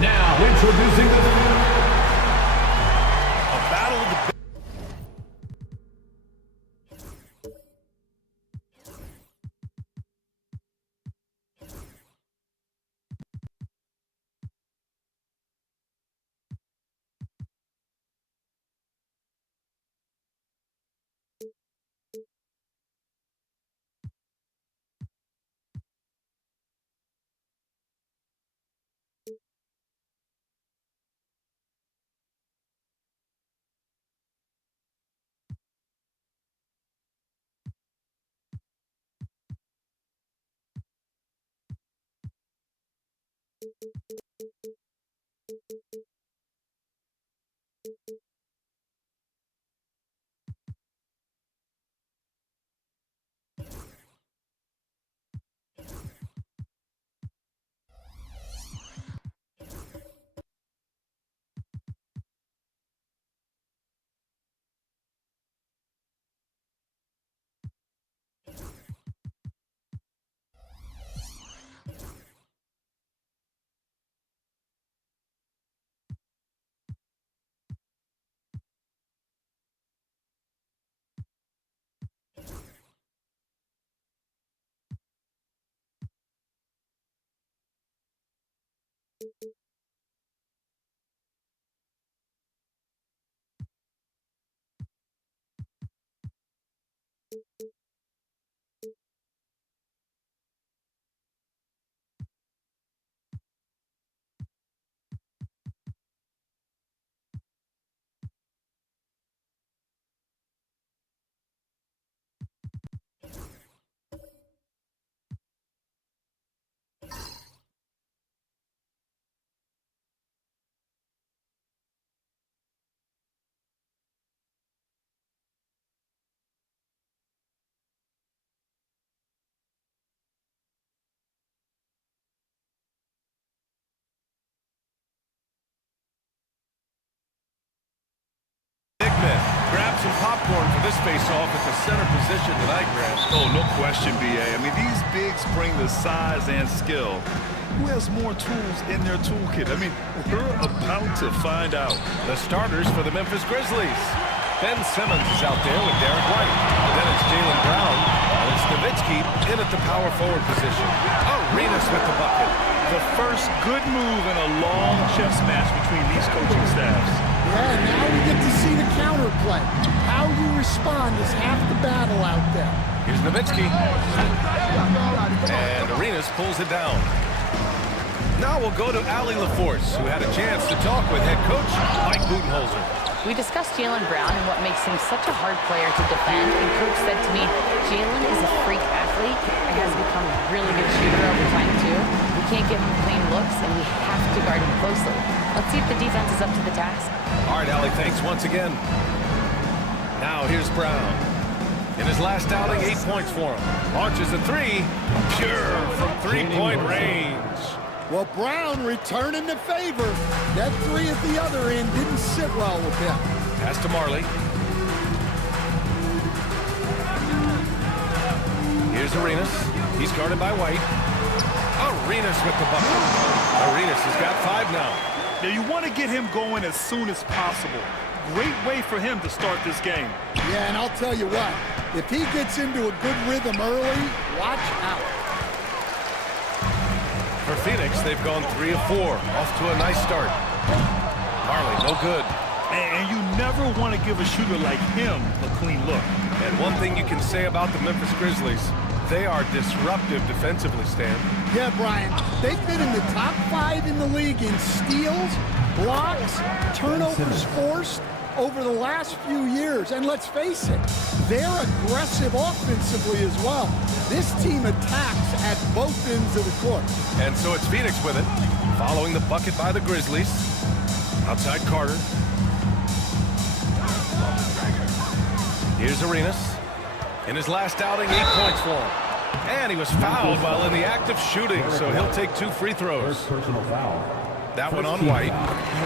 Now introducing a battle of the... Grab some popcorn for this face-off at the center position tonight, Grant. Oh, no question, B.A. I mean, these bigs bring the size and skill. Who has more tools in their toolkit? I mean, we're about to find out. The starters for the Memphis Grizzlies. Ben Simmons is out there with Derek White. And then it's Jaylen Brown. And it's Nowitzki in at the power forward position. Arenas with the bucket. The first good move in a long chess match between these coaching staffs. Yeah, now we get to see the counterplay. How you respond is half the battle out there. Here's Nowitzki. And Arenas pulls it down. Now we'll go to Allie LaForce, who had a chance to talk with head coach Mike Budenholzer. We discussed Jaylen Brown and what makes him such a hard player to defend. And Coach said to me, Jaylen is a freak athlete and has become a really good shooter over time, too. We can't give him clean looks, and we have to guard him closely. Let's see if the defense is up to the task. All right, Allie, thanks once again. Now here's Brown. In his last outing, 8 points for him. Launches a three, pure from three-point range. Well, Brown returning the favor. That three at the other end didn't sit well with him. Pass to Marley. Here's Arenas. He's guarded by White. Arenas with the bucket. Arenas has got 5 now. Now, you want to get him going as soon as possible. Great way for him to start this game. Yeah, and I'll tell you what. If he gets into a good rhythm early, watch out. For Phoenix, they've gone 3 of 4. Off to a nice start. Marley, no good. And you never want to give a shooter like him a clean look. And one thing you can say about the Memphis Grizzlies, they are disruptive defensively, Stan. Yeah, Brian, they've been in the top 5 in the league in steals, blocks, turnovers forced over the last few years. And let's face it, they're aggressive offensively as well. This team attacks at both ends of the court. And so it's Phoenix with it, following the bucket by the Grizzlies. Outside Carter. Here's Arenas. In his last outing, 8 points for him. And he was fouled while in the act of shooting, so he'll take 2 free throws. Personal foul. That one on White.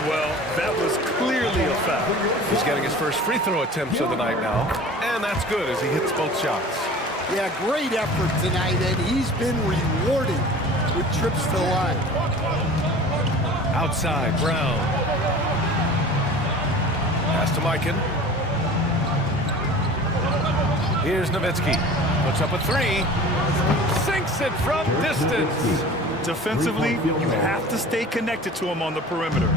Well, that was clearly a foul. He's getting his first free throw attempts of the night now. And that's good as he hits both shots. Yeah, great effort tonight, and he's been rewarded with trips to the line. Outside, Brown. Pass to Mikan. Here's Nowitzki. Puts up a 3. Sinks it from distance. Defensively, you have to stay connected to him on the perimeter.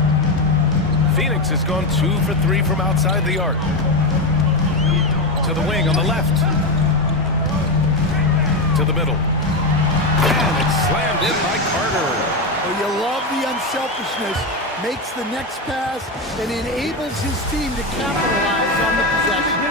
Phoenix has gone 2 for 3 from outside the arc. To the wing on the left. To the middle. And it's slammed in by Carter. Well, you love the unselfishness, makes the next pass, and enables his team to capitalize on the possession.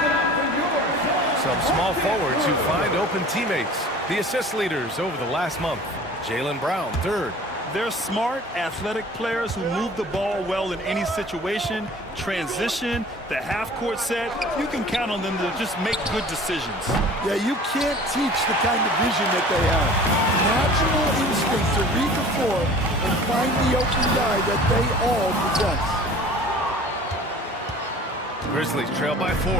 Some small forwards who find open teammates. The assist leaders over the last month. Jaylen Brown, 3rd. They're smart, athletic players who move the ball well in any situation, transition, the half-court set. You can count on them to just make good decisions. Yeah, you can't teach the kind of vision that they have. Natural instinct to read the floor and find the open guy that they all possess. Grizzlies trail by 4.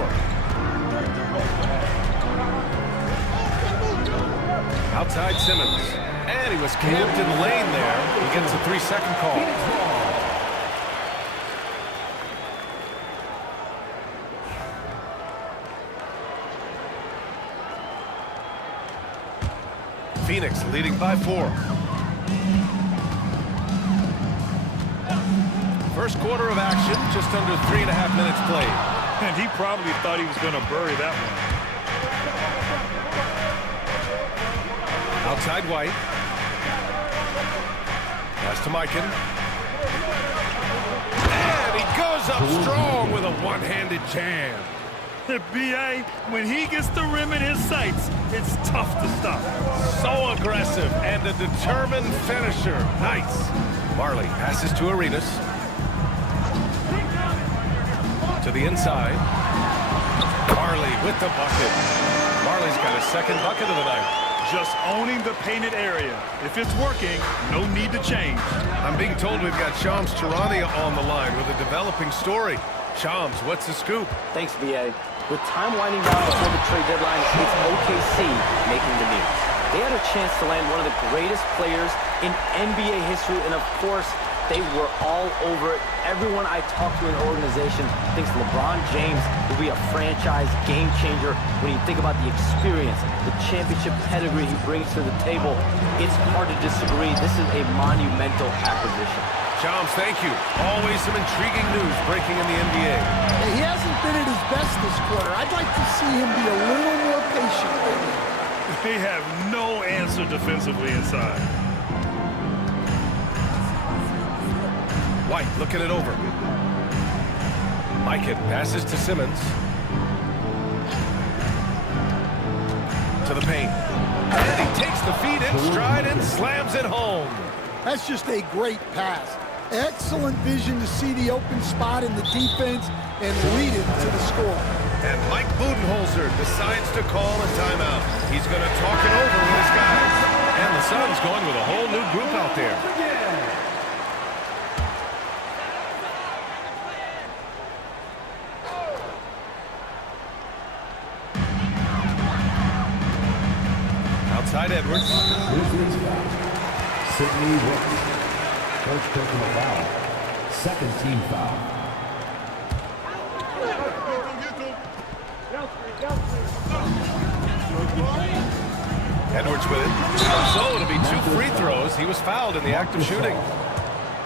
Outside Simmons. And he was camped in the lane there. He gets a 3-second call. Phoenix leading by 4. First quarter of action, just under 3.5 minutes played. And he probably thought he was going to bury that one. Outside White. Pass to Mikan. And he goes up strong with a one-handed jam. B.A., when he gets the rim in his sights, it's tough to stop. So aggressive and a determined finisher. Nice. Marley passes to Arenas. To the inside. Marley with the bucket. Marley's got his 2nd bucket of the night. Just owning the painted area. If it's working, no need to change. I'm being told we've got Shams Charania on the line with a developing story. Shams, what's the scoop? Thanks, B.A. With time winding down before the trade deadline, it's OKC making the news. They had a chance to land one of the greatest players in NBA history, and of course, they were all over it. Everyone I talked to in the organization thinks LeBron James will be a franchise game changer. When you think about the experience, the championship pedigree he brings to the table, it's hard to disagree. This is a monumental acquisition. Shams, thank you. Always some intriguing news breaking in the NBA. He hasn't been at his best this quarter. I'd like to see him be a little more patient with him. They have no answer defensively inside. White looking it over. Mikan passes to Simmons. To the paint. And he takes the feed in stride and slams it home. That's just a great pass. Excellent vision to see the open spot in the defense and lead it to the score. And Mike Budenholzer decides to call a timeout. He's going to talk it over with his guys. And the Suns going with a whole new group out there. Outside Edwards. Grizzlies foul. Sidney Wicks. First personal foul. Second team foul. Edwards with it. So it'll be 2 free throws. He was fouled in the act of shooting.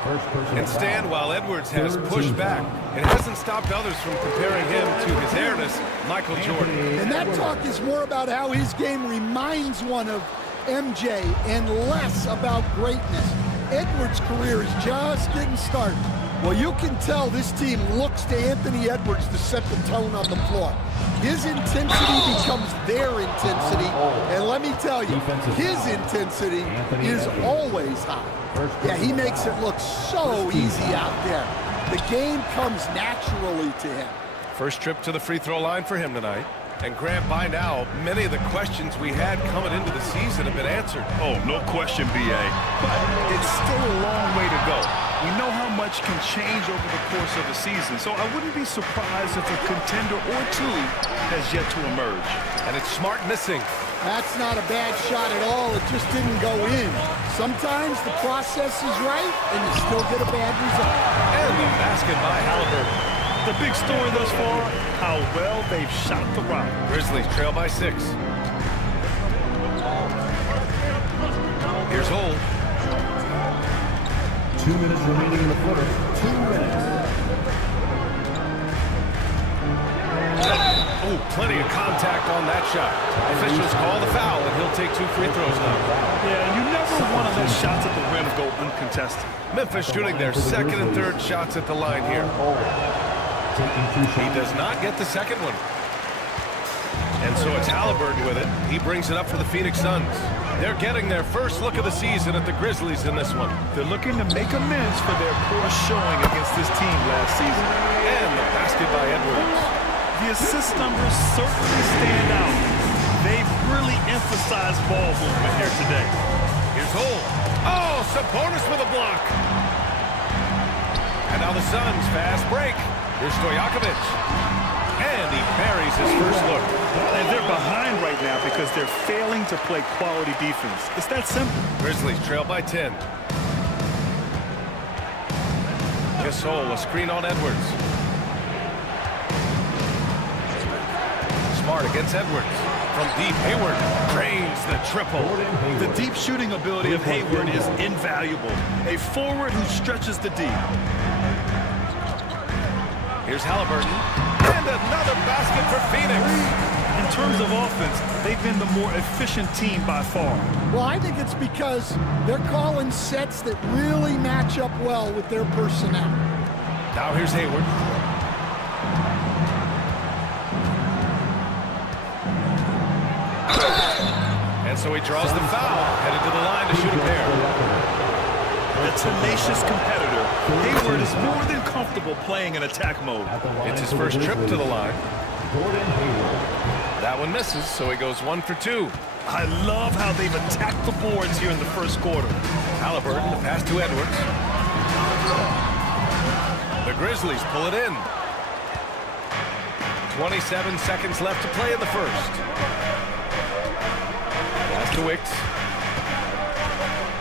First personal And Stan, foul. while Edwards has Third pushed team back, foul. it hasn't stopped others from comparing him to his heiress, Michael Jordan. And that talk is more about how his game reminds one of MJ and less about greatness. Edwards' career is just getting started. Well, you can tell this team looks to Anthony Edwards to set the tone on the floor. His intensity becomes their intensity. And let me tell you, his intensity is always high. Yeah, he makes it look so easy out there. The game comes naturally to him. First trip to the free throw line for him tonight. And Grant, by now, many of the questions we had coming into the season have been answered. Oh, no question, B.A. But it's still a long way to go. We know how much can change over the course of the season, so I wouldn't be surprised if a contender or two has yet to emerge. And it's Smart missing. That's not a bad shot at all. It just didn't go in. Sometimes the process is right, and you still get a bad result. And the basket by Halliburton. The big story thus far, how well they've shot the rock. Grizzlies trail by 6. Here's Holt. 2 minutes remaining in the quarter. 2 minutes. Oh, plenty of contact on that shot. Officials call the foul, and he'll take 2 free throws now. Yeah, you never want to let shots at the rim go uncontested. Memphis shooting their second and third shots at the line here. He does not get the second one. And so it's Halliburton with it. He brings it up for the Phoenix Suns. They're getting their first look of the season at the Grizzlies in this one. They're looking to make amends for their poor showing against this team last season. And the basket by Edwards. The assist numbers certainly stand out. They've really emphasized ball movement here today. Here's Holt. Oh, Sabonis with a block. And now the Suns fast break. Here's Stojakovic. And he buries his first look. And they're behind right now because they're failing to play quality defense. It's that simple. Grizzlies trail by 10. Gasol, a screen on Edwards. Smart against Edwards. From deep, Hayward drains the triple. The deep shooting ability of Hayward is invaluable. A forward who stretches the D. Here's Halliburton. And another basket for Phoenix. In terms of offense, they've been the more efficient team by far. Well, I think it's because they're calling sets that really match up well with their personnel. Now here's Hayward. And so he draws the foul, headed to the line to shoot a pair. A tenacious competitor, Hayward is more than comfortable playing in attack mode. It's his first trip to the line. That one misses, so he goes 1 for 2. I love how they've attacked the boards here in the first quarter. Halliburton, the pass to Edwards. The Grizzlies pull it in. 27 seconds left to play in the first. Pass to Wicks.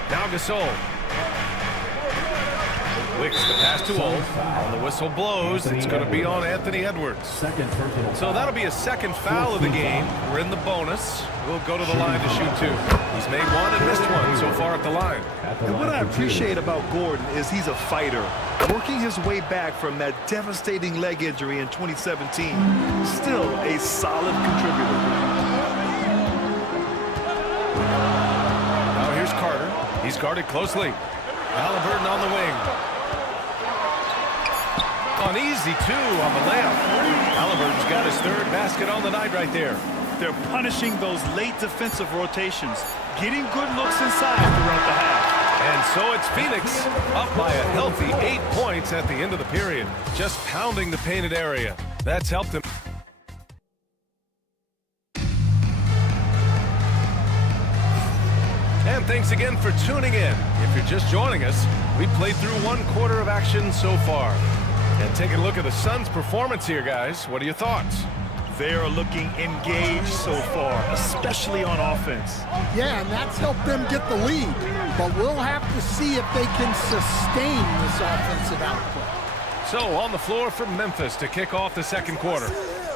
Now Gasol. Wicks the pass to Old. When the whistle blows, it's going to be on Anthony Edwards. Second personal So that'll be a second foul of the game. We're in the bonus. We'll go to the line to shoot 2. He's made 1 and missed 1 so far at the line. And what I appreciate about Gordon is he's a fighter, working his way back from that devastating leg injury in 2017. Still a solid contributor. Now here's Carter. He's guarded closely. Halliburton on the wing. An easy 2 on the layup. Halliburton's got his 3rd basket on the night right there. They're punishing those late defensive rotations, getting good looks inside throughout the half. And so it's Phoenix up by a healthy 8 points at the end of the period. Just pounding the painted area. That's helped them. And thanks again for tuning in. If you're just joining us, we played through 1 quarter of action so far. And taking a look at the Suns' performance here, guys. What are your thoughts? They are looking engaged so far, especially on offense. Yeah, and that's helped them get the lead. But we'll have to see if they can sustain this offensive output. So on the floor for Memphis to kick off the second quarter.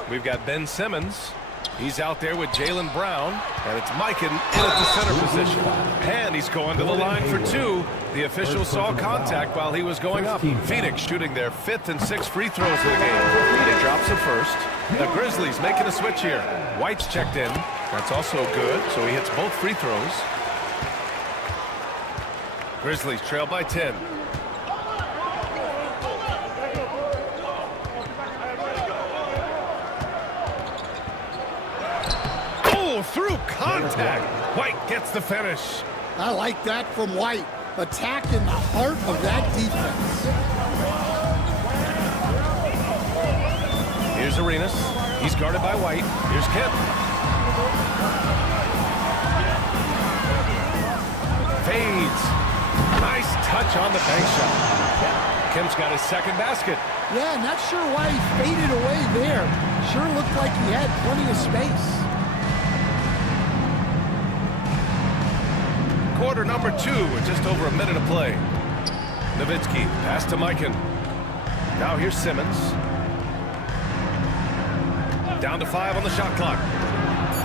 We've got Ben Simmons. He's out there with Jaylen Brown, and it's Mikan in at the center position. And he's going to the line for 2. The official saw contact while he was going up. Phoenix shooting their 5th and 6th free throws of the game. He drops the first. The Grizzlies making a switch here. White's checked in. That's also good, so he hits both free throws. Grizzlies trail by 10. Through contact. White gets the finish. I like that from White. Attacking the heart of that defense. Here's Arenas. He's guarded by White. Here's Kemp. Fades. Nice touch on the bank shot. Kemp's got his 2nd basket. Yeah, not sure why he faded away there. Sure looked like he had plenty of space. Quarter number 2 with just over a minute of play. Nowitzki, pass to Mikan. Now here's Simmons. Down to 5 on the shot clock.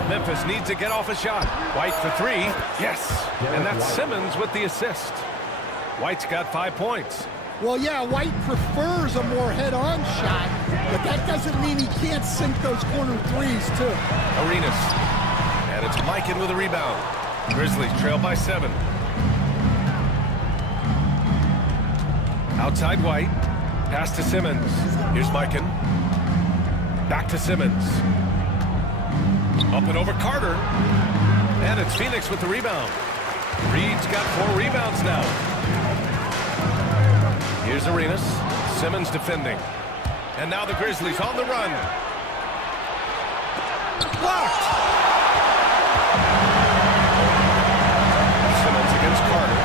Memphis needs to get off a shot. White for 3. Yes. And that's Simmons with the assist. White's got 5 points. Well, yeah, White prefers a more head-on shot, but that doesn't mean he can't sink those corner threes, too. Arenas. And it's Mikan with a rebound. Grizzlies trail by 7. Outside White. Pass to Simmons. Here's Mikan. Back to Simmons. Up and over Carter. And it's Phoenix with the rebound. Reed's got 4 rebounds now. Here's Arenas. Simmons defending. And now the Grizzlies on the run. Blocked. Simmons against Carter.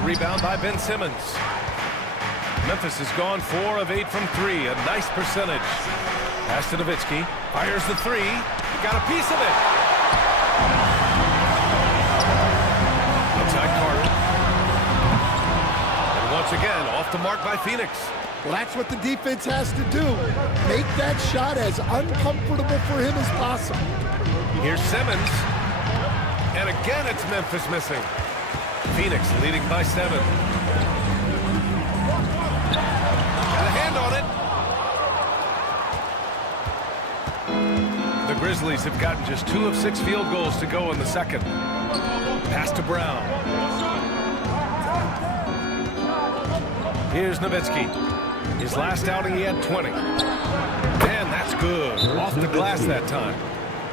The rebound by Ben Simmons. Memphis has gone 4 of 8 from 3. A nice percentage. Pass to Nowitzki. Fires the 3. Got a piece of it. Outside Carter. And once again, off the mark by Phoenix. Well, that's what the defense has to do. Make that shot as uncomfortable for him as possible. Here's Simmons. And again, it's Memphis missing. Phoenix leading by 7. Got a hand on it. The Grizzlies have gotten just 2 of 6 field goals to go in the second. Pass to Brown. Here's Nowitzki. His last outing, he had 20. And that's good. Off the glass that time.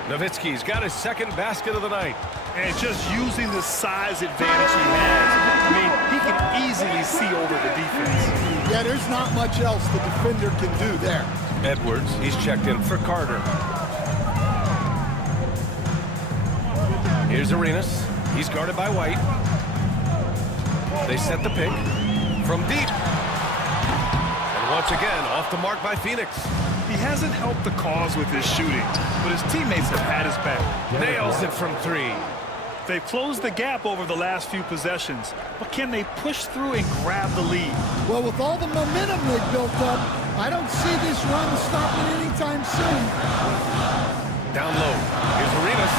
Nowitzki's got his 2nd basket of the night. And just using the size advantage he has, I mean, he can easily see over the defense. Yeah, there's not much else the defender can do there. Edwards, he's checked in for Carter. Here's Arenas. He's guarded by White. They set the pick from deep. And once again, off the mark by Phoenix. He hasn't helped the cause with his shooting, but his teammates have had his back. Nails it from 3. They've closed the gap over the last few possessions, but can they push through and grab the lead? Well, with all the momentum they've built up, I don't see this run stopping anytime soon. Down low. Here's Arenas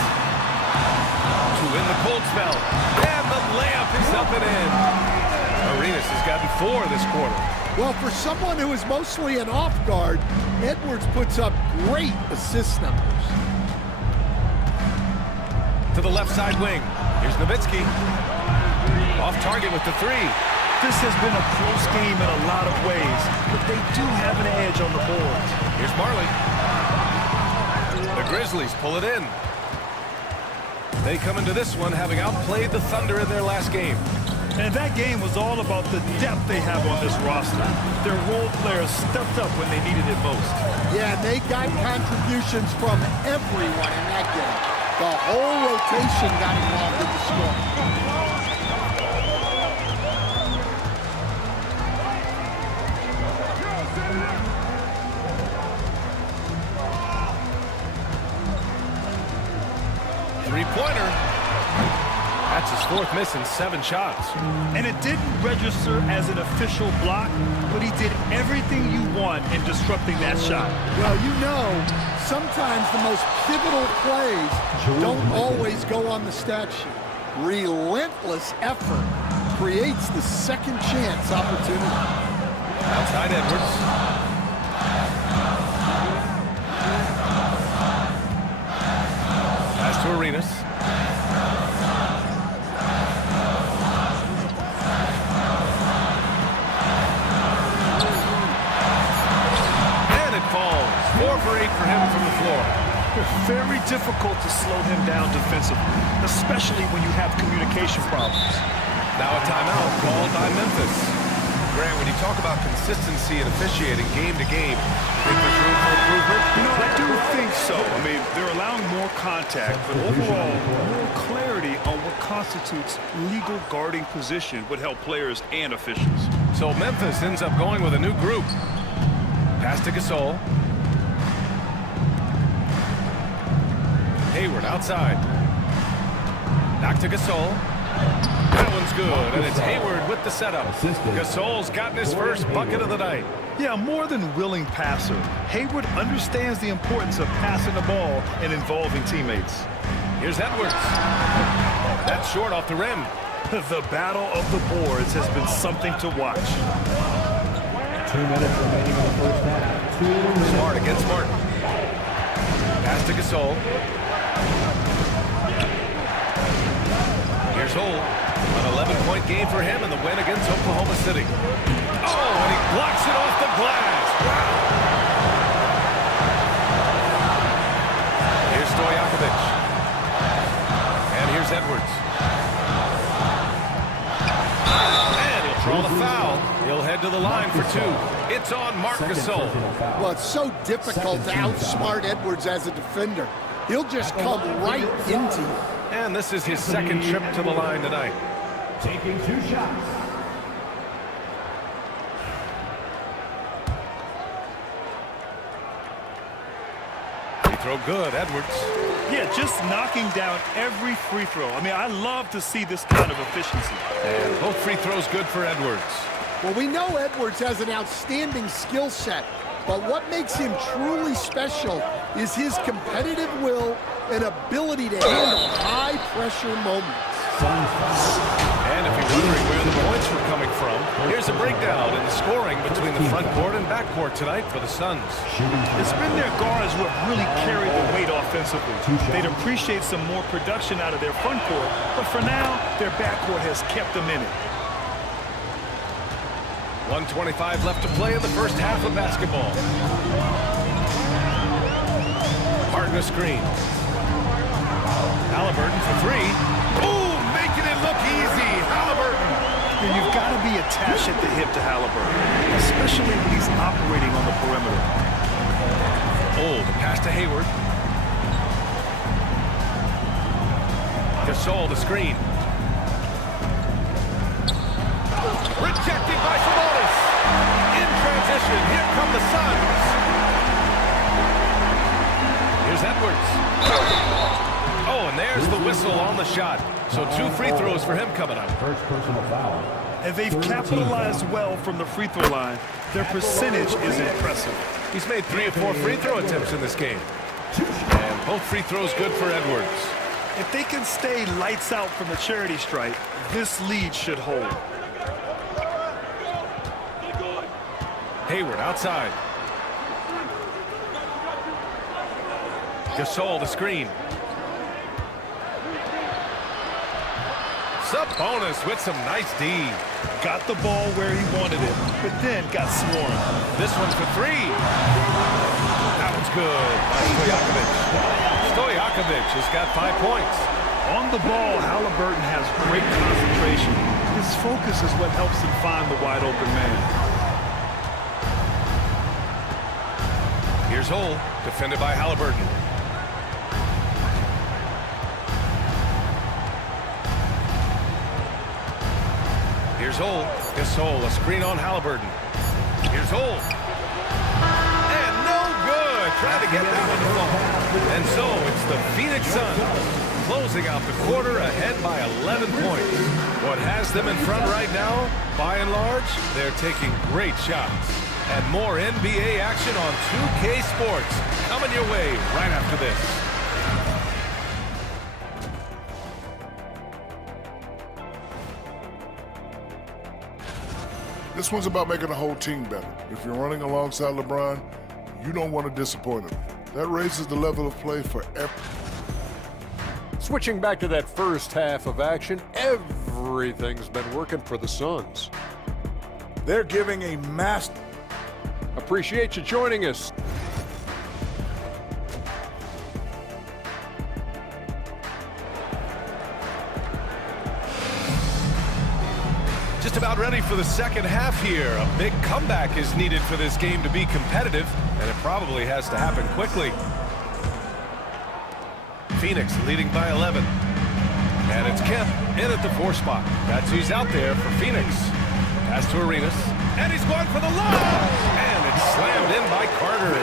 to win the cold spell. And the layup is up and in. Arenas has gotten 4 this quarter. Well, for someone who is mostly an off guard, Edwards puts up great assist numbers. To the left side wing. Here's Nowitzki. Off target with the 3. This has been a close game in a lot of ways, but they do have an edge on the boards. Here's Marley. The Grizzlies pull it in. They come into this one having outplayed the Thunder in their last game. And that game was all about the depth they have on this roster. Their role players stepped up when they needed it most. Yeah, they got contributions from everyone in that game. The whole rotation got involved in the score. 3-pointer. That's his 4th miss in 7 shots. And it didn't register as an official block, but he did everything you want in disrupting that shot. Well, you know, sometimes the most pivotal plays don't always go on the stat sheet. Relentless effort creates the second chance opportunity. Outside Edwards. Pass to Arenas. And it falls. 4 for 8 for him from the floor. Very difficult to slow him down defensively, especially when you have communication problems. Now a timeout called by Memphis. Grant, when you talk about consistency and officiating game to game, think there's room for improvement? You know, I do think so. I mean, they're allowing more contact, but overall, more clarity on what constitutes legal guarding position would help players and officials. So Memphis ends up going with a new group. Pass to Gasol. Hayward outside. Knock to Gasol. That one's good, and it's Hayward with the setup. Gasol's gotten his first bucket of the night. Yeah, more than willing passer, Hayward understands the importance of passing the ball and involving teammates. Here's Edwards. That's short off the rim. The battle of the boards has been something to watch. 2 minutes remaining in the first half. Smart against Martin. Pass to Gasol. Here's Holt. An 11-point game for him in the win against Oklahoma City. Oh, and he blocks it off the glass. Wow. Here's Stojakovic. And here's Edwards. And he'll draw the foul. He'll head to the line for 2. It's on Marc Gasol. Well, it's so difficult to outsmart Edwards as a defender. He'll just come right into you. And this is his 2nd trip to the line tonight. Taking 2 shots. Free throw good, Edwards. Yeah, just knocking down every free throw. I mean, I love to see this kind of efficiency. And both free throws good for Edwards. Well, we know Edwards has an outstanding skill set, but what makes him truly special is his competitive will and ability to handle high-pressure moments. And if you're wondering where the points were coming from, here's a breakdown in the scoring between the front court and back court tonight for the Suns. It's been their guards who have really carried the weight offensively. They'd appreciate some more production out of their front court, but for now, their back court has kept them in it. 1:25 left to play in the first half of basketball. Martin a screen. Halliburton for 3. Ooh, making it look easy. Halliburton. You've got to be attached at the hip to Halliburton, especially when he's operating on the perimeter. Oh, the pass to Hayward. Gasol the screen. Rejected by Sabonis. In transition, here come the Suns. Here's Edwards. Oh, and there's the whistle on the shot. So 2 free throws for him coming up. First personal foul. And they've capitalized well from the free throw line. Their percentage is impressive. He's made 3 or 4 free throw attempts in this game. And both free throws good for Edwards. If they can stay lights out from the charity stripe, this lead should hold. Hayward outside. Gasol the screen. Sabonis with some nice D. Got the ball where he wanted it, but then got swarmed. This one's for 3. That one's good by Stojakovic. Stojakovic has got 5 points. On the ball, Halliburton has great concentration. His focus is what helps him find the wide open man. Here's Hull, defended by Halliburton. Here's Hull. Gasol, a screen on Halliburton. Here's Hull. And no good. Trying to get that one to fall. And so it's the Phoenix Suns closing out the quarter ahead by 11 points. What has them in front right now, by and large, they're taking great shots. And more NBA action on 2K Sports coming your way right after this. This one's about making the whole team better. If you're running alongside LeBron, you don't want to disappoint him. That raises the level of play for everyone. Switching back to that first half of action, everything's been working for the Suns. They're giving a master. Appreciate you joining us. Just about ready for the second half here. A big comeback is needed for this game to be competitive, and it probably has to happen quickly. Phoenix leading by 11. And it's Kemp in at the 4 spot. That's who's out there for Phoenix. Pass to Arenas. And he's going for the lob! And it's slammed in by Carter.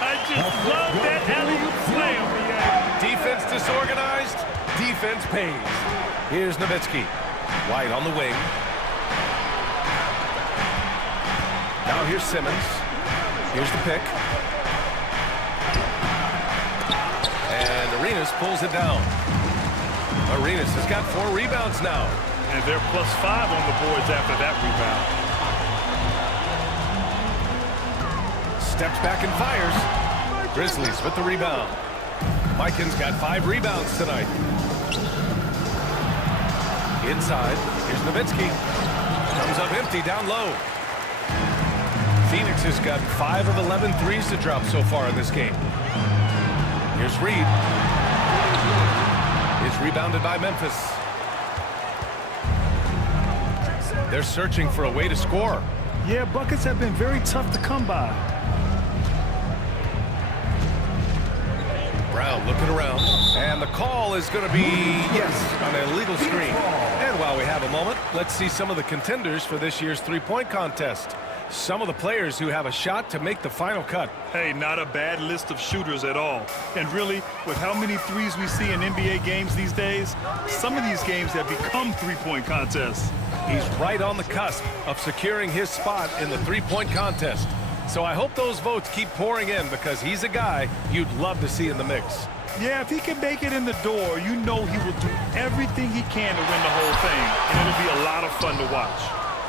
I just love that alley-oop slam. Defense disorganized. Defense pays. Here's Nowitzki. White on the wing. Now here's Simmons. Here's the pick. And Arenas pulls it down. Arenas has got 4 rebounds now. And they're +5 on the boards after that rebound. Steps back and fires. Grizzlies with the rebound. Mikan's got 5 rebounds tonight. Inside, here's Nowitzki. Comes up empty down low. Phoenix has got 5 of 11 threes to drop so far in this game. Here's Reed. It's rebounded by Memphis. They're searching for a way to score. Yeah, buckets have been very tough to come by. Brown looking around, and the call is going to be, yes, on an illegal screen. And while we have a moment, let's see some of the contenders for this year's three-point contest. Some of the players who have a shot to make the final cut. Hey, not a bad list of shooters at all. And really, with how many threes we see in NBA games these days, some of these games have become three-point contests. He's right on the cusp of securing his spot in the three-point contest. So I hope those votes keep pouring in because he's a guy you'd love to see in the mix. Yeah, if he can make it in the door, you know he will do everything he can to win the whole thing. And it'll be a lot of fun to watch.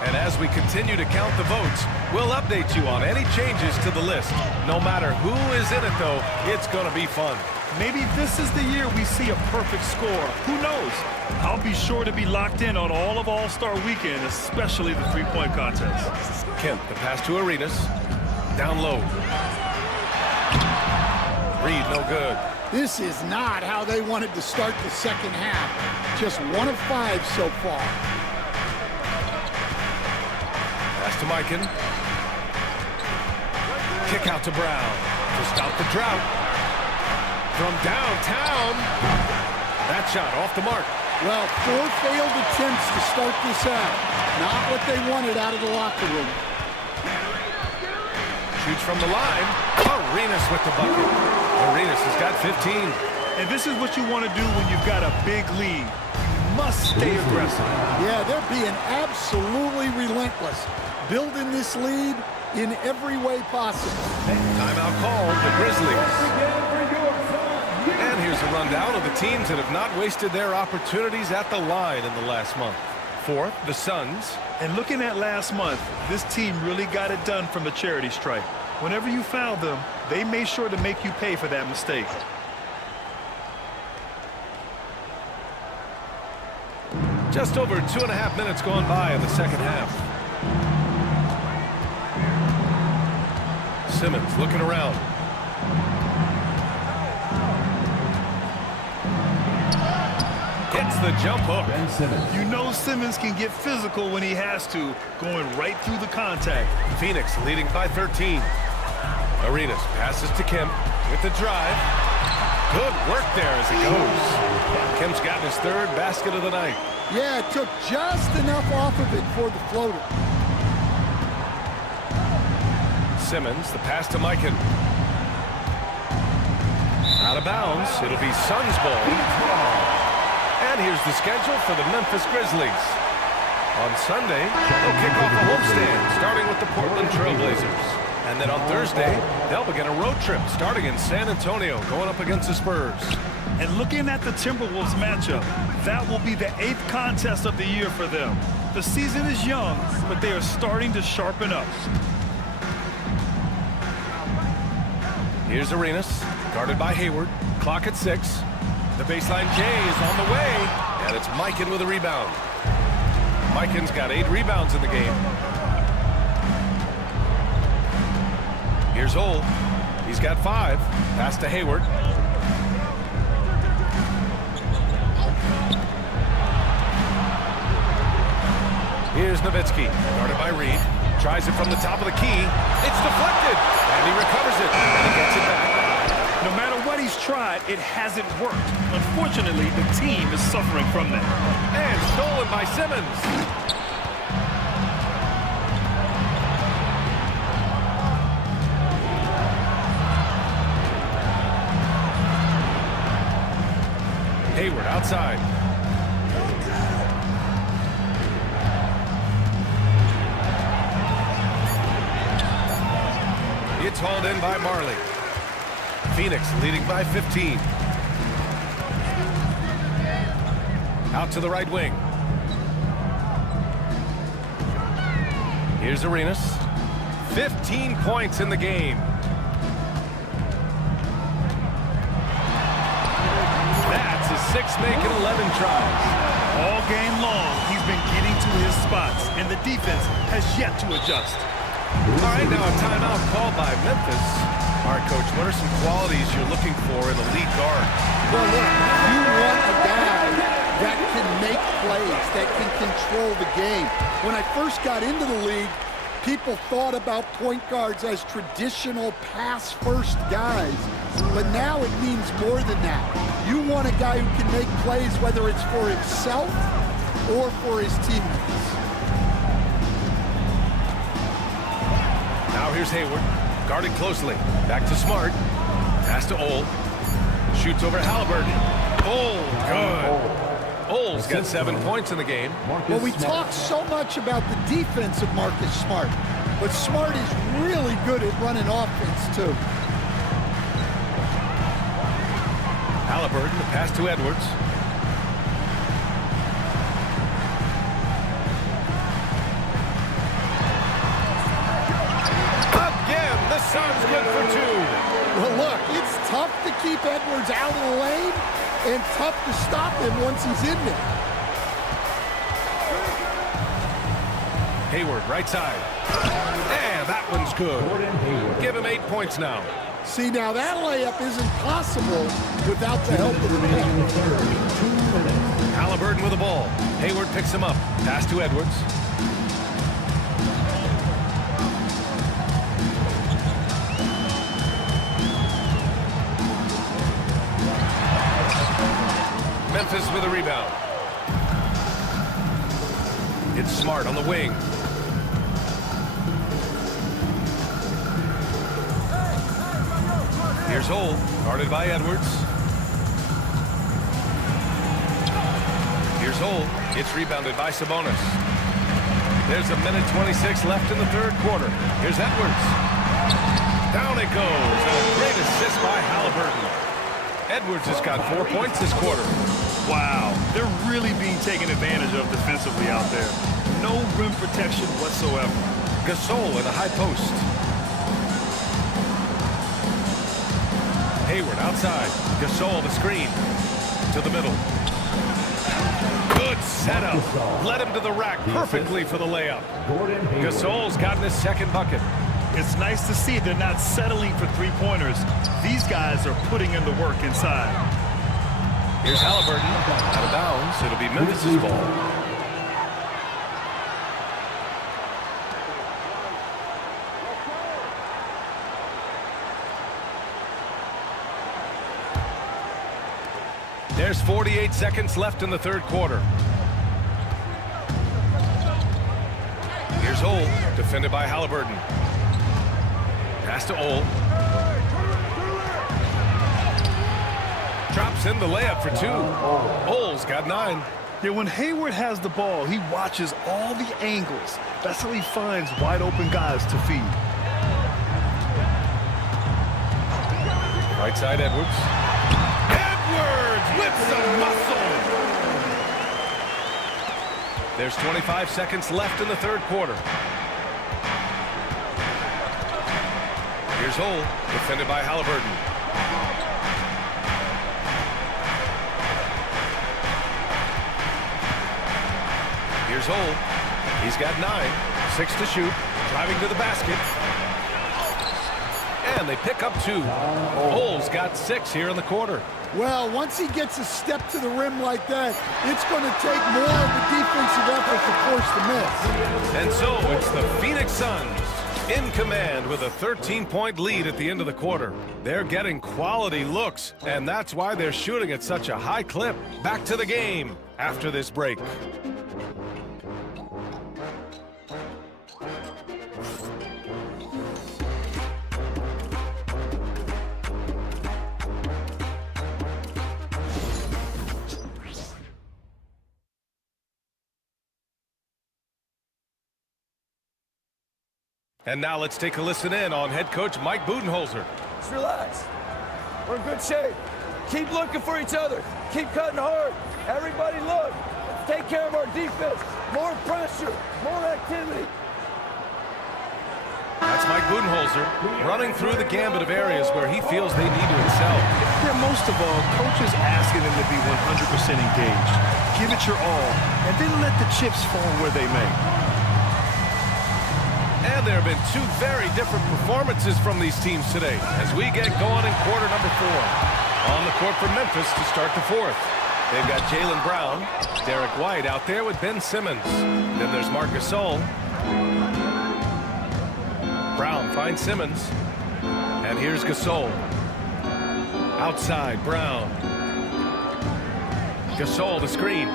And as we continue to count the votes, we'll update you on any changes to the list. No matter who is in it, though, it's going to be fun. Maybe this is the year we see a perfect score. Who knows? I'll be sure to be locked in on all of All-Star Weekend, especially the three-point contest. Kemp, the pass to Arenas. Down low. Reed, no good. This is not how they wanted to start the second half. Just 1 of 5 so far. Pass to Mikan. Kick out to Brown to stop the drought. From downtown. That shot off the mark. Well, 4 failed attempts to start this out. Not what they wanted out of the locker room. Shoots from the line. Arenas with the bucket. Arenas has got 15. And this is what you want to do when you've got a big lead. You must stay aggressive. Yeah, they're being absolutely relentless, building this lead in every way possible. Timeout called, the Grizzlies. And here's a rundown of the teams that have not wasted their opportunities at the line in the last month. Fourth, the Suns. And looking at last month, this team really got it done from the charity stripe. Whenever you fouled them, they made sure to make you pay for that mistake. Just over 2.5 minutes gone by in the second half. Simmons looking around. Hits the jump hook. Ben Simmons. You know Simmons can get physical when he has to, going right through the contact. Phoenix leading by 13. Arenas passes to Kemp with the drive. Good work there as he goes. Kemp's gotten his third basket of the night. Yeah, it took just enough off of it for the floater. Simmons, the pass to Mikan. Out of bounds. It'll be Suns ball. And here's the schedule for the Memphis Grizzlies. On Sunday, they'll kick off a homestand, starting with the Portland Trailblazers. And then on Thursday, they'll begin a road trip, starting in San Antonio, going up against the Spurs. And looking at the Timberwolves matchup, that will be the 8th contest of the year for them. The season is young, but they are starting to sharpen up. Here's Arenas, guarded by Hayward. Clock at 6. The baseline J is on the way, and it's Mikan with a rebound. Mikan's got 8 rebounds in the game. Here's Ole. He's got 5. Pass to Hayward. Here's Nowitzki, guarded by Reed. Tries it from the top of the key. It's deflected, and he recovers it, and he gets it back. No matter what he's tried, it hasn't worked. Unfortunately, the team is suffering from that. And stolen by Simmons. Hayward outside. It's hauled in by Marley. Phoenix leading by 15. Out to the right wing. Here's Arenas. 15 points in the game. That's his 6th make in 11 tries. All game long, he's been getting to his spots, and the defense has yet to adjust. All right, now a timeout called by Memphis. All right, Coach, what are some qualities you're looking for in a lead guard? Well, look, you want a guy that can make plays, that can control the game. When I first got into the league, people thought about point guards as traditional pass-first guys. But now it means more than that. You want a guy who can make plays, whether it's for himself or for his teammates. Now here's Hayward, guarded closely. Back to Smart. Pass to Ole. Shoots over Halliburton. Oh, good. Ole's got 7 points in the game. Well, we talk so much about the defense of Marcus Smart, but Smart is really good at running offense, too. Halliburton, the pass to Edwards. Again, the Suns good for 2. Well, look, it's tough to keep Edwards out of the lane and tough to stop him once he's in there. Hayward, right side. And that one's good. Give him 8 points now. See, now that layup isn't possible without the help of the paint. Halliburton with the ball. Hayward picks him up. Pass to Edwards. Memphis with a rebound. It's Smart on the wing. Here's Ole, guarded by Edwards. Here's Ole. It's rebounded by Sabonis. There's a minute 26 left in the third quarter. Here's Edwards. Down it goes. And a great assist by Halliburton. Edwards has got 4 points this quarter. Wow, they're really being taken advantage of defensively out there. No rim protection whatsoever. Gasol in the high post. Hayward outside. Gasol the screen. To the middle. Good setup. Led him to the rack perfectly for the layup. Gasol's gotten his second bucket. It's nice to see they're not settling for three-pointers. These guys are putting in the work inside. Here's Halliburton. Out of bounds. It'll be Memphis' ball. There's 48 seconds left in the third quarter. Here's Ole, defended by Halliburton. Pass to Ole. Drops in the layup for two. Ole's got 9. Yeah, when Hayward has the ball, he watches all the angles. That's how he finds wide open guys to feed. Right side, Edwards. Edwards with some muscle. There's 25 seconds left in the third quarter. Here's Ole, defended by Halliburton. Here's Ole. He's got 9. 6 to shoot. Driving to the basket. And they pick up 2. Ole's got 6 here in the quarter. Well, once he gets a step to the rim like that, it's going to take more of a defensive effort to force the miss. And so it's the Phoenix Suns in command with a 13-point lead at the end of the quarter. They're getting quality looks, and that's why they're shooting at such a high clip. Back to the game after this break. And now let's take a listen in on head coach Mike Budenholzer. Just relax. We're in good shape. Keep looking for each other. Keep cutting hard. Everybody look. Let's take care of our defense. More pressure. More activity. That's Mike Budenholzer running through the gambit of areas where he feels they need to excel. Yeah, most of all, coach is asking them to be 100% engaged. Give it your all, and then let the chips fall where they may. And there have been 2 very different performances from these teams today as we get going in quarter number 4. On the court for Memphis to start the 4th. They've got Jaylen Brown, Derek White out there with Ben Simmons. Then there's Marc Gasol. Brown finds Simmons. And here's Gasol. Outside, Brown. Gasol, the screen.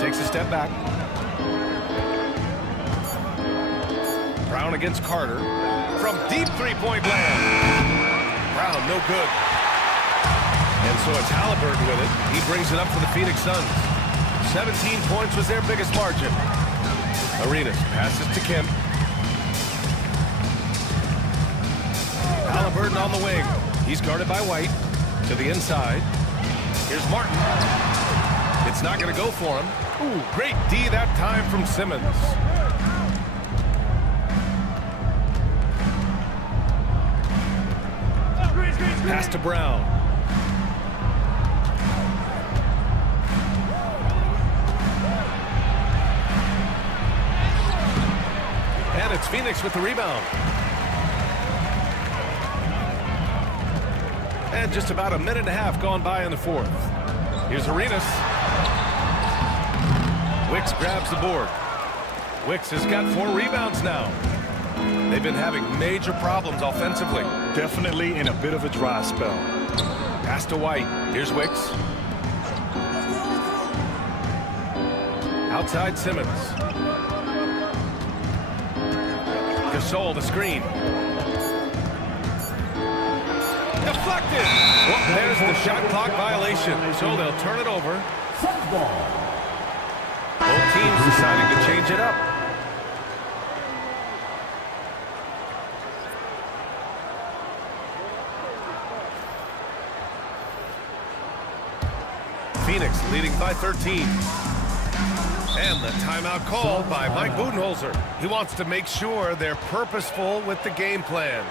Takes a step back. Brown against Carter. From deep three-point land. Brown, no good. And so it's Halliburton with it. He brings it up for the Phoenix Suns. 17 points was their biggest margin. Arenas passes to Kemp. Halliburton on the wing. He's guarded by White. To the inside. Here's Martin. It's not going to go for him. Ooh, great D that time from Simmons. Pass to Brown. And it's Phoenix with the rebound. And just about a minute and a half gone by in the 4th. Here's Arenas. Wicks grabs the board. Wicks has got 4 rebounds now. They've been having major problems offensively. Definitely in a bit of a dry spell. Pass to White. Here's Wicks. Outside Simmons. Gasol the screen. Deflected. Well, there's the shot clock violation, so they'll turn it over. Both teams deciding to change it up. Phoenix leading by 13. And the timeout called by Mike Budenholzer. He wants to make sure they're purposeful with the game plan.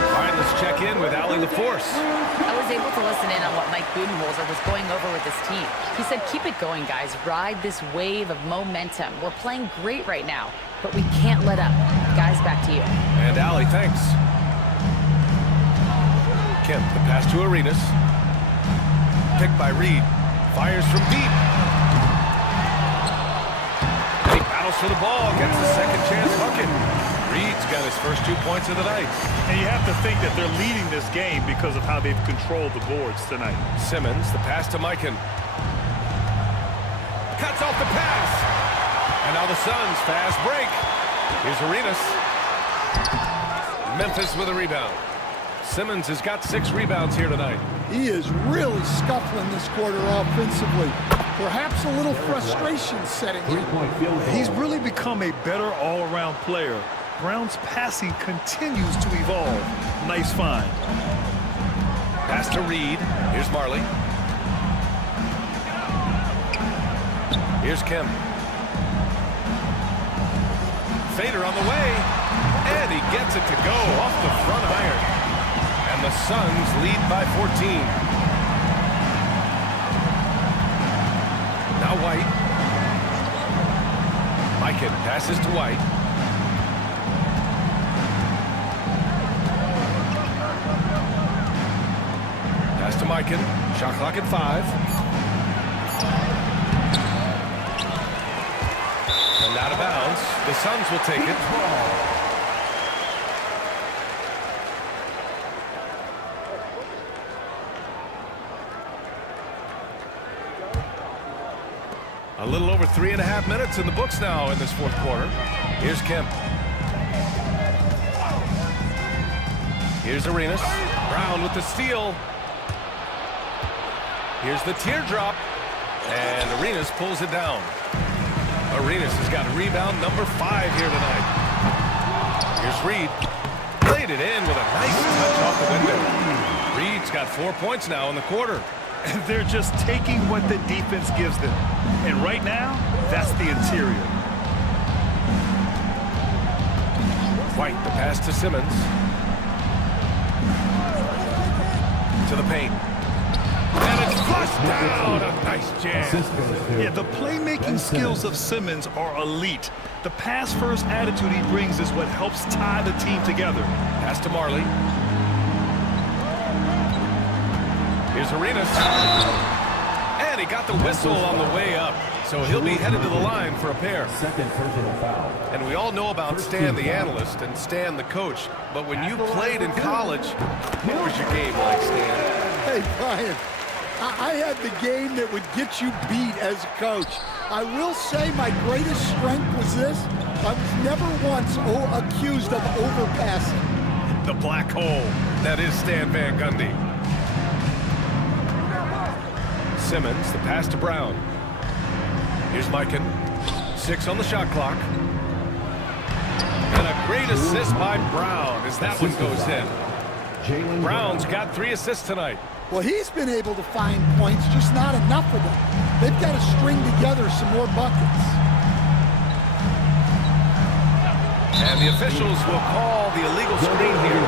All right, let's check in with Allie LaForce. I was able to listen in on what Mike Budenholzer was going over with his team. He said, keep it going, guys. Ride this wave of momentum. We're playing great right now, but we can't let up. Guys, back to you. And Allie, thanks. Kemp, the pass to Arenas. Picked by Reed. Fires from deep. He battles for the ball. Gets the second chance bucket. Reed's got his first 2 points of the night. And you have to think that they're leading this game because of how they've controlled the boards tonight. Simmons, the pass to Mikan. Cuts off the pass. And now the Suns fast break. Here's Arenas. Memphis with a rebound. Simmons has got 6 rebounds here tonight. He is really scuffling this quarter offensively. Perhaps a little frustration setting in. Three-point field goal. He's really become a better all-around player. Brown's passing continues to evolve. Nice find. Pass to Reed. Here's Marley. Here's Kemp. Fader on the way. And he gets it to go off the front iron. And the Suns lead by 14. Now White. Mikan passes to White. Pass to Mikan. Shot clock at 5. And out of bounds. The Suns will take it. A little over 3.5 minutes in the books now in this fourth quarter. Here's Kemp. Here's Arenas. Brown with the steal. Here's the teardrop. And Arenas pulls it down. Arenas has got rebound number 5 here tonight. Here's Reed. Played it in with a nice touch off the window. Reed's got 4 points now in the quarter. They're just taking what the defense gives them. And right now, that's the interior. White, the pass to Simmons. To the paint. And it's flushed down. A nice jam. Yeah, the playmaking skills of Simmons are elite. The pass-first attitude he brings is what helps tie the team together. Pass to Marley. Here's Arenas. And he got the whistle on the way up. So he'll be headed to the line for a pair. Second personal foul. And we all know about Stan the analyst and Stan the coach. But when you played in college, what was your game like, Stan? Hey, Brian, I had the game that would get you beat as a coach. I will say my greatest strength was this. I was never once accused of overpassing. The black hole. That is Stan Van Gundy. Simmons, the pass to Brown. Here's Mikan. 6 on the shot clock. And a great assist by Brown as that one goes in. Brown's got 3 assists tonight. Well, he's been able to find points, just not enough of them. They've got to string together some more buckets. And the officials will call the illegal screen here.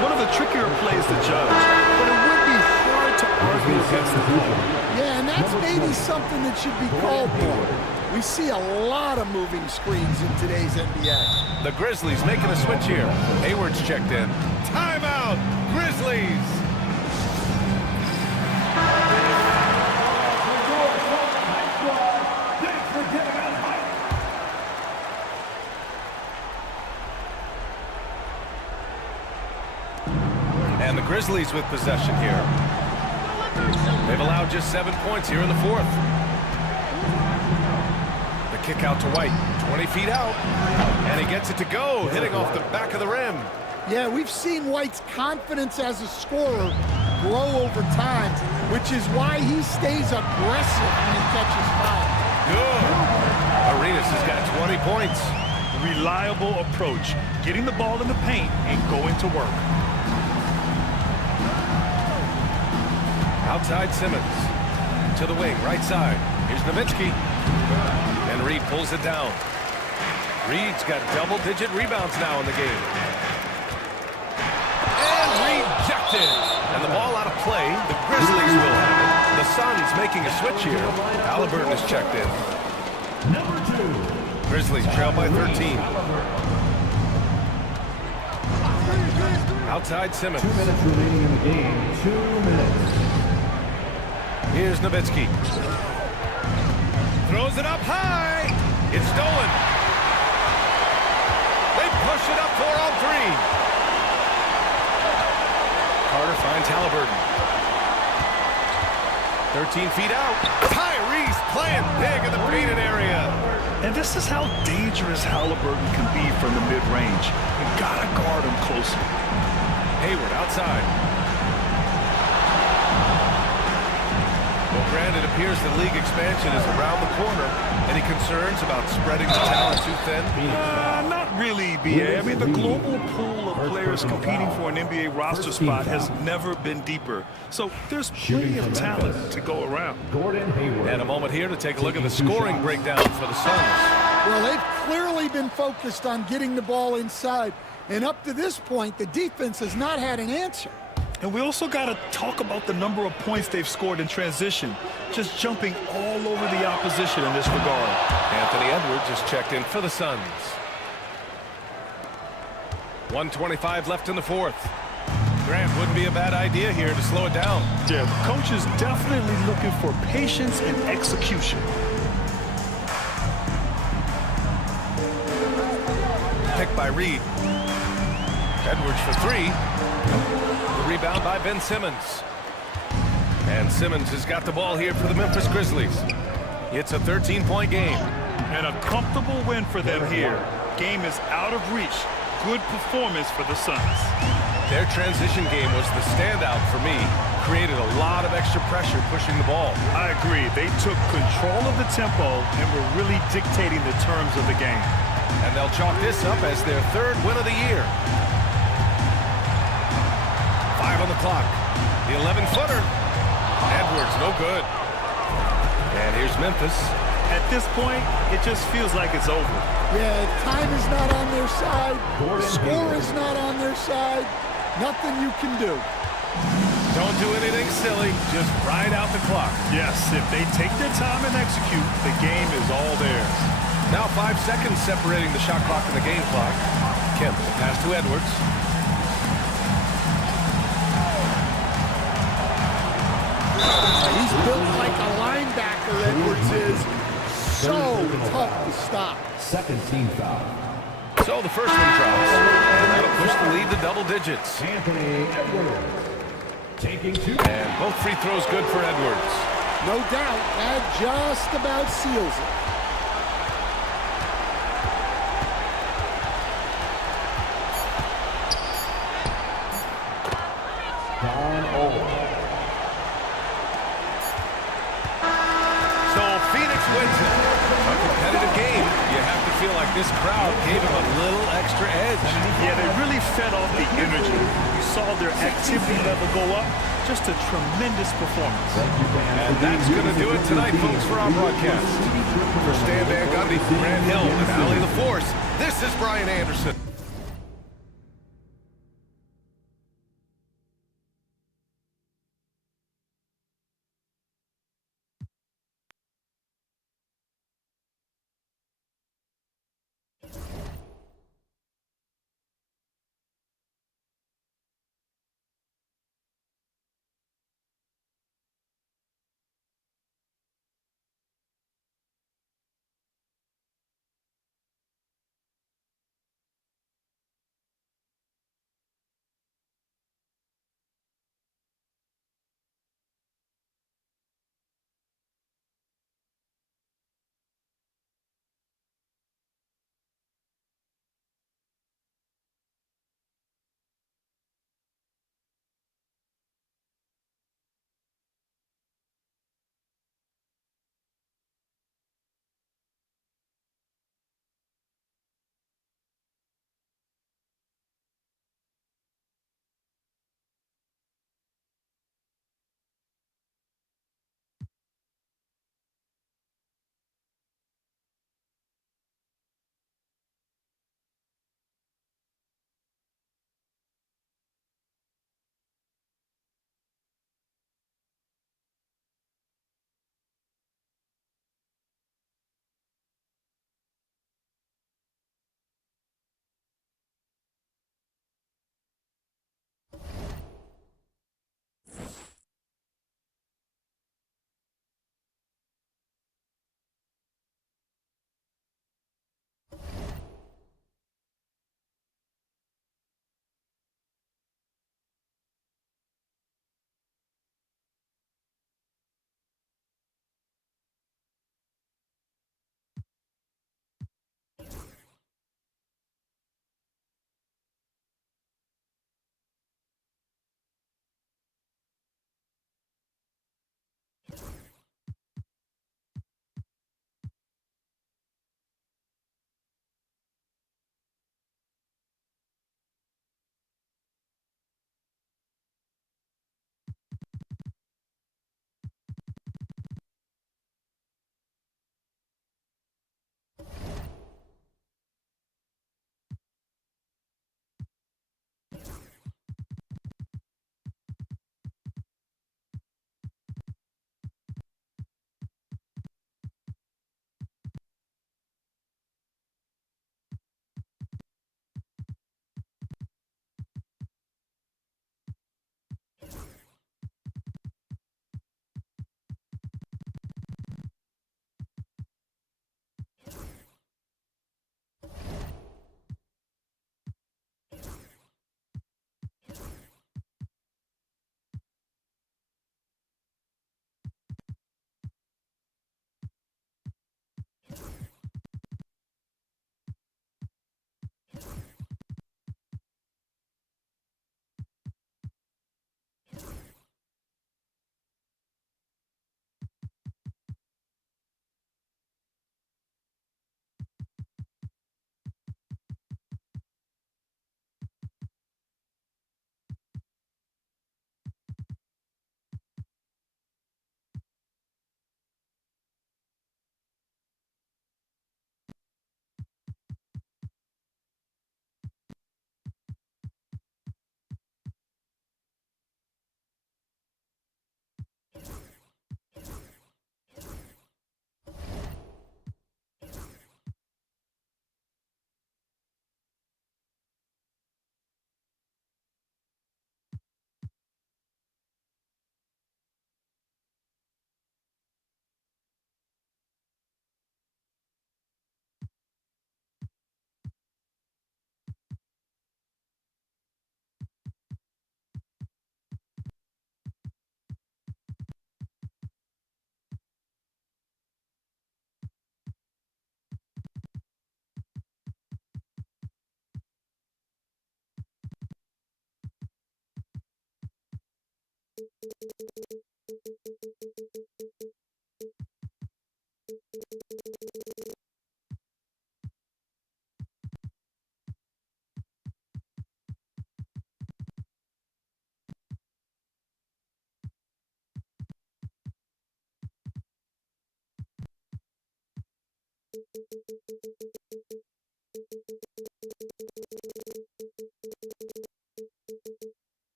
One of the trickier plays to judge, but it would be hard to argue against the call. Yeah, and that's maybe something that should be called more. We see a lot of moving screens in today's NBA. The Grizzlies making a switch here. Hayward's checked in. Timeout, Grizzlies! And the Grizzlies with possession here. They've allowed just 7 points here in the fourth. The kick out to White. 20 feet out. And he gets it to go, hitting off the back of the rim. Yeah, we've seen White's confidence as a scorer grow over time, which is why he stays aggressive when he catches fire. Good. Arenas has got 20 points. Reliable approach, getting the ball in the paint and going to work. Outside Simmons. To the wing, right side. Here's Nowitzki. And Reed pulls it down. Reed's got double-digit rebounds now in the game. And rejected. And the ball out of play. The Grizzlies will have it. The Suns making a switch here. Halliburton is checked in. Number 2. Grizzlies trail by 13. Outside Simmons. 2 minutes remaining in the game. 2 minutes. Here's Nowitzki. Throws it up high. It's stolen. They push it up 4 on 3. Carter finds Halliburton. 13 feet out. Tyrese playing big in the painted area. And this is how dangerous Halliburton can be from the mid-range. You gotta guard him closer. Hayward outside. Well, Grant, it appears the league expansion is around the corner. Any concerns about spreading the talent too thin? Not really, B.A. I mean, the global pool of players competing for an NBA roster spot has never been deeper. So there's plenty of talent to go around. Gordon Hayward. And a moment here to take a look at the scoring breakdown for the Suns. Well, they've clearly been focused on getting the ball inside. And up to this point, the defense has not had an answer. And we also got to talk about the number of points they've scored in transition, just jumping all over the opposition in this regard. Anthony Edwards is checked in for the Suns. 1:25 left in the fourth. Grant, wouldn't be a bad idea here to slow it down. Yeah, the coach is definitely looking for patience and execution. Picked by Reed. Edwards for 3. The rebound by Ben Simmons. And Simmons has got the ball here for the Memphis Grizzlies. It's a 13-point game. And a comfortable win for them here. Game is out of reach. Good performance for the Suns. Their transition game was the standout for me. Created a lot of extra pressure pushing the ball. I agree. They took control of the tempo and were really dictating the terms of the game. And they'll chalk this up as their 3rd win of the year. 5 on the clock. The 11-footer. Edwards, no good. And here's Memphis. At this point, it just feels like it's over. Yeah, time is not on their side. The score is not on their side. Nothing you can do. Don't do anything silly. Just ride out the clock. Yes, if they take their time and execute, the game is all theirs. Now 5 seconds separating the shot clock and the game clock. Kemp, pass to Edwards. He's built like a linebacker, Edwards is. So tough to stop. Second team foul. So the first one drops. And that'll push the lead to double digits. Anthony Edwards. Taking 2. And both free throws good for Edwards. No doubt, that just about seals it. Don Old. So Phoenix wins it. A competitive game. You have to feel like this crowd gave him a little extra edge. Yeah, they really fed off the energy. You saw their activity level go up. Just a tremendous performance. And that's going to do it tonight, folks, for our broadcast. For Stan Van Gundy, Grant Hill, and Allie LaForce, this is Brian Anderson.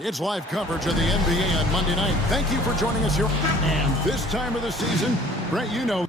It's live coverage of the NBA on Monday night. Thank you for joining us here. And this time of the season, Brent, you know.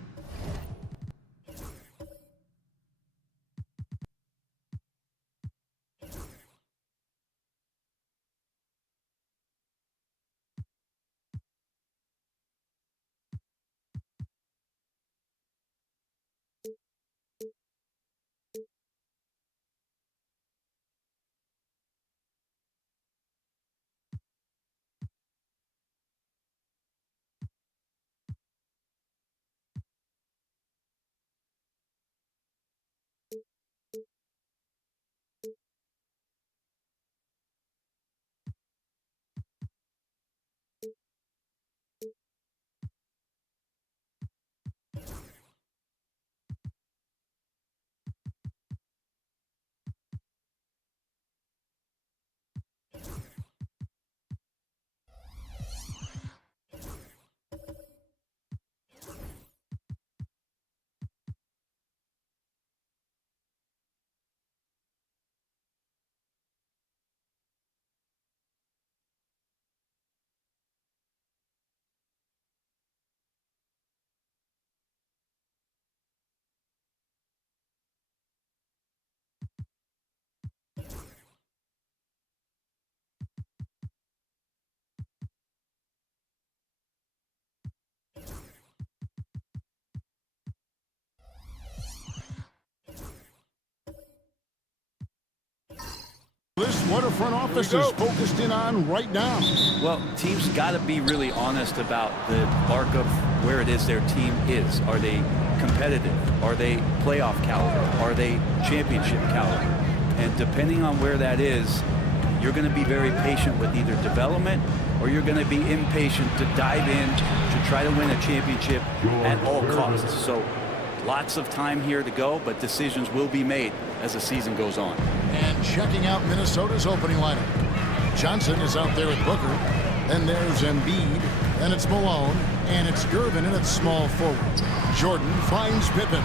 This what a front office is focused in on right now. Well, teams got to be really honest about the mark of where it is their team is. Are they competitive? Are they playoff caliber? Are they championship caliber? And depending on where that is, you're going to be very patient with either development or you're going to be impatient to dive in to try to win a championship at all costs. So lots of time here to go, but decisions will be made as the season goes on. And checking out Minnesota's opening lineup. Johnson is out there with Booker. Then there's Embiid. Then it's Malone. And it's Gervin in its small forward. Jordan finds Pippen.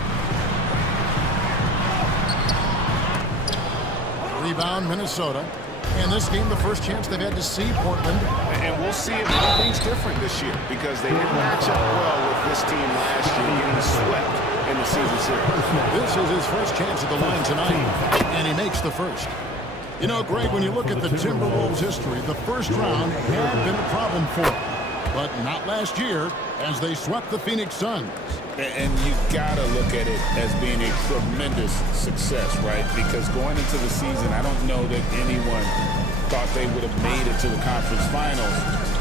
Rebound Minnesota. And this game, the first chance they've had to see Portland. And we'll see if anything's different this year because they didn't match up well with this team last year, getting swept in the season series. This is his first chance at the line tonight, and he makes the first. You know, Greg, when you look at the Timberwolves' history, the first round had been a problem for them, but not last year as they swept the Phoenix Suns. And you got to look at it as being a tremendous success, right? Because going into the season, I don't know that anyone thought they would have made it to the conference finals.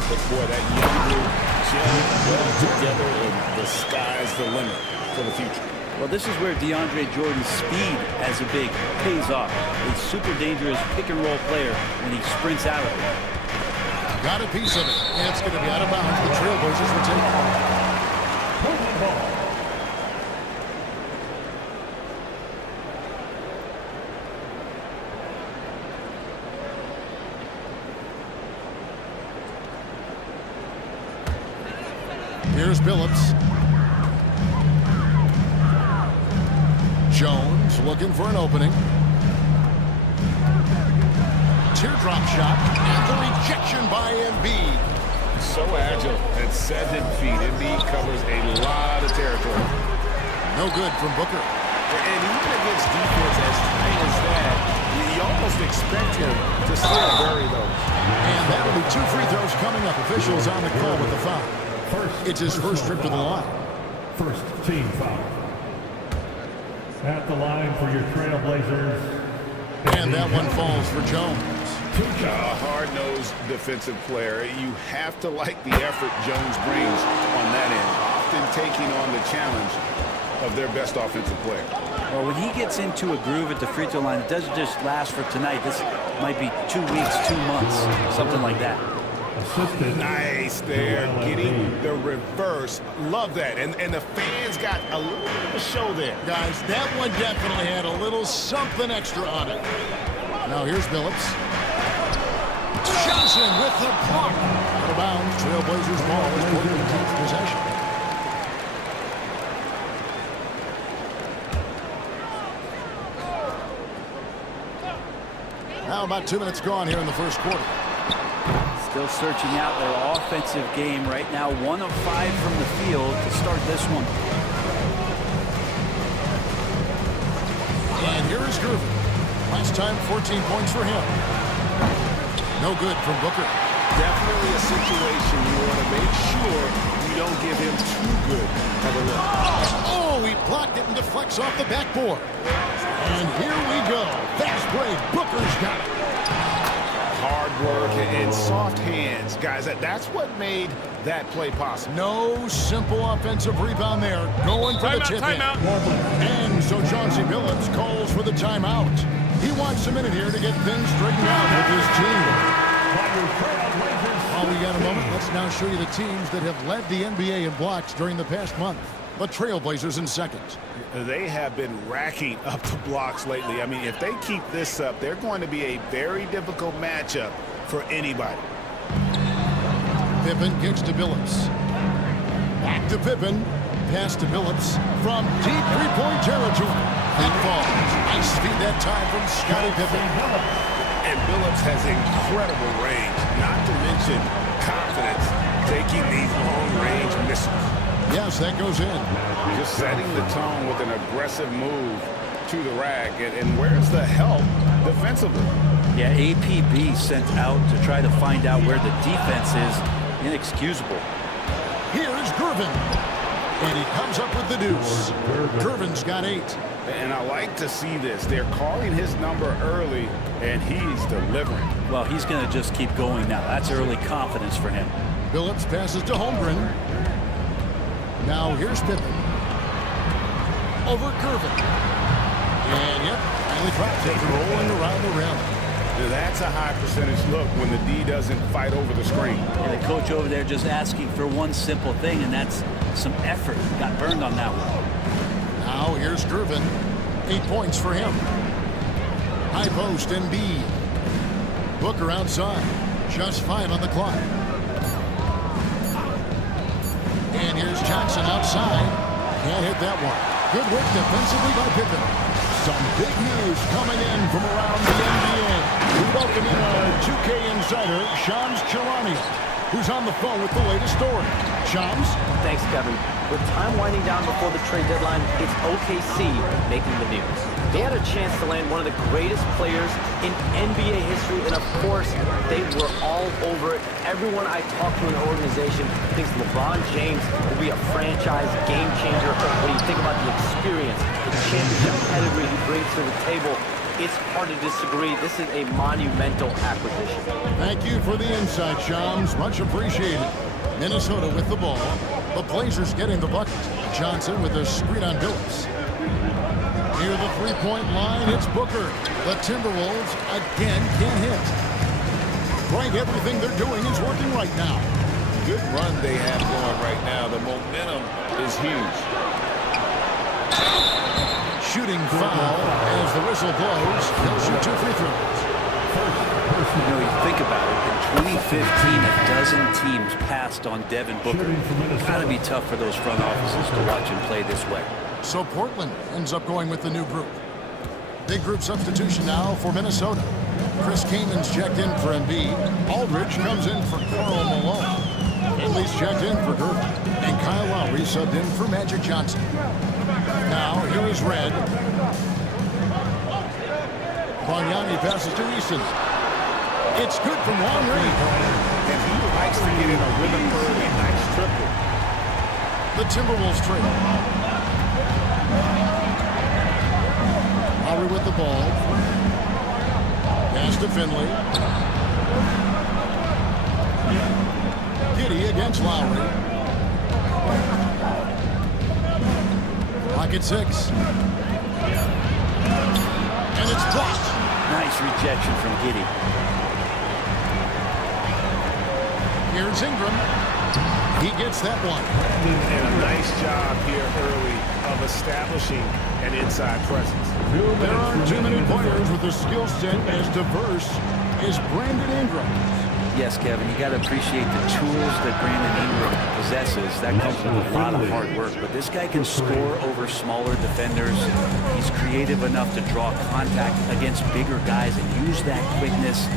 But, boy, that young group gelled well together, and the sky's the limit for the future. Well, this is where DeAndre Jordan's speed as a big pays off. A super dangerous pick-and-roll player when he sprints out of it. Got a piece of it, and it's going to be out of bounds. The Trailblazers will take it. Here's Billups. Jones looking for an opening. Teardrop shot. And the rejection by Embiid. So agile at 7 feet. Embiid covers a lot of territory. No good from Booker. And even against defense as tight as that, you almost expect him to still bury those. And that'll be 2 free throws coming up. Officials on the call with the foul. It's his first trip to the line. First team foul. At the line for your Trailblazers. And that one falls for Jones. A hard-nosed defensive player. You have to like the effort Jones brings on that end, often taking on the challenge of their best offensive player. Well, when he gets into a groove at the free throw line, it doesn't just last for tonight. This might be 2 weeks, 2 months, something like that. Assisted. Nice there, getting the reverse. Love that. And the fans got a little bit of a show there. Guys, that one definitely had a little something extra on it. Now here's Billups. Johnson with the block. Out of bounds. Trailblazers ball as Portland takes possession. Now about 2 minutes gone here in the first quarter. Still searching out their offensive game right now. 1 of 5 from the field to start this one. And here is Gervin. Last time, 14 points for him. No good from Booker. Definitely a situation you want to make sure you don't give him too good of a look. Oh, he blocked it and deflects off the backboard. And here we go. Fast break. Booker's got it. Hard work and soft hands. Guys, that's what made that play possible. No simple offensive rebound there. Going for the tip-in. And so Chauncey Billups calls for the timeout. He wants a minute here to get things straightened out with his team. While we got a moment, let's now show you the teams that have led the NBA in blocks during the past month. The Trailblazers in second. They have been racking up the blocks lately. I mean, if they keep this up, they're going to be a very difficult matchup for anybody. Pippen kicks to Billups. Back to Pippen. Pass to Billups from deep three-point territory. That falls. Nice feed that time from Scottie Pippen. And Billups has incredible range, not to mention confidence, taking these long-range missiles. Yes, that goes in. Just setting the tone with an aggressive move to the rack. And where's the help defensively? Yeah, APB sent out to try to find out where the defense is. Inexcusable. Here's Gervin. And he comes up with the deuce. Gervin's got 8. And I like to see this. They're calling his number early, and he's delivering. Well, he's going to just keep going now. That's early confidence for him. Billups passes to Holmgren. Now here's Pippen. Over Gervin. And yep, finally dropped it, rolling around the rim. That's a high percentage look when the D doesn't fight over the screen. And the coach over there just asking for one simple thing, and that's some effort. Got burned on that one. Now here's Gervin. 8 points for him. High post, Embiid. Booker outside. Just 5 on the clock. And here's Johnson outside. Can't hit that one. Good work defensively by Pippen. Some big news coming in from around the NBA. We welcome in our 2K insider, Shams Charania, who's on the phone with the latest story. Shams? Thanks, Kevin. With time winding down before the trade deadline, it's OKC making the news. They had a chance to land one of the greatest players in NBA history, and of course, they were all over it. Everyone I talked to in the organization thinks LeBron James will be a franchise game changer. When you think about the experience, the championship pedigree he brings to the table, it's hard to disagree. This is a monumental acquisition. Thank you for the insight, Shams. Much appreciated. Minnesota with the ball. The Blazers getting the bucket. Johnson with a screen on Billups. Near the three-point line, it's Booker. The Timberwolves again can't hit. Greg, everything they're doing is working right now. Good run they have going right now. The momentum is huge. Shooting foul as the whistle blows. He'll shoot 2 free throws. You know, you think about it, in 2015, a dozen teams passed on Devin Booker. Gotta be tough for those front offices to watch him play this way. So Portland ends up going with the new group. Big group substitution now for Minnesota. Chris Kamen's checked in for Embiid. Aldridge comes in for Karl Malone. Finley's checked in for Gervin. And Kyle Lowry subbed in for Magic Johnson. Now, here is Red. Bargnani passes to Easton. It's good from long range. And he likes to get in a rhythm early. Nice triple. The Timberwolves trade. Lowry with the ball. Pass to Finley. Giddey against Lowry. Clock at 6. And it's blocked. Nice rejection from Giddey. Here's Ingram. He gets that one. And a nice job here early of establishing an inside presence. There aren't too many players with a skill set as diverse as Brandon Ingram. Yes, Kevin, you got to appreciate the tools that Brandon Ingram possesses. That comes with a lot of hard work. But this guy can score over smaller defenders. He's creative enough to draw contact against bigger guys and use that quickness.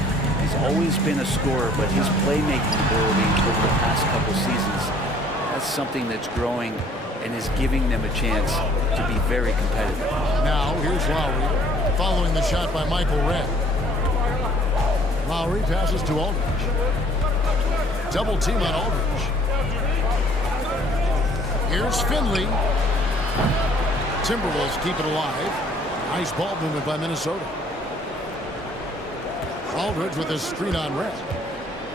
He's always been a scorer, but his playmaking ability over the past couple seasons, that's something that's growing and is giving them a chance to be very competitive. Now, here's Lowry, following the shot by Michael Redd. Lowry passes to Aldridge. Double team on Aldridge. Here's Finley. Timberwolves keep it alive. Nice ball movement by Minnesota. Aldridge with a screen on Redd.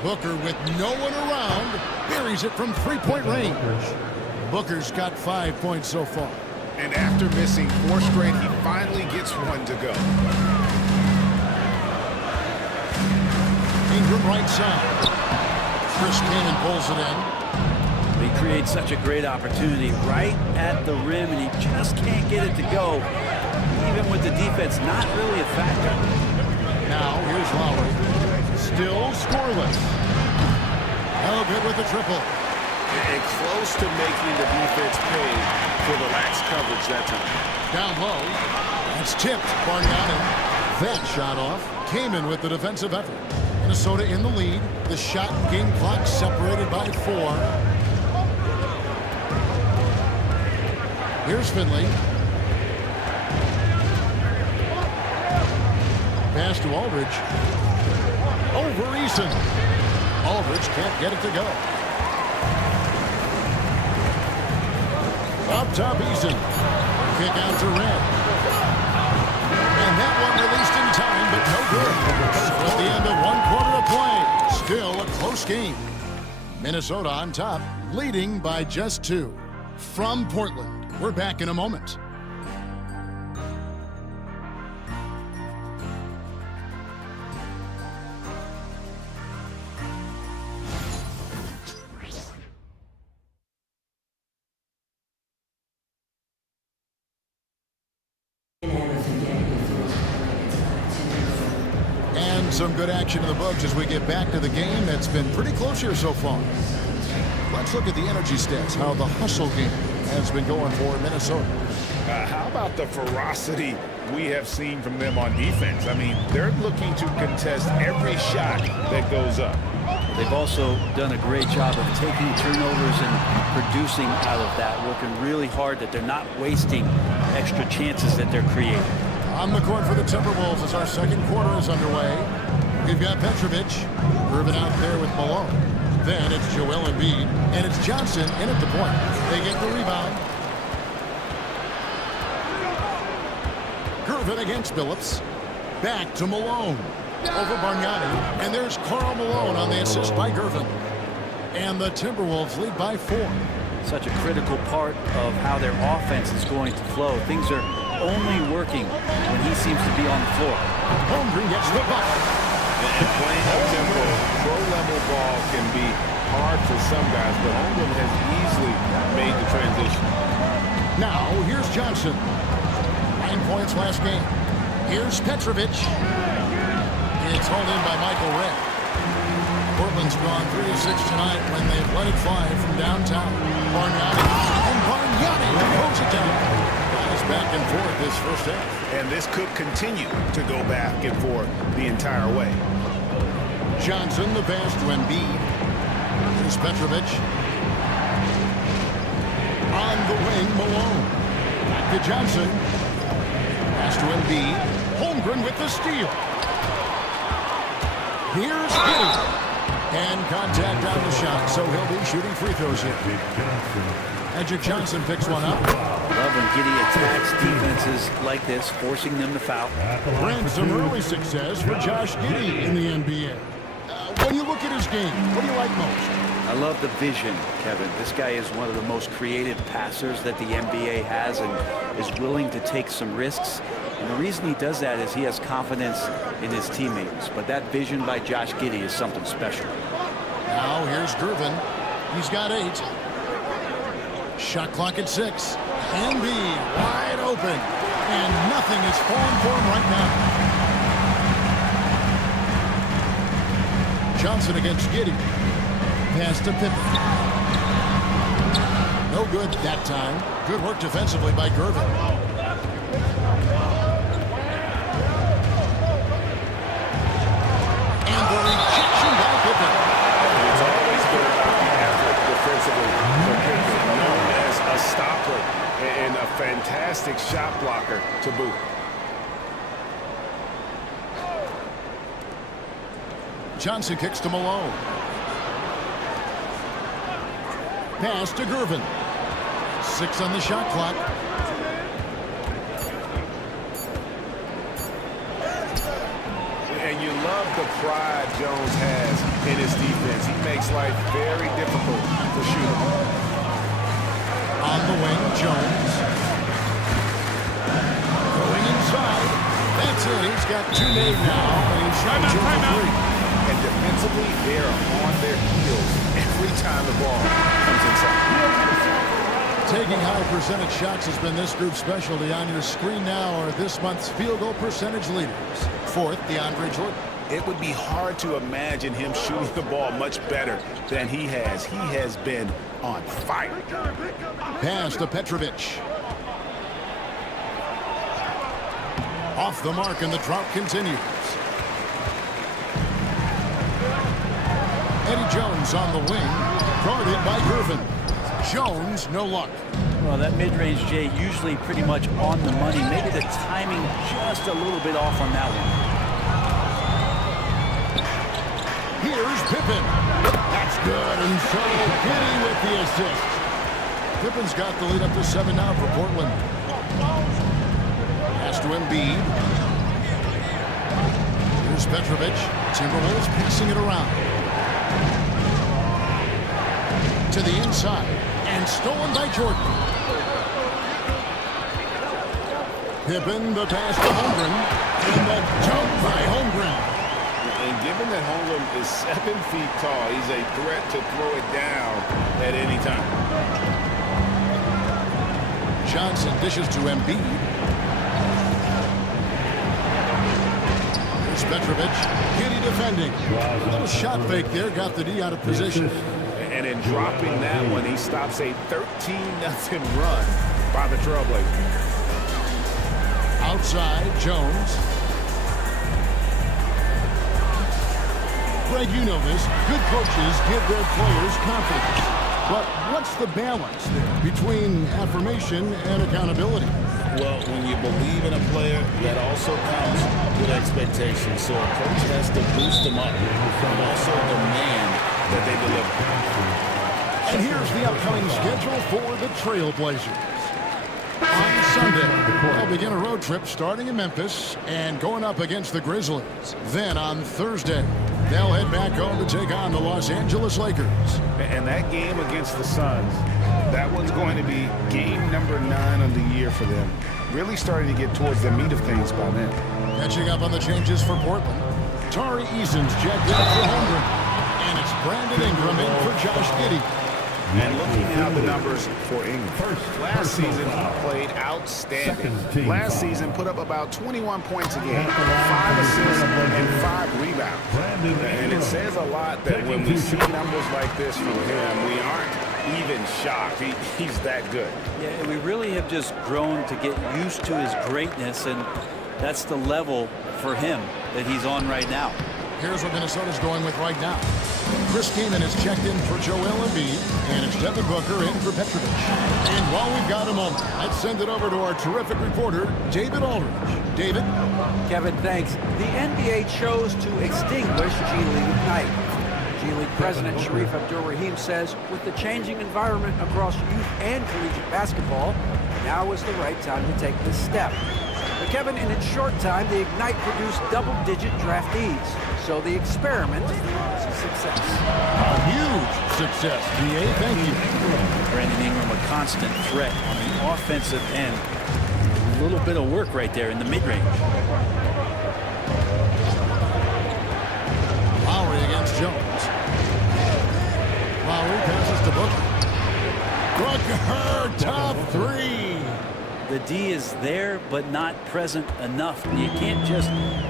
Booker with no one around. Buries it from three-point range. Booker's got 5 points so far. And after missing 4 straight, he finally gets one to go. Ingram right side. Chris Kaman pulls it in. He creates such a great opportunity right at the rim, and he just can't get it to go. Even with the defense not really a factor. Now, here's Lowry. Still scoreless. No good with the triple. And close to making the defense pay for the lax coverage that time. Down low. That's tipped. Bargnani. That shot off. Kaman with the defensive effort. Minnesota in the lead. The shot game clock separated by 4. Here's Finley. Pass to Aldridge. Over Eason. Aldridge can't get it to go. Up top, Eason. Kick out to Redd. And that one released in time, but no good. So at the end of 1 quarter of play, still a close game. Minnesota on top, leading by just 2. From Portland, we're back in a moment. Some good action in the books as we get back to the game that's been pretty close here so far. Let's look at the energy stats, how the hustle game has been going for Minnesota. How about the ferocity we have seen from them on defense? I mean, they're looking to contest every shot that goes up. They've also done a great job of taking turnovers and producing out of that, working really hard that they're not wasting extra chances that they're creating. On the court for the Timberwolves as our second quarter is underway. We've got Petrovic, Irvin out there with Malone. Then it's Joel Embiid, and it's Johnson in at the point. They get the rebound. Gervin against Phillips. Back to Malone. Over Bargnani. And there's Karl Malone on the assist by Gervin. And the Timberwolves lead by 4. Such a critical part of how their offense is going to flow. Things are only working when he seems to be on the floor. Holmgren gets the bucket. And playing up-tempo, pro-level ball can be hard for some guys, but Holmgren has easily made the transition. Now, here's Johnson. 9 points last game. Here's Petrovic. It's hauled in by Michael Redd. Portland's gone 3 of 6 tonight when they've let it fly from downtown. Bargnani. And Bargnani goes it down. Guys back and forth this first half. And this could continue to go back and forth the entire way. Johnson, the pass to Embiid. Here's Petrovic. On the wing, Malone. Back to Johnson. Pass to Embiid. Holmgren with the steal. Here's Giddey. And contact on the shot, so he'll be shooting free throws here. Magic Johnson picks one up. Love when Giddey attacks defenses like this, forcing them to foul. Brand some early success for Josh Giddey in the NBA. When you look at his game, what do you like most? I love the vision, Kevin. This guy is one of the most creative passers that the NBA has and is willing to take some risks. And the reason he does that is he has confidence in his teammates. But that vision by Josh Giddey is something special. Now here's Gervin. He's got 8. Shot clock at 6. Embiid wide open. And nothing is falling for him right now. Johnson against Giddey. Pass to Pippen. No good that time. Good work defensively by Gervin. And the rejection by Pippen. It's always been about the effort defensively for Pippen, known as a stopper and a fantastic shot blocker to boot. Johnson kicks to Malone. Pass to Gervin. 6 on the shot clock. And you love the pride Jones has in his defense. He makes life very difficult for shooting. On the wing, Jones. Going inside. That's it. He's got 2 made now, and he's shot 2 for 3. And defensively, they're on their heels every time the ball comes inside. Taking high percentage shots has been this group's specialty. On your screen now are this month's field goal percentage leaders. 4th, DeAndre Jordan. It would be hard to imagine him shooting the ball much better than he has. He has been on fire. Pass to Petrovic. Off the mark, and the drought continues. Eddie Jones on the wing, guarded by Gervin. Jones, no luck. Well, that mid-range, Jay, usually pretty much on the money. Maybe the timing just a little bit off on that one. Here's Pippen. That's good, and so Giddey with the assist. Pippen's got the lead up to 7 now for Portland. Pass to Embiid. Here's Petrovic. Timberwolves passing it around. To the inside, and stolen by Jordan. Pippen, the pass to Holmgren, and the jump by Holmgren. And given that Holmgren is 7 feet tall, he's a threat to throw it down at any time. Johnson dishes to Embiid. Here's Here's Petrovic. Giddy defending. A little shot fake there. Got the D out of position. And in dropping that one, he stops a 13-0 run by the Trailblazers. Outside, Jones. Greg, you know this. Good coaches give their players confidence. But what's the balance there between affirmation and accountability? Well, when you believe in a player, that also comes with expectations. So a coach has to boost them up, but also demand that they deliver. And here's the upcoming schedule for the Trailblazers. On Sunday, they'll begin a road trip starting in Memphis and going up against the Grizzlies. Then on Thursday, they'll head back home to take on the Los Angeles Lakers. And that game against the Suns, that one's going to be game number 9 of the year for them. Really starting to get towards the meat of things by then. Catching up on the changes for Portland. Tari Eason's checked in for Holmgren. And it's Brandon Ingram in for Josh Giddey. And looking at the numbers for Ingram. Last season, he played outstanding. Last season, put up about 21 points a game, 5 assists, and 5 rebounds. And it says a lot that when we see numbers like this from him, we aren't even shocked. He's that good. Yeah, we really have just grown to get used to his greatness, and that's the level for him that he's on right now. Here's what Minnesota's going with right now. Chris Kaman is checked in for Joel Embiid, and it's Devin Booker in for Petrovic. And while we've got a moment, let's send it over to our terrific reporter, David Aldridge. David? Kevin, thanks. The NBA chose to extinguish G League Ignite. G League President Sharif Abdur-Rahim says, with the changing environment across youth and collegiate basketball, now is the right time to take this step. But Kevin, in its short time, the Ignite produced double-digit draftees. So the experiment was a success. A huge success, D.A. Thank you. Brandon Ingram, a constant threat on the offensive end. A little bit of work right there in the mid-range. Lowry against Jones. Lowry passes to Booker. Booker, top 3. The D is there, but not present enough. You can't just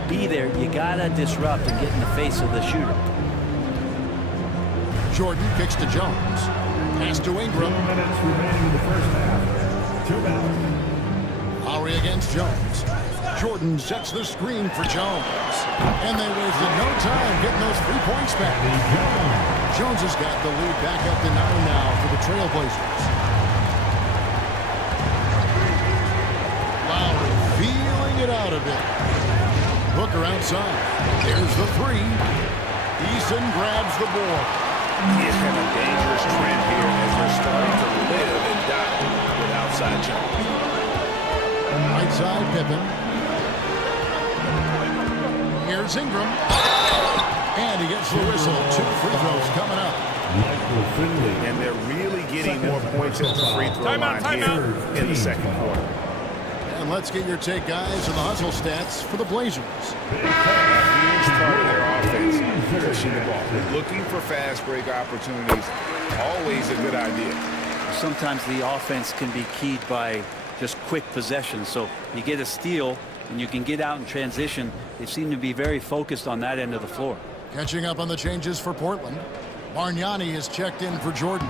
be there. You gotta disrupt and get in the face of the shooter. Jordan kicks to Jones. Pass to Ingram. 2 minutes remaining in the first half. 2 minutes. Lowry against Jones. Jordan sets the screen for Jones. And they wasted no time getting those 3 points back. Jones has got the lead back up to 9 now for the Trailblazers. It out of it. Booker outside. There's the 3. Eason grabs the ball. He has had a dangerous trend here as they're starting to live and die with outside Jones. Right side, Pippen. Here's Ingram. And he gets the whistle. 2 free throws coming up. And they're really getting more points at the free throw line here in the second quarter. And let's get your take, guys, on the hustle stats for the Blazers. A huge part of their offense, pushing the ball. Looking for fast break opportunities, always a good idea. Sometimes the offense can be keyed by just quick possession. So you get a steal and you can get out in transition. They seem to be very focused on that end of the floor. Catching up on the changes for Portland. Bargnani is checked in for Jordan.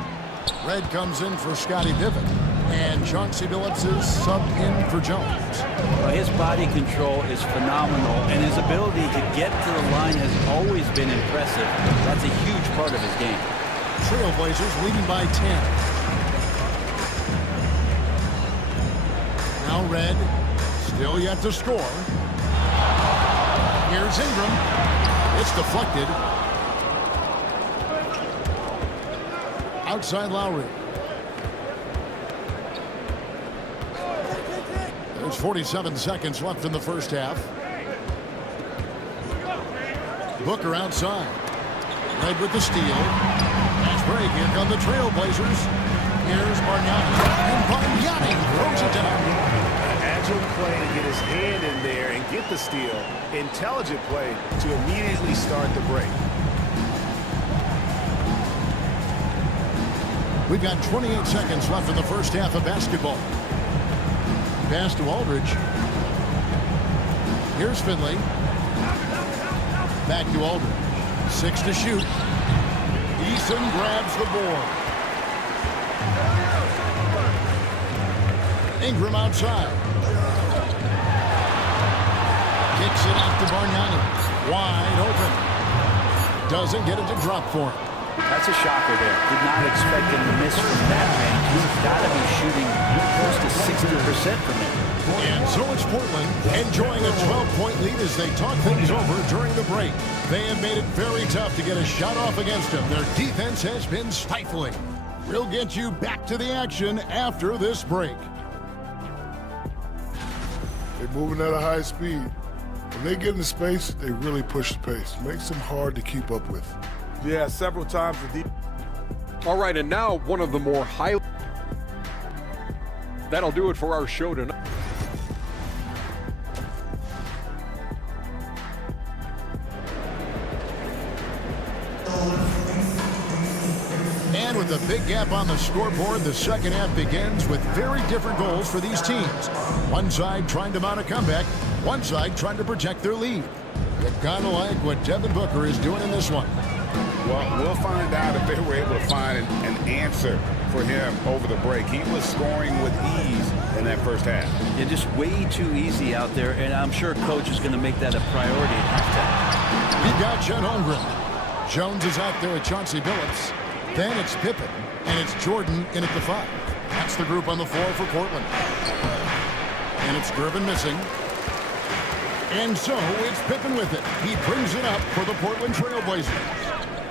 Red comes in for Scottie Pippen. And Chauncey Billups is subbed in for Jones. Well, his body control is phenomenal, and his ability to get to the line has always been impressive. That's a huge part of his game. Trailblazers leading by 10. Now Red, still yet to score. Here's Ingram. It's deflected. Outside Lowry. There's 47 seconds left in the first half. Booker outside. Red with the steal. Fast break. Here come the Trailblazers. Here's Bargnani. And Bargnani throws it down. Agile play to get his hand in there and get the steal. Intelligent play to immediately start the break. We've got 28 seconds left in the first half of basketball. Pass to Aldridge. Here's Finley. back to Aldridge. 6 to shoot. Eason grabs the board. Ingram outside. Kicks it out to Bargnani. Wide open. Doesn't get it to drop for him. That's a shocker there. Did not expect him to miss from that range. He's got to be shooting close to 60% from it. And so it's Portland enjoying a 12-point lead as they talk things over during the break. They have made it very tough to get a shot off against them. Their defense has been stifling. We'll get you back to the action after this break. They're moving at a high speed. When they get into space, they really push the pace. Makes them hard to keep up with. Yeah, several times the All right, and now one of the more high... That'll do it for our show tonight. And with a big gap on the scoreboard, the second half begins with very different goals for these teams. One side trying to mount a comeback, one side trying to protect their lead. You gotta like what Devin Booker is doing in this one. Well, we'll find out if they were able to find an answer for him over the break. He was scoring with ease in that first half. Yeah, just way too easy out there, and I'm sure coach is going to make that a priority at halftime. He got Chet Holmgren. Jones is out there at Chauncey Billups. Then it's Pippen, and it's Jordan in at the 5. That's the group on the floor for Portland. And it's Gervin missing. And so it's Pippen with it. He brings it up for the Portland Trailblazers.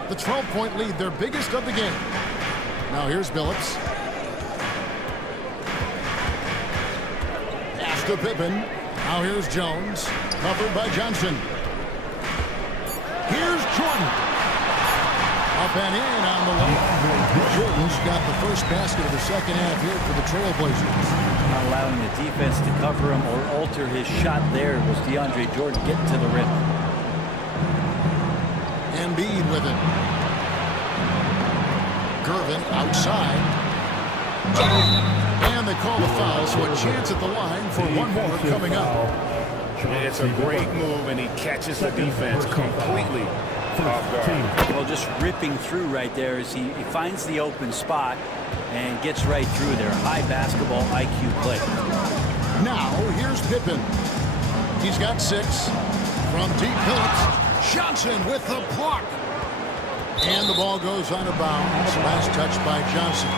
The 12-point lead, their biggest of the game. Now here's Billups. Pass to Pippen. Now here's Jones. Covered by Johnson. Here's Jordan. Up and in on the way. Jordan's got the first basket of the second half here for the Trailblazers. Not allowing the defense to cover him or alter his shot there was DeAndre Jordan getting to the rim. Embiid with it. Gervin outside. And they call the foul, so a chance at the line for one more coming up. It's a great move, and he catches the defense completely off guard. Well, just ripping through right there as he finds the open spot and gets right through there. High basketball IQ play. Now, here's Pippen. He's got 6 from deep Billups. Johnson with the block. And the ball goes out of bounds. Last touch by Johnson.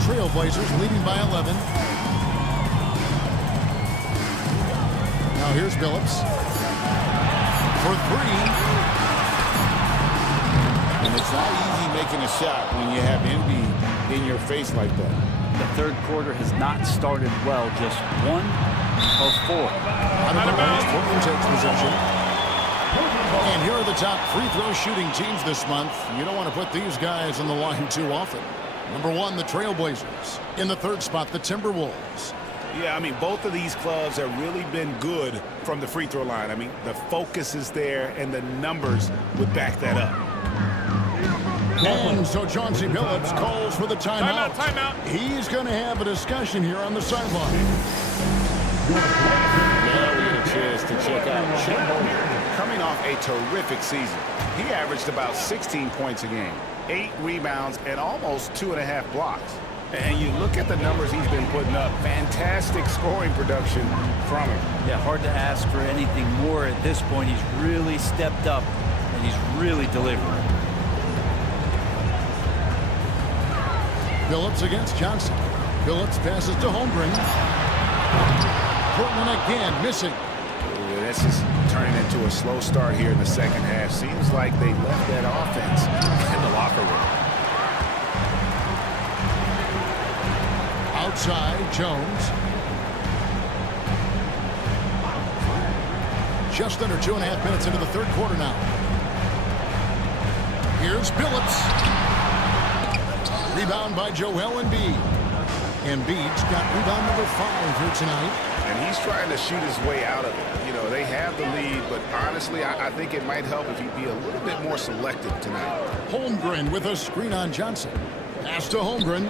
Trailblazers leading by 11. Now here's Billups. For 3. And it's not easy making a shot when you have Embiid in your face like that. The third quarter has not started well. Just 1 of 4. Out of bounds, Portland takes possession. And here are the top free throw shooting teams this month. You don't want to put these guys on the line too often. Number 1, the Trailblazers. In the 3rd spot, the Timberwolves. Yeah, I mean, both of these clubs have really been good from the free throw line. I mean, the focus is there, and the numbers would back that up. And so Chauncey Billups calls for the timeout. Timeout. He's going to have a discussion here on the sideline. Now we get a chance to check out Chet Holmgren. Coming off a terrific season, he averaged about 16 points a game, 8 rebounds, and almost 2.5 blocks. And you look at the numbers he's been putting up, fantastic scoring production from him. Yeah, hard to ask for anything more at this point. He's really stepped up, and he's really delivering. Billups against Johnson. Billups passes to Holmgren. Portland again missing. Ooh, this is turning into a slow start here in the second half. Seems like they left that offense in the locker room. Outside, Jones. Just under 2.5 minutes into the third quarter now. Here's Billups. Rebound by Joel Embiid. Embiid's got rebound number 5 here tonight. And he's trying to shoot his way out of it. You know, they have the lead, but honestly, I think it might help if he'd be a little bit more selective tonight. Holmgren with a screen on Johnson. Pass to Holmgren.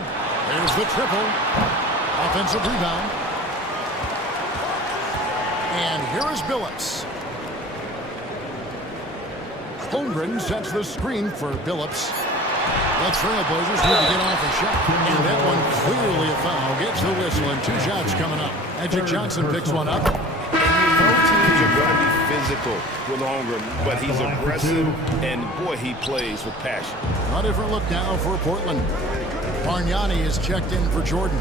There's the triple. Offensive rebound. And here is Billups. Holmgren sets the screen for Billups. The Trailblazers need to get off a shot. And that one clearly a foul. Gets the whistle and 2 shots coming up. Magic Johnson picks one up. Teams are going to be physical with Holmgren, but he's aggressive, and boy, he plays with passion. A different look now for Portland. Bargnani is checked in for Jordan.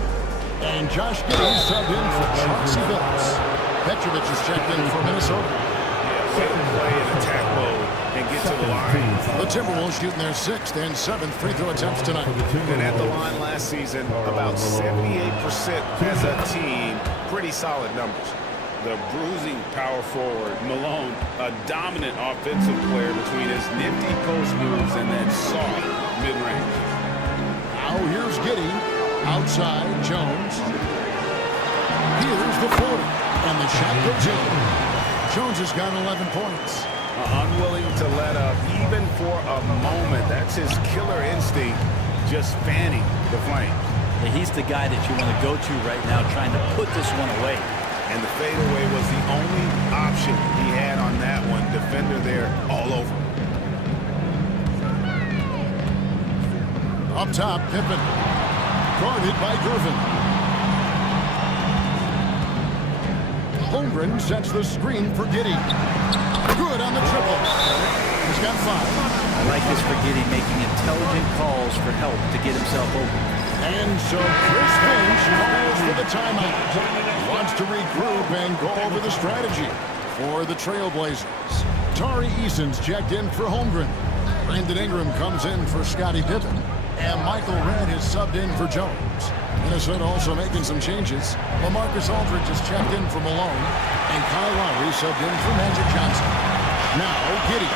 And Josh Giddey subbed in for Chauncey Billups. Petrovic is checked in for Minnesota. Yeah, way to play in attack mode and get to the line. The Timberwolves shooting their 6th and 7th free throw attempts tonight. And at the line last season, about 78% as a team. Pretty solid numbers. The bruising power forward, Malone, a dominant offensive player between his nifty post moves and that soft mid-range. Now here's Giddey. Outside, Jones. Here's the 40. And the shot goes in. Jones has got 11 points. Unwilling to let up, even for a moment. That's his killer instinct, just fanning the flames. Yeah, he's the guy that you want to go to right now, trying to put this one away. And the fadeaway was the only option he had on that one. Defender there all over. Up top, Pippen. Guarded by Griffin. Holmgren sets the screen for Giddey. Good on the triple. He's got 5. I like this for Giddey, making intelligent calls for help to get himself open. And so Chris Finch calls for the timeout. Wants to regroup and go over the strategy for the Trailblazers. Tari Eason's checked in for Holmgren. Brandon Ingram comes in for Scottie Pippen. And Michael Redd is subbed in for Jones. Minnesota also making some changes. LaMarcus Aldridge is checked in for Malone. And Kyle Lowry subbed in for Magic Johnson. Now Giddey.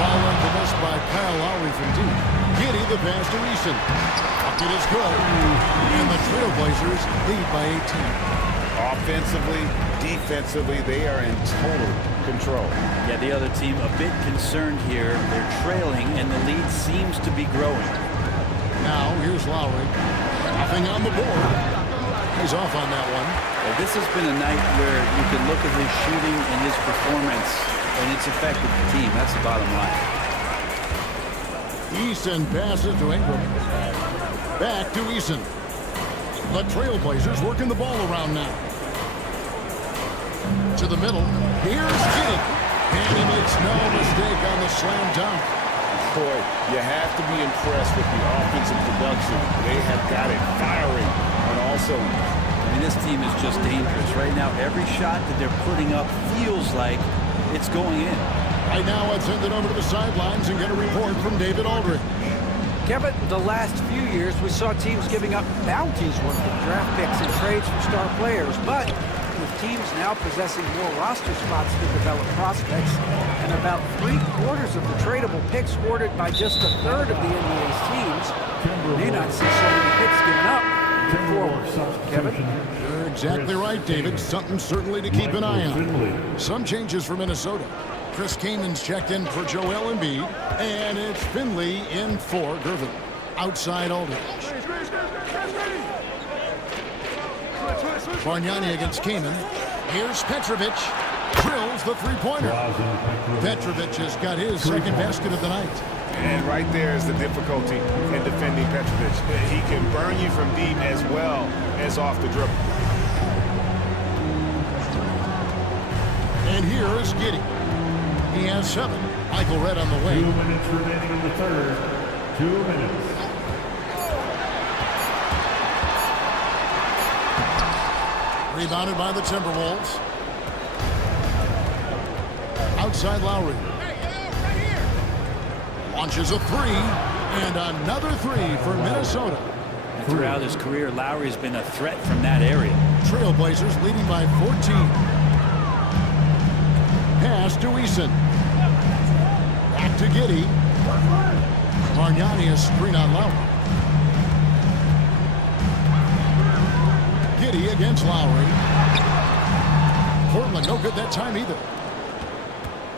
Following the miss by Kyle Lowry from deep. Giddey the pass to Eason. Bucket is good. And the Trailblazers lead by 18. Offensively, defensively, they are in total control. Yeah, the other team a bit concerned here. They're trailing, and the lead seems to be growing. Now, here's Lowry. Nothing on the board. He's off on that one. Well, this has been a night where you can look at his shooting and his performance, and it's affected the team. That's the bottom line. Eason passes to Ingram. Back to Eason. The Trailblazers working the ball around now. To the middle. Here's Giddey. And he makes no mistake on the slam dunk. Boy, you have to be impressed with the offensive production. They have got it firing on all cylinders. I mean, this team is just dangerous. Right now, every shot that they're putting up feels like it's going in. Right now, let's send it over to the sidelines and get a report from David Aldridge. Kevin, the last few years, we saw teams giving up bounties worth of draft picks and trades for star players. But with teams now possessing more roster spots to develop prospects, and about 3/4 of the tradable picks ordered by just 1/3 of the NBA's teams, you may not see so many picks given up forward. Kevin? You're exactly right, David. Something certainly to keep an eye on. Some changes for Minnesota. Chris Kamen's checked in for Joel Embiid, and it's Finley in for Griffin. Outside Aldridge. Bargnani against Kaman. Here's Petrovic. Drills the three-pointer. Petrovic has got his second basket of the night. And right there is the difficulty in defending Petrovic. He can burn you from deep as well as off the dribble. And here is Giddey. He has 7. Michael Redd on the way. 2 minutes remaining in the third. 2 minutes. Rebounded by the Timberwolves. Outside Lowry. Launches a 3. And another 3 for Minnesota. And throughout his career, Lowry's been a threat from that area. Trailblazers leading by 14. Pass to Eason. Back to Giddey. Bargnani a screen on Lowry. Giddey against Lowry. Portland no good that time either.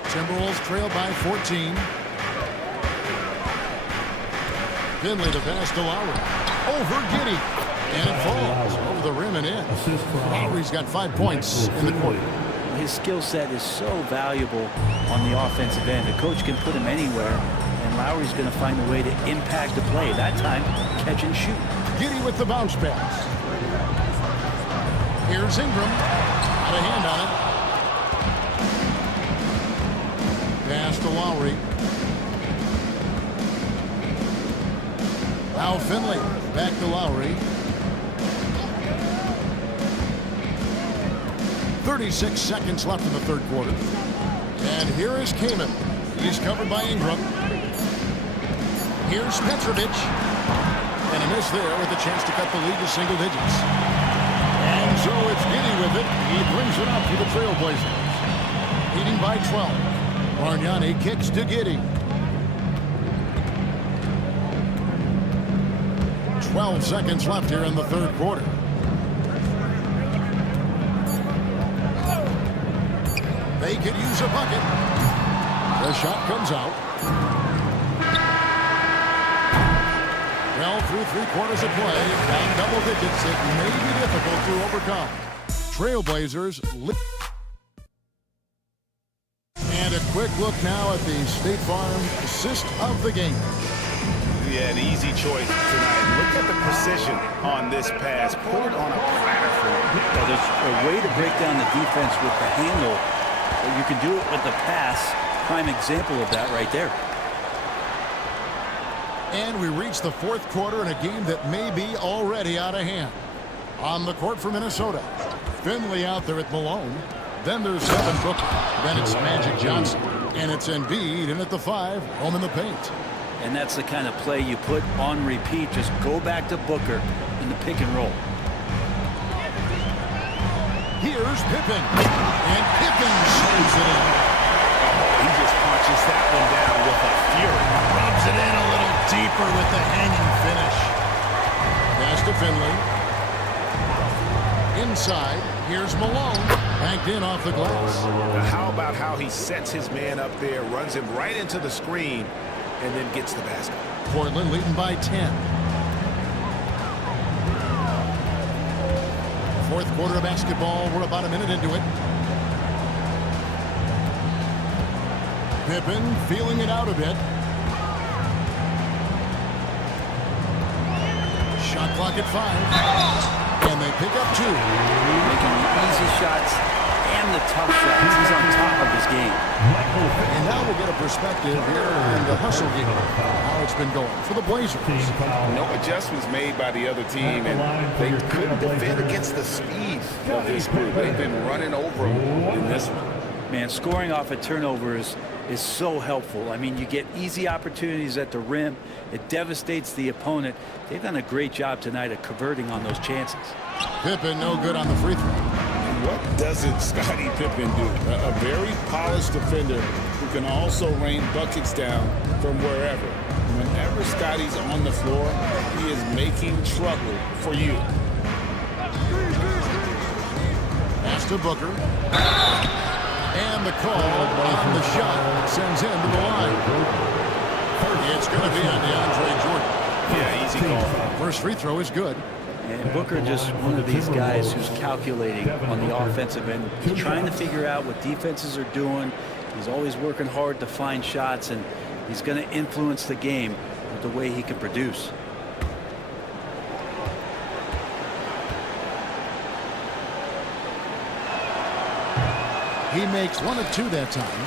Timberwolves trail by 14. Finley the pass to Lowry. Over Giddey. And it falls over the the rim and in. Lowry's got 5 points in the quarter. His skill set is so valuable on the offensive end. The coach can put him anywhere, and Lowry's going to find a way to impact the play. That time, catch and shoot. Giddey with the bounce pass. Here's Ingram. Got a hand on it. Pass to Lowry. Now Finley. Back to Lowry. 36 seconds left in the third quarter. And here is Kaman. He's covered by Ingram. Here's Petrovic. And a miss there with a chance to cut the lead to single digits. And so it's Giddey with it. He brings it up for the Trailblazers. Leading by 12. Bargnani kicks to Giddey. 12 seconds left here in the third quarter. They could use a bucket. The shot comes out. Well, through 3 quarters of play, down double digits, it may be difficult to overcome. Trailblazers. And a quick look now at the State Farm assist of the game. Yeah, an easy choice tonight. Look at the precision on this pass. Put it on a platter for him. Well, there's a way to break down the defense with the handle. You can do it with the pass. Prime example of that right there. And we reach the fourth quarter in a game that may be already out of hand. On the court for Minnesota, Finley out there at Malone. Then there's Devin Booker. Then it's Magic Johnson. And it's Embiid in at the 5, home in the paint. And that's the kind of play you put on repeat. Just go back to Booker in the pick and roll. Here's Pippen. And Pippen slows it in. He just punches that one down with a fury. Rubs it in a little deeper with the hanging finish. Pass to Finley. Inside, here's Malone. Banked in off the glass. Now how about how he sets his man up there, runs him right into the screen, and then gets the basket. Portland leading by 10. Fourth quarter of basketball. We're about a minute into it. Pippen feeling it out a bit. Shot clock at 5. And they pick up 2. Making the easy shots and the tough shots. He's on top of his game. And now we'll get a perspective here in the hustle game. How it's been going for the Blazers. No adjustments made by the other team, and they couldn't defend against the speed of this group. They've been running over them in this one. Man, scoring off of turnovers is so helpful. I mean, you get easy opportunities at the rim. It devastates the opponent. They've done a great job tonight of converting on those chances. Pippen no good on the free throw. What doesn't Scottie Pippen do? A very polished defender who can also rain buckets down from wherever. Whenever Scottie's on the floor, he is making trouble for you. Pass to Booker. And the call on the shot sends him to the line. It's going to be on DeAndre Jordan. Yeah, easy call. First free throw is good. And Booker just one of these guys who's calculating on the offensive end. He's trying to figure out what defenses are doing. He's always working hard to find shots, and he's going to influence the game with the way he can produce. He makes 1 of 2 that time.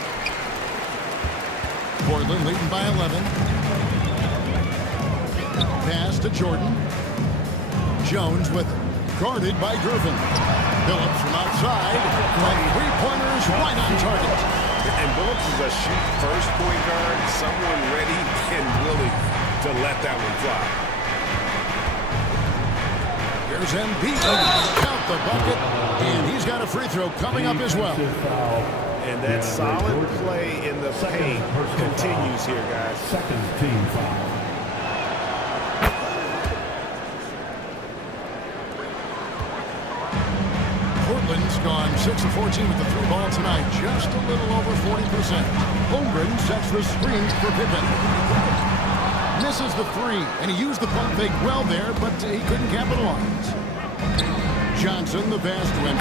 Portland leading by 11. Pass to Jordan. Jones with it. Guarded by Griffin. Phillips from outside. And 3-pointers right on target. And Phillips is a shoot-first point guard, someone ready and willing to let that one fly. Here's Embiid. Count the bucket. And he's got a free throw coming up as well. And that solid play in the paint continues here, guys. Second team foul. Portland's gone 6 of 14 with the 3 ball tonight. Just a little over 40%. Holmgren sets the screen for Pippen. Misses the 3, and he used the pump fake well there, but he couldn't capitalize. Johnson, the pass to him.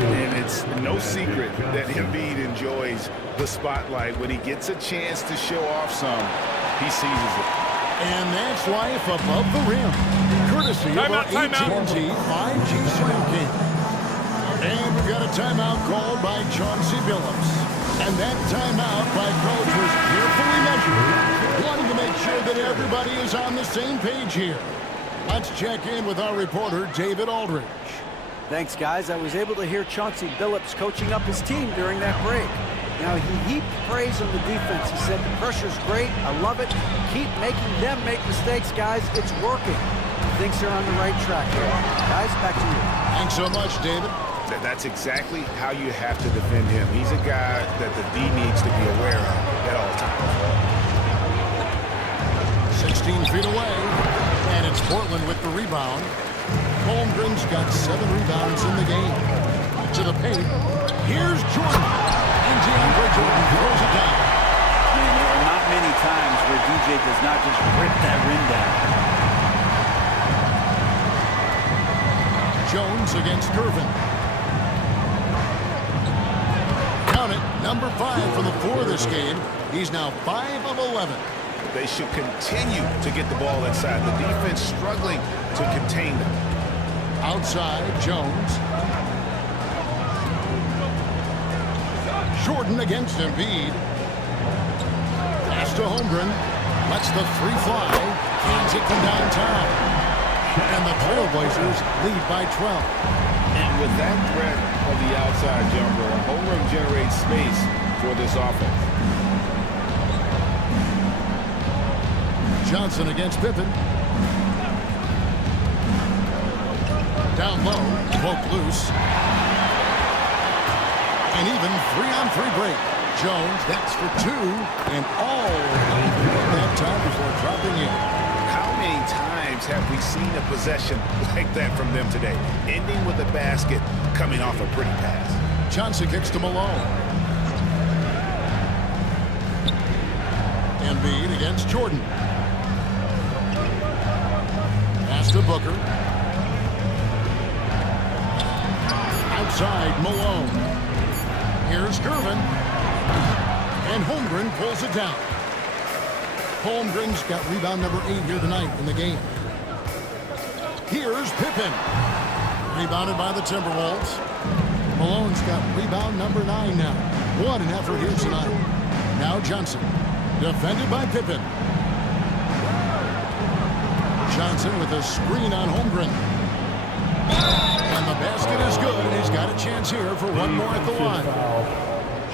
And it's no secret that Embiid enjoys the spotlight. When he gets a chance to show off some, he seizes it. And that's life above the rim, courtesy of our AT&T 5G Slam King. And we've got a timeout called by Chauncey Billups. And that timeout by Coach was carefully measured, wanting to make sure that everybody is on the same page here. Let's check in with our reporter, David Aldridge. Thanks, guys. I was able to hear Chauncey Billups coaching up his team during that break. Now, he heaped praise on the defense. He said, the pressure's great. I love it. Keep making them make mistakes, guys. It's working. He thinks they're on the right track here. Guys, back to you. Thanks so much, David. That's exactly how you have to defend him. He's a guy that the D needs to be aware of at all times. 16 feet away, and it's Portland with the rebound. Holmgren's got 7 rebounds in the game. To the paint. Here's Jordan. And DeAndre Jordan throws it down. There are not many times where DJ does not just rip that rim down. Jones against Gervin. Count it, number 5 for the 4 this game. He's now 5 of 11. They should continue to get the ball inside. The defense struggling to contain them. Outside, Jones. Jordan against Embiid. Pass to Holmgren. Lets the 3 fly. Hands it from downtown. And the Trailblazers lead by 12. And with that threat of the outside jumper, Holmgren generates space for this offense. Johnson against Pippen. Down low, poke loose. And even 3-on-3 break. Jones, that's for 2. And all that time before dropping in. How many times have we seen a possession like that from them today? Ending with a basket, coming off a pretty pass. Johnson kicks to Malone. Embiid against Jordan. Pass to Booker. Outside, Malone. Here's Gervin. And Holmgren pulls it down. Holmgren's got rebound number 8 here tonight in the game. Here's Pippen. Rebounded by the Timberwolves. Malone's got rebound number 9 now. What an effort here tonight. Now Johnson. Defended by Pippen. Johnson with a screen on Holmgren. And the basket is good. He's got a chance here for one more at the line.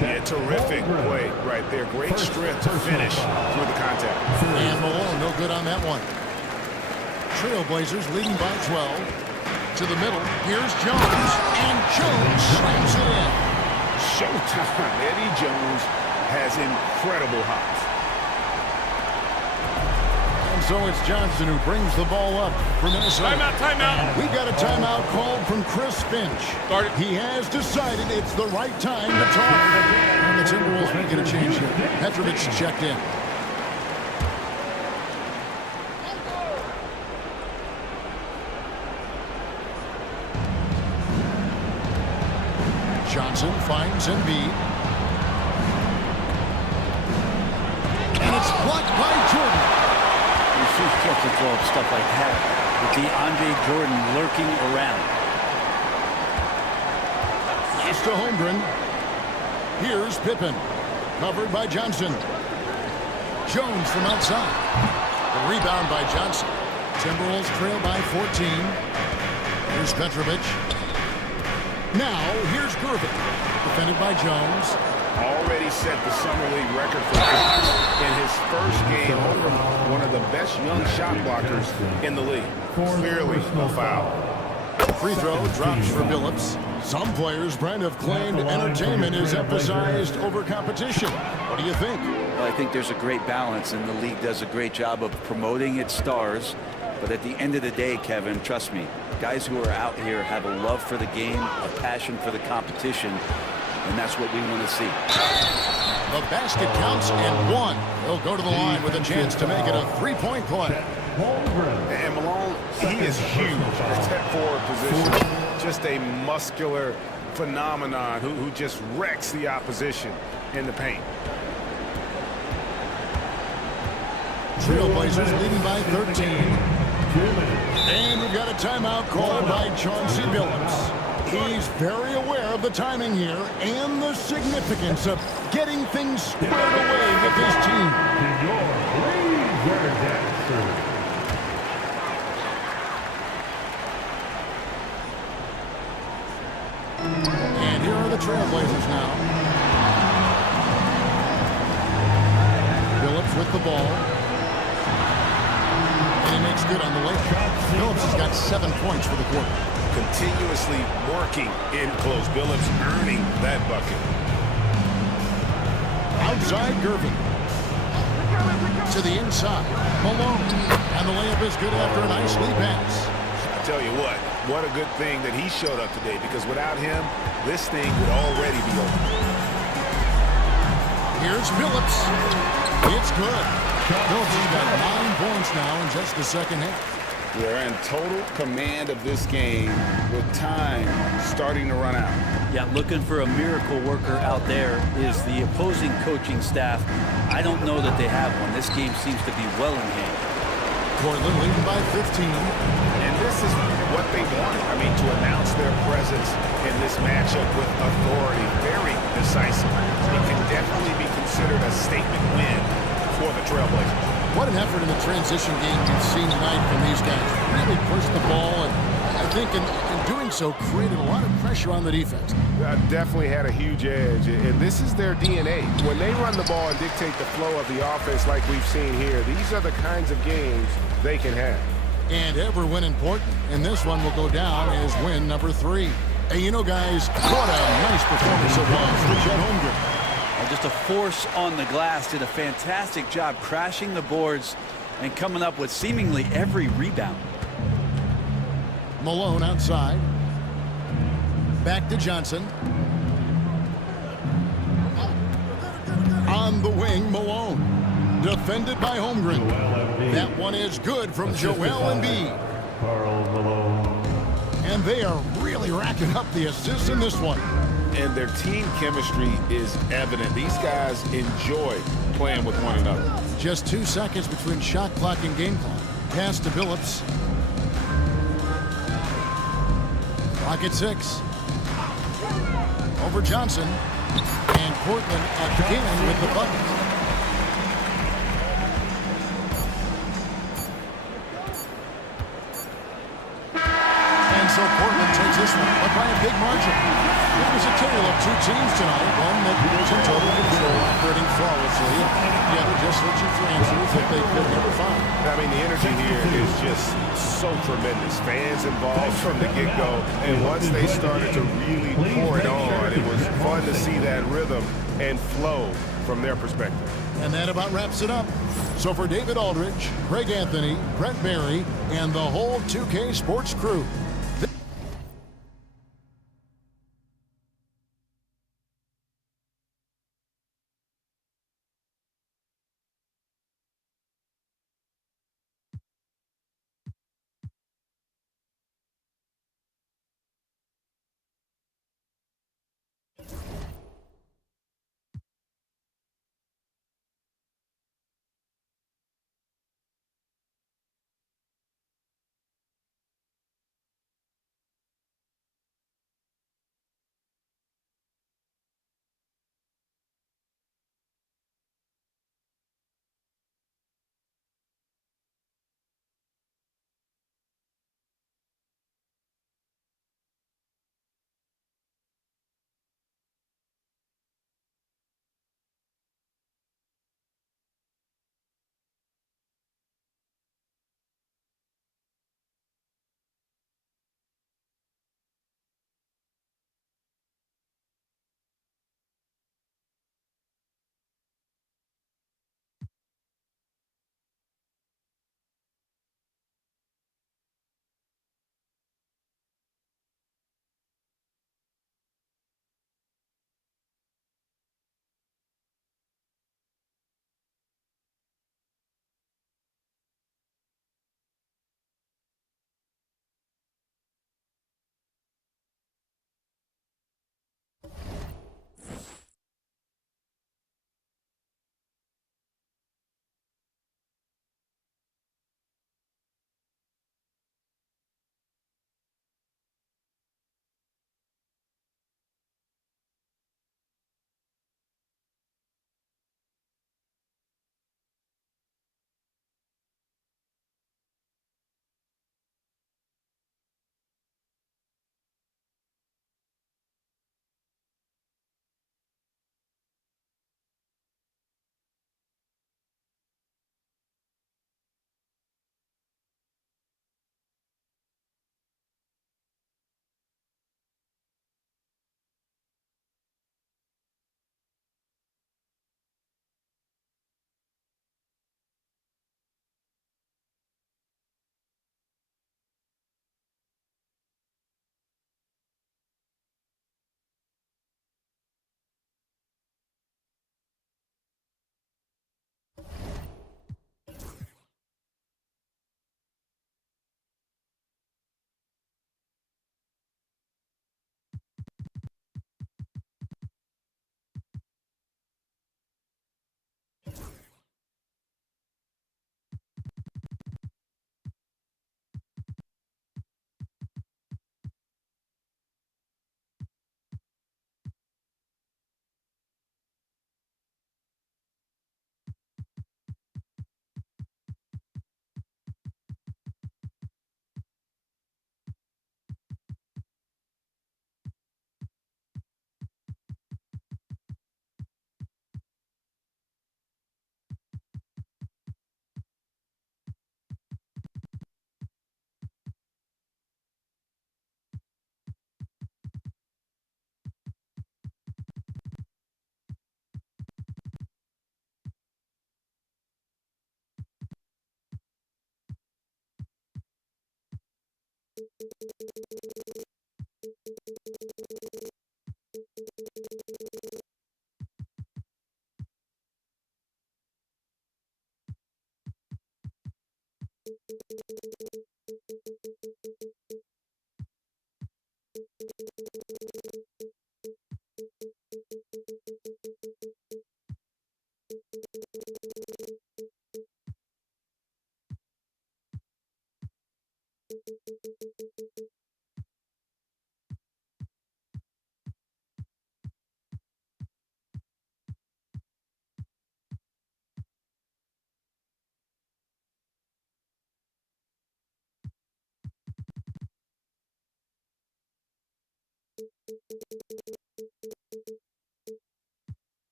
Yeah, terrific play right there. Great strength to finish through the contact. And Malone no good on that one. Trailblazers leading by 12. To the middle. Here's Jones. And Jones slams it in. Showtime. Eddie Jones has incredible hops. And so it's Johnson who brings the ball up for Minnesota. Timeout. We've got a timeout called from Chris Finch. He has decided it's the right time to talk. And the Timberwolves making a change here. Petrovic checked in. Johnson finds Embiid. And it's blocked by Jordan. You see to throw up stuff like that with DeAndre Jordan lurking around. Pass to Holmgren. Here's Pippen. Covered by Johnson. Jones from outside. The rebound by Johnson. Timberwolves trail by 14. Here's Petrovic. Now, here's Gervin. Defended by Jones. Already set the Summer League record for blocks in his first game. Holmgren, one of the best young shot blockers in the league. Clearly a foul. Free throw drops for Billups. Some players, Brent, have claimed entertainment is emphasized over competition. What do you think? Well, I think there's a great balance, and the league does a great job of promoting its stars. But at the end of the day, Kevin, trust me, guys who are out here have a love for the game, a passion for the competition, and that's what we want to see. The basket counts and 1. He'll go to the line with a chance to make it a 3-point play. And Malone He is huge at that forward position. Just a muscular phenomenon who just wrecks the opposition in the paint. Trailblazers leading by 13. And we've got a timeout called by Chauncey Billups. He's very aware of the timing here and the significance of getting things squared away with his team. And here are the Trailblazers now. Billups with the ball. And he makes good on the layup. Billups has got 7 points for the quarter. Continuously working in close. Billups earning that bucket. Outside Gervin. To the inside. Malone. And the layup is good after a nice lead pass. I tell you what a good thing that he showed up today, because without him, this thing would already be over. Here's Billups. It's good. Billups has got 9 points now in just the second half. They're in total command of this game with time starting to run out. Yeah, looking for a miracle worker out there is the opposing coaching staff. I don't know that they have one. This game seems to be well in hand. Portland leading by 15. And this is what they want. I mean, to announce their presence in this matchup with authority, very decisive. It can definitely be considered a statement win for the Trailblazers. What an effort in the transition game we've seen tonight from these guys. Really pushed the ball, and I think in doing so created a lot of pressure on the defense. Definitely had a huge edge, and this is their DNA. When they run the ball and dictate the flow of the offense like we've seen here, these are the kinds of games they can have. And every win important, and this one will go down as win number 3. And you know, guys, what a nice performance it was for Chet Holmgren. Just a force on the glass. Did a fantastic job crashing the boards and coming up with seemingly every rebound. Malone outside. Back to Johnson. On the wing, Malone. Defended by Holmgren. That one is good from Joel Embiid. Karl Malone. And they are really racking up the assists in this one. And their team chemistry is evident. These guys enjoy playing with one another. Just 2 seconds between shot clock and game clock. Pass to Billups. Clock at 6. Over Johnson. And Portland again with the bucket. And so Portland takes this one, but by a big margin. It was a tale of 2 teams tonight. One that was in total control, operating flawlessly. The other just searching for answers that they could never find. I mean, the energy here is just so tremendous. Fans involved from the get-go. And once they started to really pour it on, it was fun to see that rhythm and flow from their perspective. And that about wraps it up. So for David Aldridge, Greg Anthony, Brent Barry, and the whole 2K Sports crew,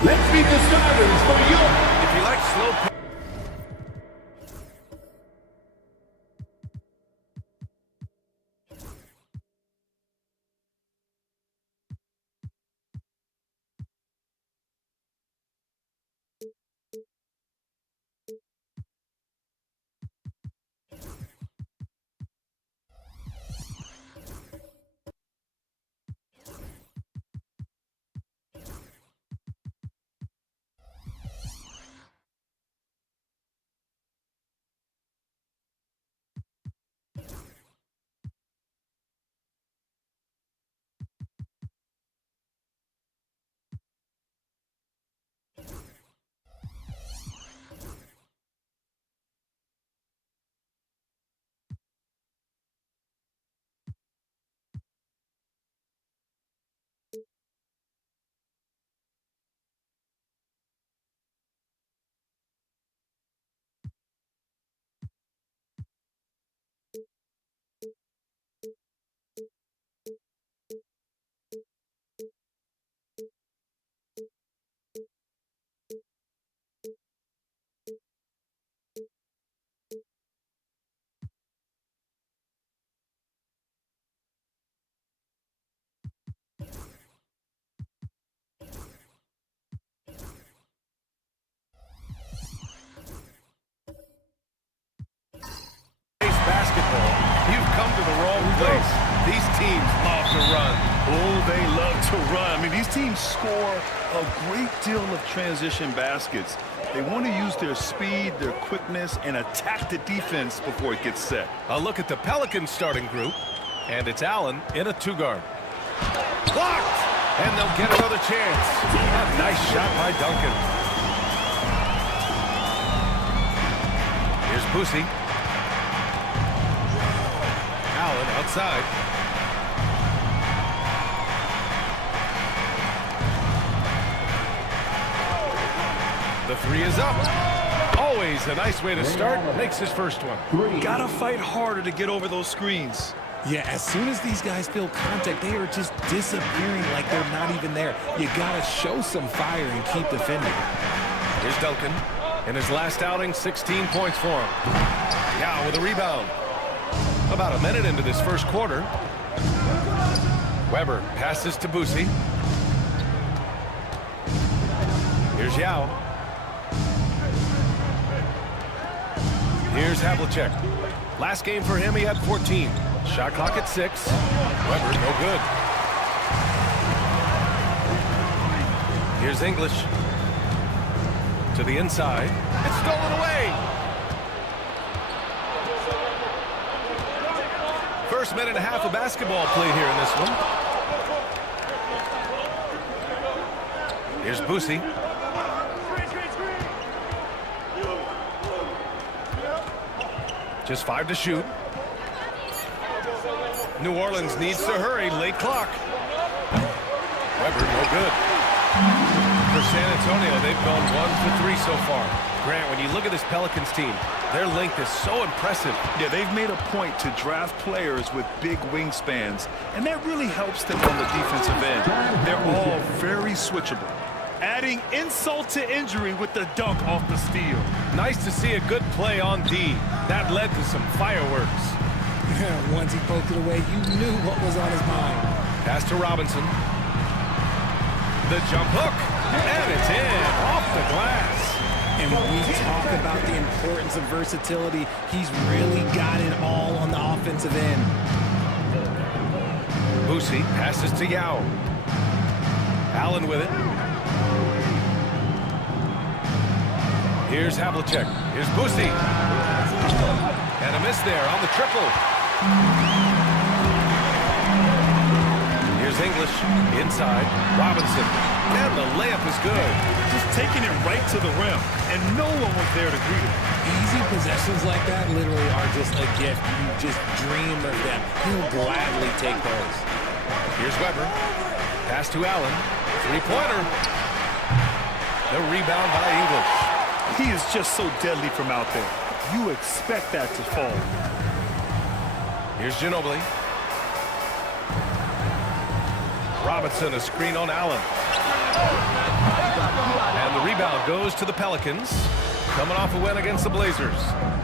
Let's meet the starters for your... If you like slow... Basketball, you've come to the wrong place. These teams love to run. Oh, they love to run. I mean, these teams score a great deal of transition baskets. They want to use their speed, their quickness, and attack the defense before it gets set. A look at the Pelicans starting group, and it's Allen in a two-guard. Blocked! And they'll get another chance. A nice shot by Duncan. Here's Boosie. Allen outside. The three is up. Always a nice way to start. Makes his first one. Gotta fight harder to get over those screens. Yeah, as soon as these guys feel contact, they are just disappearing like they're not even there. You gotta show some fire and keep defending. Here's Duncan. In his last outing, 16 points for him. Yao with a rebound. About a minute into this first quarter. Weber passes to Boosie. Here's Yao. Here's Havlicek. Last game for him, he had 14. Shot clock at 6. Weber, no good. Here's English. To the inside. It's stolen away. First minute and a half of basketball played here in this one. Here's Boosie. Just 5 to shoot. New Orleans needs to hurry. Late clock. Weber, no good. For San Antonio, they've gone 1 for 3 so far. Grant, when you look at this Pelicans team, their length is so impressive. Yeah, they've made a point to draft players with big wingspans, and that really helps them on the defensive end. They're all very switchable. Adding insult to injury with the dunk off the steal. Nice to see a good play on D. That led to some fireworks. Once he poked it away, you knew what was on his mind. Pass to Robinson. The jump hook, and it's in, off the glass. And when we talk about the importance of versatility, he's really got it all on the offensive end. Boosie passes to Yao. Allen with it. Here's Havlicek. Here's Boosie. And a miss there on the triple. Here's English. Inside. Robinson. And the layup is good. Just taking it right to the rim, and no one was there to greet him. Easy possessions like that literally are just a gift. You just dream of them. He'll gladly take those. Here's Weber. Pass to Allen. Three-pointer. The rebound by English. He is just so deadly from out there. You expect that to fall. Here's Ginobili. Robinson, a screen on Allen. And the rebound goes to the Pelicans. Coming off a win against the Blazers.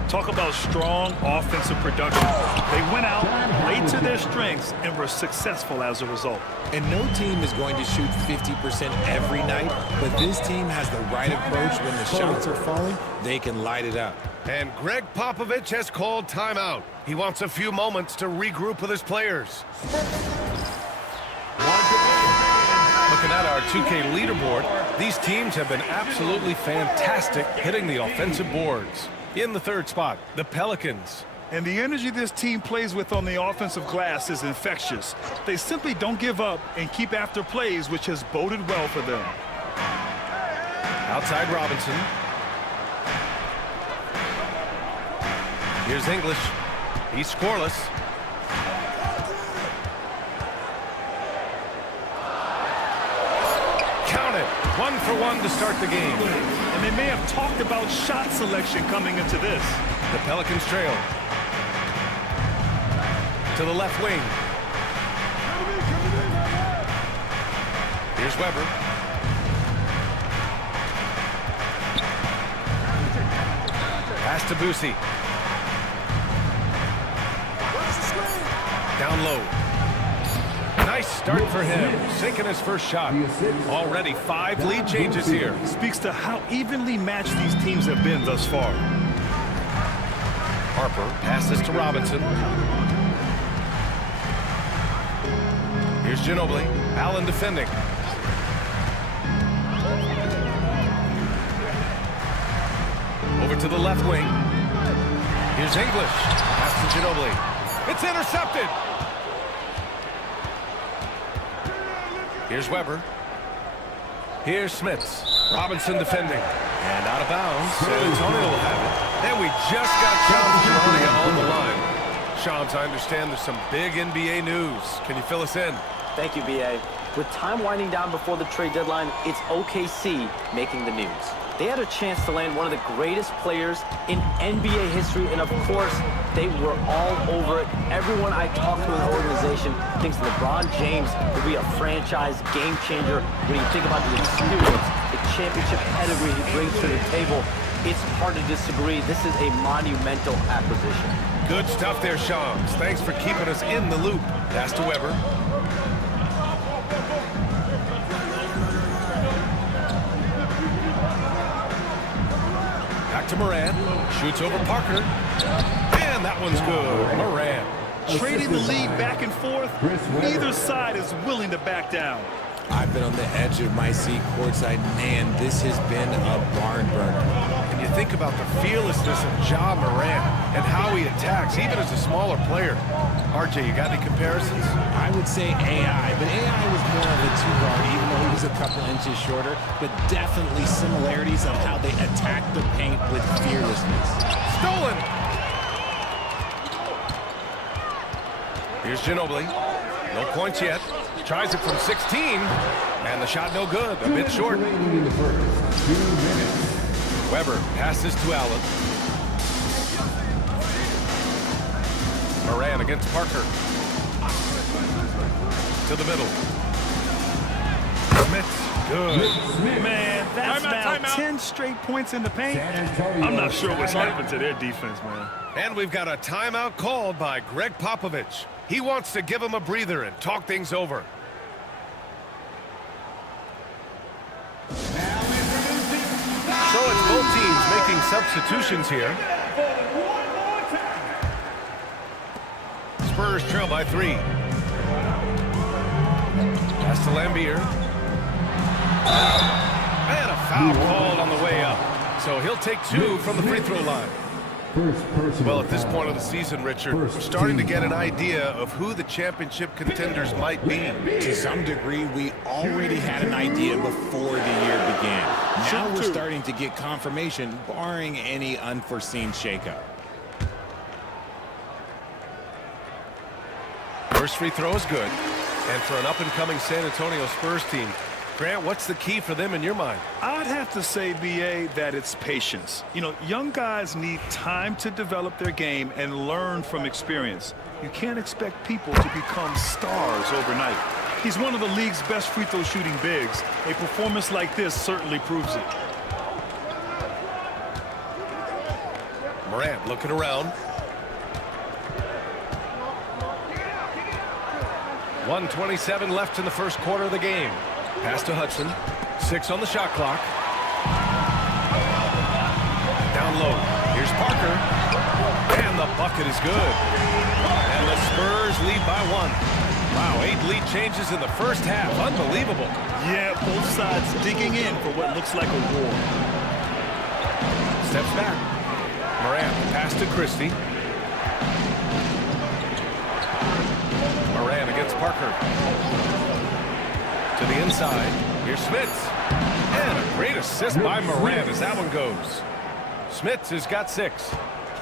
Talk about strong offensive production. They went out, played to their strengths, and were successful as a result. And no team is going to shoot 50% every night, but this team has the right approach. When the shots are falling, they can light it up. And Greg Popovich has called timeout. He wants a few moments to regroup with his players. Looking at our 2K leaderboard, these teams have been absolutely fantastic hitting the offensive boards. In the third spot, the Pelicans. And the energy this team plays with on the offensive glass is infectious. They simply don't give up and keep after plays, which has boded well for them. Outside Robinson. Here's English. He's scoreless. Count it. 1 for 1 to start the game. And they may have talked about shot selection coming into this. The Pelicans trail. To the left wing. Here's Weber. Pass to Boosie. Down low. Nice start for him. Sinking his first shot. Already 5 lead changes here. Speaks to how evenly matched these teams have been thus far. Harper passes to Robinson. Here's Ginobili. Allen defending. Over to the left wing. Here's English. Pass to Ginobili. It's intercepted. Here's Weber. Here's Smits. Robinson defending. And out of bounds. San Antonio will have it. And we just got Shams Charania on the line. Shams, I understand there's some big NBA news. Can you fill us in? Thank you, B.A. With time winding down before the trade deadline, it's OKC making the news. They had a chance to land one of the greatest players in NBA history, and of course, they were all over it. Everyone I talked to in the organization thinks LeBron James will be a franchise game changer. When you think about the experience, the championship pedigree he brings to the table, it's hard to disagree. This is a monumental acquisition. Good stuff there, Shams. Thanks for keeping us in the loop. Pass to Weber. Back to Morant. Shoots over Parker. And and that one's good. Morant. Trading the lead back and forth, neither side is willing to back down. I've been on the edge of my seat courtside. Man, this has been a barn burner. And you think about the fearlessness of Ja Morant and how he attacks, even as a smaller player. RJ, you got any comparisons? I would say AI, but AI was more of a two-guard, even though he was a couple inches shorter, but definitely similarities of how they attack the paint with fearlessness. Stolen! Here's Ginobili. No points yet. Tries it from 16, and the shot no good. A bit short. Weber passes to Allen. Morant against Parker. To the middle. Smith. Good. Man, that's now 10 straight points in the paint. I'm not sure what's happened to their defense, man. And we've got a timeout called by Greg Popovich. He wants to give him a breather and talk things over. So it's both teams making substitutions here. Spurs trail by 3. Pass to Lambier. And a foul called on the way up. So he'll take 2 from the free throw line. Well, at this point of the season, Richard, we're starting to get an idea of who the championship contenders might be. To some degree, we already had an idea before the year began. Now we're starting to get confirmation, barring any unforeseen shakeup. First free throw is good. And for an up-and-coming San Antonio Spurs team, Grant, what's the key for them in your mind? I'd have to say, B.A., that it's patience. You know, young guys need time to develop their game and learn from experience. You can't expect people to become stars overnight. He's one of the league's best free throw shooting bigs. A performance like this certainly proves it. Morant looking around. 1:27 left in the first quarter of the game. Pass to Hudson. 6 on the shot clock. Down low. Here's Parker. And the bucket is good. And the Spurs lead by 1. Wow, 8 lead changes in the first half. Unbelievable. Yeah, both sides digging in for what looks like a war. Steps back. Morant, pass to Christie. Morant against Parker. To the inside. Here's Smits. And a great assist by Morant as that one goes. Smits has got 6.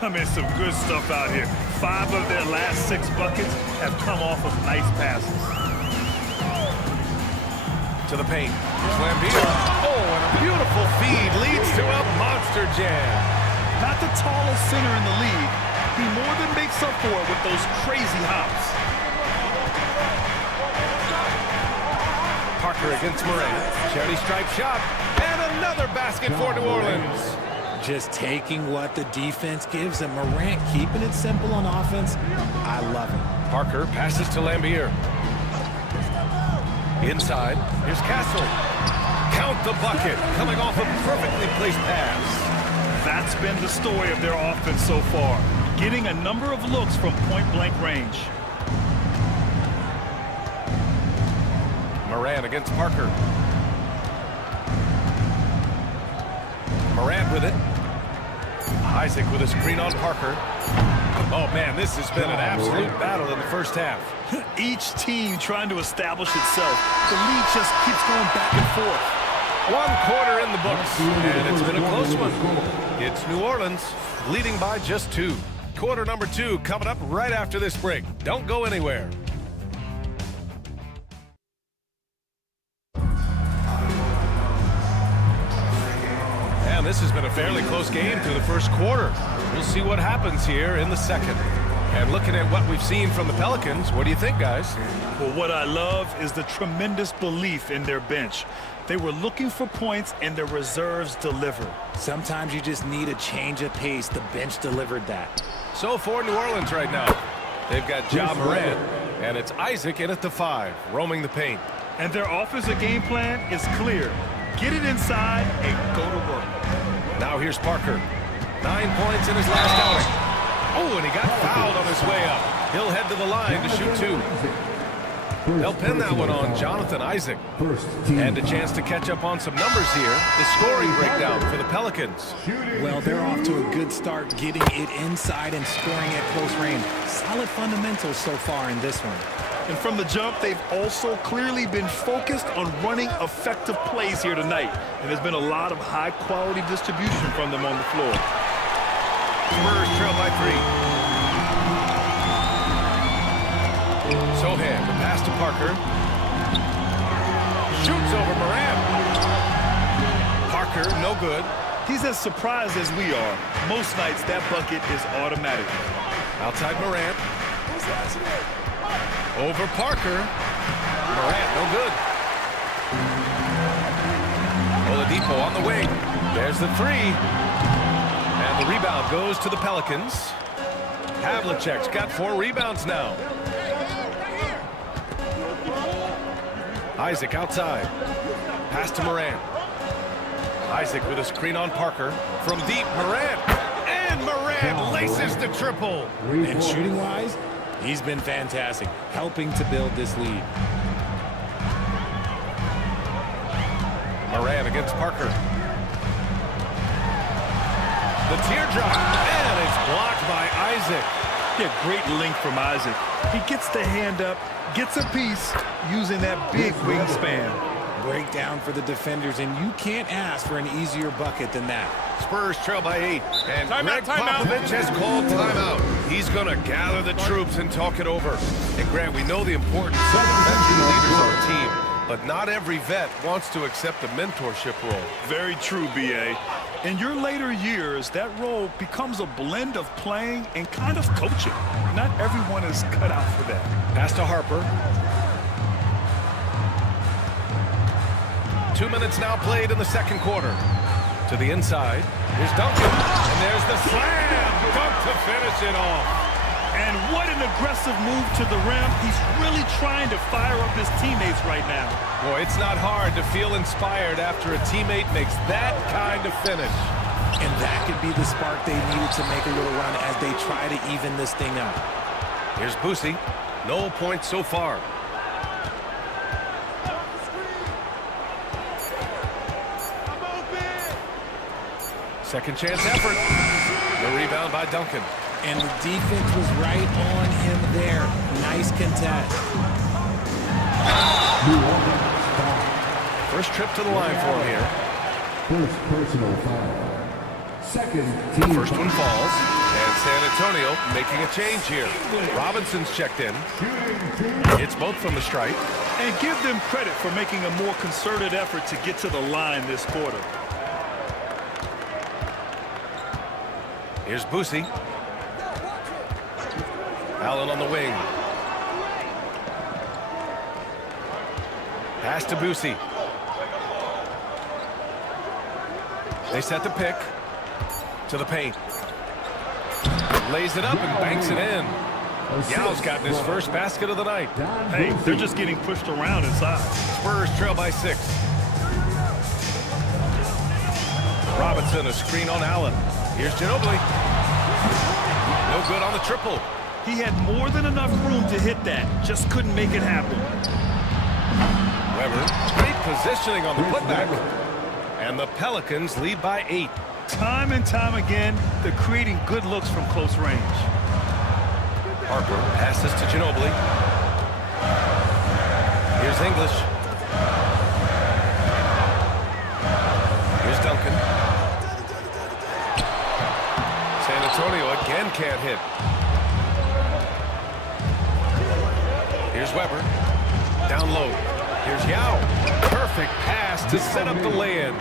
I mean, some good stuff out here. 5 of their last 6 buckets have come off of nice passes. To the paint. Here's Lambier. Oh, and a beautiful feed leads to a monster jam. Not the tallest center in the league. He more than makes up for it with those crazy hops. Parker against Morant. Cherry stripe shot. And another basket for New Orleans. Just taking what the defense gives him. Morant keeping it simple on offense. I love it. Parker passes to Lambier. Inside. Here's Castle. Count the bucket. Coming off a perfectly placed pass. That's been the story of their offense so far. Getting a number of looks from point-blank range. Morant against Parker. Morant with it. Isaac with a screen on Parker. Oh, man, this has been an absolute battle in the first half. Each team trying to establish itself. The lead just keeps going back and forth. 1 quarter in the books, and it's been a close one. It's New Orleans leading by just 2. Quarter number 2 coming up right after this break. Don't go anywhere. And this has been a fairly close game through the first quarter. We'll see what happens here in the second. And looking at what we've seen from the Pelicans, what do you think, guys? Well, what I love is the tremendous belief in their bench. They were looking for points, and their reserves delivered. Sometimes you just need a change of pace. The bench delivered that. So for New Orleans right now, they've got Ja Morant, and it's Isaac in at the 5, roaming the paint. And their offensive game plan is clear. Get it inside and go to work. Now here's Parker. 9 points in his last outing. Oh, and he got fouled on his way up. He'll head to the line to shoot 2. They'll pin that one on Jonathan Isaac. And a chance to catch up on some numbers here. The scoring breakdown for the Pelicans. Well, they're off to a good start getting it inside and scoring at close range. Solid fundamentals so far in this one. And from the jump, they've also clearly been focused on running effective plays here tonight. And there's been a lot of high-quality distribution from them on the floor. Spurs trail by 3. Sohan, the pass to Parker. Shoots over Morant. Parker, no good. He's as surprised as we are. Most nights, that bucket is automatic. Outside Morant. Over Parker. Morant, no good. Oladipo on the wing. There's the 3. And the rebound goes to the Pelicans. Havlicek's got 4 rebounds now. Isaac outside. Pass to Morant. Isaac with a screen on Parker. From deep, Morant. And Morant laces the triple. And shooting-wise, he's been fantastic, helping to build this lead. Morant against Parker. The teardrop. And it's blocked by Isaac. Yeah, great link from Isaac. He gets the hand up, gets a piece using that big wingspan. Breakdown for the defenders, and you can't ask for an easier bucket than that. Spurs trail by 8. And Greg Popovich has called timeout. He's going to gather the troops and talk it over. And Grant, we know the importance of veteran leaders on the team, but not every vet wants to accept a mentorship role. Very true, B.A. In your later years, that role becomes a blend of playing and kind of coaching. Not everyone is cut out for that. Pass to Harper. 2 minutes now played in the second quarter. To the inside. Here's Duncan. And there's the slam. Dunk to finish it off. And what an aggressive move to the rim. He's really trying to fire up his teammates right now. Boy, it's not hard to feel inspired after a teammate makes that kind of finish. And that could be the spark they needed to make a little run as they try to even this thing up. Here's Boosie. No points so far. Second chance effort. The rebound by Duncan. And the defense was right on him there. Nice contest. First trip to the line for him here. First personal foul. Second team. First one falls. And San Antonio making a change here. Robinson's checked in. It's both from the stripe. And give them credit for making a more concerted effort to get to the line this quarter. Here's Boosie. Allen on the wing. Pass to Boosie. They set the pick. To the paint. Lays it up and banks it in. Yao's gotten his first basket of the night. Hey, they're just getting pushed around inside. Spurs trail by 6. Robinson, a screen on Allen. Here's Ginobili. No good on the triple. He had more than enough room to hit that. Just couldn't make it happen. Weber, great positioning on the putback. And the Pelicans lead by 8. Time and time again, they're creating good looks from close range. Harper passes to Ginobili. Here's English. Here's Duncan. San Antonio again can't hit. Here's Weber. Down low. Here's Yao. Perfect pass to set up the lay-in.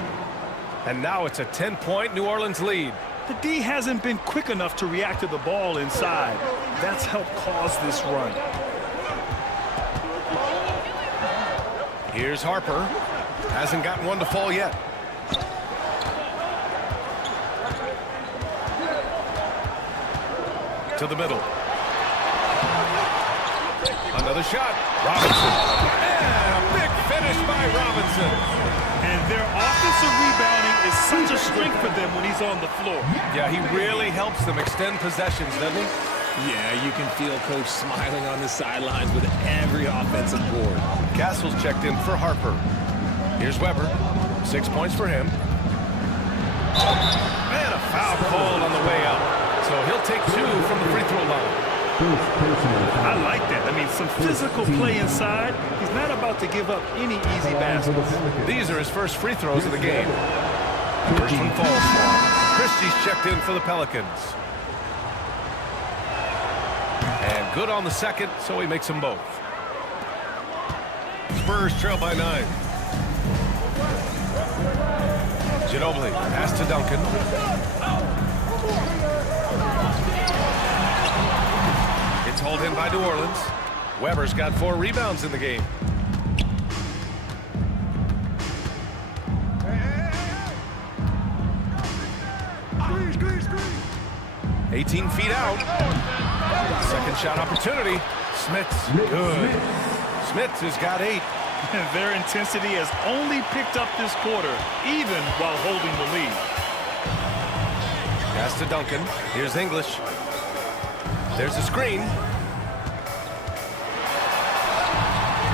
And now it's a 10-point New Orleans lead. The D hasn't been quick enough to react to the ball inside. That's helped cause this run. Here's Harper. Hasn't gotten one to fall yet. To the middle. Another shot. Robinson. And a big finish finish by Robinson. And their offensive rebounding is such a strength for them when he's on the floor. Yeah, he really helps them extend possessions, doesn't he? Yeah, you can feel Coach smiling on the sidelines with every offensive board. Castle's checked in for Harper. Here's Weber. 6 points for him. And a foul called on the way out. So he'll take 2 from the free throw line. I like that. I mean, some physical play inside. He's not about to give up any easy baskets. These are his first free throws of the game. First one falls. Christie's checked in for the Pelicans. And good on the second, so he makes them both. Spurs trail by 9. Ginobili, pass to Duncan. It's hauled in by New Orleans. Weber's got 4 rebounds in the game. Screen. 18 feet out. Second shot opportunity. Smith's good. Smith has got 8. Their intensity has only picked up this quarter, even while holding the lead. Pass to Duncan. Here's English. There's a screen.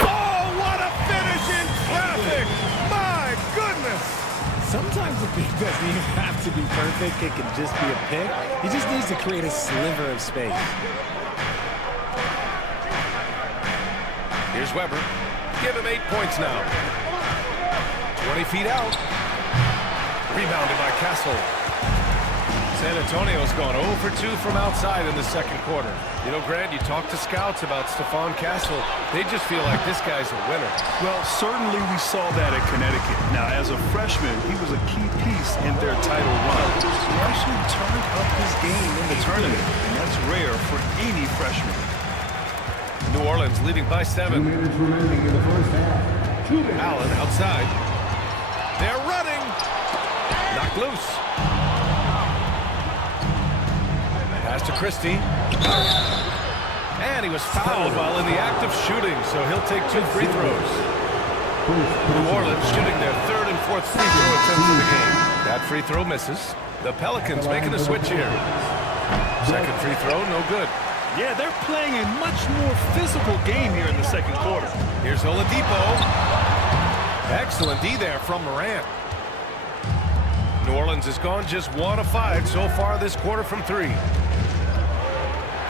Oh, what a finish in traffic! My goodness! Sometimes the pick doesn't even have to be perfect. It can just be a pick. He just needs to create a sliver of space. Here's Weber. Give him 8 points now. 20 feet out. Rebounded by Castle. San Antonio's gone 0 for 2 from outside in the second quarter. You know, Grant, you talk to scouts about Stephon Castle. They just feel like this guy's a winner. Well, certainly we saw that at Connecticut. Now, as a freshman, he was a key piece in their title run. He actually turned up his game in the tournament, and that's rare for any freshman. New Orleans leading by 7. 2 minutes remaining in the first half. Allen outside. They're running. Knocked loose. Pass to Christie. And he was fouled while in the act of shooting, so he'll take 2 free throws. New Orleans shooting their 3rd and 4th free throw attempts in the game. That free throw misses. The Pelicans making a switch here. Second free throw, no good. Yeah, they're playing a much more physical game here in the second quarter. Here's Oladipo. Excellent D there from Morant. New Orleans has gone just 1 of 5 so far this quarter from 3.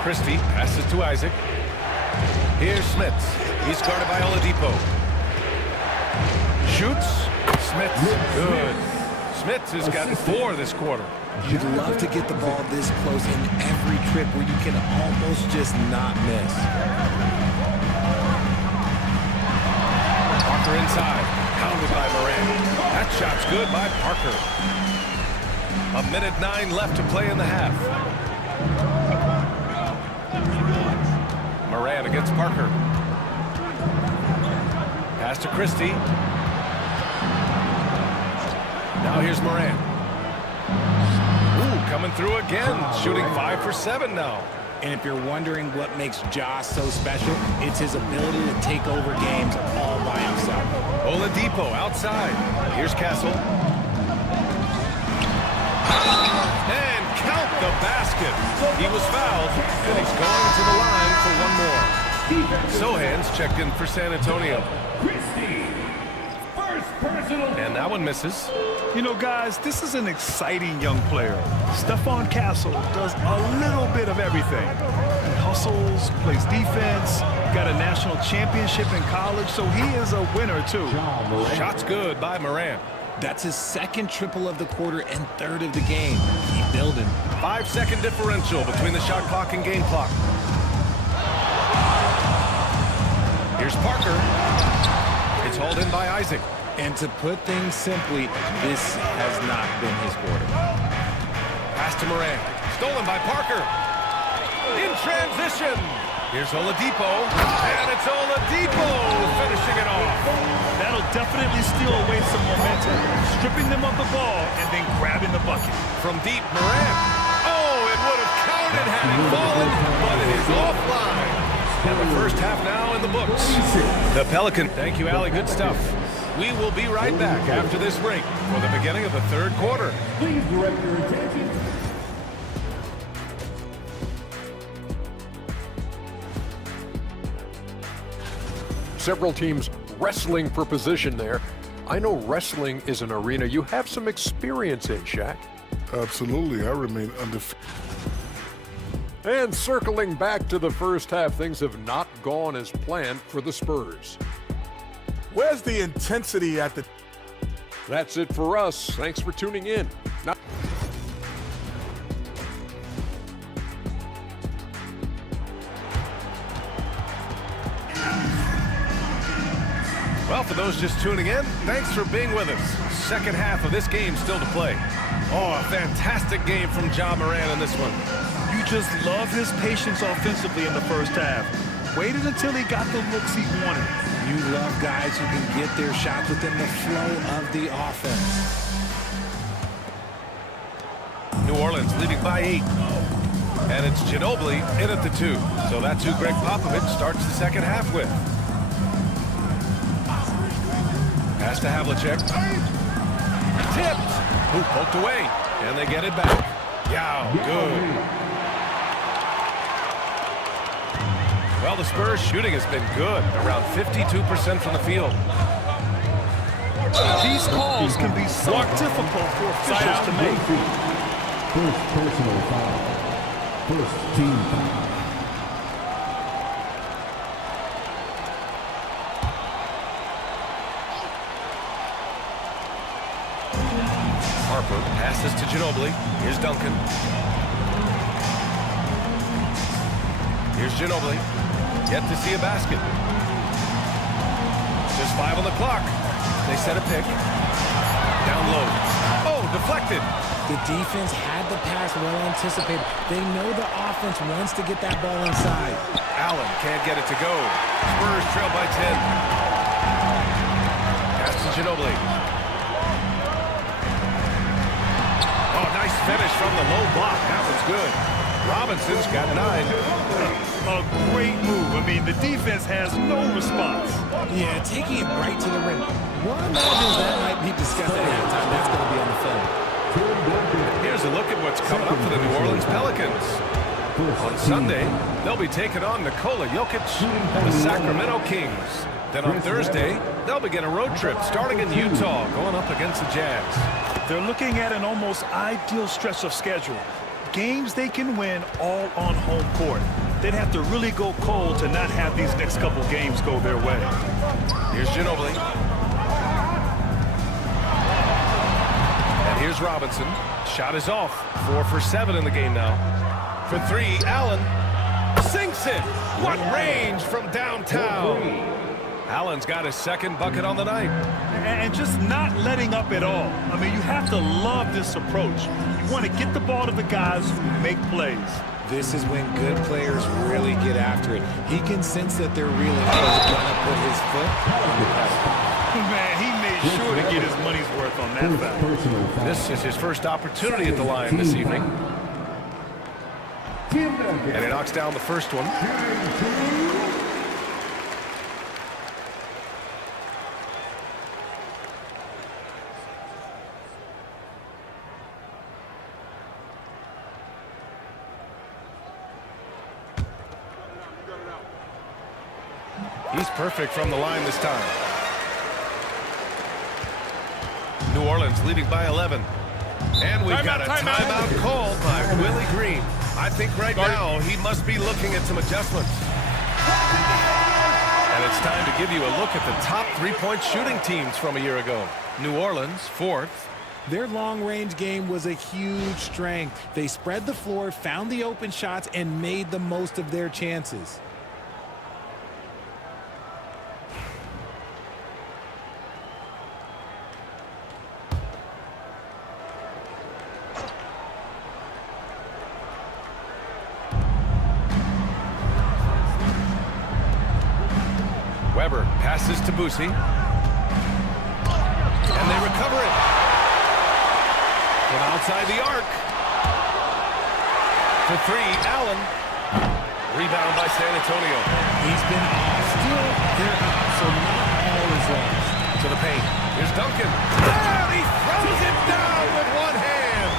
Christie passes to Isaac. Here's Smith. He's guarded by Oladipo. Shoots. Smith. Good. Smith has gotten 4 this quarter. You'd love to get the ball this close in every trip where you can almost just not miss. Parker inside. Pounded by Morant. That shot's good by Parker. 1:09 left to play in the half. Morant against Parker. Pass to Christie. Now here's Morant. Ooh, coming through again. Shooting 5 for 7 now. And if you're wondering what makes Josh so special, it's his ability to take over games all by himself. Oladipo outside. Here's Castle. And count the basket. He was fouled, and he's going to the line for 1 more. Sohan's checked in for San Antonio. And that one misses. You know, guys, this is an exciting young player. Stephon Castle does a little bit of everything. He hustles, plays defense, got a national championship in college, so he is a winner, too. Shot's good by Morant. That's his 2nd triple of the quarter and 3rd of the game. Keep building. 5-second differential between the shot clock and game clock. Here's Parker. It's hauled in by Isaac. And to put things simply, this has not been his quarter. Pass to Morant. Stolen by Parker. In transition. Here's Oladipo. And it's Oladipo finishing it off. That'll definitely steal away some momentum, stripping them of the ball and then grabbing the bucket. From deep, Morant. Oh, it would have counted had he fallen, but it is offline. And the first half now in the books. The Pelican. Thank you, Allie. Good stuff. We will be right back after this break for the beginning of the third quarter. Please direct your attention. Several teams wrestling for position there. I know wrestling is an arena you have some experience in, Shaq. Absolutely. I remain undefeated. And circling back to the first half, things have not gone as planned for the Spurs. Where's the intensity at the... That's it for us. Thanks for tuning in. Well, for those just tuning in, thanks for being with us. Second half of this game still to play. Oh, a fantastic game from Ja Morant in this one. You just love his patience offensively in the first half. Waited until he got the looks he wanted. You love guys who can get their shots within the flow of the offense. New Orleans leading by 8. And it's Ginobili in at the 2. So that's who Greg Popovich starts the second half with. Pass to Havlicek. Tipped. Who poked away. And they get it back. Yeah, good. Well, the Spurs shooting has been good. Around 52% from the field. These calls can be so difficult for officials to make. First personal foul. First team foul. Harper passes to Ginobili. Here's Duncan. Here's Ginobili. Yet to see a basket. Just 5 on the clock. They set a pick. Down low. Oh, deflected. The defense had the pass well anticipated. They know the offense wants to get that ball inside. Allen can't get it to go. Spurs trail by 10. Pass to Ginobili. Oh, nice finish from the low block. That was good. Robinson's got 9. A great move. I mean, the defense has no response. Yeah, taking it right to the rim. One imagines that might be discussed at halftime. That's going to be on the film. Here's a look at what's coming up for the New Orleans Pelicans. On Sunday, they'll be taking on Nikola Jokic and the Sacramento Kings. Then on Thursday, they'll begin a road trip starting in Utah, going up against the Jazz. They're looking at an almost ideal stretch of schedule. Games they can win all on home court. They'd have to really go cold to not have these next couple games go their way. Here's Ginobili. And here's Robinson. Shot is off. 4 for 7 in the game now. For 3, Allen sinks it. What range from downtown. Allen's got his second bucket on the night. And just not letting up at all. I mean, you have to love this approach. You want to get the ball to the guys who make plays. This is when good players really get after it. He can sense that they're really going to put his foot on the pedal. Man, he made sure to get his money's worth on that foul. This is his first opportunity at the line this evening. And he knocks down the first one. He's perfect from the line this time. New Orleans leading by 11. And we've got a timeout called by Willie Green. I think right now he must be looking at some adjustments. And it's time to give you a look at the top three-point shooting teams from a year ago. New Orleans, 4th. Their long-range game was a huge strength. They spread the floor, found the open shots, and made the most of their chances. Weber passes to Boosie. And they recover it. From outside the arc. For 3, Allen. Rebound by San Antonio. He's been off. Still, they're up, so not all is lost. To the paint. Here's Duncan. And he throws it down with one hand.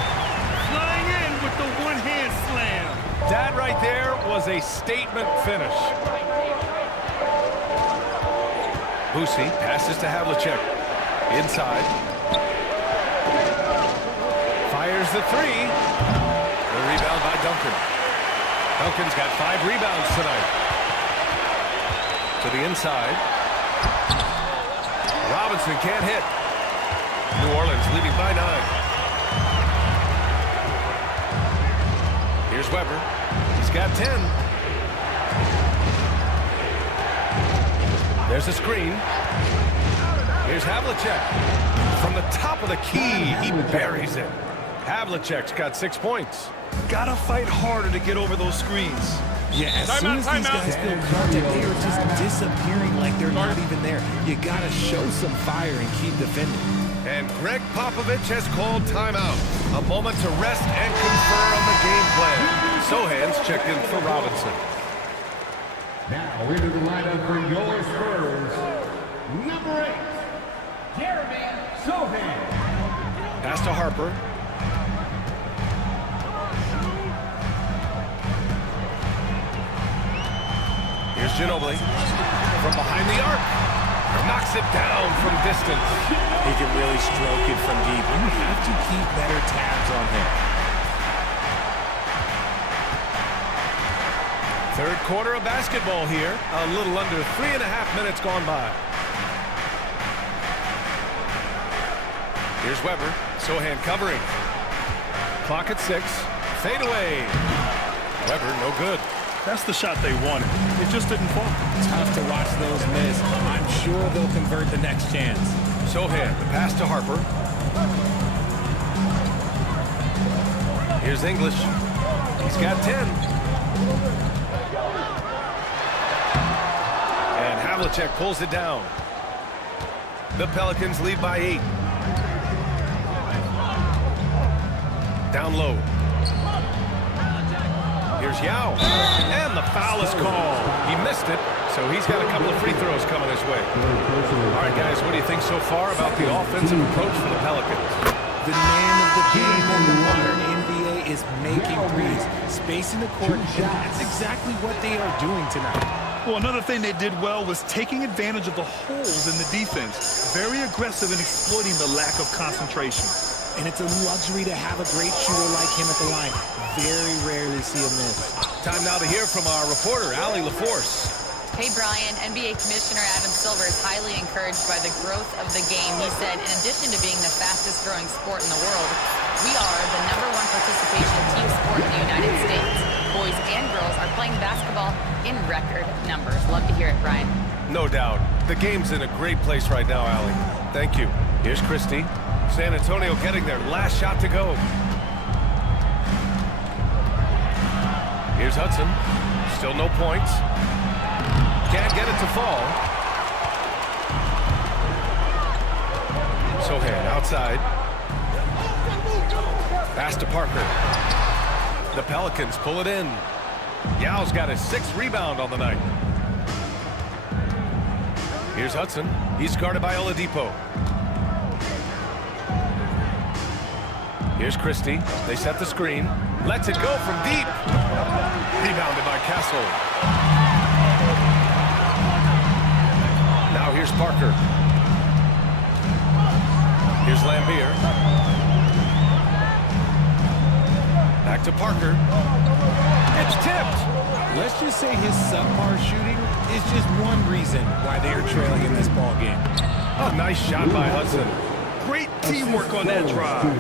Flying in with the one-hand slam. That right there was a statement finish. Boosie passes to Havlicek. Inside. Fires the three. The rebound by Duncan. Duncan's got 5 rebounds tonight. To the inside. Robinson can't hit. New Orleans leading by 9. Here's Weber. He's got 10. There's a screen. Here's Havlicek. From the top of the key, he buries it. Havlicek's got 6 points. Gotta fight harder to get over those screens. Yeah, as soon as these guys feel contact, they are just disappearing like they're not even there. You gotta show some fire and keep defending. And Greg Popovich has called timeout. A moment to rest and confer on the game plan. Sohan's checked in for Robinson. Now into the lineup for your Spurs, number 8, Jeremy Sohan. Pass to Harper. Here's Ginobili. From behind the arc. Knocks it down from distance. He can really stroke it from deep. You have to keep better tabs on him. Third quarter of basketball here. A little under 3.5 minutes gone by. Here's Weber. Sohan covering. Clock at 6. Fade away. Weber, no good. That's the shot they wanted. It just didn't fall. Tough to watch those miss. I'm sure they'll convert the next chance. Sohan, the pass to Harper. Here's English. He's got 10. And Havlicek pulls it down. The Pelicans lead by 8. Down low. Here's Yao. And the foul is called. He missed it, so he's got a couple of free throws coming his way. All right, guys, what do you think so far about the offensive approach for the Pelicans? The name of the game in the modern NBA is making threes. Spacing the court, and that's exactly what they are doing tonight. Well, another thing they did well was taking advantage of the holes in the defense. Very aggressive in exploiting the lack of concentration. And it's a luxury to have a great shooter like him at the line. Very rarely see a miss. Time now to hear from our reporter, Allie LaForce. Hey, Brian, NBA Commissioner Adam Silver is highly encouraged by the growth of the game. He said, in addition to being the fastest growing sport in the world, we are the #1 participation team sport in the United States. Boys and girls are playing basketball in record numbers. Love to hear it, Brian. No doubt. The game's in a great place right now, Allie. Thank you. Here's Christie. San Antonio getting their last shot to go. Here's Hudson. Still no points. Can't get it to fall. Sohan outside. Pass to Parker. The Pelicans pull it in. Yao's got his 6th rebound on the night. Here's Hudson. He's guarded by Oladipo. Here's Christie. They set the screen. Lets it go from deep. Rebounded by Castle. Now here's Parker. Here's Lambier. Back to Parker. It's tipped. Let's just say his subpar shooting is just one reason why they are trailing in this ball game. Oh, nice shot by Hudson. Great teamwork on that drive.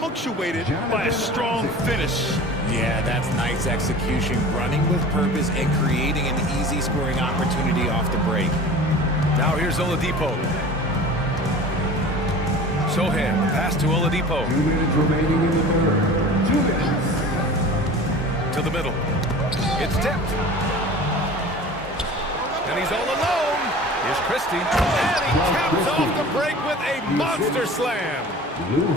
Punctuated by a strong finish. Yeah, that's nice execution, running with purpose and creating an easy scoring opportunity off the break. Now here's Oladipo. Sohan, pass to Oladipo. 2 minutes remaining in the third. 2 minutes. To the middle. It's tipped. And he's all alone. Here's Christie. And he caps off the break with a monster slam.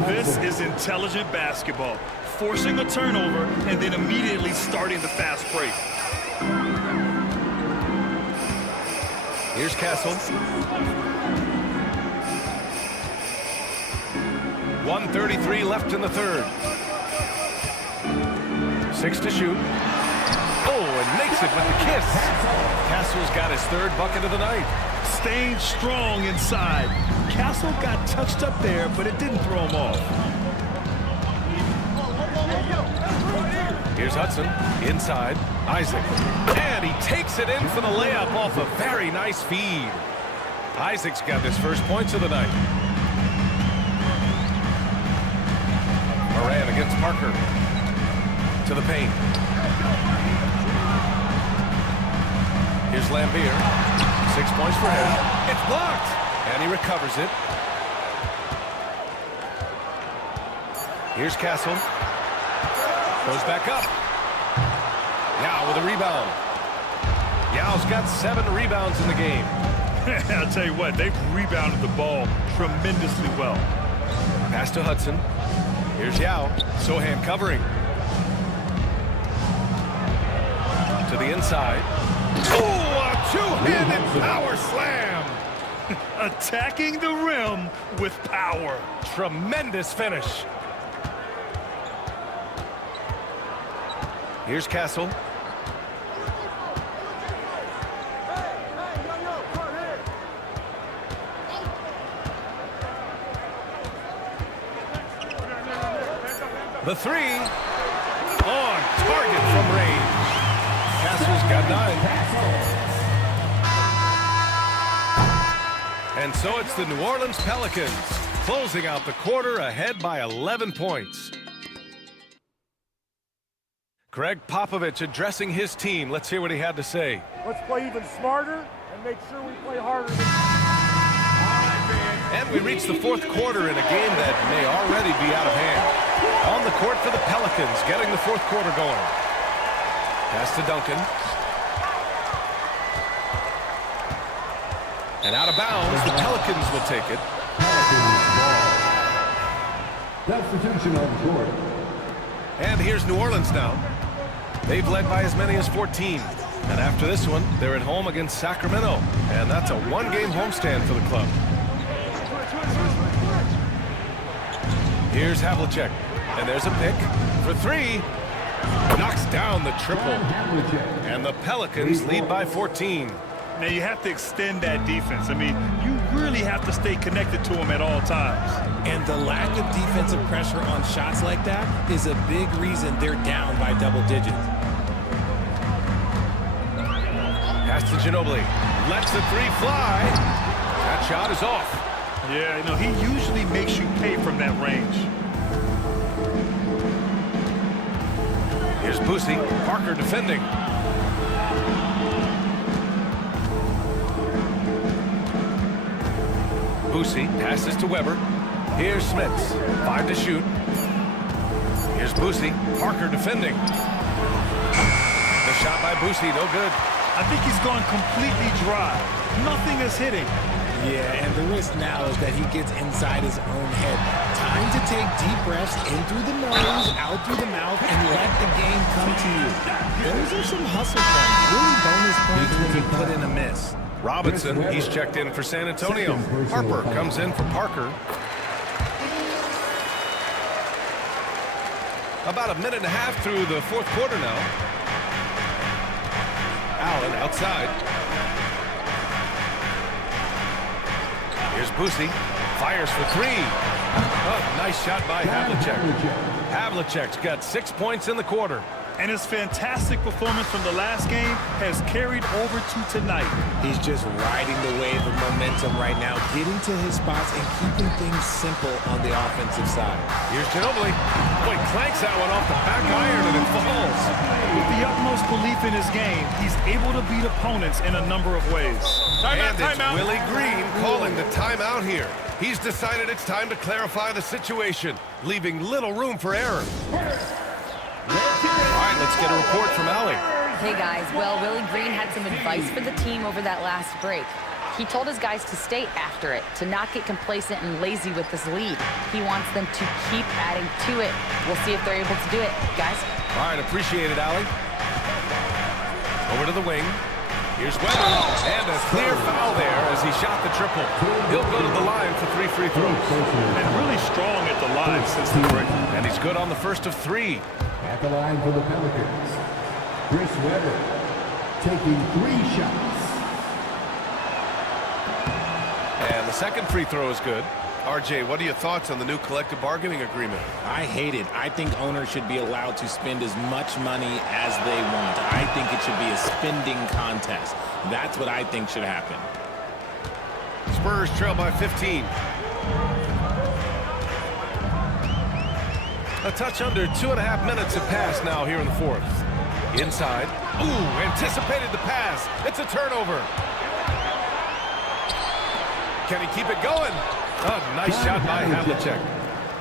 This is intelligent basketball. Forcing a turnover and then immediately starting the fast break. Here's Castle. 1:33 left in the third. 6 to shoot. Oh, and makes it with the kiss. Castle's got his third bucket of the night. Staying strong inside. Castle got touched up there, but it didn't throw him off. Here's Hudson, inside, Isaac. And he takes it in for the layup off a very nice feed. Isaac's got his first points of the night. Moran against Parker. To the paint. Here's Lambier. 6 points for him. It's blocked. And he recovers it. Here's Castle. Goes back up. Yao with a rebound. Yao's got 7 rebounds in the game. I'll tell you what, they've rebounded the ball tremendously well. Pass to Hudson. Here's Yao. Sohan covering. To the inside. Oh, a two-handed power slam. Attacking the rim with power. Tremendous finish. Here's Castle. The three on target from range. Castle's got 9. And so it's the New Orleans Pelicans closing out the quarter ahead by 11 points. Greg Popovich addressing his team. Let's hear what he had to say. Let's play even smarter and make sure we play harder. And we reach the fourth quarter in a game that may already be out of hand. On the court for the Pelicans, getting the fourth quarter going. Pass to Duncan. And out of bounds, the Pelicans will take it. Substitution on the court. And here's New Orleans now. They've led by as many as 14. And after this one, they're at home against Sacramento. And that's a one-game homestand for the club. Here's Havlicek. And there's a pick for 3. Knocks down the triple. And the Pelicans lead by 14. Now you have to extend that defense. I mean, you really have to stay connected to them at all times. And the lack of defensive pressure on shots like that is a big reason they're down by double digits. Pass to Ginobili. Lets the 3 fly. That shot is off. Yeah, you know, he usually makes you pay from that range. Here's Boosie. Parker defending. Boosie passes to Weber. Here's Smits. 5 to shoot. Here's Boosie. Parker defending. The shot by Boosie, no good. I think he's gone completely dry. Nothing is hitting. Yeah, and the risk now is that he gets inside his own head. Time to take deep breaths in through the nose, out through the mouth, and let the game come to you. Those are some hustle points, really bonus points when you put in a miss. Robinson, he's checked in for San Antonio. Harper comes in for Parker. About a minute and a half through the fourth quarter now. Allen outside. Here's Boosie. Fires for 3. Oh, nice shot by Havlicek. Havlicek's got 6 points in the quarter. And his fantastic performance from the last game has carried over to tonight. He's just riding the wave of momentum right now, getting to his spots and keeping things simple on the offensive side. Here's Ginobili. Boy, clanks that one off the back iron and it falls. With the utmost belief in his game, he's able to beat opponents in a number of ways. And it's Willie Green calling the timeout here. He's decided it's time to clarify the situation, leaving little room for error. All right, let's get a report from Allie. Hey guys, well, Willie Green had some advice for the team over that last break. He told his guys to stay after it, to not get complacent and lazy with this lead. He wants them to keep adding to it. We'll see if they're able to do it, guys. All right, appreciate it, Allie. Over to the wing. Here's Weber, and a clear foul there as he shot the triple. He'll go to the line for 3 free throws. And really strong at the line since the break. And he's good on the first of 3. At the line for the Pelicans, Chris Webber taking 3 shots. And the second free throw is good. RJ, what are your thoughts on the new collective bargaining agreement? I hate it. I think owners should be allowed to spend as much money as they want. I think it should be a spending contest. That's what I think should happen. Spurs trail by 15. A touch under 2.5 minutes have passed now here in the fourth. Inside. Ooh, anticipated the pass. It's a turnover. Can he keep it going? Oh, nice shot by Havlicek.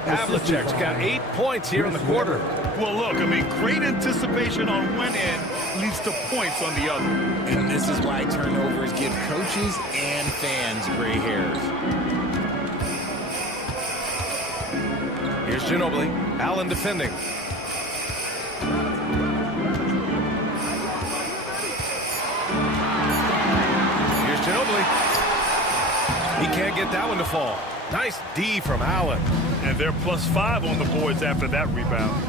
Havlicek's got 8 points here in the quarter. Well, look, I mean, great anticipation on one end leads to points on the other. And this is why turnovers give coaches and fans gray hairs. Here's Ginobili. Allen defending. Here's Ginobili. He can't get that one to fall. Nice D from Allen. And they're +5 on the boards after that rebound.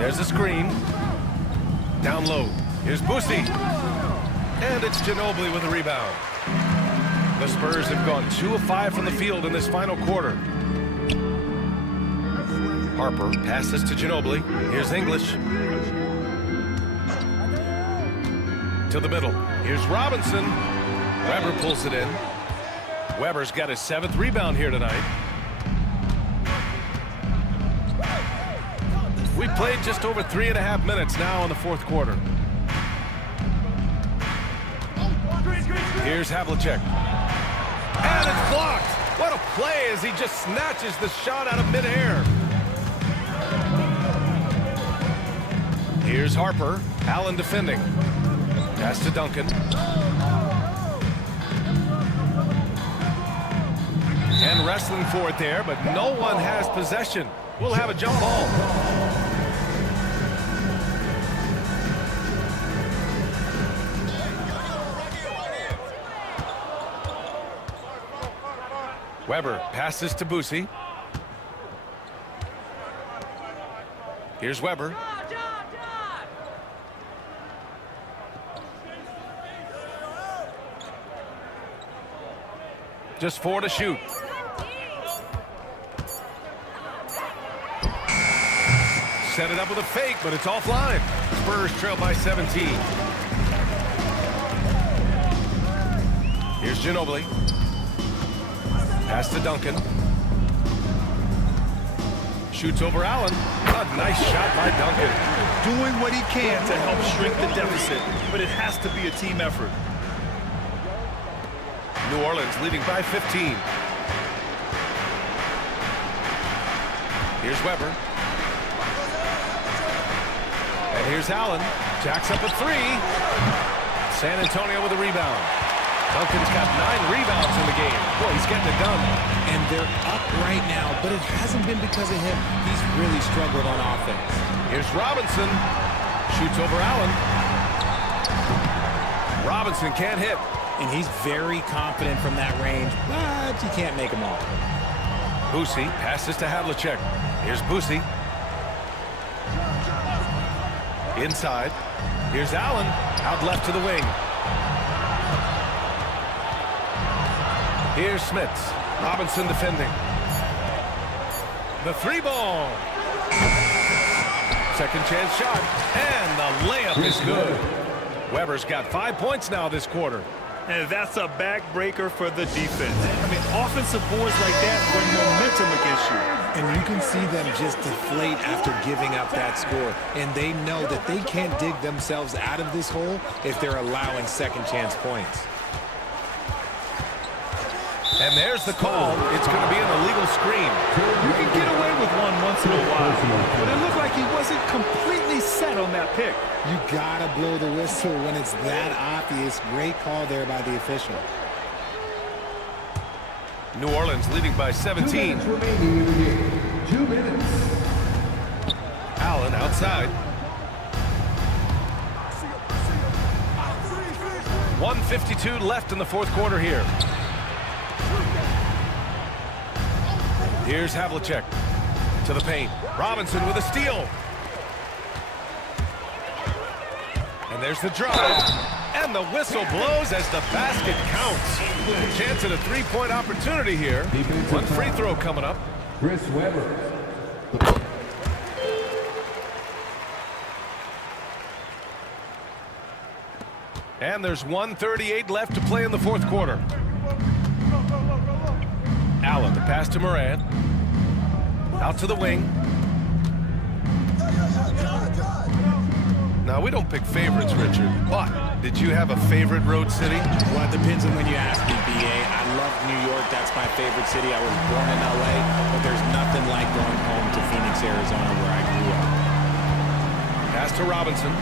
There's the screen. Down low. Here's Boosie. And it's Ginobili with a rebound. The Spurs have gone 2 of 5 from the field in this final quarter. Harper passes to Ginobili. Here's English. To the middle. Here's Robinson. Weber pulls it in. Weber's got his 7th rebound here tonight. We played just over 3.5 minutes now in the fourth quarter. Here's Havlicek. And it's blocked. What a play as he just snatches the shot out of midair. Here's Harper. Allen defending. Pass to Duncan. And wrestling for it there, but no one has possession. We'll have a jump ball. Weber passes to Boosie. Here's Weber. Just 4 to shoot. Set it up with a fake, but it's offline. Spurs trail by 17. Here's Ginobili. Pass to Duncan. Shoots over Allen. A nice shot by Duncan. Doing what he can to help shrink the deficit, but it has to be a team effort. New Orleans leading by 15. Here's Weber. And here's Allen. Jacks up a 3. San Antonio with a rebound. Duncan's got 9 rebounds in the game. Boy, he's getting it done. And they're up right now, but it hasn't been because of him. He's really struggled on offense. Here's Robinson. Shoots over Allen. Robinson can't hit. And he's very confident from that range, but you can't make them all. Boosie passes to Havlicek. Here's Boosie. Inside. Here's Allen. Out left to the wing. Here's Smits. Robinson defending. The 3-ball. Second chance shot. And the layup is good. Weber's got 5 points now this quarter. And that's a backbreaker for the defense. I mean, offensive boards like that bring momentum against you. And you can see them just deflate after giving up that score. And they know that they can't dig themselves out of this hole if they're allowing second chance points. And there's the call. It's going to be an illegal screen. You can get away with one once in a while, but it looked like he wasn't completely set on that pick. You gotta blow the whistle when it's that obvious. Great call there by the official. New Orleans leading by 17. 2 minutes remaining in the game. 2 minutes. Allen outside. 1:52 left in the fourth quarter here. Here's Havlicek to the paint. Robinson with a steal. And there's the drive. And the whistle blows as the basket counts. Chance at a three-point opportunity here. One free throw coming up. Chris Webber. And there's 1:38 left to play in the fourth quarter. Allen, the pass to Morant. Out to the wing. Now, we don't pick favorites, Richard, but did you have a favorite road city? Well, it depends on when you ask me, B.A. I love New York. That's my favorite city. I was born in L.A., but there's nothing like going home to Phoenix, Arizona, where I grew up. Pass to Robinson.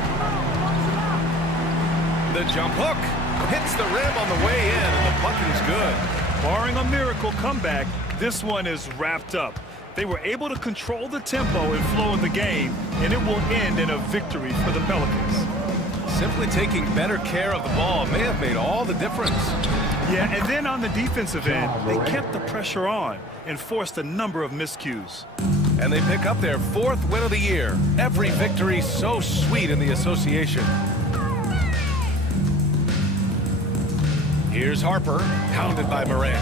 The jump hook hits the rim on the way in, and the bucket is good. Barring a miracle comeback, this one is wrapped up. They were able to control the tempo and flow of the game, and it will end in a victory for the Pelicans. Simply taking better care of the ball may have made all the difference. Yeah, and then on the defensive end, they kept the pressure on and forced a number of miscues. And they pick up their fourth win of the year. Every victory so sweet in the association. Here's Harper, hounded by Morant.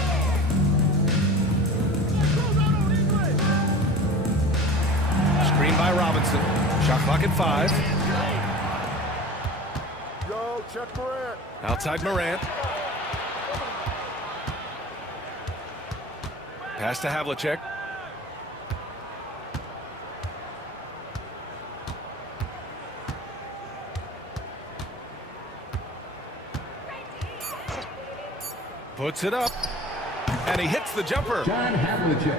Screen by Robinson. Shot clock at 5. Yo, check Morant. Outside Morant. Pass to Havlicek. Puts it up. And he hits the jumper. John Havlicek.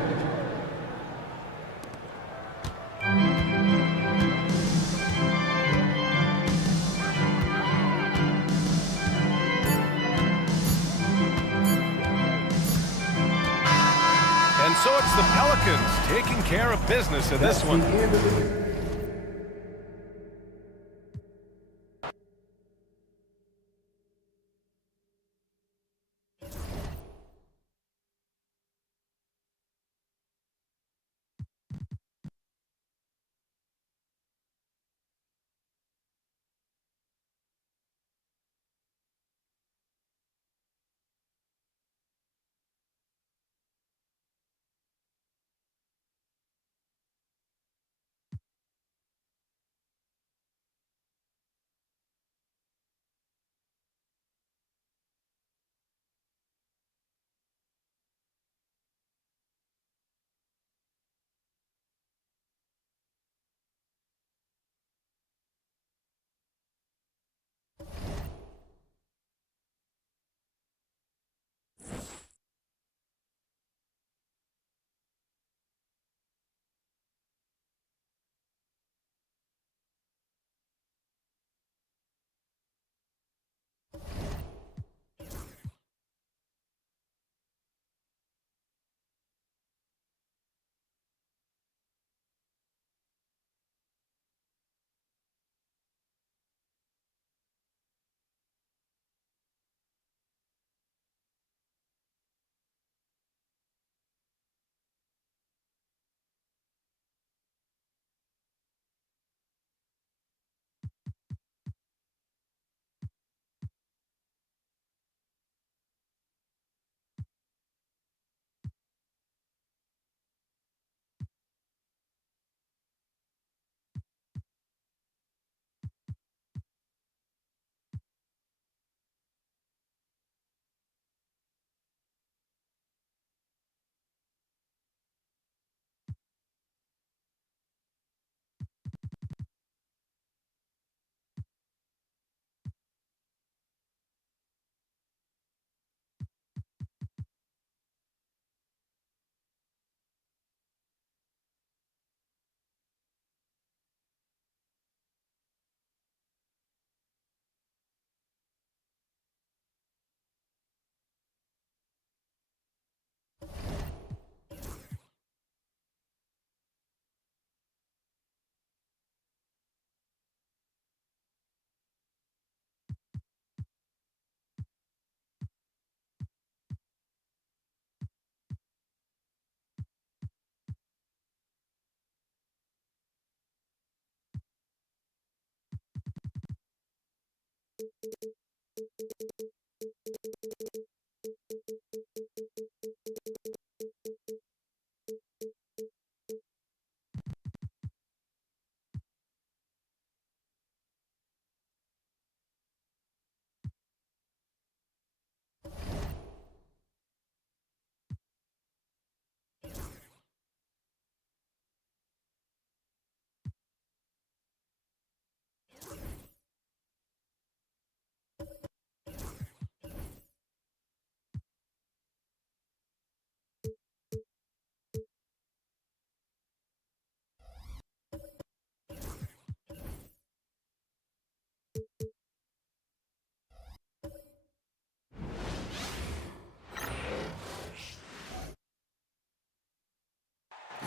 And so it's the Pelicans taking care of business in this one.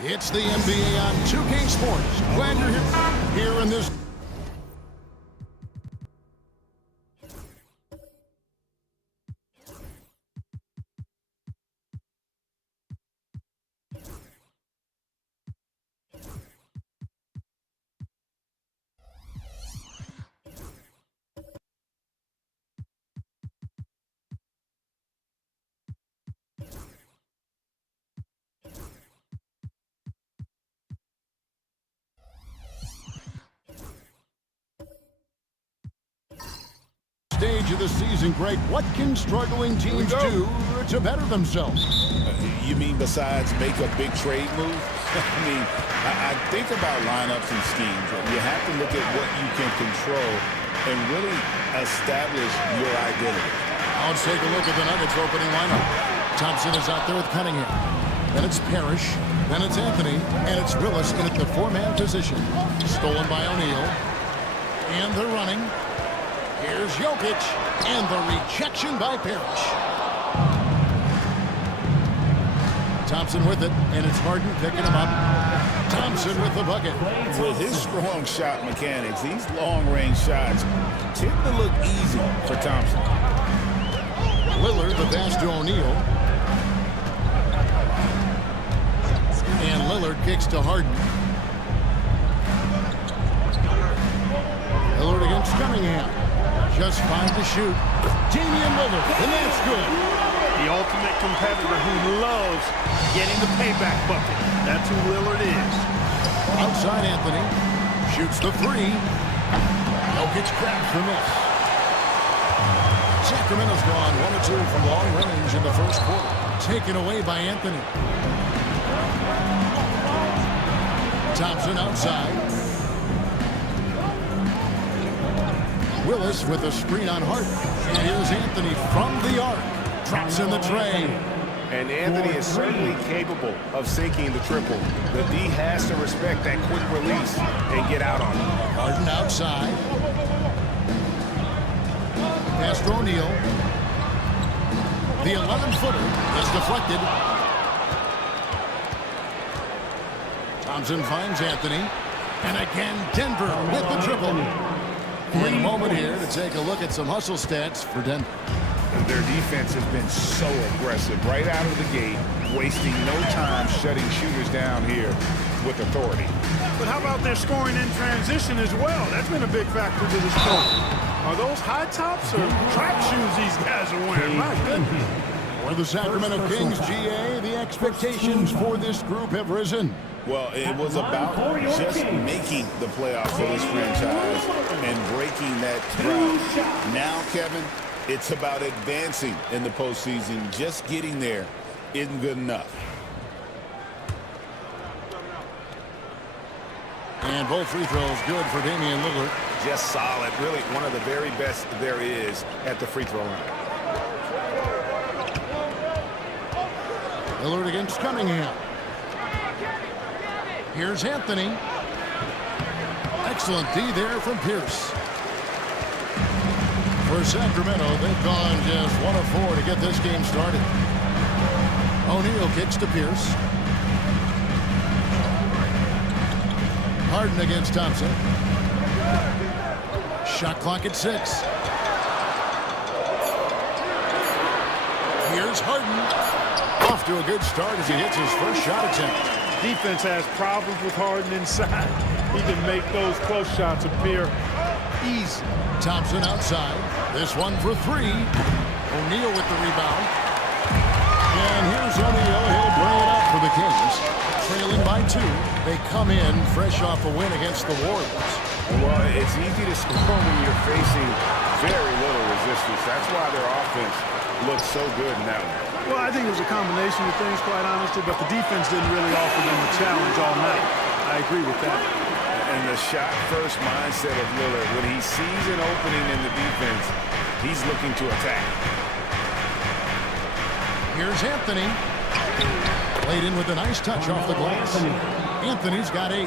It's the NBA on 2K Sports. Glad you're here in this. Stage of the season, Greg, what can struggling teams do to better themselves? You mean besides make a big trade move? I mean, I think about lineups and schemes. You have to look at what you can control and really establish your identity. Now let's take a look at the Nuggets opening lineup. Thompson is out there with Cunningham. Then it's Parrish. Then it's Anthony. And it's Willis in at the four-man position. Stolen by O'Neal. And they're running. Here's Jokic, and the rejection by Parrish. Thompson with it, and it's Harden picking him up. Thompson with the bucket. With his strong shot mechanics, these long-range shots tend to look easy for Thompson. Lillard, the pass to O'Neal. And Lillard kicks to Harden. Lillard against Cunningham. Just 5 to shoot. Damian Lillard, and that's good. The ultimate competitor who loves getting the payback bucket. That's who Lillard is. Outside Anthony. Shoots the three. Jokic grabs the miss. Sacramento's gone 1 of 2 from long range in the first quarter. Taken away by Anthony. Thompson outside. Willis with a screen on Harden. And here's Anthony from the arc. Drops in the tray. And Anthony is certainly capable of sinking the triple. The D has to respect that quick release and get out on it. Harden outside. Pass to O'Neal. The 11-footer is deflected. Thompson finds Anthony. And again, Denver with the triple. In a moment here to take a look at some hustle stats for Denver. Their defense has been so aggressive right out of the gate, wasting no time shutting shooters down here with authority. But how about their scoring in transition as well? That's been a big factor to this point. Are those high tops or track shoes these guys are wearing? My goodness. For the Sacramento Kings, GA, the expectations for this group have risen. Well, it was about just making the playoffs for this franchise and breaking that drought. Now, Kevin, it's about advancing in the postseason. Just getting there isn't good enough. And both free throws good for Damian Lillard. Just solid. Really one of the very best there is at the free throw line. Lillard against Cunningham. Here's Anthony. Excellent D there from Pierce. For Sacramento, they've gone just 1 of 4 to get this game started. O'Neal kicks to Pierce. Harden against Thompson. Shot clock at 6. Here's Harden. Off to a good start as he hits his first shot attempt. Defense has problems with Harden inside. He can make those close shots appear Easy. Thompson outside. This one for three. O'Neal with the rebound. And here's O'Neal. He'll bring it up for the Kings. Trailing by 2. They come in fresh off a win against the Warriors. Well, it's easy to score when you're facing very little resistance. That's why their offense looks so good in that one. Well, I think it was a combination of things, quite honestly, but the defense didn't really offer them a challenge all night. I agree with that. And the shot-first mindset of Lillard, when he sees an opening in the defense, he's looking to attack. Here's Anthony. Played in with a nice touch off the glass. Anthony's got 8.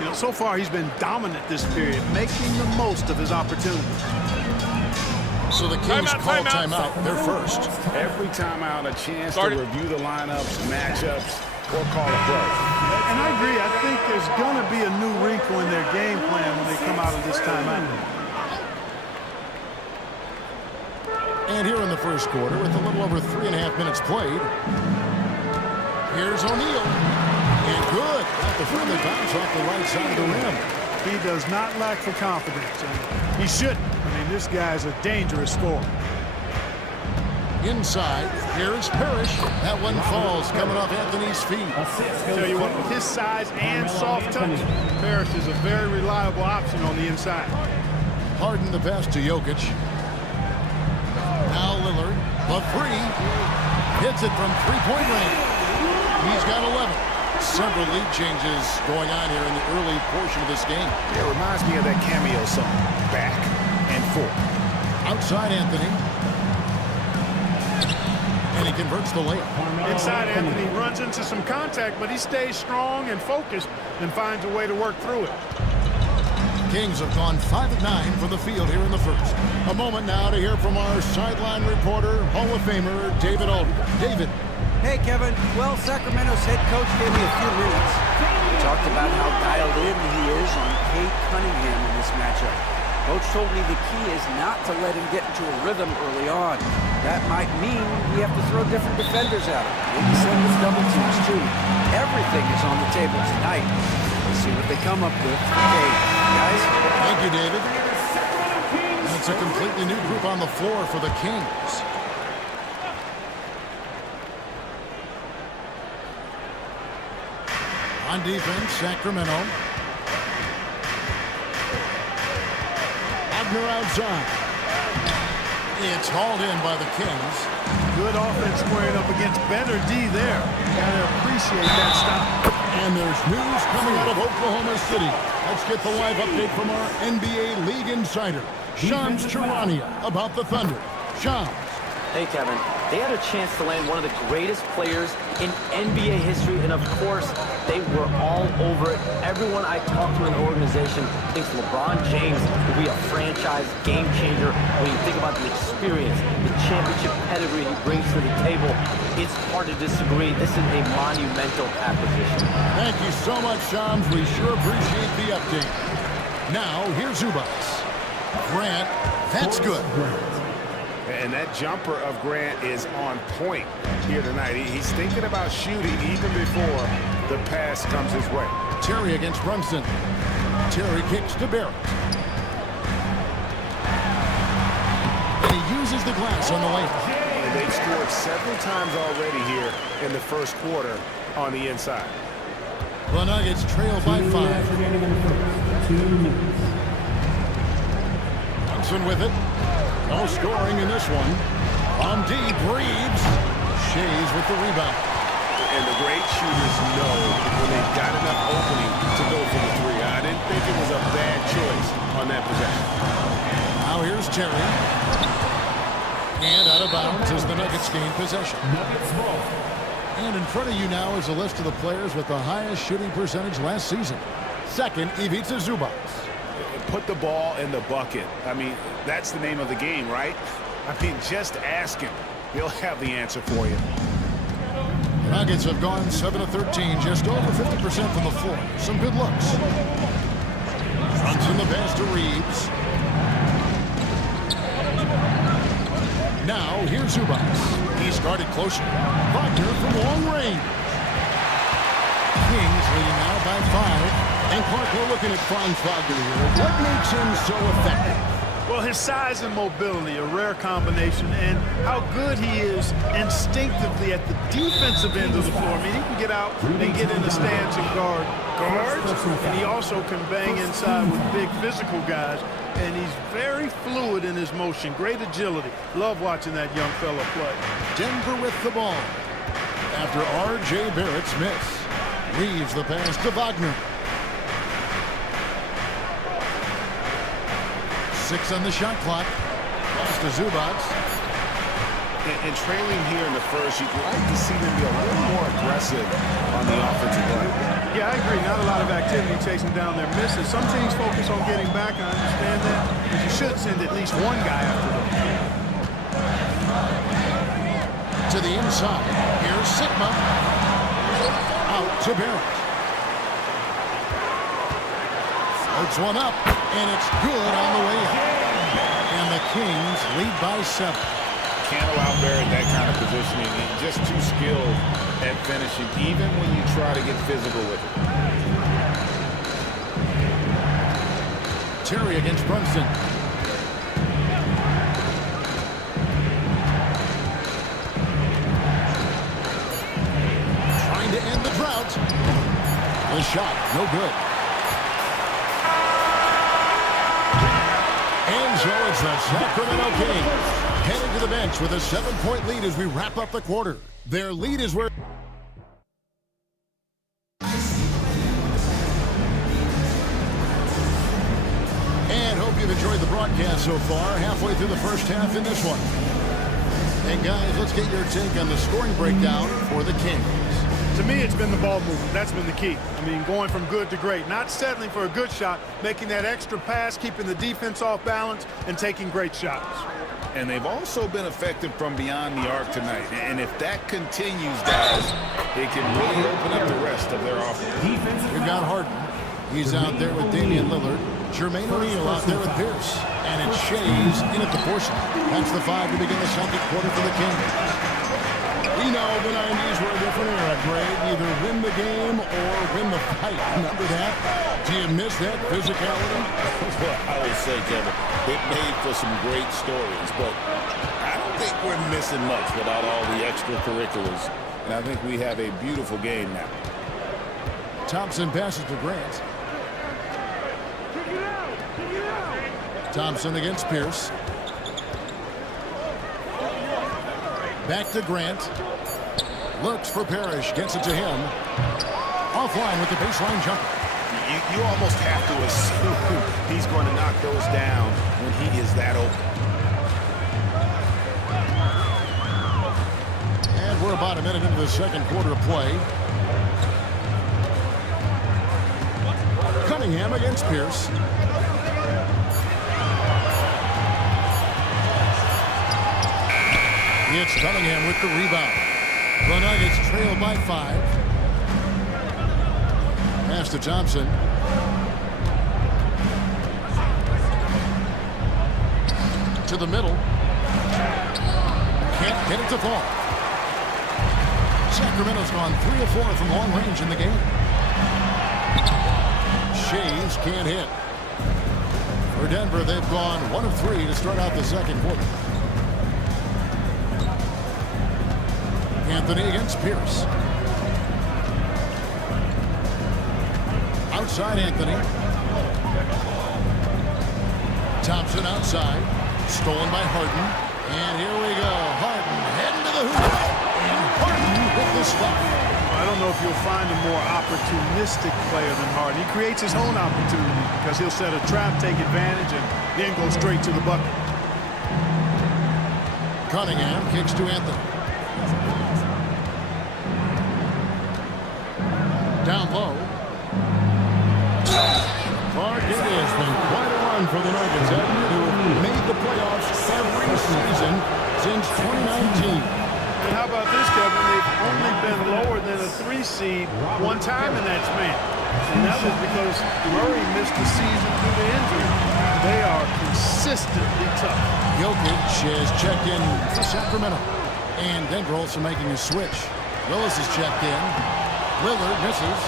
You know, so far he's been dominant this period, making the most of his opportunity. So the Kings call timeout. They're first. Every timeout, a chance to review the lineups, matchups, or call a play. And I agree. I think there's going to be a new wrinkle in their game plan when they come out of this timeout. And here in the first quarter, with a little over 3.5 minutes played, here's O'Neal. And good. Got the friendly bounce off the right side of the rim. He does not lack for confidence, and he shouldn't. I mean, this guy's a dangerous scorer. Inside, here's Parrish. That one falls, coming off Anthony's feet. Tell you what, with his size and soft touch, Parrish is a very reliable option on the inside. Harden the pass to Jokic. Now Lillard, the 3. Hits it from three-point range. He's got 11. Several lead changes going on here in the early portion of this game. It reminds me of that cameo song, Back and Forth. Outside Anthony. And he converts the layup. Inside Anthony runs into some contact, but he stays strong and focused and finds a way to work through it. Kings have gone 5 of 9 from the field here in the first. A moment now to hear from our sideline reporter, Hall of Famer David Aldridge. David. Hey, Kevin. Well, Sacramento's head coach gave me a few minutes. He talked about how dialed in he is on Cade Cunningham in this matchup. Coach told me the key is not to let him get into a rhythm early on. That might mean we have to throw different defenders at him. Maybe send us double teams, too. Everything is on the table tonight. Let's see what they come up with. Okay, guys. Thank you, David. That's a completely new group on the floor for the Kings. On defense, Sacramento. Wagner outside. It's hauled in by the Kings. Good offense squaring up against better D there. Gotta appreciate that stop. And there's news coming out of Oklahoma City. Let's get the live update from our NBA League Insider, Shams Charania, about the Thunder. Shams. Hey, Kevin. They had a chance to land one of the greatest players in NBA history, and of course, they were all over it. Everyone I talked to in the organization thinks LeBron James will be a franchise game changer. When you think about the experience, the championship pedigree he brings to the table, it's hard to disagree. This is a monumental acquisition. Thank you so much, Shams. We sure appreciate the update. Now, here's Zubac. Grant, that's good. And that jumper of Grant is on point here tonight. He's thinking about shooting even before the pass comes his way. Terry against Brunson. Terry kicks to Barrett. And he uses the glass on the layup. And they've scored several times already here in the first quarter on the inside. The Nuggets trail by 5. Brunson with it. No scoring in this one. On deep, Reeves. Shays with the rebound. And the great shooters know when they've got enough opening to go for the 3. I didn't think it was a bad choice on that possession. Now here's Terry. And out of bounds as the Nuggets gain possession. And in front of you now is a list of the players with the highest shooting percentage last season. Second, Ivica Zubac. Put the ball in the bucket. I mean, that's the name of the game, right? I mean, just ask him. He'll have the answer for you. The Nuggets have gone 7 of 13, just over 50% from the floor. Some good looks. Brunson the pass to Reeves. Now, here's Zubac. He's guarded closer. Wagner from long range. Kings leading now by 5. And Clark, we're looking at Franz Wagner here. What makes him so effective? Well, his size and mobility, a rare combination, and how good he is instinctively at the defensive end of the floor. I mean, he can get out and get in the stance and guard guards, and he also can bang inside with big physical guys, and he's very fluid in his motion, great agility. Love watching that young fella play. Denver with the ball after R.J. Barrett's miss. Reeves the pass to Wagner. 6 on the shot clock. Pass to Zubac. And trailing here in the first, you'd like to see them be a little more aggressive on the offensive play. Yeah, I agree. Not a lot of activity chasing down their misses. Some teams focus on getting back. I understand that. But you should send at least one guy after them. To the inside. Here's Sigma. Out to Barrett. Floats one up, and it's good on the way up. And the Kings lead by 7. Can't allow Barrett that kind of positioning. He's just too skilled at finishing, even when you try to get physical with it. Terry against Brunson. Trying to end the drought. The shot, no good. And so it's the Sacramento Kings heading to the bench with a 7-point lead as we wrap up the quarter. Their lead is where... And hope you've enjoyed the broadcast so far. Halfway through the first half in this one. And guys, let's get your take on the scoring breakdown for the Kings. To me, it's been the ball movement. That's been the key. I mean, going from good to great. Not settling for a good shot, making that extra pass, keeping the defense off balance, and taking great shots. And they've also been effective from beyond the arc tonight. And if that continues, guys, it can really open up the rest of their offense. We've got Harden. He's out there with Damian Lillard. Jermaine O'Neal out there with Pierce. And it's Shays in at the portion. That's the 5 to begin the second quarter for the Kings. We know the 90s were a different era, Greg. Either win the game or win the fight. Remember that? Do you miss that physicality? Well, I would say, Kevin, it made for some great stories, but I don't think we're missing much without all the extracurriculars. And I think we have a beautiful game now. Thompson passes to Grant. Thompson against Pierce. Back to Grant. Looks for Parrish. Gets it to him. Offline with the baseline jumper. You almost have to assume he's going to knock those down when he is that open. And we're about a minute into the second quarter of play. Cunningham against Pierce. It's Cunningham with the rebound. The Nuggets trail by 5. Pass to Thompson. To the middle. Can't get it to fall. Sacramento's gone 3 of 4 from long range in the game. Shays can't hit. For Denver, they've gone 1 of 3 to start out the second quarter. Anthony against Pierce. Outside Anthony. Thompson outside. Stolen by Harden. And here we go. Harden heading to the hoop. And Harden with the stop. I don't know if you'll find a more opportunistic player than Harden. He creates his own opportunity because he'll set a trap, take advantage, and then go straight to the bucket. Cunningham kicks to Anthony. Down low. Clark, it has been quite a run for the Nuggets, who have made the playoffs every season since 2019. And how about this, Kevin? They've only been lower than a 3 seed one time in that span. And that was because Murray missed the season due to injury. They are consistently tough. Jokic has checked in for Sacramento. And Denver also making a switch. Willis is checked in. Lillard misses.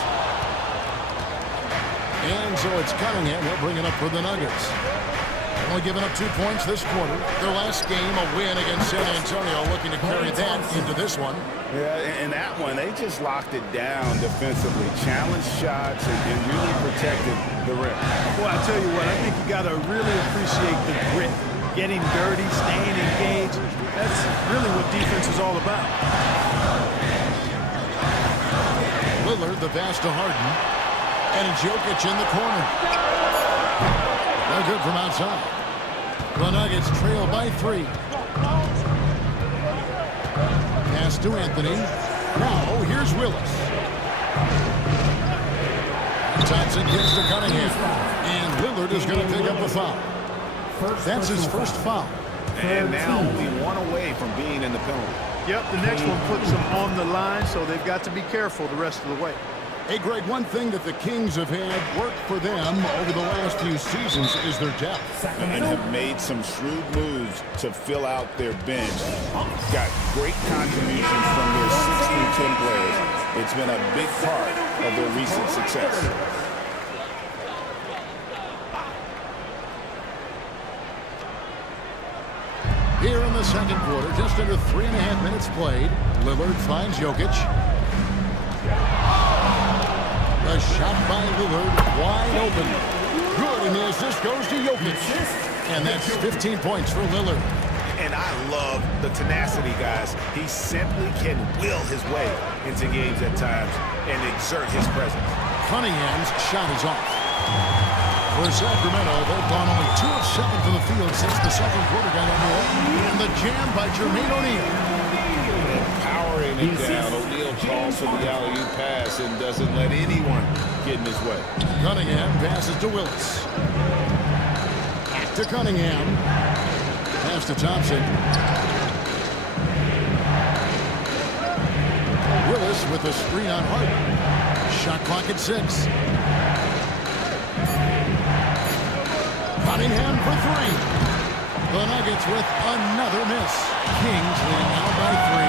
And so it's Cunningham. He'll bring it up for the Nuggets. Only giving up 2 points this quarter. Their last game, a win against San Antonio, looking to carry that into this one. Yeah, in that one, they just locked it down defensively, challenged shots, and really protected the rim. Well, I tell you what, I think you got to really appreciate the grit. Getting dirty, staying engaged. That's really what defense is all about. Lillard, the pass to Harden. And Jokic in the corner. No good from outside. The Nuggets trail by 3. Pass to Anthony. Now, here's Willis. Thompson gets to Cunningham. And Lillard is going to pick up a foul. That's his first foul. And now only 1 away from being in the penalty. Yep, the next one puts them on the line, so they've got to be careful the rest of the way. Hey, Greg, one thing that the Kings have had work for them over the last few seasons is their depth. And have made some shrewd moves to fill out their bench. Got great contributions from their 6 through 10 players. It's been a big part of their recent success. Here in the second quarter, just under 3.5 minutes played, Lillard finds Jokic. A shot by Lillard, wide open. Good, and the assist goes to Jokic. And that's 15 points for Lillard. And I love the tenacity, guys. He simply can will his way into games at times and exert his presence. Cunningham's shot is off. For Sacramento, they've gone only 2 of 7 from the field since the second quarter got underway. And the jam by Jermaine O'Neal. Powering it down, O'Neal calls for the alley-oop pass and doesn't let anyone get in his way. Cunningham passes to Willis. Back to Cunningham. Pass to Thompson. Willis with a screen on Harden. Shot clock at 6. Cunningham for 3. The Nuggets with another miss. Kings leading now by 3.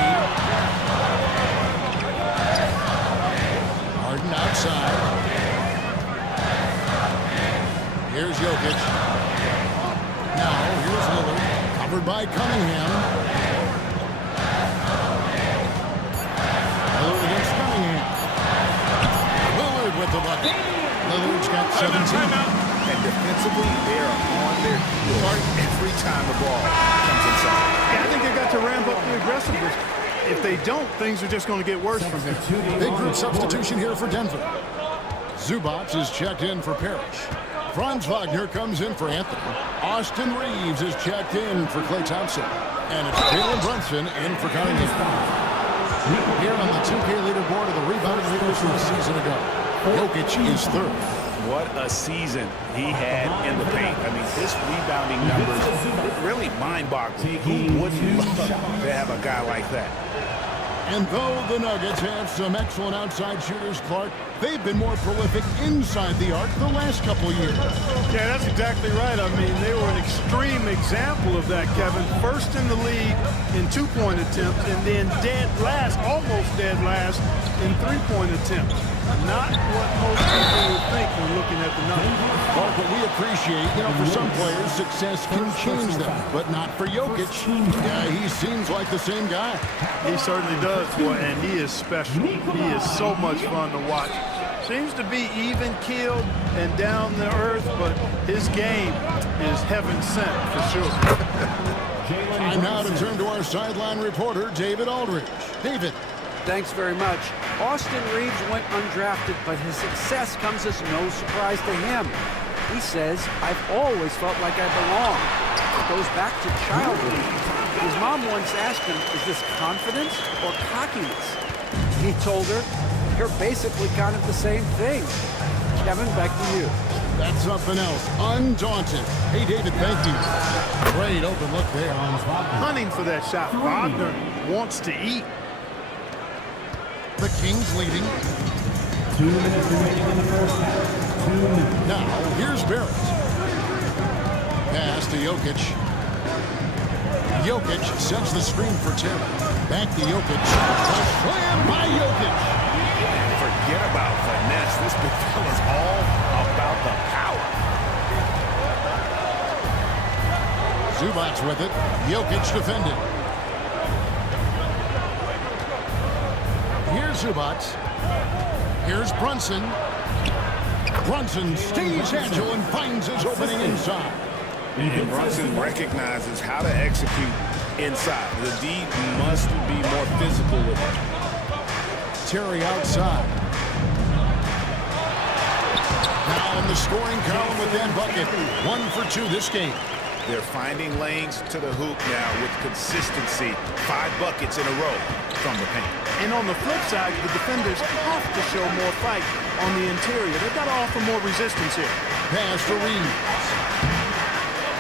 Harden outside. Here's Jokic. Now, here's Lillard. Covered by Cunningham. Lillard against Cunningham. Lillard with the bucket. Lillard's got 17. And defensively, they're on their heels every time the ball comes inside. Yeah, I think they've got to ramp up the aggressiveness. If they don't, things are just going to get worse from here. Big group substitution here for Denver. Zubac is checked in for Parrish. Franz Wagner comes in for Anthony. Austin Reeves is checked in for Klay Thompson. And it's Jalen Brunson in for Cunningham. Here on the 2K leaderboard of the rebounding leaders from a season ago, Jokic is 3rd. What a season he had in the paint. I mean, his rebounding numbers really mind-boggling. Who wouldn't love to have a guy like that? And though the Nuggets have some excellent outside shooters, Clark, they've been more prolific inside the arc the last couple years. Yeah, that's exactly right. I mean, they were an extreme example of that, Kevin. First in the league in 2-point attempts, and then dead last, almost dead last, in 3-point attempts. Not what most people would think when looking at the numbers. Clark, what we appreciate, for some players, success can change them, but not for Jokic. Yeah, he seems like the same guy. He certainly does, boy, and he is special. He is so much fun to watch. Seems to be even-keeled and down to earth, but his game is heaven sent for sure. Time now to turn to our sideline reporter, David Aldridge. David. Thanks very much. Austin Reeves went undrafted, but his success comes as no surprise to him. He says, "I've always felt like I belong." It goes back to childhood. His mom once asked him, "Is this confidence or cockiness?" He told her, "You're basically kind of the same thing." Kevin, back to you. That's something else. Undaunted. Hey, David, thank you. Great open look there on Wagner. Hunting for that shot. Wagner wants to eat. The Kings leading. 2 minutes remaining in the first half. 2 minutes. Now, here's Barrett. Pass to Jokic. Jokic sets the screen for Terry. Back to Jokic. Slam by Jokic. Forget about finesse. This big fella's all about the power. Zubac with it. Jokic defended. Here's Zubac. Here's Brunson. Brunson stays agile and finds his opening inside. And Brunson recognizes how to execute inside. The D must be more physical with it. Terry outside. Now in the scoring column with that bucket. 1 for 2 this game. They're finding lanes to the hoop now with consistency. 5 buckets in a row from the paint. And on the flip side, the defenders have to show more fight on the interior. They've got to offer more resistance here. Pass to Reeves.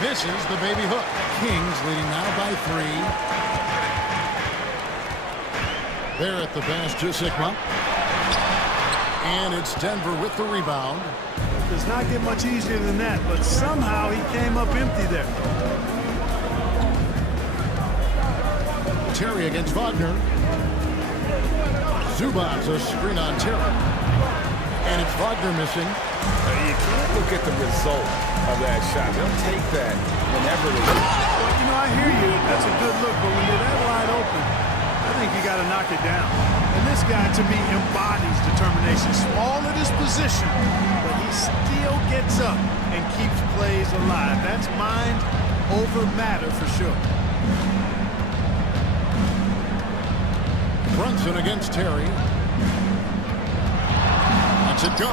Misses the baby hook. Kings leading now by 3. There at the pass to Sikma. And it's Denver with the rebound. Does not get much easier than that, but somehow he came up empty there. Terry against Wagner. Zubac a screen on Terry. And it's Wagner missing. You can't look at the result of that shot. They'll take that whenever they do. Well, you know, I hear you. That's a good look, but when you're that wide open, I think you got to knock it down. And this guy, to me, embodies determination. Small at his position, but he still gets up and keeps plays alive. That's mind over matter for sure. Brunson against Terry. Lets it go.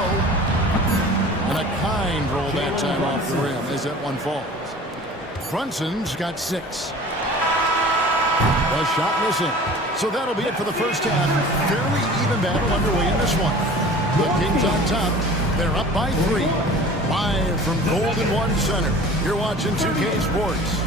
And a kind roll that time off the rim as that one falls. Brunson's got 6. The shot missing. So that'll be it for the first half. Fairly even battle underway in this one. The Kings on top. They're up by 3. Live from Golden One Center. You're watching 2K Sports.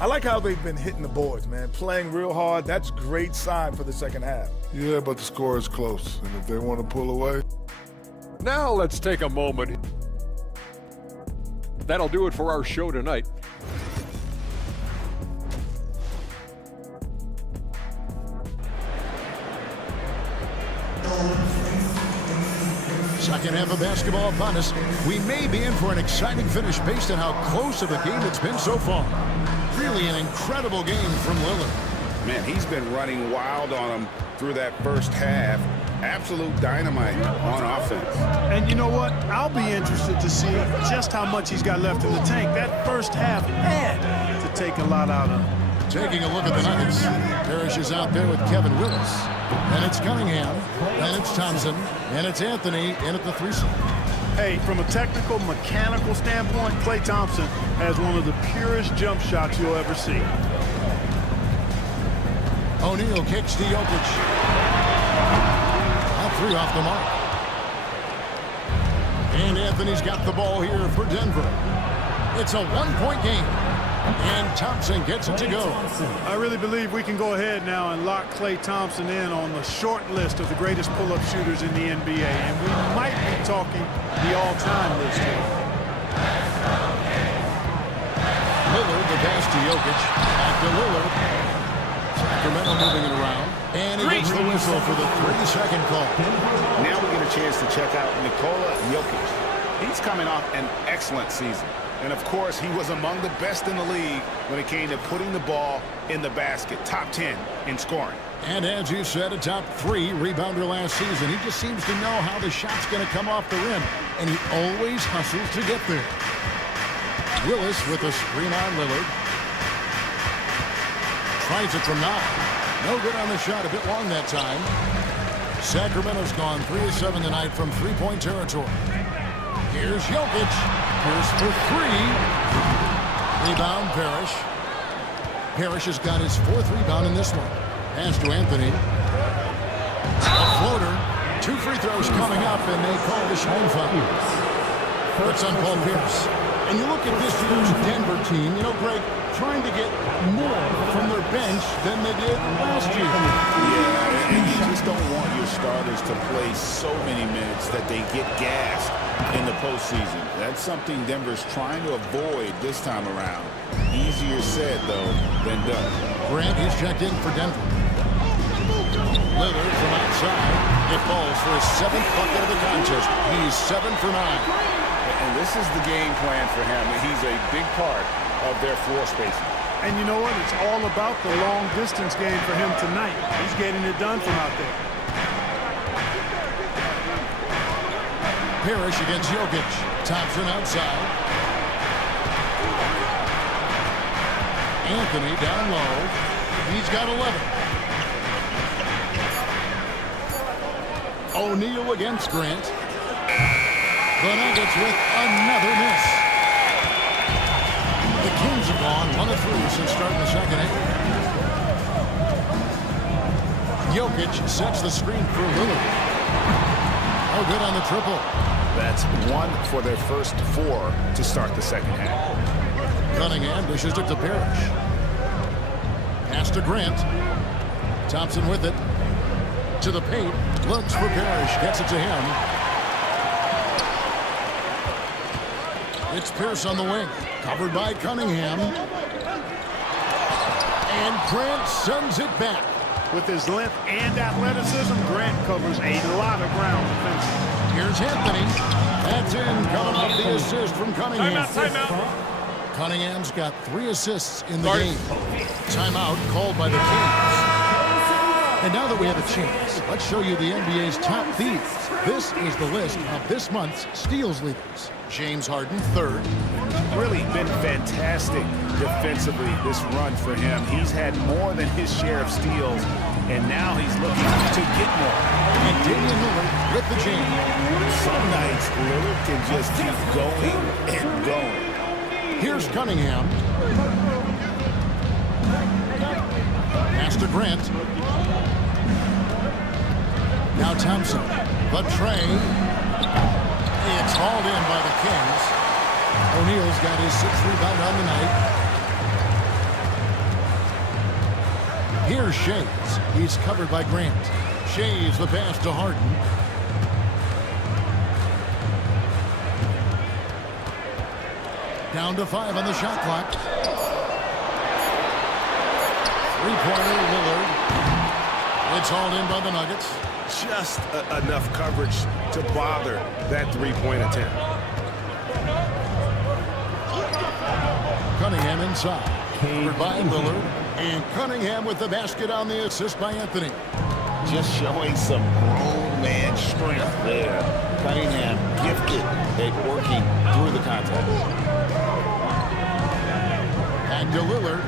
I like how they've been hitting the boards, man. Playing real hard. That's a great sign for the second half. Yeah, but the score is close. And if they want to pull away. Now let's take a moment. That'll do it for our show tonight. Second half of basketball upon us. We may be in for an exciting finish based on how close of a game it's been so far. Really an incredible game from Lillard. Man, he's been running wild on them through that first half. Absolute dynamite on offense. And you know what? I'll be interested to see just how much he's got left in the tank. That first half had to take a lot out of him. Taking a look at the Nuggets. Parrish is out there with Kevin Willis. And it's Cunningham. And it's Thompson. And it's Anthony in at the 3 slot. Hey, from a technical, mechanical standpoint, Klay Thompson has one of the purest jump shots you'll ever see. O'Neal kicks to Jokic. All 3 off the mark. And Anthony's got the ball here for Denver. It's a 1-point game. And Thompson gets it to go. I really believe we can go ahead now and lock Klay Thompson in on the short list of the greatest pull-up shooters in the NBA. And we might be talking the all-time list here. Lillard, the pass to Jokic. Back to Lillard. Sacramento moving it around. And he gets the whistle for the 3-second call. Now we get a chance to check out Nikola Jokic. He's coming off an excellent season. And, of course, he was among the best in the league when it came to putting the ball in the basket. Top 10 in scoring. And as you said, a top 3 rebounder last season. He just seems to know how the shot's going to come off the rim. And he always hustles to get there. Willis with a screen on Lillard. Tries it from now. No good on the shot. A bit long that time. Sacramento's gone 3 of 7 tonight from 3-point territory. Here's Jokic. Here's for 3. Rebound, Parrish. Parrish has got his 4th rebound in this one. Pass to Anthony. A floater. 2 free throws coming up, and they call the Schmoen foul. It's on Paul Pierce. And you look at this year's Denver team, you know, Greg, trying to get more from their bench than they did last year. Yeah, and you just don't want your starters to play so many minutes that they get gassed in the postseason. That's something Denver's trying to avoid this time around. Easier said, though, than done. Grant, he's checked in for Denver. Lillard from outside. It falls for his 7th bucket of the contest. He's 7 for 9. And this is the game plan for him. He's a big part of their floor spacing. And you know what? It's all about the long distance game for him tonight. He's getting it done from out there. Parrish against Jokic. Thompson outside. Anthony down low. He's got 11. O'Neal against Grant. The Nuggets with another miss. The Kings have gone 1 of 3 since starting the second half. Jokic sets the screen for Lillard. Oh, good on the triple. That's 1 for their first 4 to start the second half. Cunningham dishes it to Parrish. Pass to Grant. Thompson with it. To the paint. Looks for Parrish. Gets it to him. It's Pierce on the wing. Covered by Cunningham. And Grant sends it back. With his length and athleticism, Grant covers a lot of ground defensively. Here's Anthony. That's in. Coming off the assist from Cunningham. Timeout. Cunningham's got 3 assists in the game. Timeout called by the Kings. And now that we have a chance, let's show you the NBA's top thieves. This is the list of this month's steals leaders. James Harden, 3rd. Really been fantastic defensively this run for him. He's had more than his share of steals, and now he's looking to get more. And Damian Lillard with the jam. Some nights, Lillard can just keep going and going. Here's Cunningham. Pass to Grant. Now Thompson. The tray. It's hauled in by the Kings. O'Neal's got his 6th rebound on the night. Here's Shays. He's covered by Grant. Shays the pass to Harden. Down to 5 on the shot clock. 3-pointer Lillard. It's hauled in by the Nuggets. Just enough coverage to bother that 3-point attempt. Cunningham inside. Covered by Lillard. And Cunningham with the basket on the assist by Anthony. Just showing some grown man strength there. Cunningham gifted at working through the contact. And to Lillard.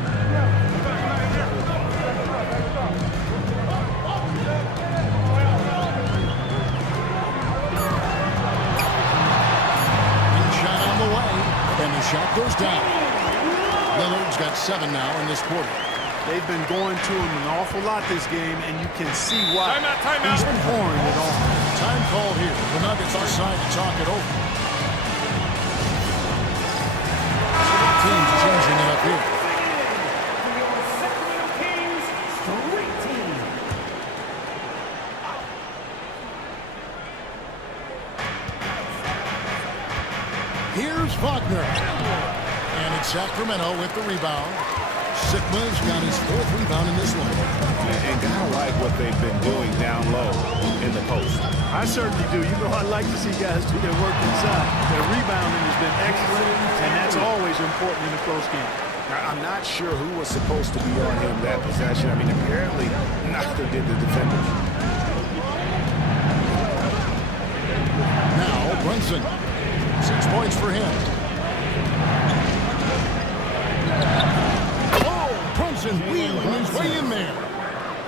And the shot goes down. Lillard's got 7 now in this quarter. They've been going to him an awful lot this game, and you can see why. Timeout. He's pouring it on. Time call here. The Nuggets outside to talk it over. Teams changing it up here. Here's Wagner. And it's Sacramento with the rebound. Sigma's got his 4th rebound in this one. And gotta like what they've been doing down low in the post. I certainly do. You know, I like to see guys do their work inside. Their rebounding has been excellent, and that's always important in a close game. Now, I'm not sure who was supposed to be on him that possession. I mean, apparently neither did the defenders. Now Brunson. 6 points for him. Oh, Brunson wheeling his way in there.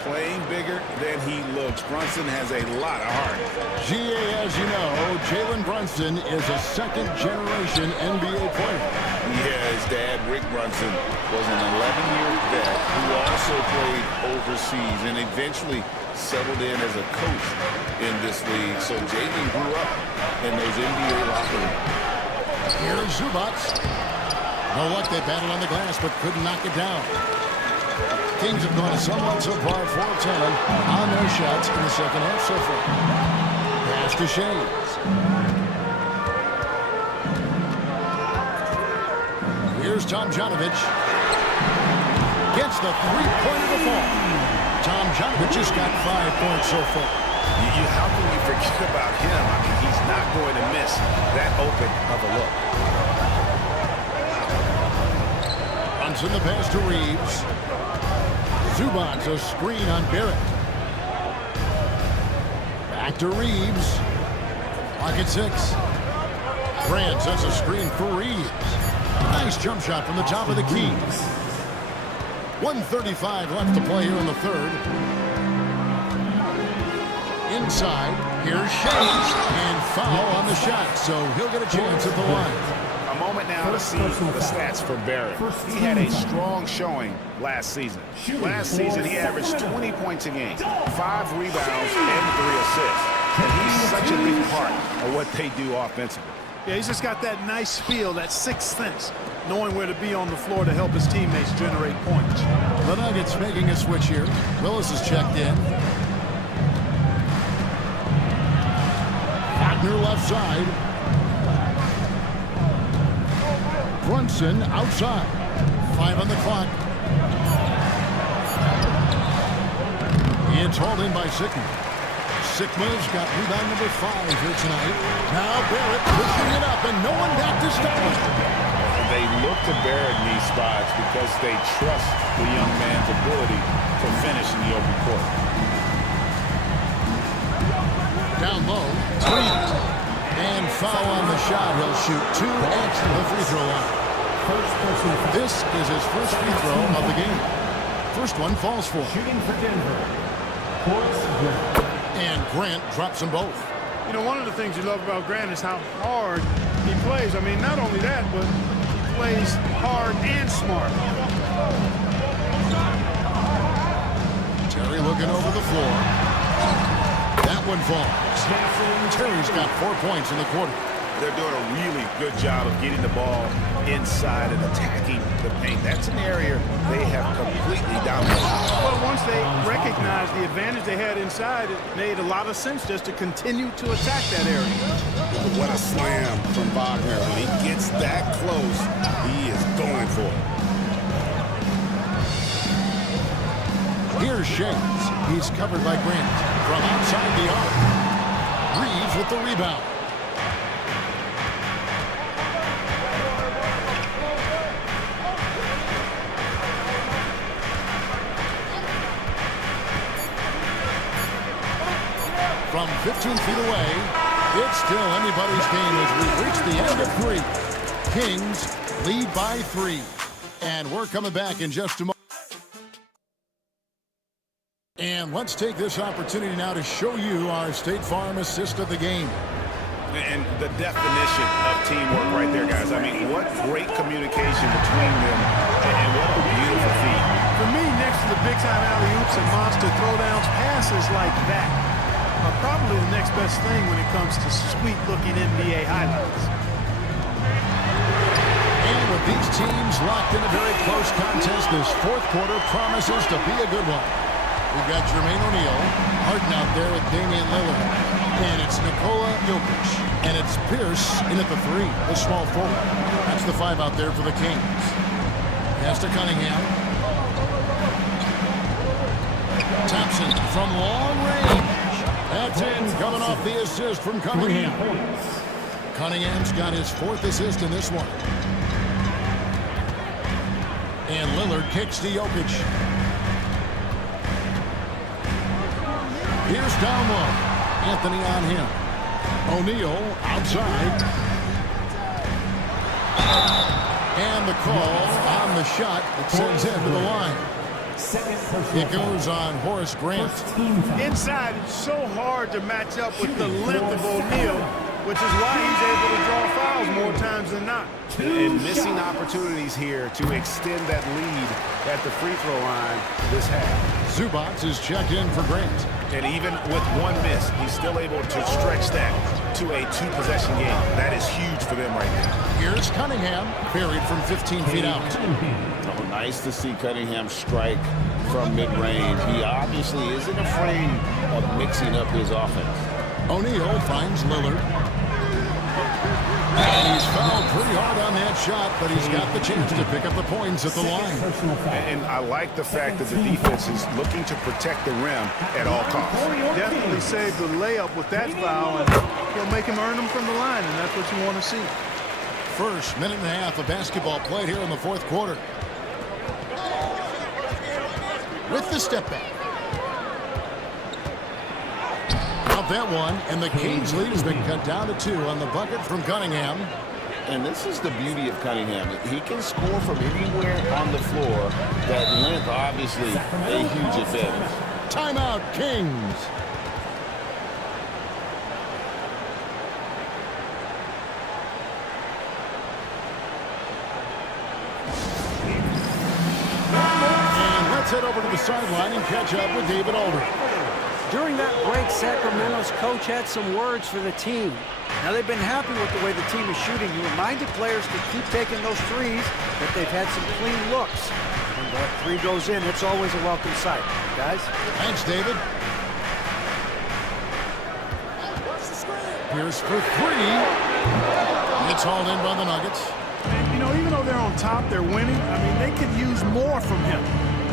Playing bigger than he looks. Brunson has a lot of heart. GA, as you know, Jalen Brunson is a 2nd-generation NBA player. Yeah, his dad, Rick Brunson, was an 11-year vet who also played overseas and eventually settled in as a coach in this league. So Jalen grew up in those NBA locker rooms. Here's Zubac. No luck, they battled on the glass, but couldn't knock it down. Kings have gone somewhat so far, 4-10 on their shots in the second half so far. Pass to Shades. Here's Tomjanovich. Gets the three-pointer to fall. Tomjanovich just got 5 points so far. How can you forget about him? I mean, he's not going to miss that open of a look. Runs in the pass to Reeves. Zubac, a screen on Barrett. Back to Reeves. Clock at 6. Grant sets a screen for Reeves. Nice jump shot from the top of the key. 1:35 left to play here in the third. Inside, here's Shades, and foul on the shot, so he'll get a chance at the line. A moment now to see the stats for Barrett. He had a strong showing last season. Last season, he averaged 20 points a game, 5 rebounds, and 3 assists. And he's such a big part of what they do offensively. Yeah, he's just got that nice feel, that sixth sense, knowing where to be on the floor to help his teammates generate points. The Nuggets making a switch here. Willis is checked in. Wagner left side. Brunson outside. 5 on the clock. It's hauled in by Sickman. Sickman's got rebound number 5 here tonight. Now Barrett pushing it up, and no one back to stop it. They look to Barrett in these spots because they trust the young man's ability to finish in the open court. Down low, 3. And foul on the shot. He'll shoot 2 at the free throw line. This is his first free throw of the game. First one falls for. Shooting for Denver. And Grant drops them both. You know, one of the things you love about Grant is how hard he plays. I mean, not only that, but he plays hard and smart. Terry looking over the floor. That one falls. Terry's got 4 points in the quarter. They're doing a really good job of getting the ball inside and attacking the paint. That's an area they have completely dominated. Well, once they recognized the advantage they had inside, it made a lot of sense just to continue to attack that area. What a slam from Wagner. When he gets that close, he is going for it. Here's Shades. He's covered by Grant. From outside the arc. Reeves with the rebound. From 15 feet away, it's still anybody's game as we reach the end of 3. Kings lead by 3. And we're coming back in just a moment. And let's take this opportunity now to show you our State Farm assist of the game. And the definition of teamwork right there, guys. I mean, what great communication between them, and what a beautiful feat. For me, next to the big-time alley-oops and monster throwdowns, passes like that are probably the next best thing when it comes to sweet-looking NBA highlights. And with these teams locked in a very close contest, this fourth quarter promises to be a good one. We've got Jermaine O'Neal, Harden out there with Damian Lillard. And it's Nikola Jokic. And it's Pierce in at the 3, the small forward. That's the 5 out there for the Kings. Pass to Cunningham. Thompson from long range. That's in, coming off the assist from Cunningham. Cunningham's got his 4th assist in this one. And Lillard kicks to Jokic. Here's down low. Anthony on him. O'Neal outside. And the call on the shot that sends him to the line. It goes on Horace Grant. Inside, it's so hard to match up with the length of O'Neal, which is why he's able to draw fouls more times than not. And missing opportunities here to extend that lead at the free throw line this half. Zubac is checked in for Grant. And even with one miss, he's still able to stretch that to a two-possession game. That is huge for them right now. Here's Cunningham, buried from 15 feet out. Oh, nice to see Cunningham strike from mid-range. He obviously isn't afraid of mixing up his offense. O'Neal finds Lillard. And he's fouled pretty hard on that shot, but he's got the chance to pick up the points at the line. And I like the fact that the defense is looking to protect the rim at all costs. Definitely saved the layup with that foul, and he'll make him earn them from the line, and that's what you want to see. First minute and a half of basketball played here in the fourth quarter. With the step back. Out that one, and the Kings lead has been cut down to 2 on the bucket from Cunningham. And this is the beauty of Cunningham. He can score from anywhere on the floor. That length, obviously, a huge advantage. Timeout, Kings. And let's head over to the sideline and catch up with David Aldridge. During that break, Sacramento's coach had some words for the team. Now, they've been happy with the way the team is shooting. He reminded players to keep taking those threes, that they've had some clean looks. When that three goes in, it's always a welcome sight. Guys? Thanks, David. Here's for 3. It's hauled in by the Nuggets. And, you know, even though they're on top, they're winning. I mean, they could use more from him.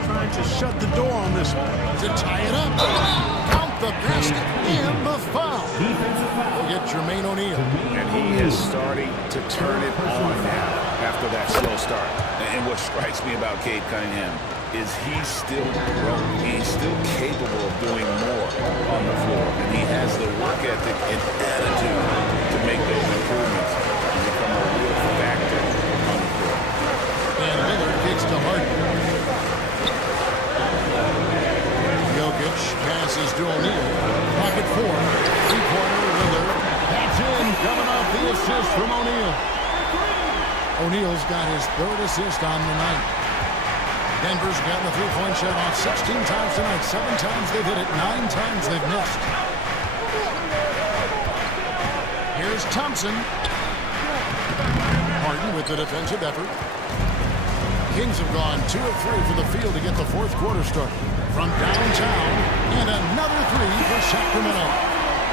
Trying to shut the door on this one. To tie it up. Count the basket and the foul. We'll get Jermaine O'Neal. And he is starting to turn it on now after that slow start. And what strikes me about Cade Cunningham is he's still growing. He's still capable of doing more on the floor. And he has the work ethic and attitude to make those improvements and become a real factor on the floor. And Lillard kicks to Harden. Jokic passes to O'Neal. Pocket 4. Three-pointer Lillard. That's in. Coming off the assist from O'Neal. O'Neal's got his 3rd assist on the night. Denver's gotten the three-point shot off 16 times tonight. 7 times they've hit it. 9 times they've missed. Here's Thompson. Harden with the defensive effort. Kings have gone 2 of 3 from the field to get the fourth quarter started. From downtown, and another 3 for Sacramento.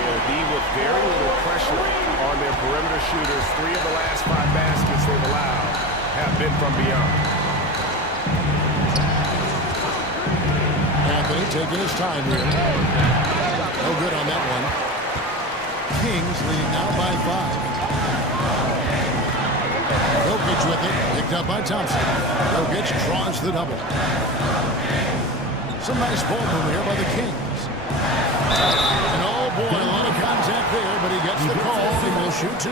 Will be with very little pressure on their perimeter shooters. 3 of the last 5 baskets they've allowed have been from beyond. Anthony taking his time here. No good on that one. Kings leading now by 5. Jokic with it, picked up by Thompson. Jokic draws the double. Some nice ball move here by the Kings. And oh boy, a lot of contact there, but he gets the call and will shoot 2.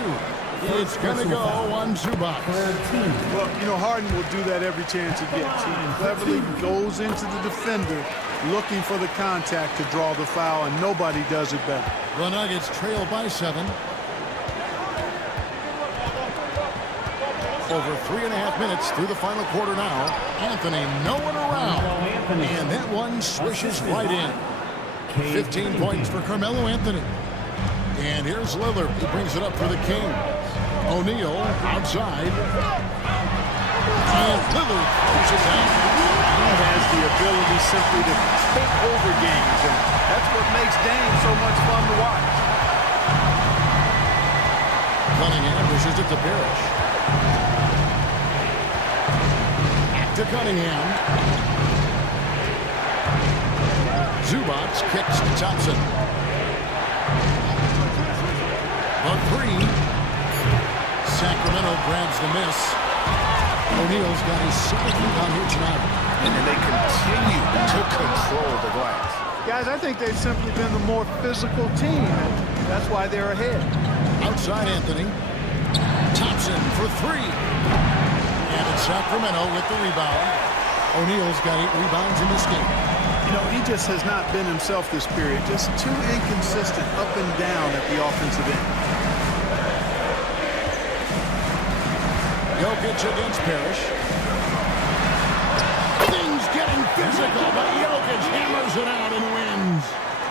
It's going to go on Zubac. Well, you know, Harden will do that every chance he gets. He cleverly goes into the defender looking for the contact to draw the foul, and nobody does it better. The Nuggets trail by 7. Over 3.5 minutes through the final quarter now. Anthony, no one around. And that one swishes right in. 15 points for Carmelo Anthony. And here's Lillard. He brings it up for the Kings. O'Neal outside. And Lillard pushes down. He has the ability simply to take over games, and that's what makes Dame so much fun to watch. Cunningham pushes it to Parrish. To Cunningham. Zubac kicks to Thompson. The 3. Sacramento grabs the miss. O'Neal's got his 2nd rebound here tonight. And they continue to control the glass. Guys, I think they've simply been the more physical team, and that's why they're ahead. Outside Anthony. Thompson for 3. And it's Sacramento with the rebound. O'Neal's got 8 rebounds in this game. You know, he just has not been himself this period. Just too inconsistent up and down at the offensive end. Jokic against Parrish. Things getting physical, but Jokic hammers it out and wins.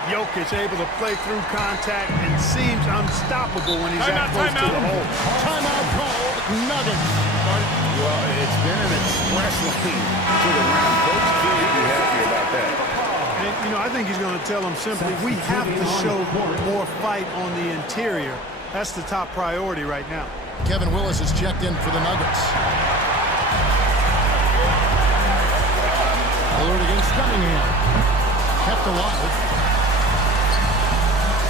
Jokic able to play through contact and seems unstoppable when he's that close to the hole. Timeout called. Nuggets. Well, it's been an express lane to the rim. Coach K would be happy about that. And, you know, I think he's going to tell them simply, we have to show more fight on the interior. That's the top priority right now. Kevin Willis is checked in for the Nuggets. Lillard against Cunningham. Kept alive.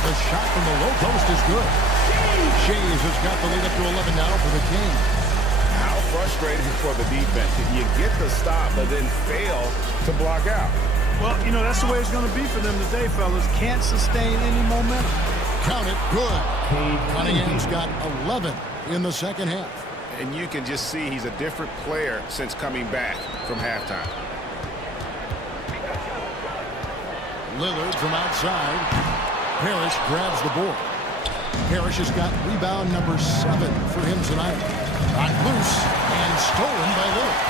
The shot from the low post is good. Shays has got the lead up to 11 now for the Kings. How frustrating for the defense. You get the stop, but then fail to block out. Well, you know, that's the way it's going to be for them today, fellas. Can't sustain any momentum. Count it. Good. Cunningham's got 11 in the second half. And you can just see he's a different player since coming back from halftime. Lillard from outside. Parrish grabs the board. Parrish has got rebound number 7 for him tonight. Knocked loose and stolen by Lillard.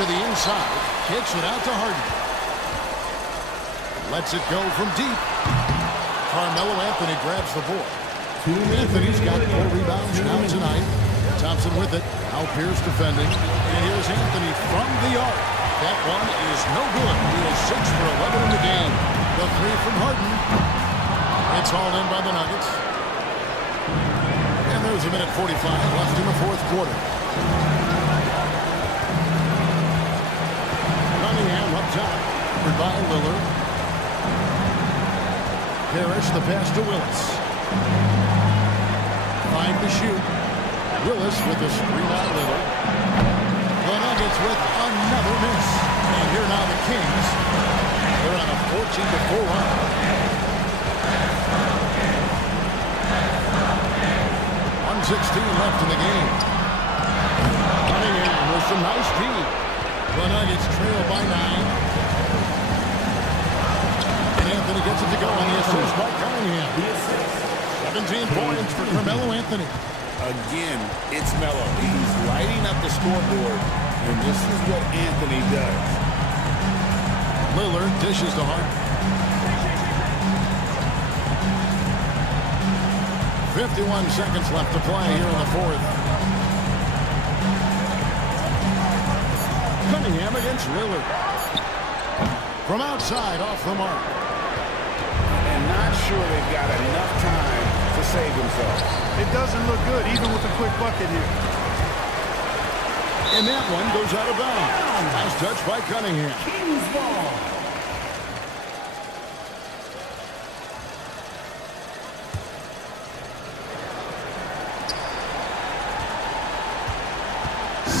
To the inside. Kicks it out to Harden. Lets it go from deep. Carmelo Anthony grabs the board. Anthony's got 4 rebounds now tonight. Thompson with it. Al Pierce defending. And here's Anthony from the arc. That one is no good. He is 6 for 11 in the game. The 3 from Harden. It's all in by the Nuggets. And there's a minute 45 left in the fourth quarter. Cunningham up top. Covered by Lillard. Parrish the pass to Willis. 5 to shoot. Willis with the screen out Lillard. The Nuggets with another miss. And here now the Kings. They're on a 14-4 run. 1:16 left in the game. Cunningham with some nice D. The Nuggets trail by 9. And Anthony gets it to go on the assist by Cunningham. 17 points for Carmelo Anthony. Again, it's Melo. He's lighting up the scoreboard, and this is what Anthony does. Lillard dishes to Harden. 51 seconds left to play here in the fourth. Cunningham against Lillard. From outside, off the mark. And not sure they've got enough time to save themselves. It doesn't look good, even with a quick bucket here. And that one goes out of bounds. Nice touch by Cunningham. Kings ball.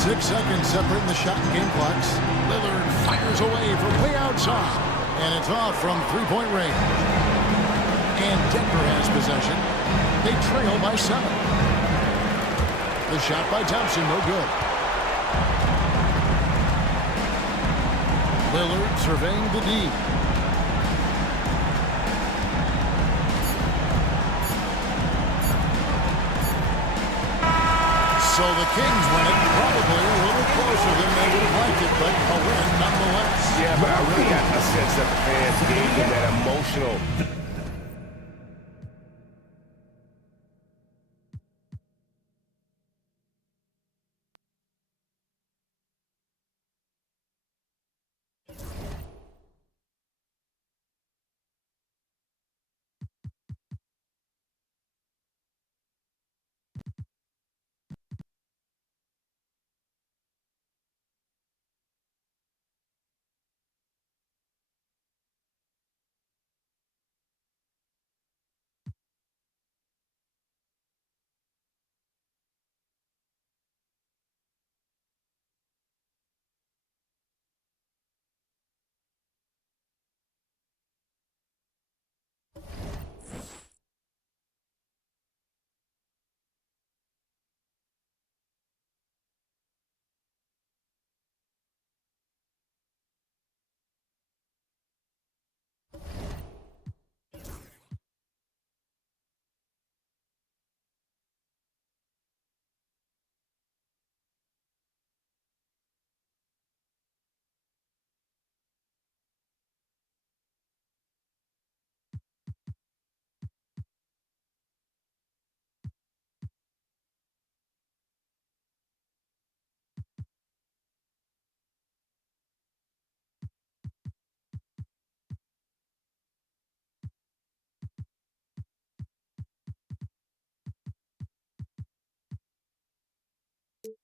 Six seconds separating the shot and game clocks. Lillard fires away from way outside. And it's off from three-point range. And Denver has possession. They trail by 7. The shot by Thompson, no good. Lillard surveying the D. So the Kings win it, probably a little closer than they would have liked it, but a win nonetheless. Yeah, but I really got a sense that the fans gave them that emotional you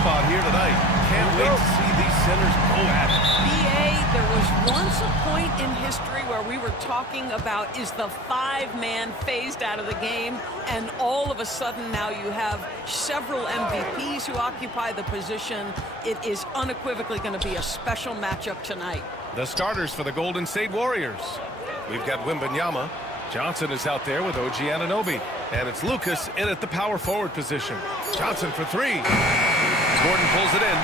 spot here tonight. Can't wait to see these centers go at it. BA, there was once a point in history where we were talking about is the five-man phased out of the game, and all of a sudden now you have several MVPs who occupy the position. It is unequivocally going to be a special matchup tonight. The starters for the Golden State Warriors. We've got Wembanyama. Johnson is out there with OG Anunoby. And it's Lucas in at the power forward position. Johnson for three. Gordon pulls it in.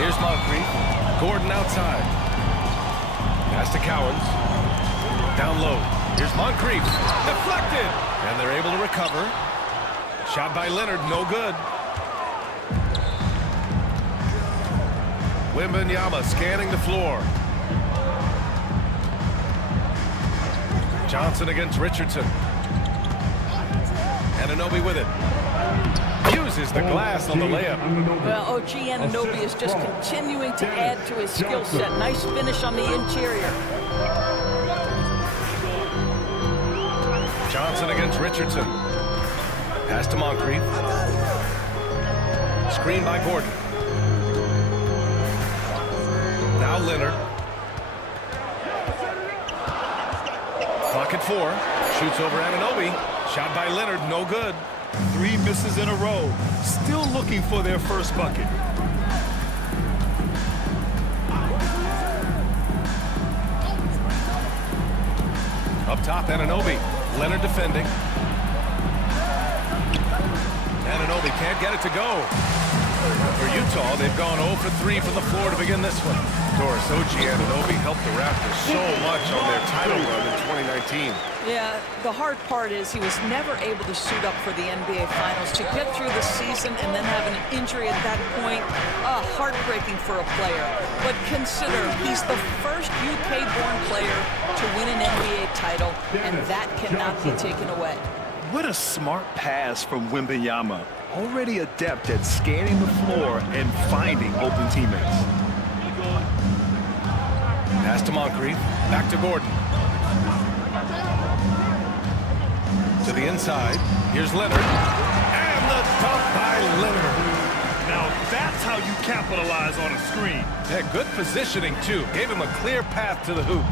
Here's Moncrief. Gordon outside. Pass to Cowens. Down low. Here's Moncrief. Deflected. And they're able to recover. Shot by Leonard, no good. Wembanyama scanning the floor. Johnson against Richardson. Anunoby with it. Uses the glass on the layup. Well, OG Anunoby is just continuing to add to his skill set. Nice finish on the interior. Johnson against Richardson. Pass to Moncrief. Screen by Gordon. Now Leonard. Clock at 4. Shoots over Anunoby. Shot by Leonard, no good. 3 misses in a row. Still looking for their first bucket. Up top, Anunoby. Leonard defending. Anunoby can't get it to go. For Utah, they've gone 0 for 3 from the floor to begin this one. Doris, OG Anunoby helped the Raptors so much on their title run in 2019. Yeah, the hard part is he was never able to suit up for the NBA Finals. To get through the season and then have an injury at that point, heartbreaking for a player. But consider, he's the first UK-born player to win an NBA title, and that cannot be taken away. What a smart pass from Wembanyama. Already adept at scanning the floor and finding open teammates. Pass to Moncrief. Back to Gordon. To the inside. Here's Leonard. And the dunk by Leonard. Now that's how you capitalize on a screen. Yeah, good positioning, too. Gave him a clear path to the hoop.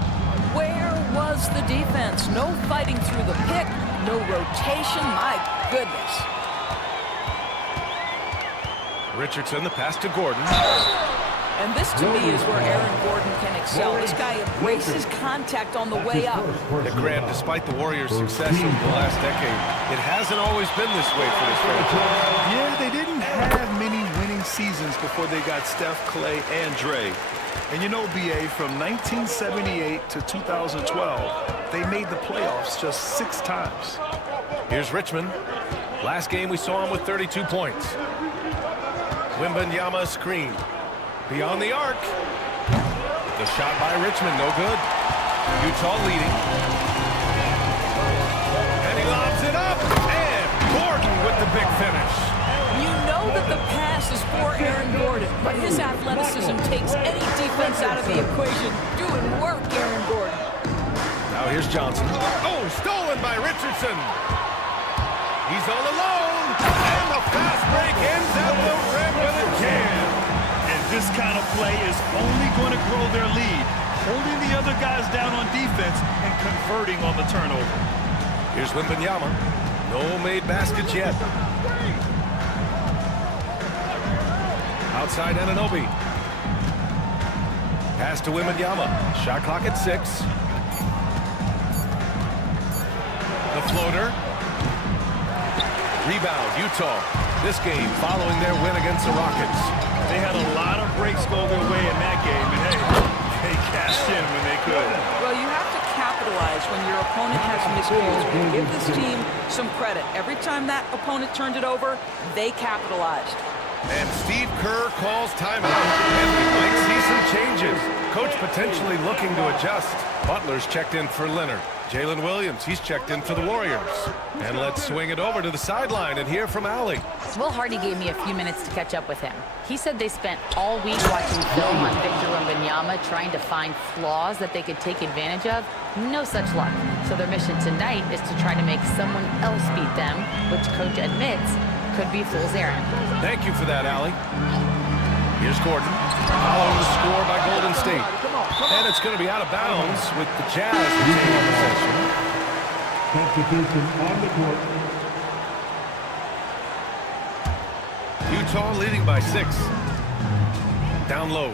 Where was the defense? No fighting through the pick, no rotation. My goodness. Richardson, the pass to Gordon. And this, to me, is where Aaron Gordon can excel. This guy embraces contact on the way up. Yeah, Grant, despite the Warriors' success over the last decade, it hasn't always been this way for this franchise. Yeah, they didn't have many winning seasons before they got Steph, Clay, and Dre. And you know, BA, from 1978 to 2012, they made the playoffs just 6 times. Here's Richmond. Last game we saw him with 32 points. Wembanyama screen. Beyond the arc. The shot by Richmond, no good. Utah leading. And he lobs it up. And Gordon with the big finish. You know that the pass is for Aaron Gordon, but his athleticism takes any defense out of the equation. Doing work, Aaron Gordon. Now here's Johnson. Oh, stolen by Richardson. He's all alone. And the fast break ends at the rim with a jam. And this kind of play is only going to grow their lead, holding the other guys down on defense and converting on the turnover. Here's Wembanyama. No made baskets yet. Outside Anunoby. Pass to Wembanyama. Shot clock at 6. The floater. Rebound, Utah. This game following their win against the Rockets. They had a lot of breaks go their way in that game, and hey, they cashed in when they could. Well, you have to capitalize when your opponent has miscues. Give this team some credit. Every time that opponent turned it over, they capitalized. And Steve Kerr calls timeout. And we might see some changes. Coach potentially looking to adjust. Butler's checked in for Leonard. Jalen Williams, he's checked in for the Warriors. And let's swing it over to the sideline and hear from Allie. Will Hardy gave me a few minutes to catch up with him. He said they spent all week watching film on Victor Wembanyama, trying to find flaws that they could take advantage of. No such luck. So their mission tonight is to try to make someone else beat them, which coach admits could be fool's errand. Thank you for that, Allie. Here's Gordon, following the score by Golden State. And it's going to be out of bounds with the Jazz retaining possession. Substitution on the court. Utah leading by 6. Down low.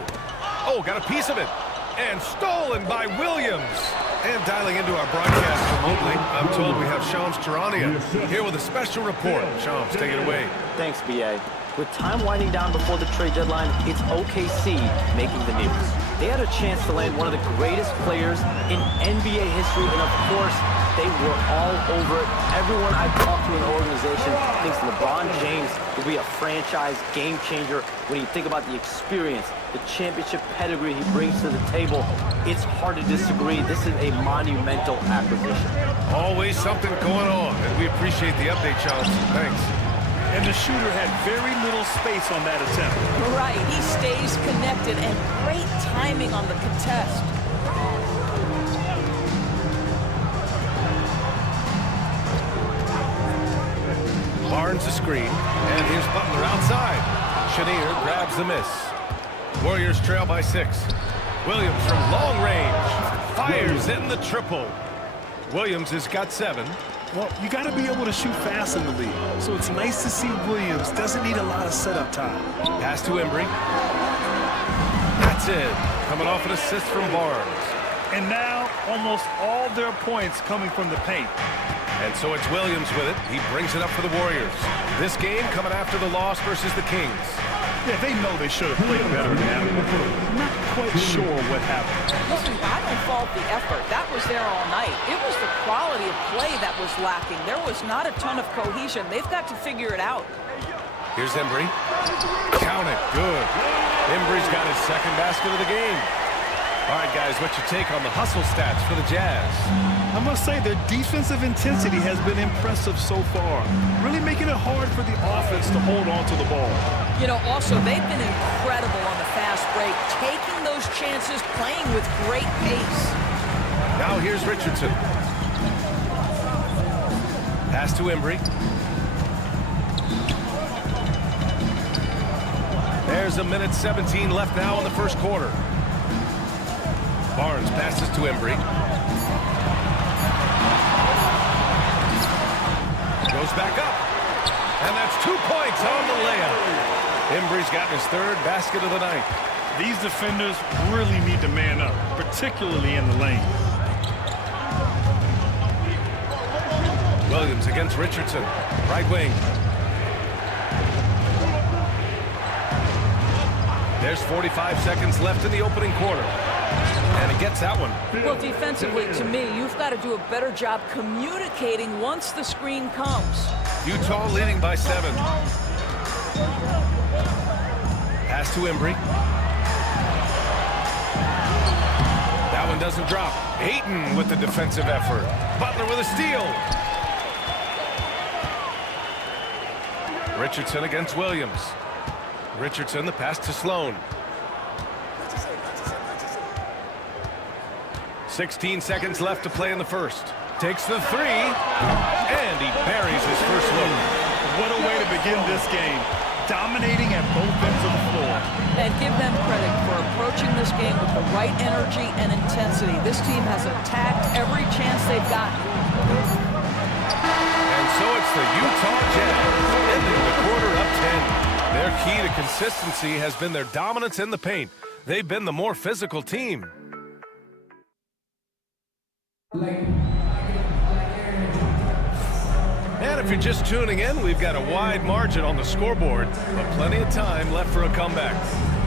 Oh, got a piece of it. And stolen by Williams. And dialing into our broadcast remotely, I'm told we have Shams Charania here with a special report. Shams, take it away. Thanks, B.A. With time winding down before the trade deadline, it's OKC making the news. They had a chance to land one of the greatest players in NBA history, and of course, they were all over it. Everyone I've talked to in the organization thinks LeBron James will be a franchise game changer. When you think about the experience, the championship pedigree he brings to the table, it's hard to disagree. This is a monumental acquisition. Always something going on, and we appreciate the update, Shams. Thanks. And the shooter had very little space on that attempt. Right, he stays connected, and great timing on the contest. Barnes a screen, and here's Butler outside. Chenier grabs the miss. Warriors trail by 6. Williams from long range fires in the triple. Williams has got 7. Well, you got to be able to shoot fast in the league. So it's nice to see Williams doesn't need a lot of setup time. Pass to Embry. That's it. Coming off an assist from Barnes. And now almost all their points coming from the paint. And so it's Williams with it. He brings it up for the Warriors. This game coming after the loss versus the Kings. Yeah, they know they should have played better than that. Not quite sure what happened. Listen, I don't fault the effort. That was there all night. It was the quality of play that was lacking. There was not a ton of cohesion. They've got to figure it out. Here's Embry. Count it. Good. Embry's got his second basket of the game. All right, guys, what's your take on the hustle stats for the Jazz? I must say their defensive intensity has been impressive so far, really making it hard for the offense to hold on to the ball. You know, also, they've been incredible on the fast break, taking those chances, playing with great pace. Now here's Richardson. Pass to Embry. There's a minute 17 left now in the first quarter. Barnes passes to Embry. Goes back up. And that's 2 points on the layup. Embry's gotten his 3rd basket of the night. These defenders really need to man up, particularly in the lane. Williams against Richardson. Right wing. There's 45 seconds left in the opening quarter. And he gets that one. Well, defensively, to me, you've got to do a better job communicating once the screen comes. Utah leading by 7. Pass to Embry. That one doesn't drop. Ayton with the defensive effort. Butler with a steal. Richardson against Williams. Richardson, the pass to Sloan. 16 seconds left to play in the first. Takes the 3, and he buries his first look. What a way to begin this game. Dominating at both ends of the floor. And give them credit for approaching this game with the right energy and intensity. This team has attacked every chance they've gotten. And so it's the Utah Jazz ending the quarter up 10. Their key to consistency has been their dominance in the paint. They've been the more physical team. And if you're just tuning in, we've got a wide margin on the scoreboard, but plenty of time left for a comeback.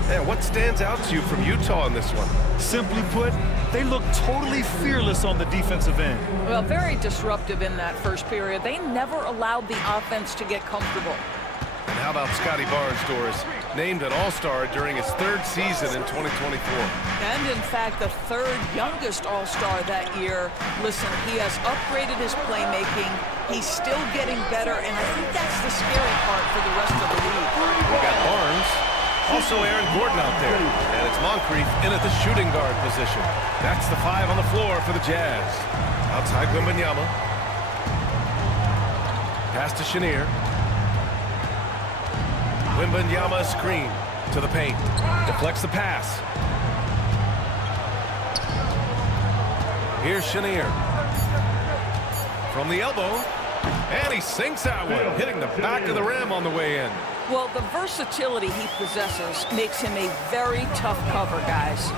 And what stands out to you from Utah in this one? Simply put, they look totally fearless on the defensive end. Well, very disruptive in that first period. They never allowed the offense to get comfortable. And how about Scotty Barnes, Doris? named an All-Star during his 3rd season in 2024. And in fact, the 3rd youngest All-Star that year. Listen, he has upgraded his playmaking. He's still getting better, and I think that's the scary part for the rest of the league. We got Barnes, also Aaron Gordon out there, and it's Moncrief in at the shooting guard position. That's the 5 on the floor for the Jazz. Outside Wembanyama. Pass to Chenier. Wembanyama screen to the paint. Deflects the pass. Here's Chenier. From the elbow. And he sinks that one, hitting the back of the rim on the way in. Well, the versatility he possesses makes him a very tough cover, guys.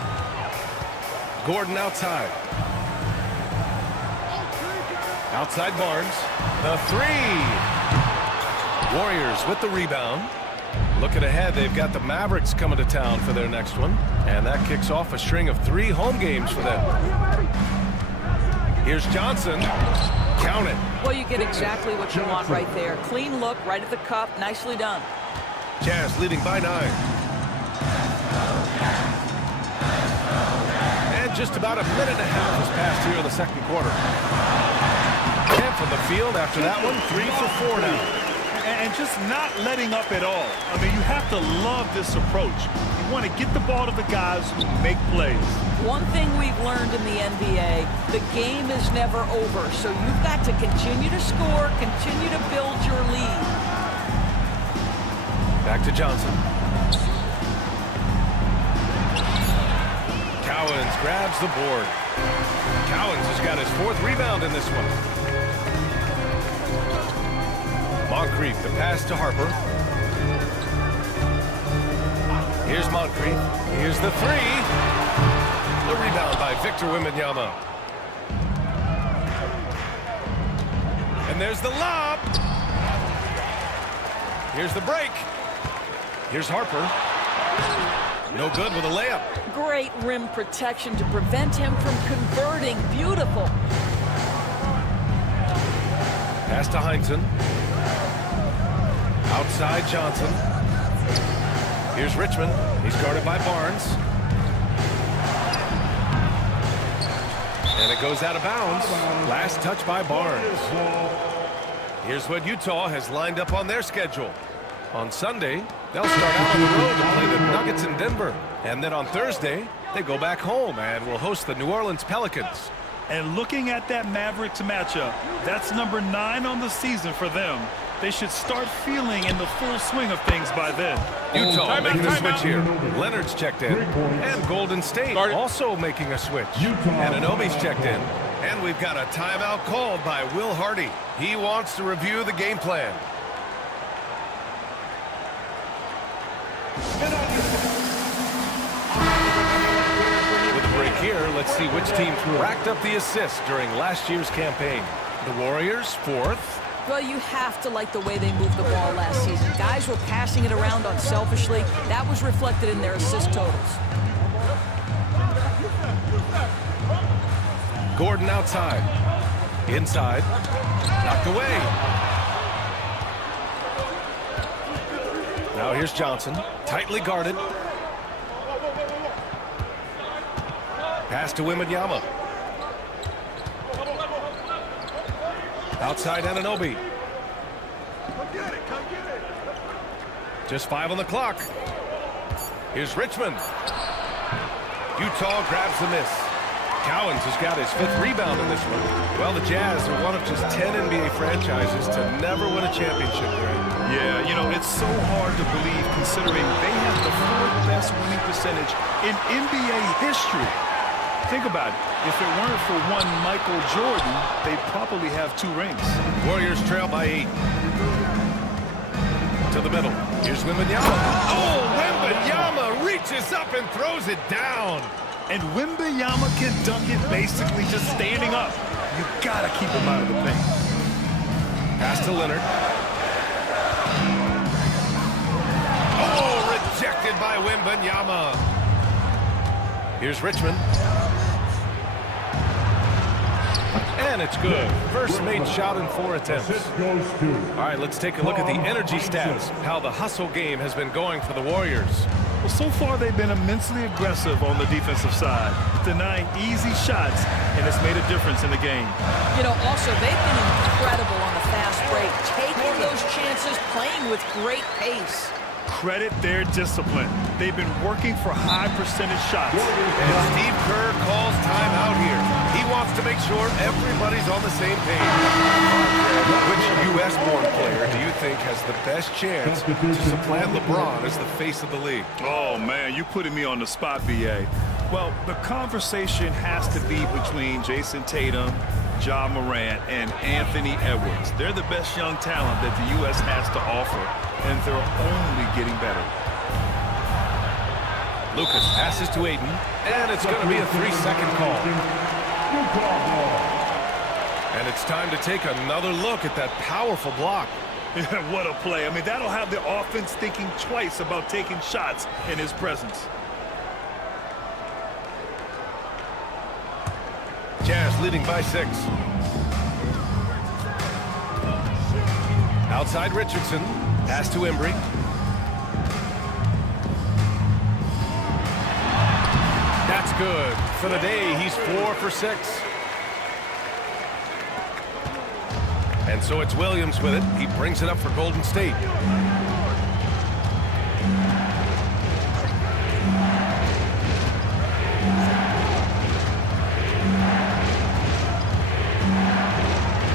Gordon outside. Outside Barnes. The 3. Warriors with the rebound. Looking ahead, they've got the Mavericks coming to town for their next one. And that kicks off a string of 3 home games for them. Here's Johnson. Count it. Well, you get exactly what you want right there. Clean look, right at the cup. Nicely done. Jazz leading by 9. And just about a minute and a half has passed here in the 2nd quarter. And from the field after that one, 3 for 4 now. And just not letting up at all. I mean, you have to love this approach. You want to get the ball to the guys who make plays. One thing we've learned in the NBA, the game is never over. So you've got to continue to score, continue to build your lead. Back to Johnson. Cowens grabs the board. Cowens has got his 4th rebound in this one. Moncrief, the pass to Harper. Here's Moncrief. Here's the 3. The rebound by Victor Wembanyama. And there's the lob. Here's the break. Here's Harper. No good with a layup. Great rim protection to prevent him from converting. Beautiful. Pass to Heinsohn. Outside Johnson. Here's Richmond. He's guarded by Barnes. And it goes out of bounds. Last touch by Barnes. Here's what Utah has lined up on their schedule. On Sunday, they'll start out on the road to play the Nuggets in Denver. And then on Thursday, they go back home and will host the New Orleans Pelicans. And looking at that Mavericks matchup, that's number 9 on the season for them. They should start feeling in the full swing of things by then. Utah making a switch here. Leonard's checked in. And Golden State also making a switch. And Anunoby's checked in. And we've got a timeout called by Will Hardy. He wants to review the game plan. With a break here, let's see which team racked up the assists during last year's campaign. The Warriors, 4th. Well, you have to like the way they moved the ball last season. Guys were passing it around unselfishly. That was reflected in their assist totals. Gordon outside. Inside. Knocked away. Now here's Johnson. Tightly guarded. Pass to Wembanyama. Outside Anunoby. Just 5 on the clock. Here's Richmond. Utah grabs the miss. Cowens has got his 5th rebound in this one. Well, the Jazz are one of just 10 NBA franchises to never win a championship game. Yeah, you know, it's so hard to believe considering they have the 4th best winning percentage in NBA history. Think about it. If it weren't for one Michael Jordan, they'd probably have 2 rings. Warriors trail by 8. To the middle. Here's Wembanyama. Oh, Wembanyama reaches up and throws it down. And Wembanyama can dunk it basically just standing up. You gotta keep him out of the paint. Pass to Leonard. Oh, rejected by Wembanyama. Here's Richmond. And it's good. First made shot in 4 attempts. All right, let's take a look at the energy stats, how the hustle game has been going for the Warriors. Well, so far they've been immensely aggressive on the defensive side, denying easy shots, and it's made a difference in the game. You know, also, they've been incredible on the fast break, taking those chances, playing with great pace. Credit their discipline. They've been working for high percentage shots. And Steve Kerr calls timeout here. He wants to make sure everybody's on the same page. Which U.S.-born player do you think has the best chance to supplant LeBron as the face of the league? Oh, man, you're putting me on the spot, B.A. Well, the conversation has to be between Jason Tatum, Ja Morant, and Anthony Edwards. They're the best young talent that the U.S. has to offer, and they're only getting better. Lucas passes to Ayton, and it's going to be a 3-second call. And it's time to take another look at that powerful block. Yeah, what a play. I mean, that'll have the offense thinking twice about taking shots in his presence. Jazz leading by 6. Outside Richardson. Pass to Embry. That's good. For the day, he's 4 for 6. And so it's Williams with it. He brings it up for Golden State.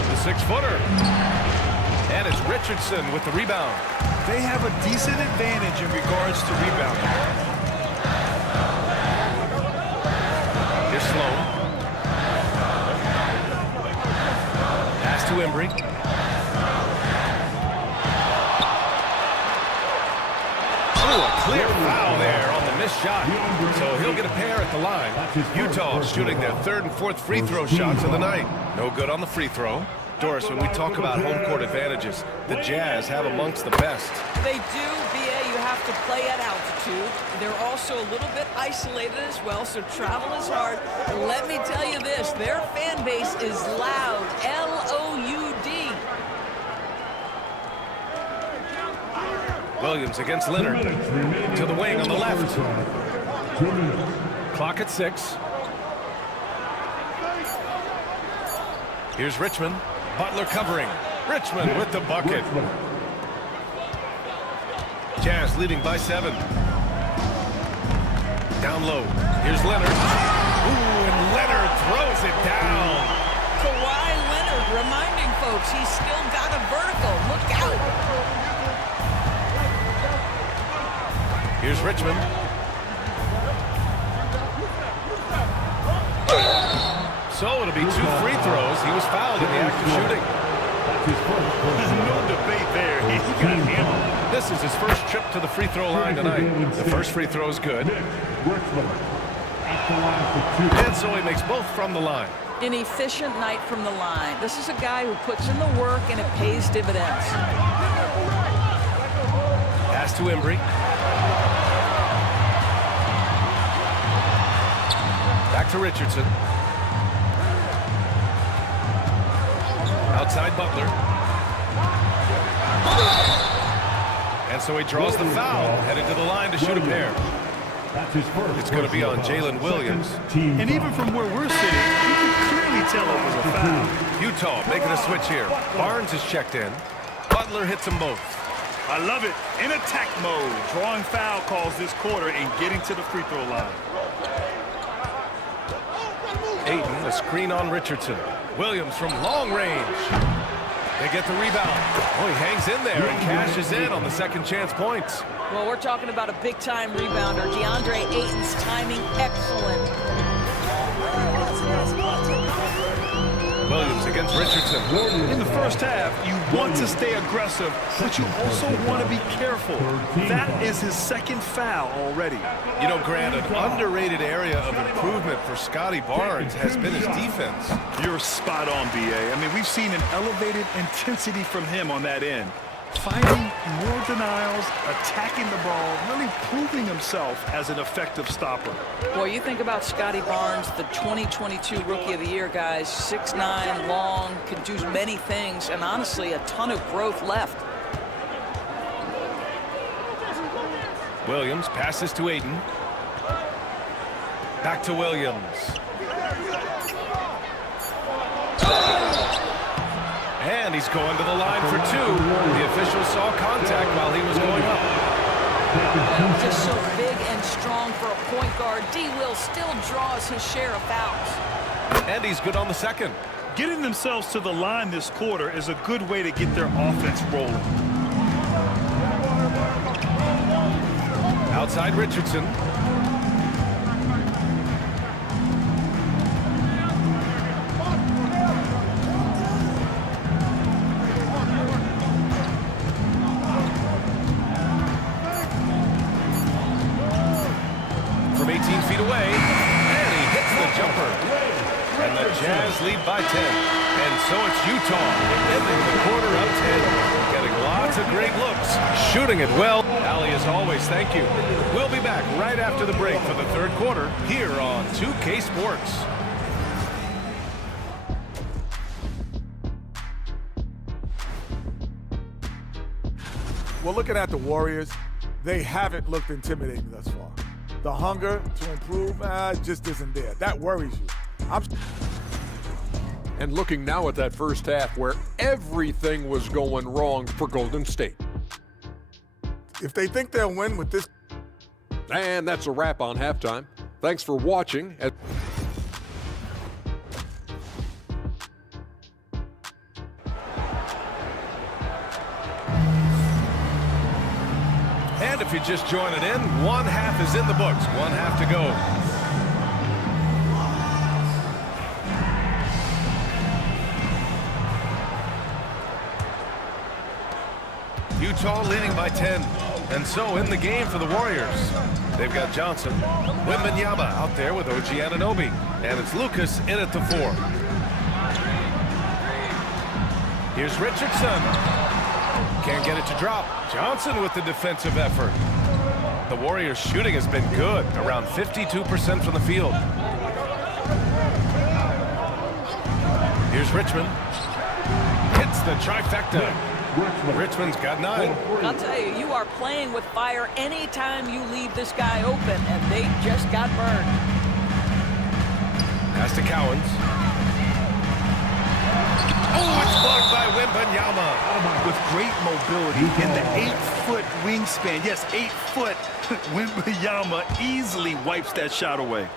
The 6-footer. And it's Richardson with the rebound. They have a decent advantage in regards to rebounding. Here's Sloan. Pass to Embry. Oh, a clear foul there on the missed shot. So he'll get a pair at the line. Utah shooting their 3rd and 4th free throw shots of the night. No good on the free throw. Doris, when we talk about home court advantages, the Jazz have amongst the best. They do, B.A. You have to play at altitude. They're also a little bit isolated as well, so travel is hard. And let me tell you this, their fan base is loud, L-O-U-D. Williams against Leonard. To the wing on the left. Clock at 6. Here's Richmond. Butler covering. Richmond with the bucket. Jazz leading by 7. Down low. Here's Leonard. Ooh, and Leonard throws it down. Kawhi Leonard reminding folks he's still got a vertical. Look out. Here's Richmond. So it'll be 2 free throws. He was fouled in the act of shooting. No debate there. He got hammered. This is his first trip to the free throw line tonight. The first free throw is good. And so he makes both from the line. An efficient night from the line. This is a guy who puts in the work and it pays dividends. Pass to Embry. Back to Richardson. Outside Butler. And so he draws the foul, headed to the line to shoot a pair. It's going to be on Jalen Williams. And even from where we're sitting, you can clearly tell it was a foul. Utah making a switch here. Barnes is checked in. Butler hits them both. I love it. In attack mode, drawing foul calls this quarter and getting to the free throw line. Ayton, a screen on Richardson. Williams from long range. They get the rebound. Oh, he hangs in there and cashes in on the second chance points. Well, we're talking about a big-time rebounder. DeAndre Ayton's timing excellent. Williams against Richardson. In the first half, you want to stay aggressive, but you also want to be careful. That is his second foul already. You know, Grant, an underrated area of improvement for Scotty Barnes has been his defense. You're spot on, B.A. I mean, we've seen an elevated intensity from him on that end. fighting, more denials, attacking the ball, really proving himself as an effective stopper. Boy, you think about Scotty Barnes, the 2022 Rookie of the Year, guys. 6'9", long, can do many things, and honestly, a ton of growth left. Williams passes to Aiden. Back to Williams. And he's going to the line for two. The official saw contact while he was going up. Just so big and strong for a point guard. D. Will still draws his share of fouls. And he's good on the second. Getting themselves to the line this quarter is a good way to get their offense rolling. Outside Richardson. From 18 feet away, and he hits the jumper. And the Jazz lead by 10. And so it's Utah ending the quarter up 10. Getting lots of great looks. Shooting it well. Allie, as always, thank you. We'll be back right after the break for the third quarter here on 2K Sports. Well, looking at the Warriors, they haven't looked intimidating thus far. The hunger to improve just isn't there. That worries you. And looking now at that first half where everything was going wrong for Golden State. If they think they'll win with this. And that's a wrap on halftime. Thanks for watching. And if you're just joining in, one half is in the books. One half to go. Utah leading by 10. And so in the game for the Warriors, they've got Johnson, Wembanyama out there with OG Anunoby. And it's Lucas in at the 4. Here's Richardson. Can't get it to drop. Johnson with the defensive effort. The Warriors shooting has been good, around 52% from the field. Here's Richmond. Hits the trifecta. Richmond's got 9. I'll tell you, you are playing with fire anytime you leave this guy open, and they just got burned. Pass to Cowens. Oh, it's blocked by Wembanyama. With great mobility and the 8-foot wingspan. Yes, 8 foot. Wembanyama easily wipes that shot away.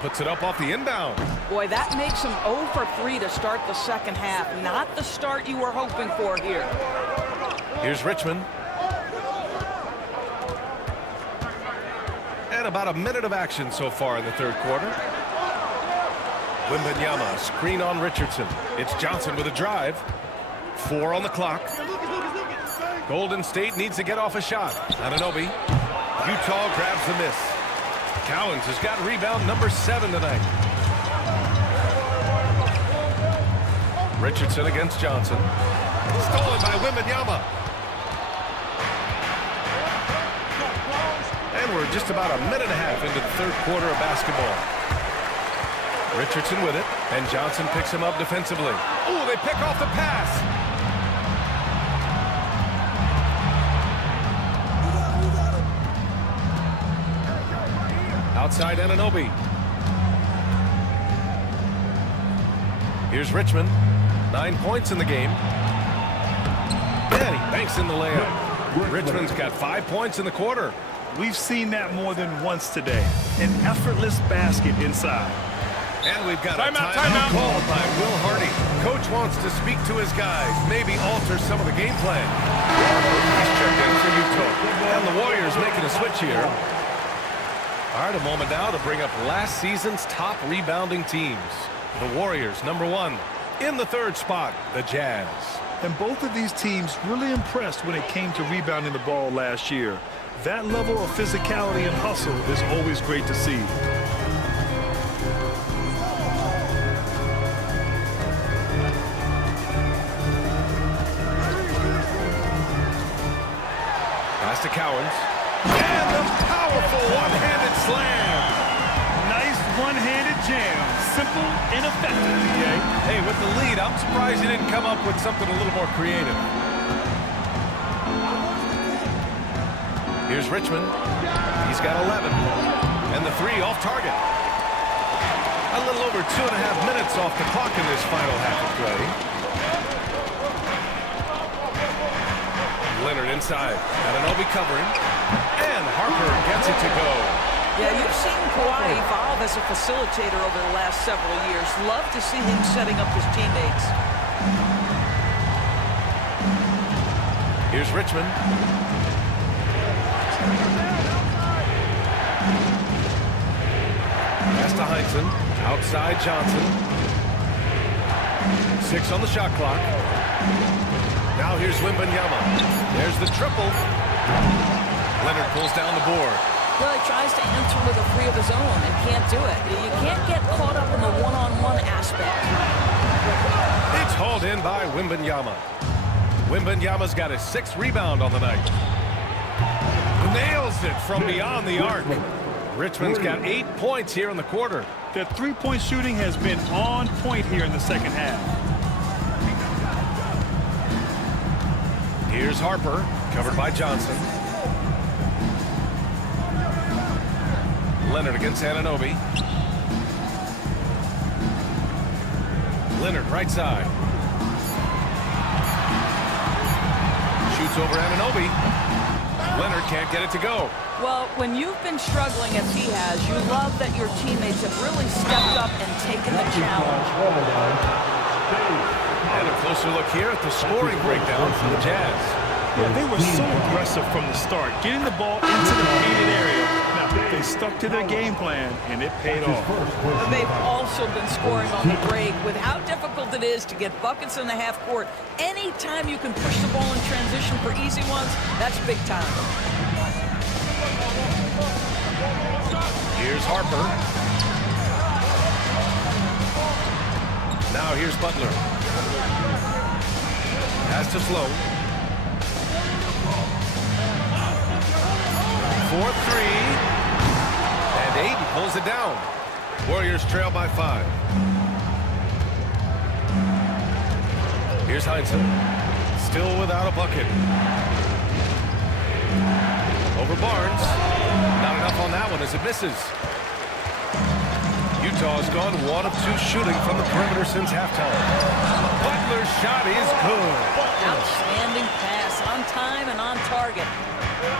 Puts it up off the inbound. Boy, that makes him 0 for 3 to start the second half. Not the start you were hoping for here. Here's Richmond. And about a minute of action so far in the third quarter. Wembanyama, screen on Richardson. It's Johnson with a drive. 4 on the clock. Golden State needs to get off a shot. Anunoby. Utah grabs the miss. Cowens has got rebound number 7 tonight. Richardson against Johnson. Stolen by Wembanyama. And we're just about a minute and a half into the third quarter of basketball. Richardson with it, and Johnson picks him up defensively. Oh, they pick off the pass. Outside Anunoby. Here's Richmond. 9 points in the game. And he banks in the layup. Richmond's got 5 points in the quarter. We've seen that more than once today. An effortless basket inside. And we've got a timeout called by Will Hardy. Coach wants to speak to his guys, maybe alter some of the game plan. He's checked in for Utah. And the Warriors making a switch here. All right, a moment now to bring up last season's top rebounding teams. The Warriors, number 1. In the third spot, the Jazz. And both of these teams really impressed when it came to rebounding the ball last year. That level of physicality and hustle is always great to see. Pass to Cowens. And the powerful one-handed slam. Nice one-handed jam. Simple and effective, EA. Hey, with the lead, I'm surprised he didn't come up with something a little more creative. Here's Richmond. He's got 11. And the three off target. A little over 2.5 minutes off the clock in this final half of play. Leonard inside. Anunoby covering. And Harper gets it to go. Yeah, you've seen Kawhi evolve as a facilitator over the last several years. Love to see him setting up his teammates. Here's Richmond. Pass to Heinsohn. Outside Johnson. 6 on the shot clock. Now here's Wembanyama. There's the triple. Leonard pulls down the board. Well, he tries to enter with a three of his own and can't do it. You can't get caught up in the one-on-one aspect. It's hauled in by Wembanyama. Wembanyama's got his 6th rebound on the night. Nails it from beyond the arc. Richmond's got 8 points here in the quarter. That three-point shooting has been on point here in the second half. Here's Harper, covered by Johnson. Leonard against Anunoby. Leonard right side. Shoots over Anunoby. Leonard can't get it to go. Well, when you've been struggling as he has, you love that your teammates have really stepped up and taken the challenge. And a closer look here at the scoring breakdown for the Jazz. Yeah, they were so aggressive from the start, getting the ball into the painted area. Now, they stuck to their game plan, and it paid off. But they've also been scoring on the break. With how difficult it is to get buckets in the half court, anytime you can push the ball in transition for easy ones, that's big time. Here's Harper. Now here's Butler. Pass to Slow. 4-3. And Ayton pulls it down. Warriors trail by 5. Here's Heinsohn. Still without a bucket. Over Barnes. Not enough on that one as it misses. Utah's gone 1 of 2 shooting from the perimeter since halftime. Butler's shot is good. Outstanding pass, on time and on target.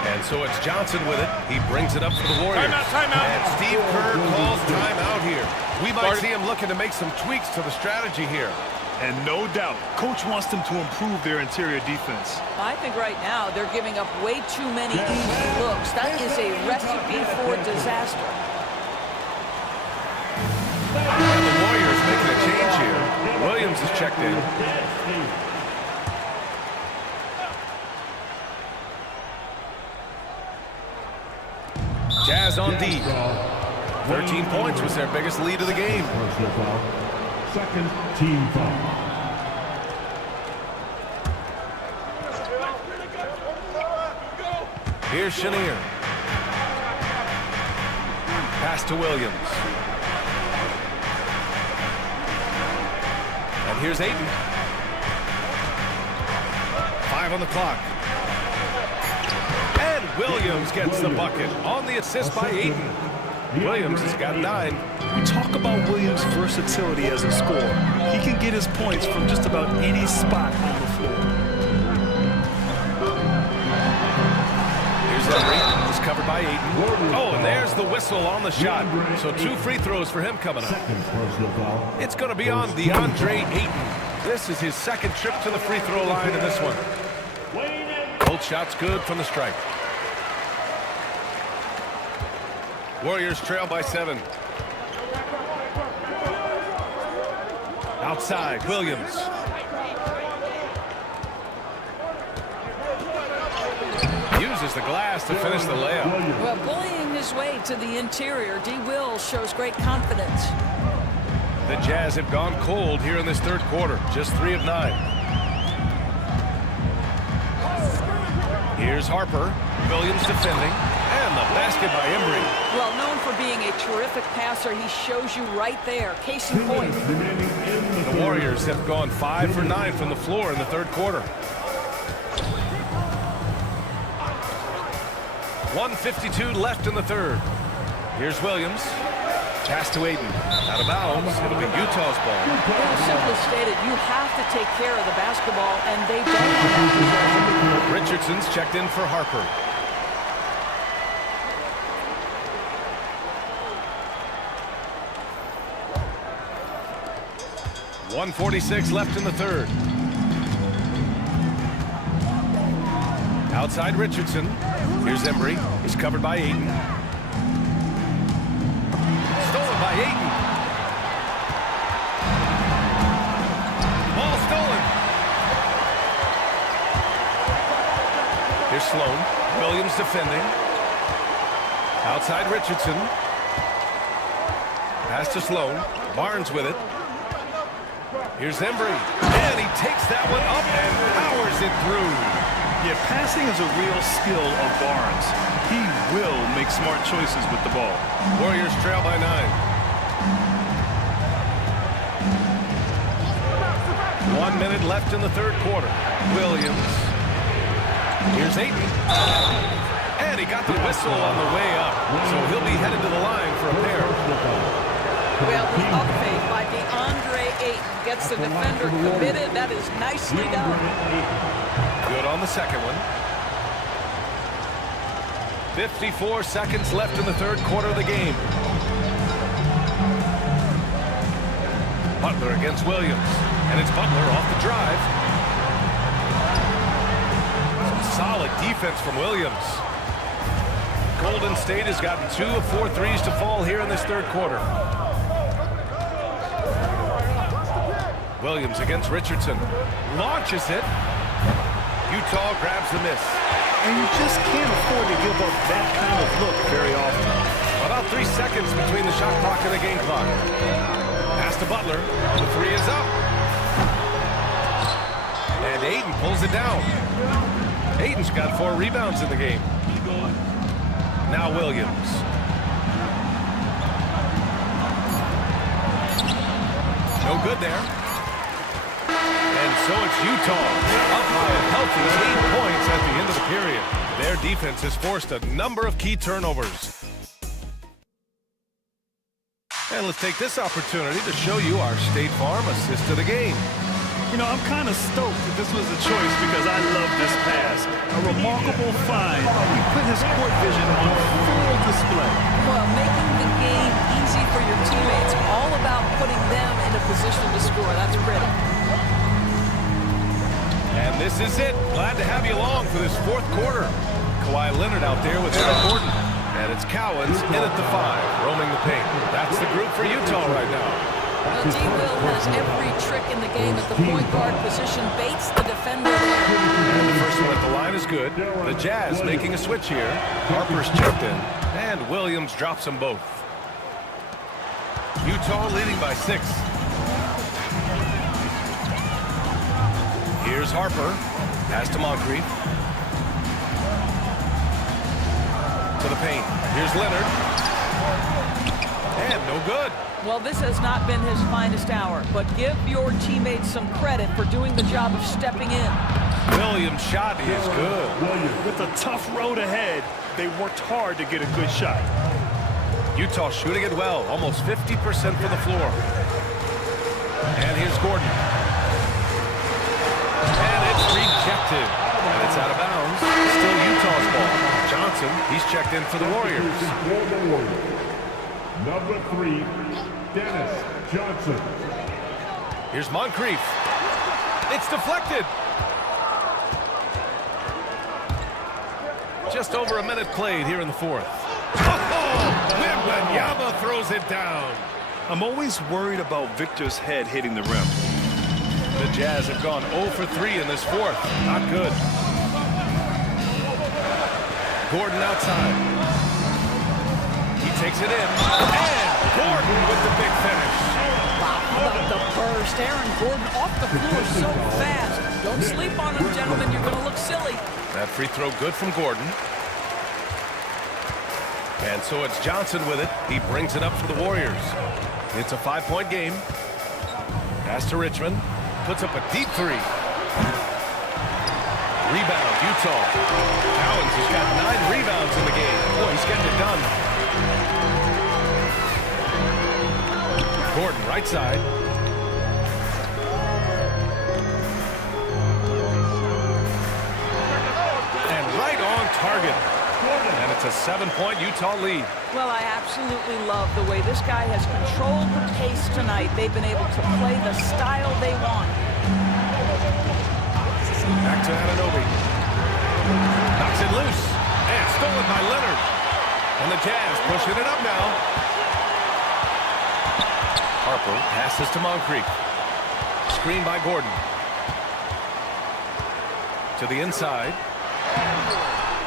And so it's Johnson with it. He brings it up for the Warriors. Timeout. And Steve Kerr calls timeout here. We might see him looking to make some tweaks to the strategy here. And no doubt, Coach wants them to improve their interior defense. I think right now they're giving up way too many easy looks. That is a recipe for disaster. And the Warriors making a change here. Williams is checked in. Jazz on D. 13 points was their biggest lead of the game. Second team foul. Here's Chenier. Pass to Williams. And here's Ayton. 5 on the clock. And Williams gets the bucket on the assist by Ayton. Williams has got 9. We talk about Williams' versatility as a scorer. He can get his points from just about any spot on the floor. Here's Henry. He's covered by Ayton. Oh, and there's the whistle on the shot. So 2 free throws for him coming up. It's going to be on DeAndre Ayton. This is his 2nd trip to the free throw line in this one. Both shots good from the stripe. Warriors trail by 7. Outside, Williams. Uses the glass to finish the layup. Well, bullying his way to the interior, D. Will shows great confidence. The Jazz have gone cold here in this 3rd quarter. Just 3 of 9. Here's Harper. Williams defending. And the basket by Embry. Well, known for being a terrific passer, he shows you right there. Case in point. The Warriors have gone 5 for 9 from the floor in the third quarter. 1:52 left in the third. Here's Williams. Pass to Ayton. Out of bounds. It'll be Utah's ball. Well, simply stated, you have to take care of the basketball, and they don't. Richardson's checked in for Harper. .146 left in the third. Outside Richardson. Here's Embry. He's covered by Ayton. Stolen by Ayton. Ball stolen. Here's Sloan. Williams defending. Outside Richardson. Pass to Sloan. Barnes with it. Here's Embry. And he takes that one up and powers it through. Yeah, passing is a real skill of Barnes. He will make smart choices with the ball. Warriors trail by 9. One minute left in the third quarter. Williams. Here's Ayton. And he got the whistle on the way up. So he'll be headed to the line for a pair. Well, the up fake by DeAndre Ayton gets the defender committed. That is nicely done. Good on the second one. 54 seconds left in the third quarter of the game. Butler against Williams. And it's Butler off the drive. Some solid defense from Williams. Golden State has gotten 2 of 4 threes to fall here in this third quarter. Williams against Richardson. Launches it. Utah grabs the miss. And you just can't afford to give up that kind of look very often. About 3 seconds between the shot clock and the game clock. Pass to Butler. The three is up. And Ayton pulls it down. Ayton's got 4 rebounds in the game. Now Williams. No good there. And so it's Utah up by a healthy 8 points at the end of the period. Their defense has forced a number of key turnovers. And let's take this opportunity to show you our State Farm assist of the game. You know, I'm kind of stoked that this was a choice because I love this pass. A remarkable find. He put his court vision on full display. Well, making the game easy for your teammates, all about putting them in a position to score. That's pretty. And this is it. Glad to have you along for this fourth quarter. Kawhi Leonard out there with Eric Gordon. And it's Cowens in at the 5, roaming the paint. That's the group for Utah right now. Well, D-Will has every trick in the game at the point guard position. Bates the defender there. And the first one at the line is good. The Jazz making a switch here. Harper's checked in. And Williams drops them both. Utah leading by 6. Here's Harper. Pass to Moncrief. To the paint. Here's Leonard. And no good. Well, this has not been his finest hour, but give your teammates some credit for doing the job of stepping in. Williams' shot is good. With a tough road ahead, they worked hard to get a good shot. Utah shooting it well, almost 50% from the floor. And here's Gordon. And it's rejected. And it's out of bounds. Still Utah's ball. Johnson, he's checked in for the Warriors. Number 3, Dennis Johnson. Here's Moncrief. It's deflected. Just over a minute played here in the fourth. Wembanyama throws it down. I'm always worried about Victor's head hitting the rim. The Jazz have gone 0 for 3 in this fourth. Not good. Gordon outside. He takes it in. And Gordon with the big finish. Wow, how about the burst? Aaron Gordon off the floor so fast. Don't sleep on him, gentlemen. You're going to look silly. That free throw good from Gordon. And so it's Johnson with it. He brings it up for the Warriors. It's a 5-point game. Pass to Richmond. Puts up a deep three. Rebound, Utah. Cowens has got 9 rebounds in the game. Boy, he's getting it done. Gordon, right side. And right on target. And it's a 7-point Utah lead. Well, I absolutely love the way this guy has controlled the pace tonight. They've been able to play the style they want. Back to Anunoby. Knocks it loose. And stolen by Leonard. And the Jazz pushing it up now. Harper passes to Moncrief. Screen by Gordon. To the inside.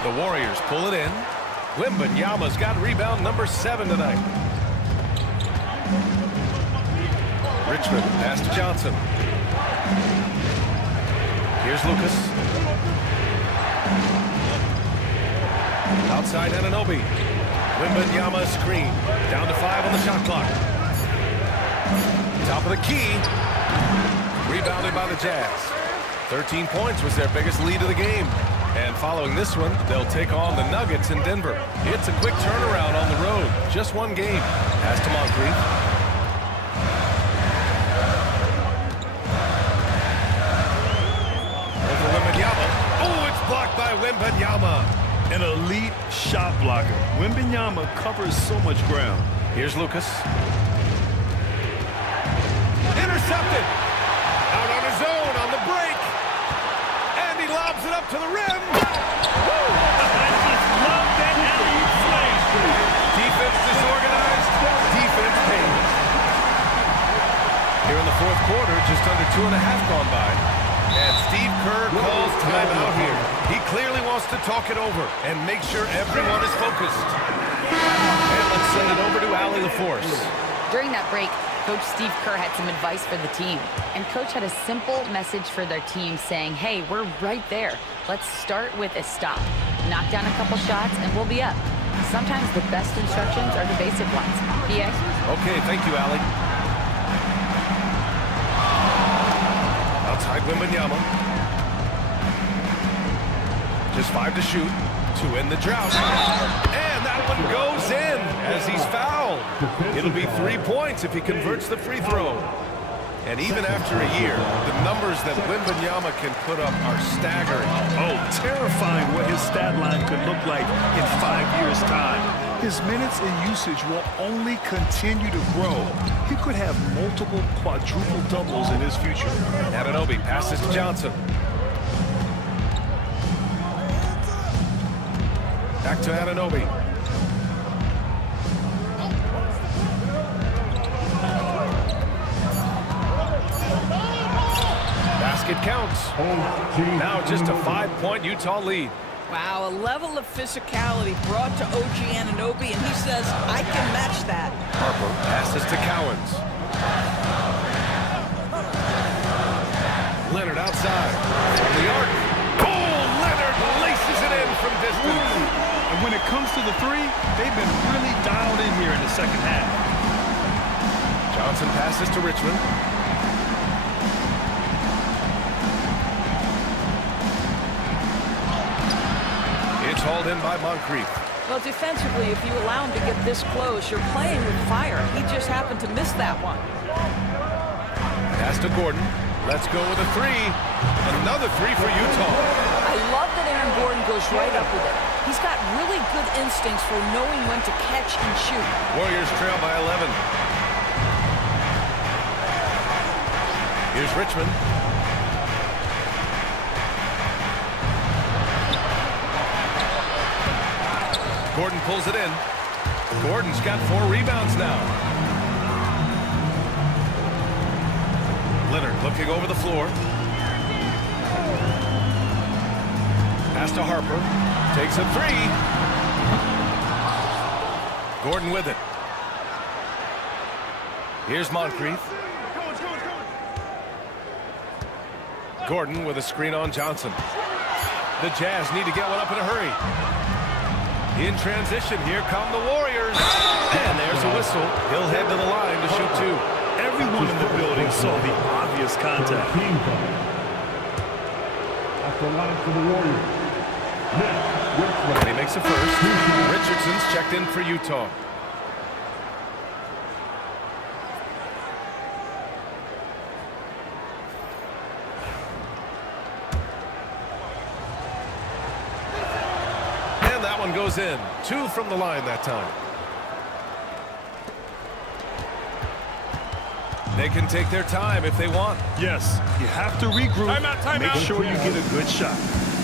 The Warriors pull it in. Wembanyama's got rebound number 7 tonight. Richmond pass to Johnson. Here's Lucas. Outside Anunoby. Wembanyama screen. Down to 5 on the shot clock. Top of the key. Rebounded by the Jazz. 13 points was their biggest lead of the game. And following this one, they'll take on the Nuggets in Denver. It's a quick turnaround on the road. Just one game. Pass to Moncrief. Over Wembanyama. Oh, it's blocked by Wembanyama. An elite shot blocker. Wembanyama covers so much ground. Here's Lucas. Intercepted. Out on his own on the break. And he lobs it up to the rim. I just love that alley-oop slam. Defense disorganized. Defense pays. Here in the fourth quarter, just under 2.5 gone by. And Steve Kerr calls timeout here. He clearly wants to talk it over and make sure everyone is focused. And let's send it over to Allie LaForce. During that break, Coach Steve Kerr had some advice for the team. And Coach had a simple message for their team saying, hey, we're right there. Let's start with a stop. Knock down a couple shots and we'll be up. Sometimes the best instructions are the basic ones. PA? Okay, thank you, Allie. Outside Wembanyama. Just 5 to shoot to end the drought. And that one goes in as he's fouled. It'll be 3 points if he converts the free throw. And even after a year, the numbers that Wembanyama can put up are staggering. Oh, terrifying what his stat line could look like in 5 years' time. His minutes and usage will only continue to grow. He could have multiple quadruple doubles in his future. Anunoby passes to Johnson. Back to Anunoby. Basket counts. Now just a 5-point Utah lead. Wow, a level of physicality brought to OG Anunoby, and he says, I can match that. Harper passes to Cowens. Leonard outside. From the arc. Oh, Leonard laces it in from distance. And when it comes to the three, they've been really dialed in here in the second half. Johnson passes to Richmond. It's hauled in by Moncrief. Well, defensively, if you allow him to get this close, you're playing with fire. He just happened to miss that one. Pass to Gordon. Let's go with a 3. Another 3 for Utah. I love that Aaron Gordon goes right up with it. He's got really good instincts for knowing when to catch and shoot. Warriors trail by 11. Here's Richmond. Gordon pulls it in. Gordon's got 4 rebounds now. Leonard looking over the floor. Pass to Harper. Takes a 3. Gordon with it. Here's Moncrief. Gordon with a screen on Johnson. The Jazz need to get one up in a hurry. In transition, here come the Warriors. And there's a whistle. He'll head to the line to shoot two. Everyone in the building saw the obvious contact. At the line for the Warriors. And he makes a first. Richardson's checked in for Utah. And that one goes in. 2 from the line that time. They can take their time if they want. Yes, you have to regroup. Timeout. Make sure you get a good shot.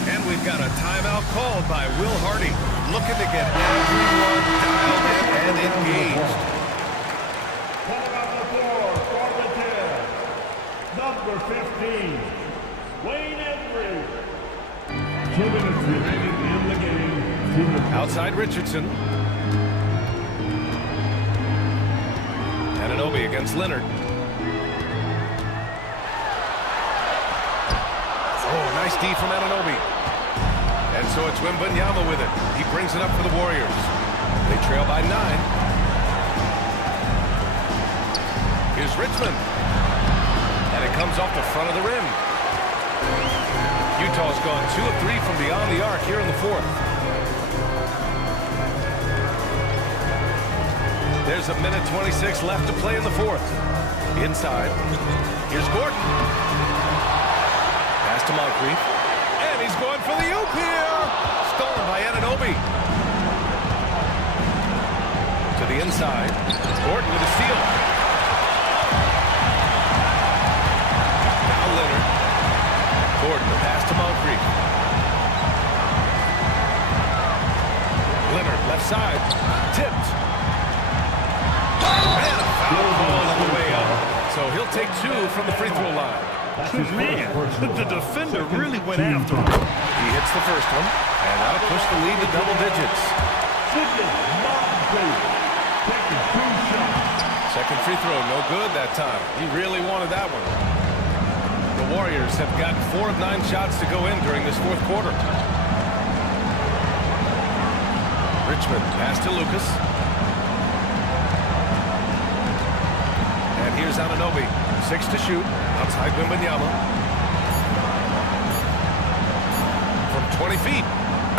And we've got a timeout called by Will Hardy, looking to get everyone dialed in and engaged. Coming on the floor for the Jazz, number 15, Wayne Embry. 2 minutes remaining in the game. Outside Richardson. Anunoby against Leonard. Oh, nice D from Anunoby. And so it's Wembanyama with it. He brings it up for the Warriors. They trail by 9. Here's Richmond. And it comes off the front of the rim. Utah's gone 2 of 3 from beyond the arc here in the 4th. There's 1:26 left to play in the 4th. Inside. Here's Gordon. Pass to Moncrief. And he's going for the oop here. Stolen by Anunoby. To the inside. Gordon with a steal. Now Leonard. Gordon, the pass to Moncrief. Leonard, left side. Tipped. And a foul ball on the way up. So he'll take 2 from the free throw line. Man, the defender really went after him. He hits the first one, and that'll push the lead to double digits. Second free throw, no good that time. He really wanted that one. The Warriors have gotten 4 of 9 shots to go in during this 4th quarter. Richmond, pass to Lucas. And here's Anunoby, 6 to shoot, outside Wembanyama. From 20 feet.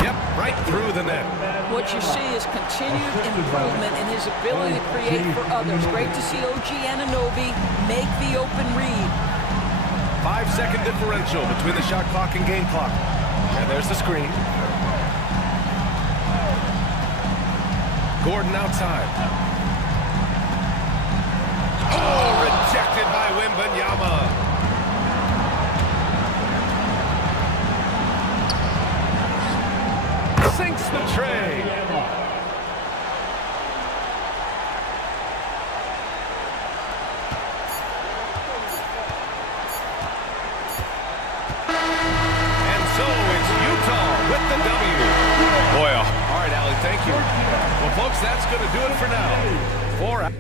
Yep, right through the net. What you see is continued improvement in his ability to create for others. Great to see OG Anunoby make the open read. 5-second differential between the shot clock and game clock. And there's the screen. Gordon outside. Oh, rejected by Wembanyama. Sinks the tray. And so it's Utah with the W. Boy, all right, Allie, thank you. Well, folks, that's going to do it for now. 4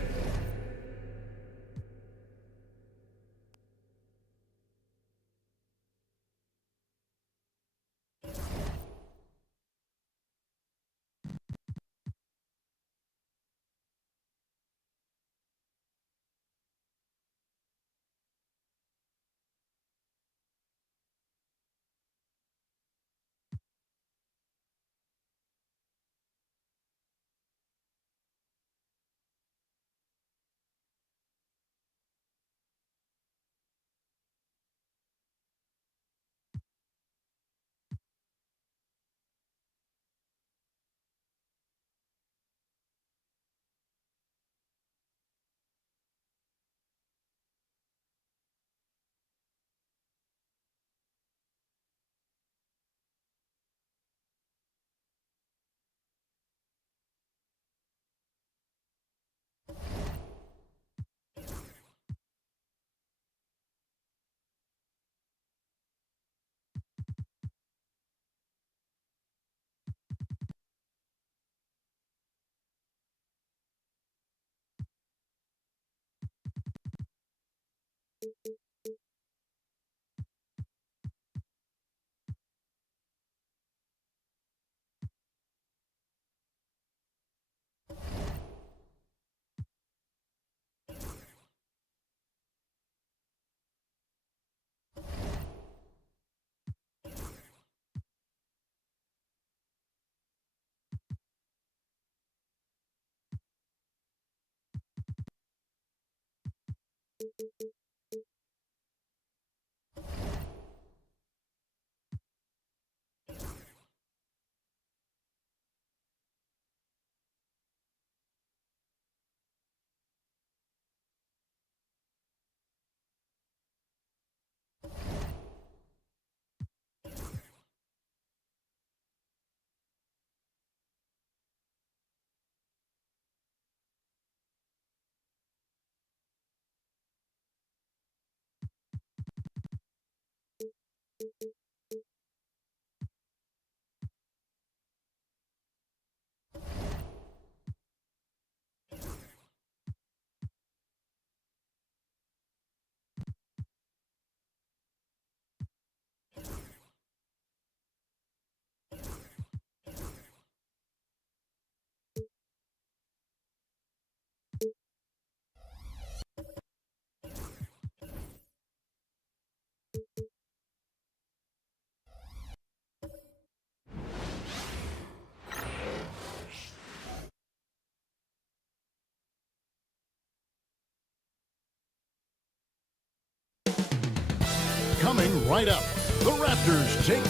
Coming right up, the Raptors take...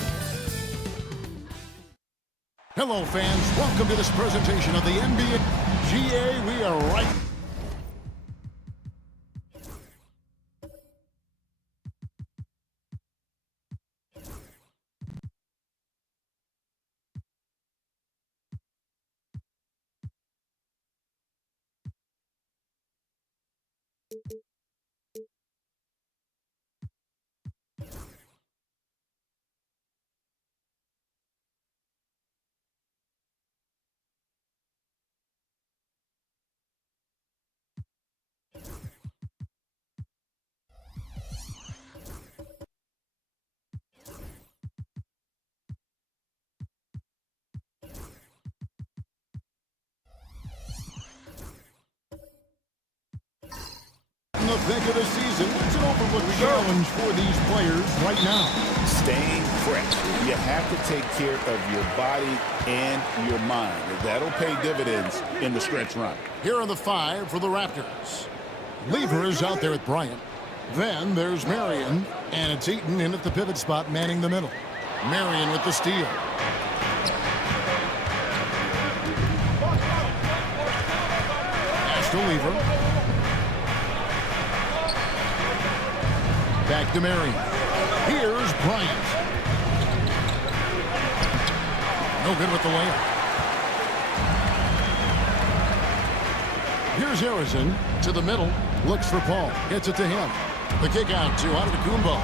Hello, fans. Welcome to this presentation of the NBA. GA, we are right... The pick of the season. What's an overlooked challenge for these players right now? Staying fresh. You have to take care of your body and your mind. That'll pay dividends in the stretch run. Here are the 5 for the Raptors. Lever is out there at Bryant. Then there's Marion, and it's Eaton in at the pivot spot, manning the middle. Marion with the steal. Pass to Lever. Back to Marion. Here's Bryant. No good with the layup. Here's Harrison to the middle. Looks for Paul. Gets it to him. The kick out to Antetokounmpo.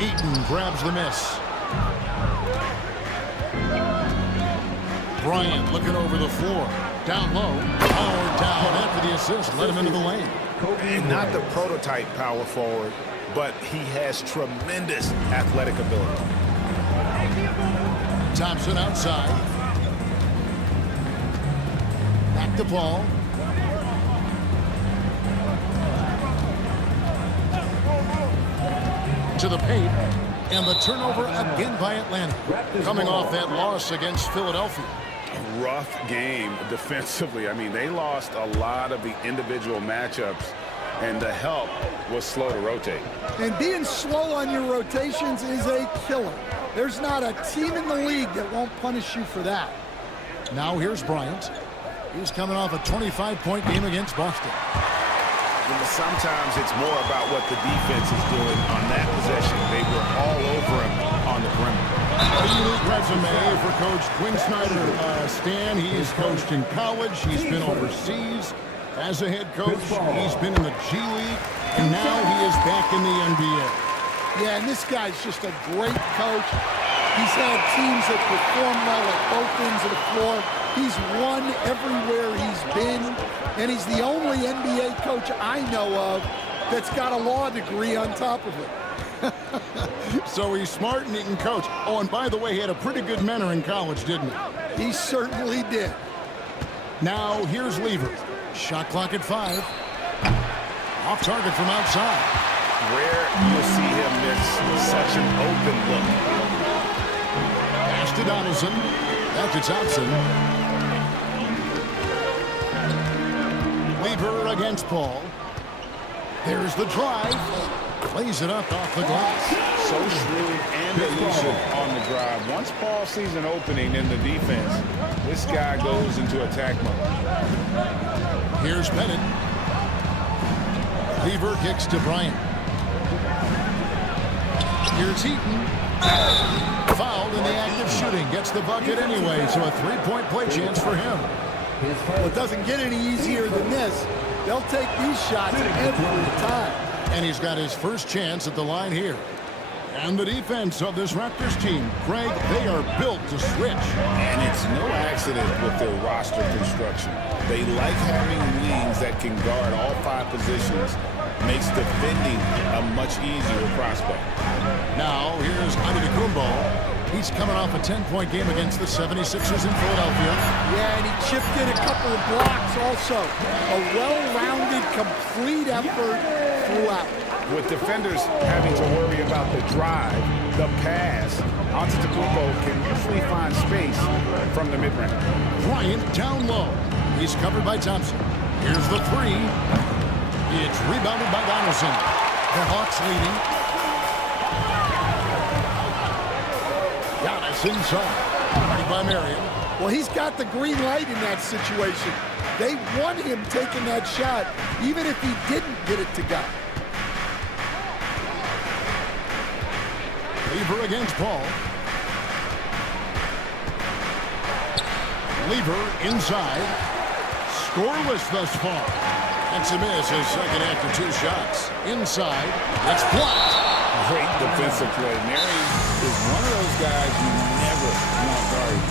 Eaton grabs the miss. Bryant looking over the floor. Down low. Power down after the assist. Let him into the lane. And not the prototype power forward, but he has tremendous athletic ability. Thompson outside. Back to Paul. To the paint. And the turnover again by Atlanta. Coming off that loss against Philadelphia. Rough game defensively. I mean, they lost a lot of the individual matchups, and the help was slow to rotate. And being slow on your rotations is a killer. There's not a team in the league that won't punish you for that. Now here's Bryant. He's coming off a 25-point game against Boston. Sometimes it's more about what the defense is doing on that possession. They were all over him on the perimeter. A unique resume for Coach Quinn Snyder. Stan, he's coached in college. He's been overseas as a head coach. He's been in the G League, and now he is back in the NBA. Yeah, and this guy's just a great coach. He's had teams that perform well at both ends of the floor. He's won everywhere he's been, and he's the only NBA coach I know of that's got a law degree on top of it. So he's smart and he can coach. Oh, and by the way, he had a pretty good mentor in college, didn't he? He certainly did. Now, here's Lever. Shot clock at 5. Off target from outside. Rare you'll see him miss such an open look. Pass to Donaldson. Back to Thompson. Lever against Paul. There's the drive. Plays it up off the glass. So shrewd and elusive on the drive. Once Paul sees an opening in the defense, this guy goes into attack mode. Here's Bennett. Lever kicks to Bryant. Here's Heaton. Fouled in the act of shooting. Gets the bucket anyway, so a three-point play chance for him. Well, it doesn't get any easier than this. They'll take these shots every time. And he's got his first chance at the line here. And the defense of this Raptors team, Greg, they are built to switch. And it's no accident with their roster construction. They like having wings that can guard all 5 positions. Makes defending a much easier prospect. Now, here's Antetokounmpo. He's coming off a 10-point game against the 76ers in Philadelphia. Yeah, and he chipped in a couple of blocks also. A well-rounded, complete effort throughout. With defenders having to worry about the drive, the pass, Antetokounmpo can usually find space from the mid-range. Bryant down low. He's covered by Thompson. Here's the three. It's rebounded by Donaldson. The Hawks leading. Giannis inside. Ready by Marion. Well, he's got the green light in that situation. They want him taking that shot, even if he didn't get it to go. Lever against Paul. Lever inside. Scoreless thus far. That's a miss, his second after 2 shots. Inside, it's blocked. Great defensive play. Mary is one of those guys you never want guarding.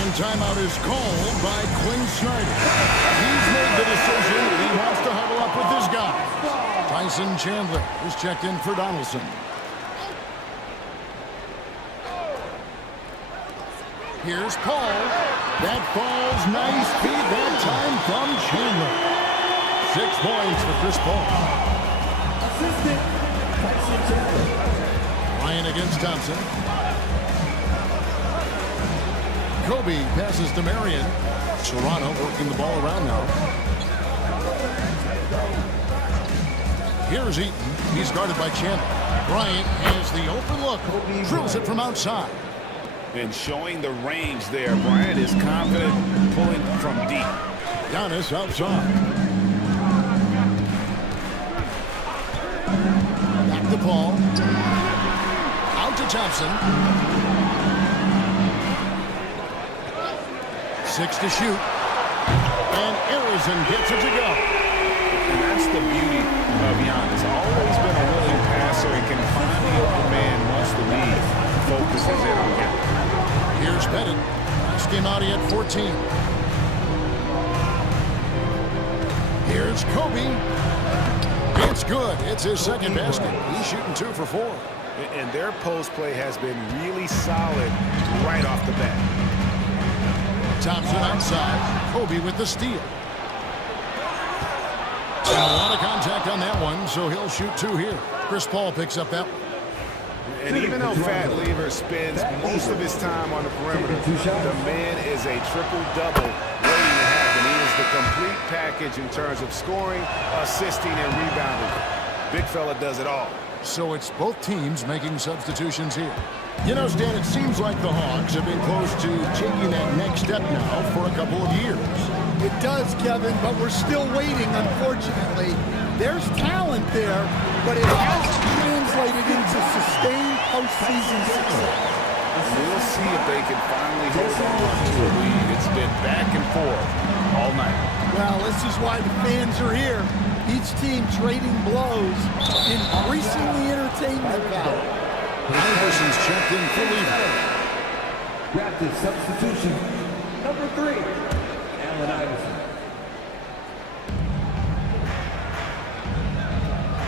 And timeout is called by Quinn Snyder. He's made the decision that he wants to huddle up with this guy. Tyson Chandler is checked in for Donaldson. Here's Paul. That falls nice feed that time from Chandler. 6 points for Chris Paul. Assistant, Tyson Chandler. Ryan against Thompson. Kobe passes to Marion. Toronto working the ball around now. Here's Eaton. He's guarded by Chandler. Bryant has the open look. Drills it from outside. And showing the range there. Bryant is confident pulling from deep. Giannis outside. Back to Paul. Out to Thompson. 6 to shoot. And Arizon gets it to go. And that's the beauty of Giannis. Always been a willing passer and can find the open man once the lead focuses in on him. Here's Bennett. Last game out, he had 14. Here's Kobe. It's good. It's his second basket. He's shooting 2 for 4. And their post play has been really solid right off the bat. Thompson outside. Kobe with the steal. And a lot of contact on that one, so he'll shoot 2 here. Chris Paul picks up that one. And even though Fat Lever spends most of his time on the perimeter, the man is a triple-double waiting to happen. He is the complete package in terms of scoring, assisting, and rebounding. Big fella does it all. So it's both teams making substitutions here. You know, Stan, it seems like the Hawks have been close to taking that next step now for a couple of years. It does, Kevin, but we're still waiting, unfortunately. There's talent there, but it hasn't translated into sustained postseason success. We'll see if they can finally hold on to a lead. It's been back and forth all night. Well, this is why the fans are here. Each team trading blows, increasing the entertainment value. Iverson's checked in for Lever. Raptors substitution, number 3, Allen Iverson.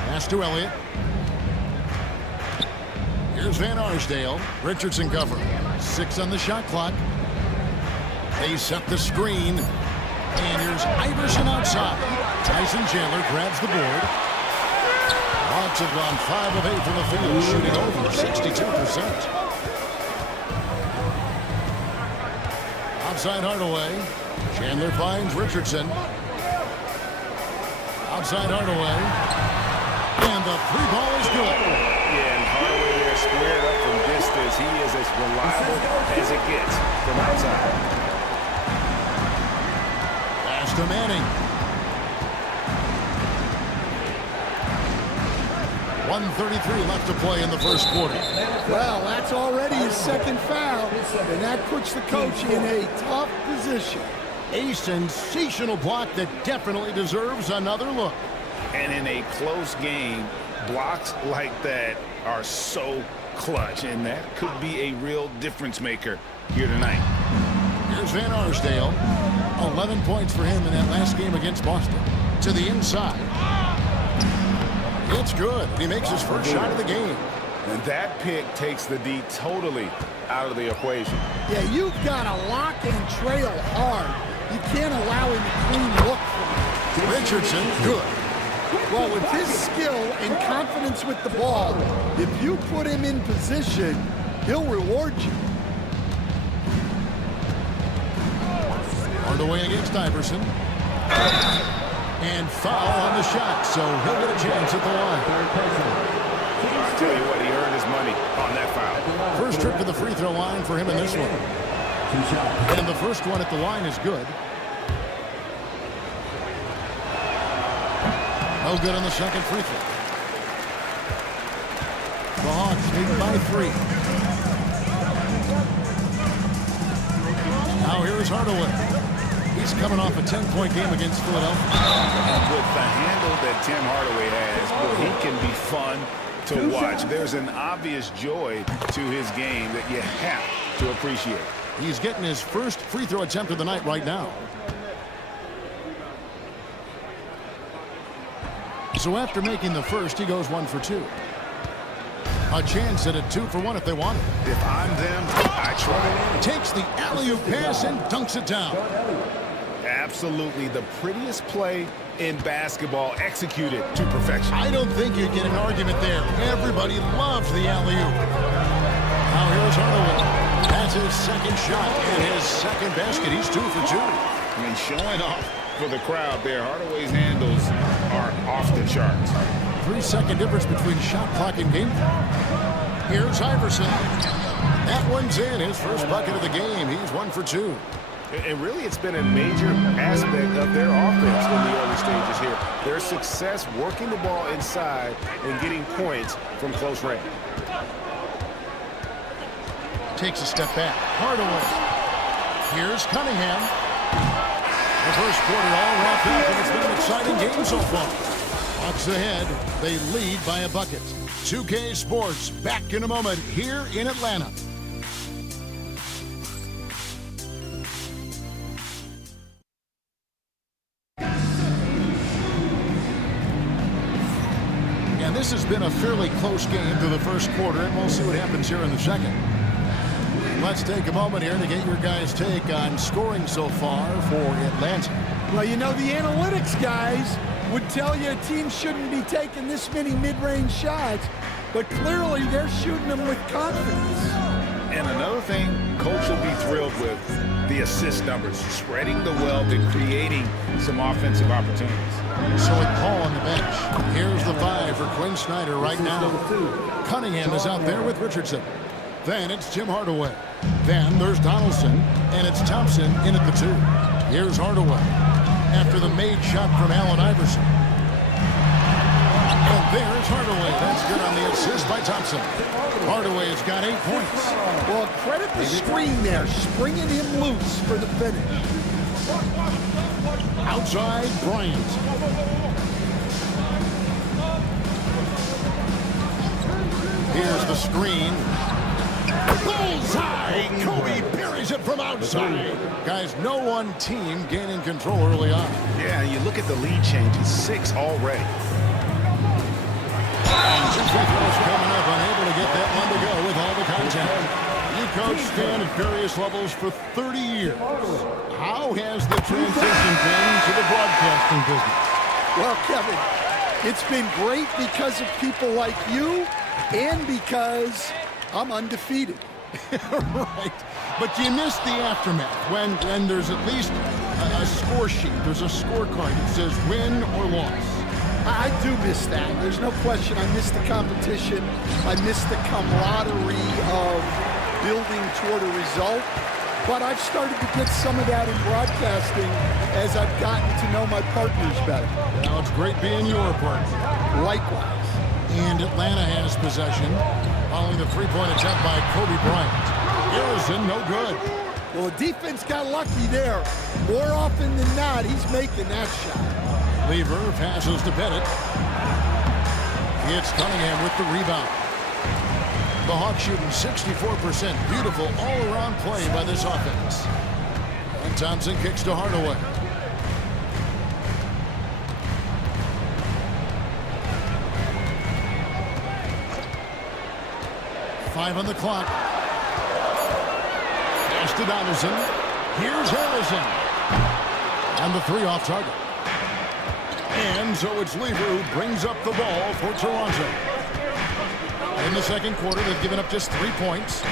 Pass to Elliott. Here's Van Arsdale. Richardson cover. 6 on the shot clock. They set the screen. And here's Iverson outside. Tyson Chandler grabs the board. Hawks have gone 5 of 8 from the field, shooting over 62%. Outside Hardaway. Chandler finds Richardson. Outside Hardaway. And the three ball is good. Yeah, and Hardaway there squared up from distance. He is as reliable as it gets from outside. Pass to Manning. 1:33 left to play in the first quarter. Well, that's already his second foul, and that puts the coach in a tough position. A sensational block that definitely deserves another look. And in a close game, blocks like that are so clutch, and that could be a real difference maker here tonight. Here's Van Arsdale. 11 points for him in that last game against Boston. To the inside. It's good. He makes his first shot of the game. And that pick takes the D totally out of the equation. Yeah, you've got to lock and trail hard. You can't allow him to clean look for him. Richardson, good. Well, with his skill and confidence with the ball, if you put him in position, he'll reward you. Hardaway against Iverson. And foul on the shot, so he'll get a chance at the line. I tell you what, he earned his money on that foul. First trip to the free throw line for him in this one. And the first one at the line is good. No good on the second free throw. The Hawks lead by 3. Now here is Hardaway. He's coming off a 10-point game against Philadelphia. And with the handle that Tim Hardaway has, boy, he can be fun to watch. There's an obvious joy to his game that you have to appreciate. He's getting his first free throw attempt of the night right now. So after making the first, he goes 1 for 2. A chance at a 2 for 1 if they want it. If I'm them, I try. Takes the alley-oop pass and dunks it down. Absolutely the prettiest play in basketball, executed to perfection. I don't think you get an argument there. Everybody loves the alley-oop. Now here's Hardaway. That's his second shot and his second basket. He's 2 for 2. I mean, showing off for the crowd there. Hardaway's handles are off the charts. 3-second difference between shot clock and game clock. Here's Iverson. That one's in. His first bucket of the game. He's 1 for 2. And really, it's been a major aspect of their offense in the early stages here. Their success working the ball inside and getting points from close range. Takes a step back. Hardaway. Here's Cunningham. The first quarter all wrapped up, and it's been an exciting game so far. Bucks ahead. They lead by a bucket. 2K Sports back in a moment here in Atlanta. And this has been a fairly close game through the first quarter, and we'll see what happens here in the second. Let's take a moment here to get your guys' take on scoring so far for Atlanta. Well, you know, the analytics guys would tell you a team shouldn't be taking this many mid-range shots, but clearly they're shooting them with confidence. And another thing, coach will be thrilled with the assist numbers, spreading the wealth and creating some offensive opportunities. So with Paul on the bench, here's the 5 for Quinn Snyder right now. Cunningham is out there with Richardson. Then it's Tim Hardaway. Then there's Donaldson, and it's Thompson in at the 2. Here's Hardaway after the made shot from Allen Iverson. And there's Hardaway. That's good on the assist by Thompson. Hardaway's got 8 points. Well, credit the screen there, springing him loose for the finish. Outside, Bryant. Here's the screen. Bullseye! Kobe buries it from outside. Guys, no one team gaining control early on. Yeah, you look at the lead changes, 6 already. And 2 free throws coming up, unable to get that one to go with all the contact. You coached Stan at various levels for 30 years. How has the transition been to the broadcasting business? Well, Kevin, it's been great because of people like you and because I'm undefeated. Right. But you miss the aftermath when there's at least a score sheet. There's a scorecard that says win or loss. I do miss that. There's no question. I miss the competition. I miss the camaraderie of building toward a result. But I've started to get some of that in broadcasting as I've gotten to know my partners better. Now it's great being your partner. Likewise. And Atlanta has possession following the three-point attempt by Kobe Bryant. Harrison, no good. Well, the defense got lucky there. More often than not, he's making that shot. Lever passes to Bennett. It's Cunningham with the rebound. The Hawks shooting 64%. Beautiful all-around play by this offense. And Thompson kicks to Hardaway. Five on the clock. Pass to Donaldson. Here's Harrison. And the three off target. And so it's Lever who brings up the ball for Toronto. In the second quarter, they've given up just 3 points.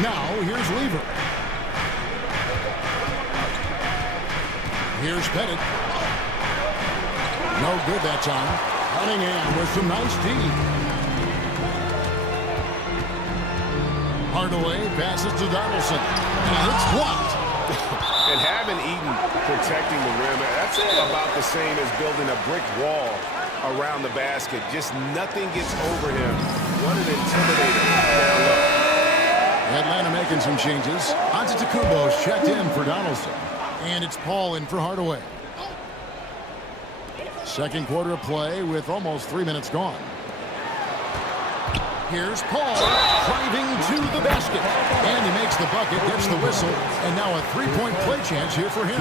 Now, here's Lever. Here's Pettit. No good that time. Cunningham with some nice D. Hardaway passes to Donaldson. And it's blocked. And having Eaton protecting the rim, that's about the same as building a brick wall around the basket. Just nothing gets over him. What an intimidator down low. Atlanta making some changes. Antetokounmpo's checked in for Donaldson. And it's Paul in for Hardaway. Second quarter of play with almost 3 minutes gone. Here's Paul driving to the basket. And he makes the bucket, gets the whistle, and now a three-point play chance here for him.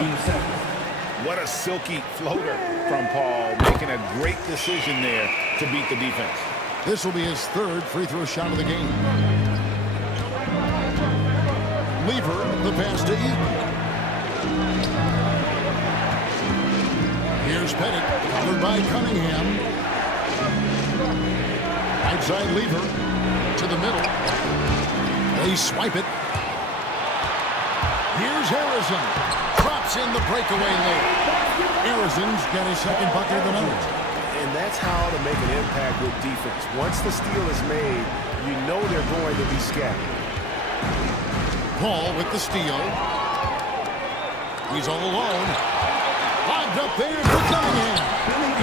What a silky floater from Paul, making a great decision there to beat the defense. This will be his third free throw shot of the game. Lever, the pass to Eaton. Here's Pettit, covered by Cunningham. Outside Lever to the middle. They swipe it. Here's Harrison. Drops in the breakaway lane. Harrison's got his second bucket of the night. And that's how to make an impact with defense. Once the steal is made, you know they're going to be scattered. Paul with the steal. He's all alone. Lobbed up there for Cunningham.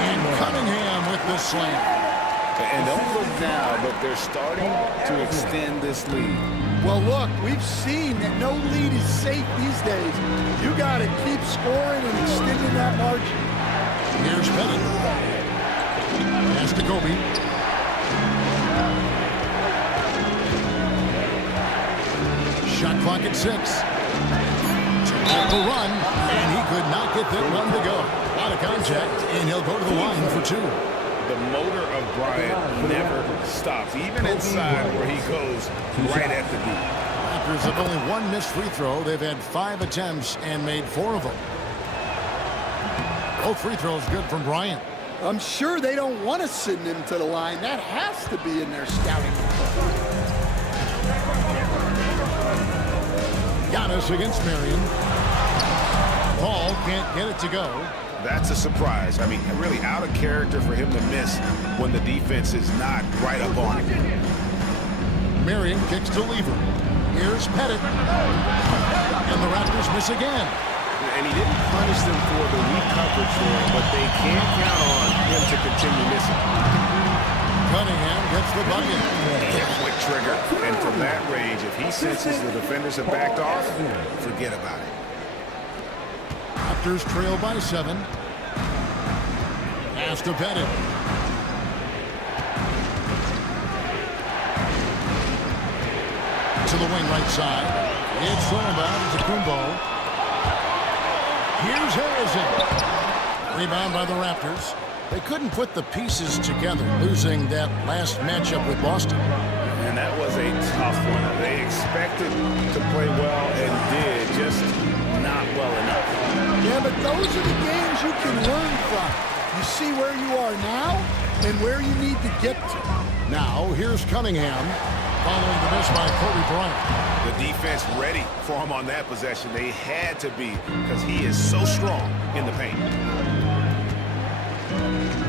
And Cunningham with the slam. And don't look now, but they're starting to extend this lead. Well, look, we've seen that no lead is safe these days. You got to keep scoring and extending that margin. Here's Pettit. Pass to Kobe. Shot clock at 6. The run, and he could not get that one to go. A lot of contact, and he'll go to the line for 2. The motor of Bryant never stops, even inside where he goes right at the D. Raptors have only one missed free throw. They've had 5 attempts and made 4 of them. Both free throws good from Bryant. I'm sure they don't want to send him to the line. That has to be in their scouting report. Giannis against Marion. Paul can't get it to go. That's a surprise. I mean, really out of character for him to miss when the defense is not right up on him. Marion kicks to Lever. Here's Pettit. And the Raptors miss again. And he didn't punish them for the weak coverage there, but they can't count on him to continue missing. Cunningham gets the bucket. Quick trigger. And from that range, if he senses the defenders have backed off, forget about it. Raptors trail by 7. Pass to Pettit. To the wing right side. It's thrown about Antetokounmpo. Here's Harrison. Rebound by the Raptors. They couldn't put the pieces together, losing that last matchup with Boston. And that was a tough one. They expected to play well and did, just not well enough. Yeah, but those are the games you can learn from. You see where you are now and where you need to get to. Now, here's Cunningham following the miss by Kobe Bryant. The defense ready for him on that possession. They had to be because he is so strong in the paint.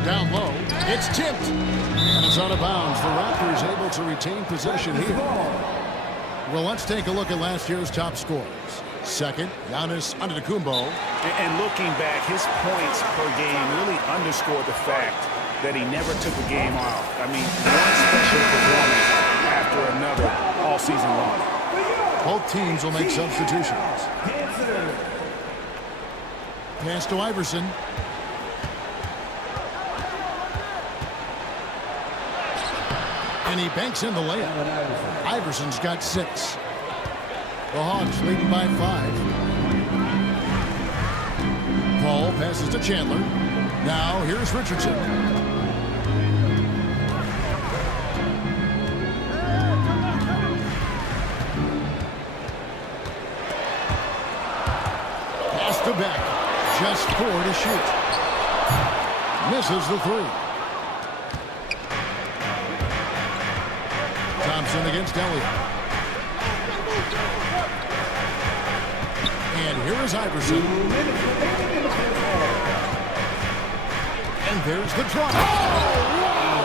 Down low, it's tipped. And it's out of bounds. The Raptors able to retain possession here. Well, let's take a look at last year's top scorers. Second, Giannis Antetokounmpo. And looking back, his points per game really underscored the fact that he never took a game off. I mean, one special performance after another all season long. Both teams will make substitutions. Pass to Iverson. And he banks in the layup. Iverson's got 6. The Hawks leading by 5. Paul passes to Chandler. Now here's Richardson. Pass to Beck. Just 4 to shoot. Misses the 3. Thompson against Elliott. And here is Iverson. And there's the drop. Oh,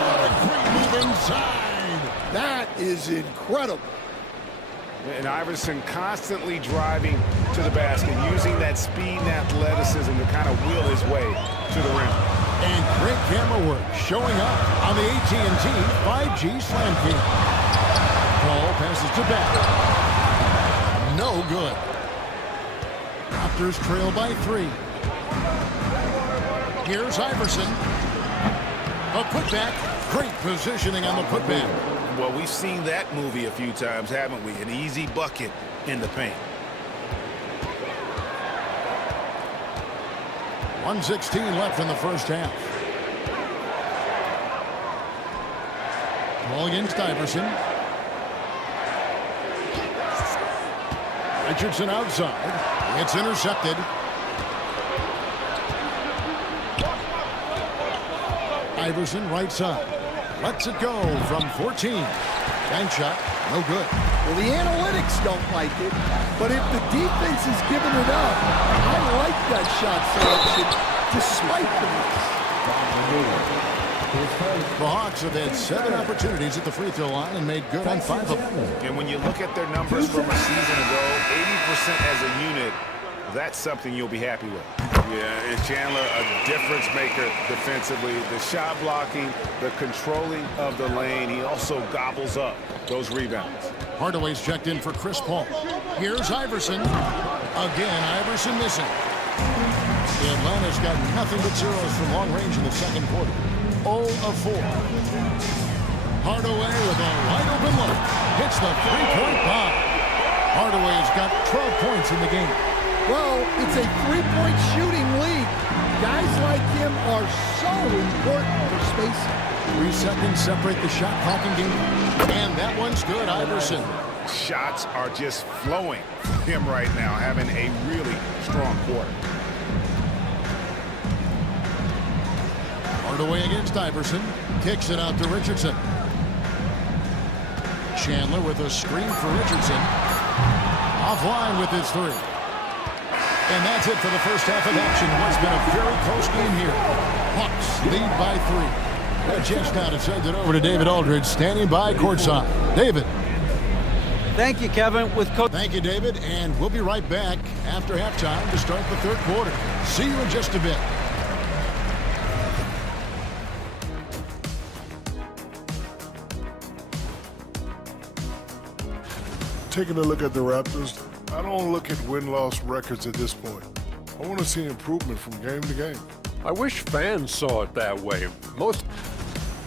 what a great move inside. That is incredible. And Iverson constantly driving to the basket, using that speed and athleticism to kind of wheel his way to the rim. And great camera work showing up on the AT&T 5G Slam Cam. Paul passes to Beck. No good. Raptors trail by 3. Here's Iverson. A putback. Great positioning on the putback. Well, we've seen that movie a few times, haven't we? An easy bucket in the paint. 1:16 left in the first half. Ball against Iverson. Richardson outside. It's intercepted. Iverson right side. Lets it go from 14. Bank shot, no good. Well, the analytics don't like it, but if the defense is giving it up, I like that shot selection despite the miss. The Hawks have had 7 opportunities at the free throw line and made good on 5 of them. And when you look at their numbers from a season ago, 80% as a unit, that's something you'll be happy with. Yeah, and Chandler, a difference maker defensively. The shot blocking, the controlling of the lane. He also gobbles up those rebounds. Hardaway's checked in for Chris Paul. Here's Iverson. Again, Iverson missing. Atlanta's got nothing but zeros from long range in the second quarter. 0 of 4. Hardaway with a wide open look. Hits the 3-point bomb. Hardaway's got 12 points in the game. Well, it's a 3-point shooting league. Guys like him are so important for spacing. 3 seconds separate the shot clock and game. And that one's good, Iverson. Shots are just flowing for him right now, having a really strong quarter. Hardaway against Iverson. Kicks it out to Richardson. Chandler with a screen for Richardson. Offline with his 3. And that's it for the first half of action. What's been a very close game here. Hawks lead by 3. A chance now to send it over to David Aldridge, standing by courtside. David. Thank you, Kevin. Thank you, David. And we'll be right back after halftime to start the third quarter. See you in just a bit. Taking a look at the Raptors, I don't look at win-loss records at this point. I want to see improvement from game to game. I wish fans saw it that way.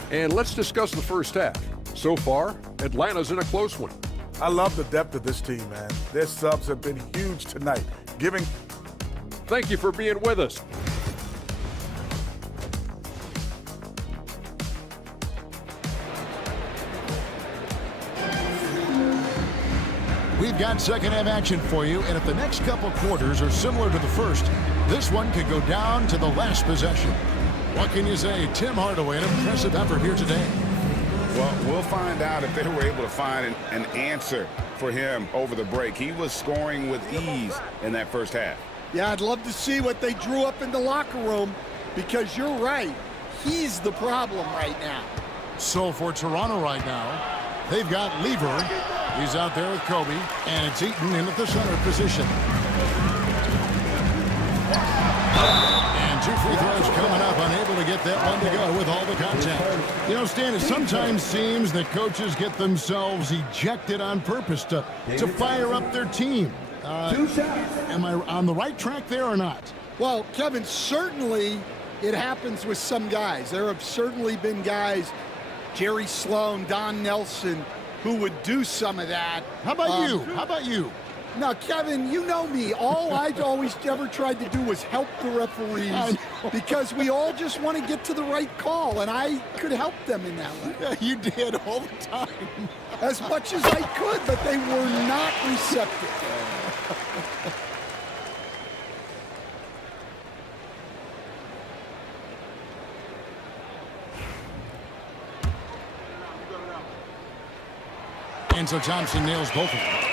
And let's discuss the first half. So far, Atlanta's in a close one. I love the depth of this team, man. Their subs have been huge tonight. Thank you for being with us. We've got second half action for you, and if the next couple quarters are similar to the first, this one could go down to the last possession. What can you say? Tim Hardaway, an impressive effort here today. Well, we'll find out if they were able to find an answer for him over the break. He was scoring with ease in that first half. Yeah, I'd love to see what they drew up in the locker room, because you're right. He's the problem right now. So for Toronto right now, they've got Lever. He's out there with Kobe, and it's Eaton in at the center position. And 2 free throws coming up, unable to get that one to go with all the contact. You know, Stan, it sometimes seems that coaches get themselves ejected on purpose to fire up their team. Am I on the right track there or not? Well, Kevin, certainly it happens with some guys. There have certainly been guys, Jerry Sloan, Don Nelson, who would do some of that. How about you? How about you? Now, Kevin, you know me. All I've always ever tried to do was help the referees, because we all just want to get to the right call, and I could help them in that way. Yeah, you did all the time. As much as I could, but they were not receptive. And so Thompson nails both of them.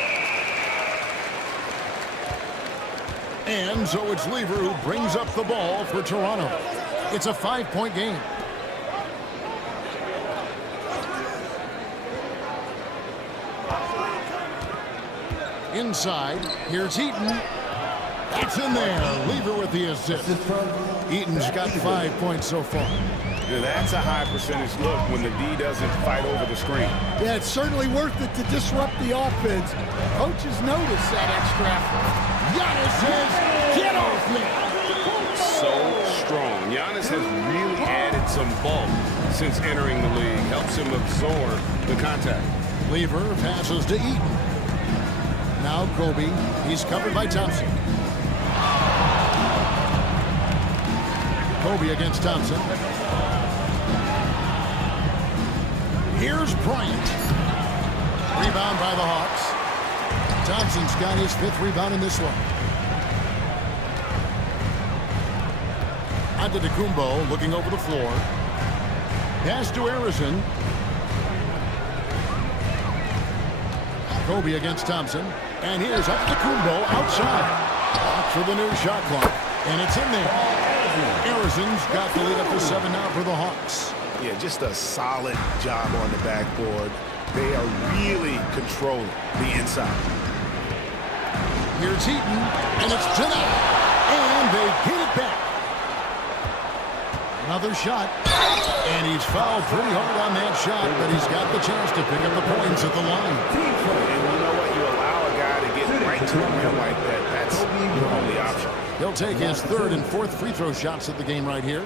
And so it's Lever who brings up the ball for Toronto. It's a 5-point game. Inside, here's Eaton. That's in there. Lever with the assist. Eaton's got 5 points so far. Yeah, that's a high percentage look when the D doesn't fight over the screen. Yeah, it's certainly worth it to disrupt the offense. Coaches notice that extra effort. Giannis says, get off me. So strong. Giannis has really added some bulk since entering the league. Helps him absorb the contact. Lever passes to Eaton. Now Kobe. He's covered by Thompson. Kobe against Thompson. Here's Bryant. Rebound by the Hawks. Thompson's got his 5th rebound in this one. Antetokounmpo looking over the floor. Pass to Harrison. Kobe against Thompson. And here's Antetokounmpo outside. For the new shot clock. And it's in there. Harrison's got the lead up to 7 now for the Hawks. Yeah, just a solid job on the backboard. They are really controlling the inside. Here's Eaton, and it's Jeanette. And they get it back. Another shot. And he's fouled pretty hard on that shot, but he's got the chance to pick up the points at the line. And you know what? You allow a guy to get right to the rim like that. That's your only option. He'll take his 3rd and 4th free throw shots of the game right here.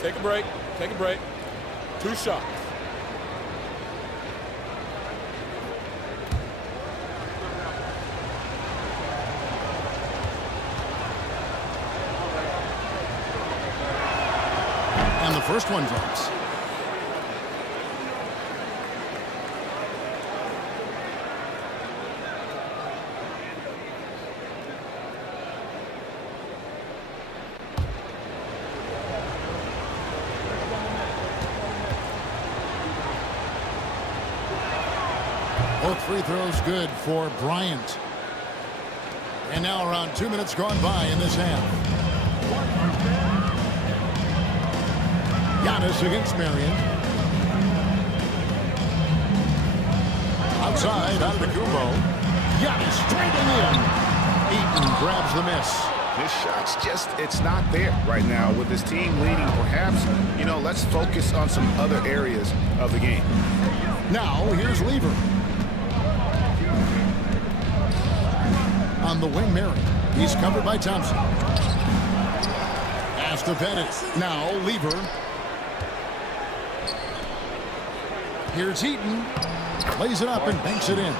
Take a break. Take a break. 2 shots. And the first one drops. Both free throws good for Bryant. And now around 2 minutes gone by in this half. Giannis against Marion. Outside, Antetokounmpo. Giannis straighting in. Eaton grabs the miss. His shot's just, it's not there right now with his team leading. Perhaps, you know, let's focus on some other areas of the game. Now, here's Lever. On the wing, Marion. He's covered by Thompson. Pass to Bennett. Now, Lever. Here's Eaton. Lays it up and banks it in.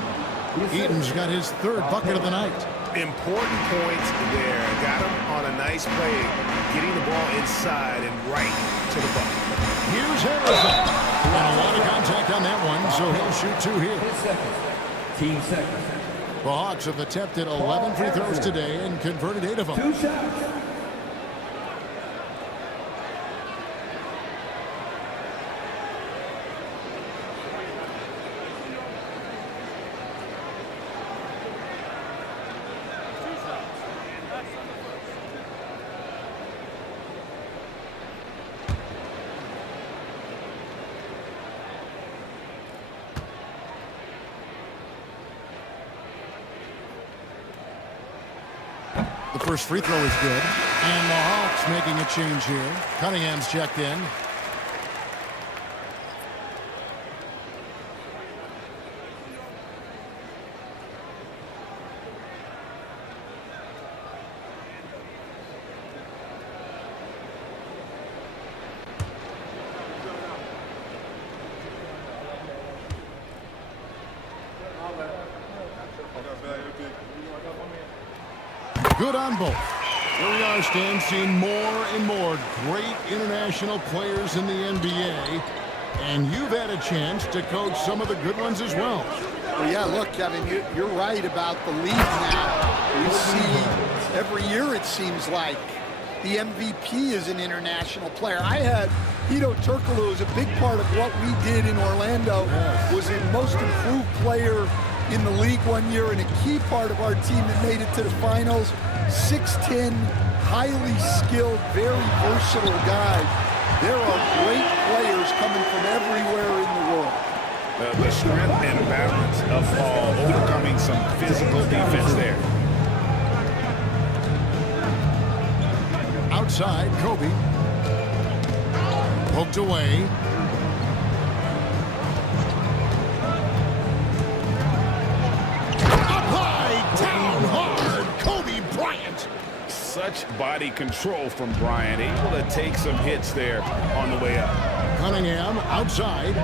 Eaton's got his 3rd bucket of the night. Important points there. Got him on a nice play, getting the ball inside and right to the bucket. Here's Harrison. And a lot of contact on that one, so he'll shoot 2 here. Team seconds. The Hawks have attempted 11 free throws today and converted 8 of them. 2 shots. first free throw is good. And the Hawks making a change here. Cunningham's checked in. Good on both. Here we are, Stan, seeing more and more great international players in the NBA. And you've had a chance to coach some of the good ones as well. Well, yeah, look, Kevin, you're right about the league now. We see every year, it seems like, the MVP is an international player. I had Hedo Turkoglu, who was a big part of what we did in Orlando, was a most improved player in the league one year and a key part of our team that made it to the finals. 6'10", highly skilled, very versatile guy. There are great players coming from everywhere in the world. The strength and balance of Paul overcoming some physical defense there. Outside, Kobe. Poked away. Up high, down hard, Kobe Bryant. Such body control from Bryant, able to take some hits there on the way up. Cunningham outside.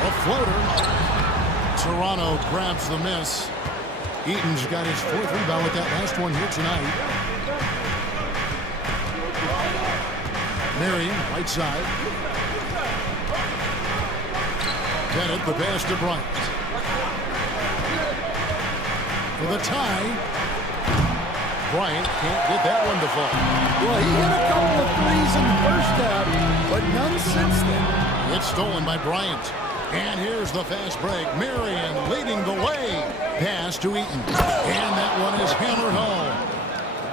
A floater. Toronto grabs the miss. Eaton's got his fourth rebound with that last one here tonight. Marion, right side. Bennett, the pass to Bryant. For the tie. Bryant can't get that one to fall. Well, he hit a couple of threes in the first half, but none since then. It's stolen by Bryant. And here's the fast break. Marion leading the way. Pass to Eaton. And that one is hammered home.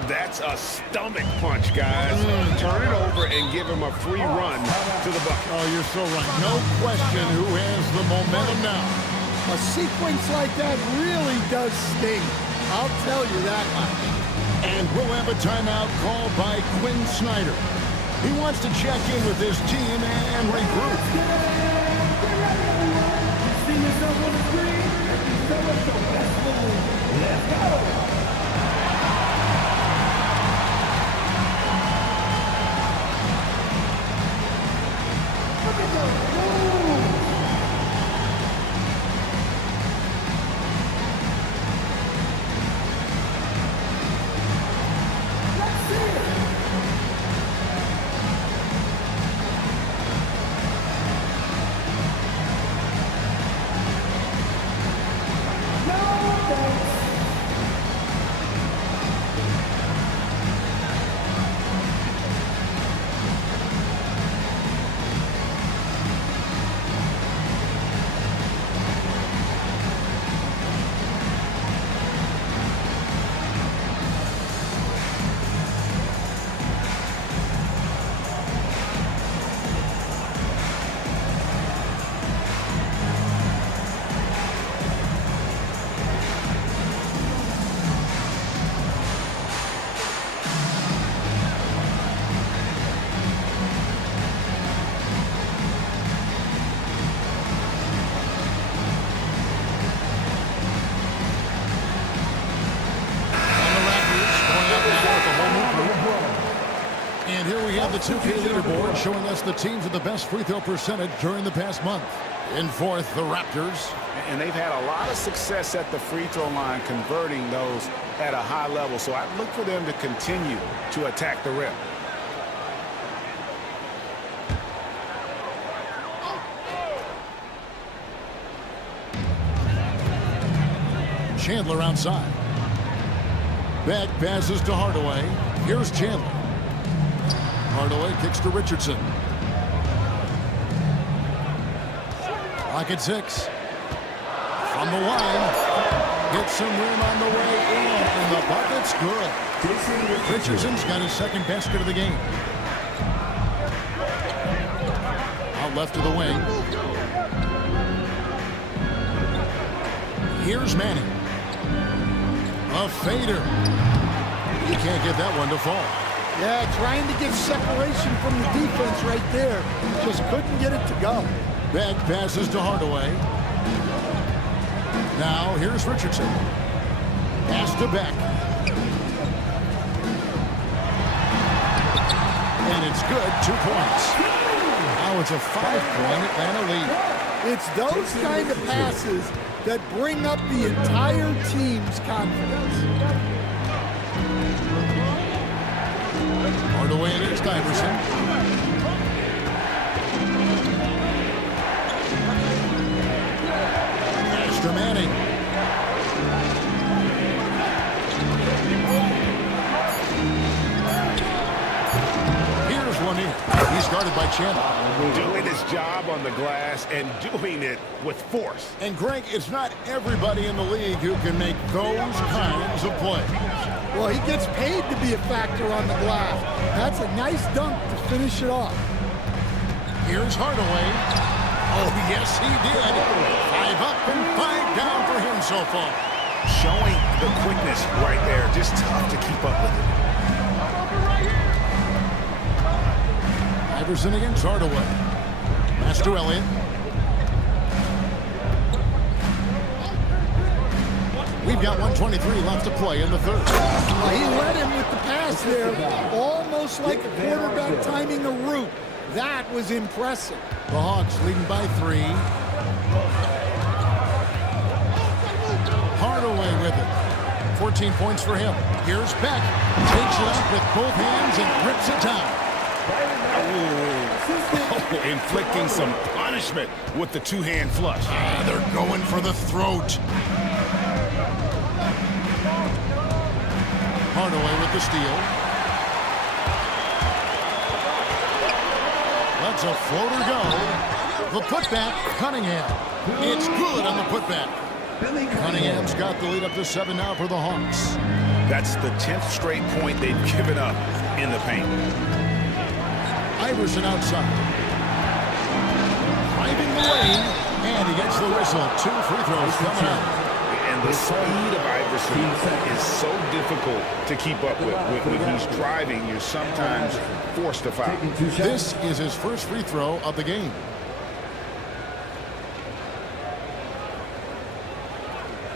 That's a stomach punch, guys. Turn it over and give him a free run to the bucket. Oh, you're so right. No question who has the momentum now. A sequence like that really does sting. I'll tell you that much. And we'll have a timeout called by Quinn Snyder. He wants to check in with his team and regroup. See yourself on the screen and develop the best move. Let's go. Look at those moves. Let's see it. And here we have the 2K leaderboard showing us the teams with the best free throw percentage during the past month. In fourth, the Raptors. And they've had a lot of success at the free throw line, converting those at a high level. So I look for them to continue to attack the rim. Chandler outside. Beck passes to Hardaway. Here's Chandler. Hardaway kicks to Richardson. Clock at 6. From the line. Gets some room on the way in, and the bucket's good. Richardson's got his second basket of the game. Out left to the wing. Here's Manning. A fader. He can't get that one to fall. Yeah, trying to get separation from the defense right there. Just couldn't get it to go. Beck passes to Hardaway. Now here's Richardson. Pass to Beck. And it's good, 2 points. Now it's a 5-point Atlanta lead. It's those kind of passes that bring up the entire team's confidence. Hardaway against Iverson. Master Manning. Here's one in. He's guarded by Chandler. Doing his job on the glass and doing it with force. And Greg, it's not everybody in the league who can make those kinds of plays. Well, he gets paid to be a factor on the glass. That's a nice dunk to finish it off. Here's Hardaway. Oh, yes, he did. 5 up and 5 down for him so far. Showing the quickness right there. Just tough to keep up with it. Iverson against Hardaway. Pass to Elliott. We've got 1:23 left to play in the third. He led him with the pass there, almost like a quarterback timing a route. That was impressive. The Hawks leading by 3. Hardaway with it. 14 points for him. Here's Beck. Takes it up with both hands and grips it down. Oh, inflicting some punishment with the two-hand flush. They're going for the throat. Hardaway with the steal. Lets a floater go. The putback, Cunningham. It's good on the putback. Cunningham's got the lead up to 7 now for the Hawks. That's the 10th straight point they've given up in the paint. Iverson outside. Driving the lane, and he gets the whistle. 2 free throws coming out. And the speed of Iverson is so difficult to keep up with. When he's driving, you're sometimes forced to foul. This is his first free throw of the game.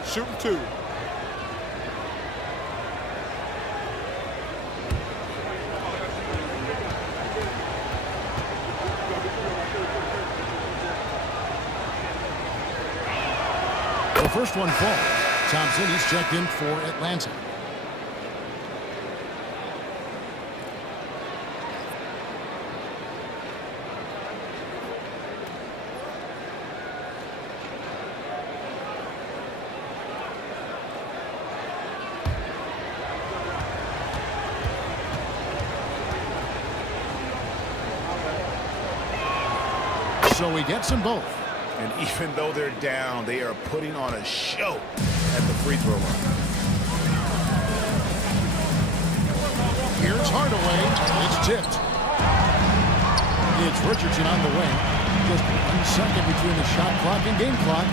Shooting 2. The first one falls. Thompson, he's checked in for Atlanta. So he gets them both. And even though they're down, they are putting on a show at the free throw line. Here's Hardaway. It's tipped. It's Richardson on the wing. Just 1 second between the shot clock and game clock.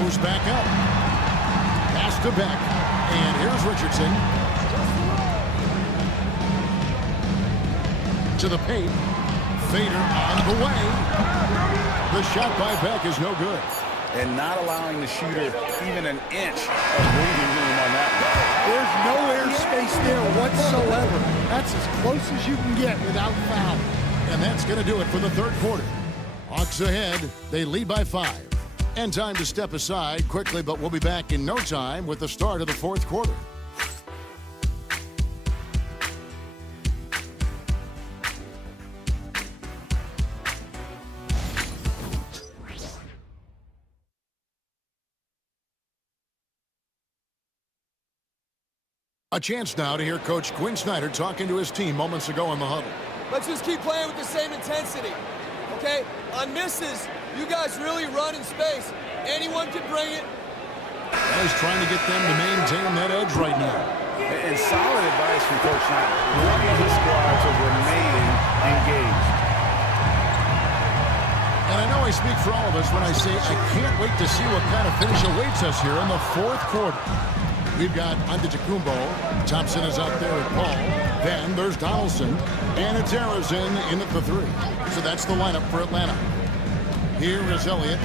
Moves back up. Pass to Beck. And here's Richardson. To the paint. Fader on the way. The shot by Beck is no good. And not allowing the shooter even an inch of breathing room on that one. There's no airspace there whatsoever. That's as close as you can get without foul. And that's going to do it for the third quarter. Hawks ahead. They lead by 5. And time to step aside quickly, but we'll be back in no time with the start of the fourth quarter. A chance now to hear Coach Quinn Snyder talking to his team moments ago in the huddle. Let's just keep playing with the same intensity, okay? On misses, you guys really run in space. Anyone can bring it. Well, he's trying to get them to maintain that edge right now. And solid advice from Coach Snyder. Wanting his squad to remain engaged. And And I know I speak for all of us when I say I can't wait to see what kind of finish awaits us here in the fourth quarter. We've got Antetokounmpo. Thompson is out there at Paul. Then there's Donaldson. And it's Harrison in at the 3. So that's the lineup for Atlanta. Here is Elliott.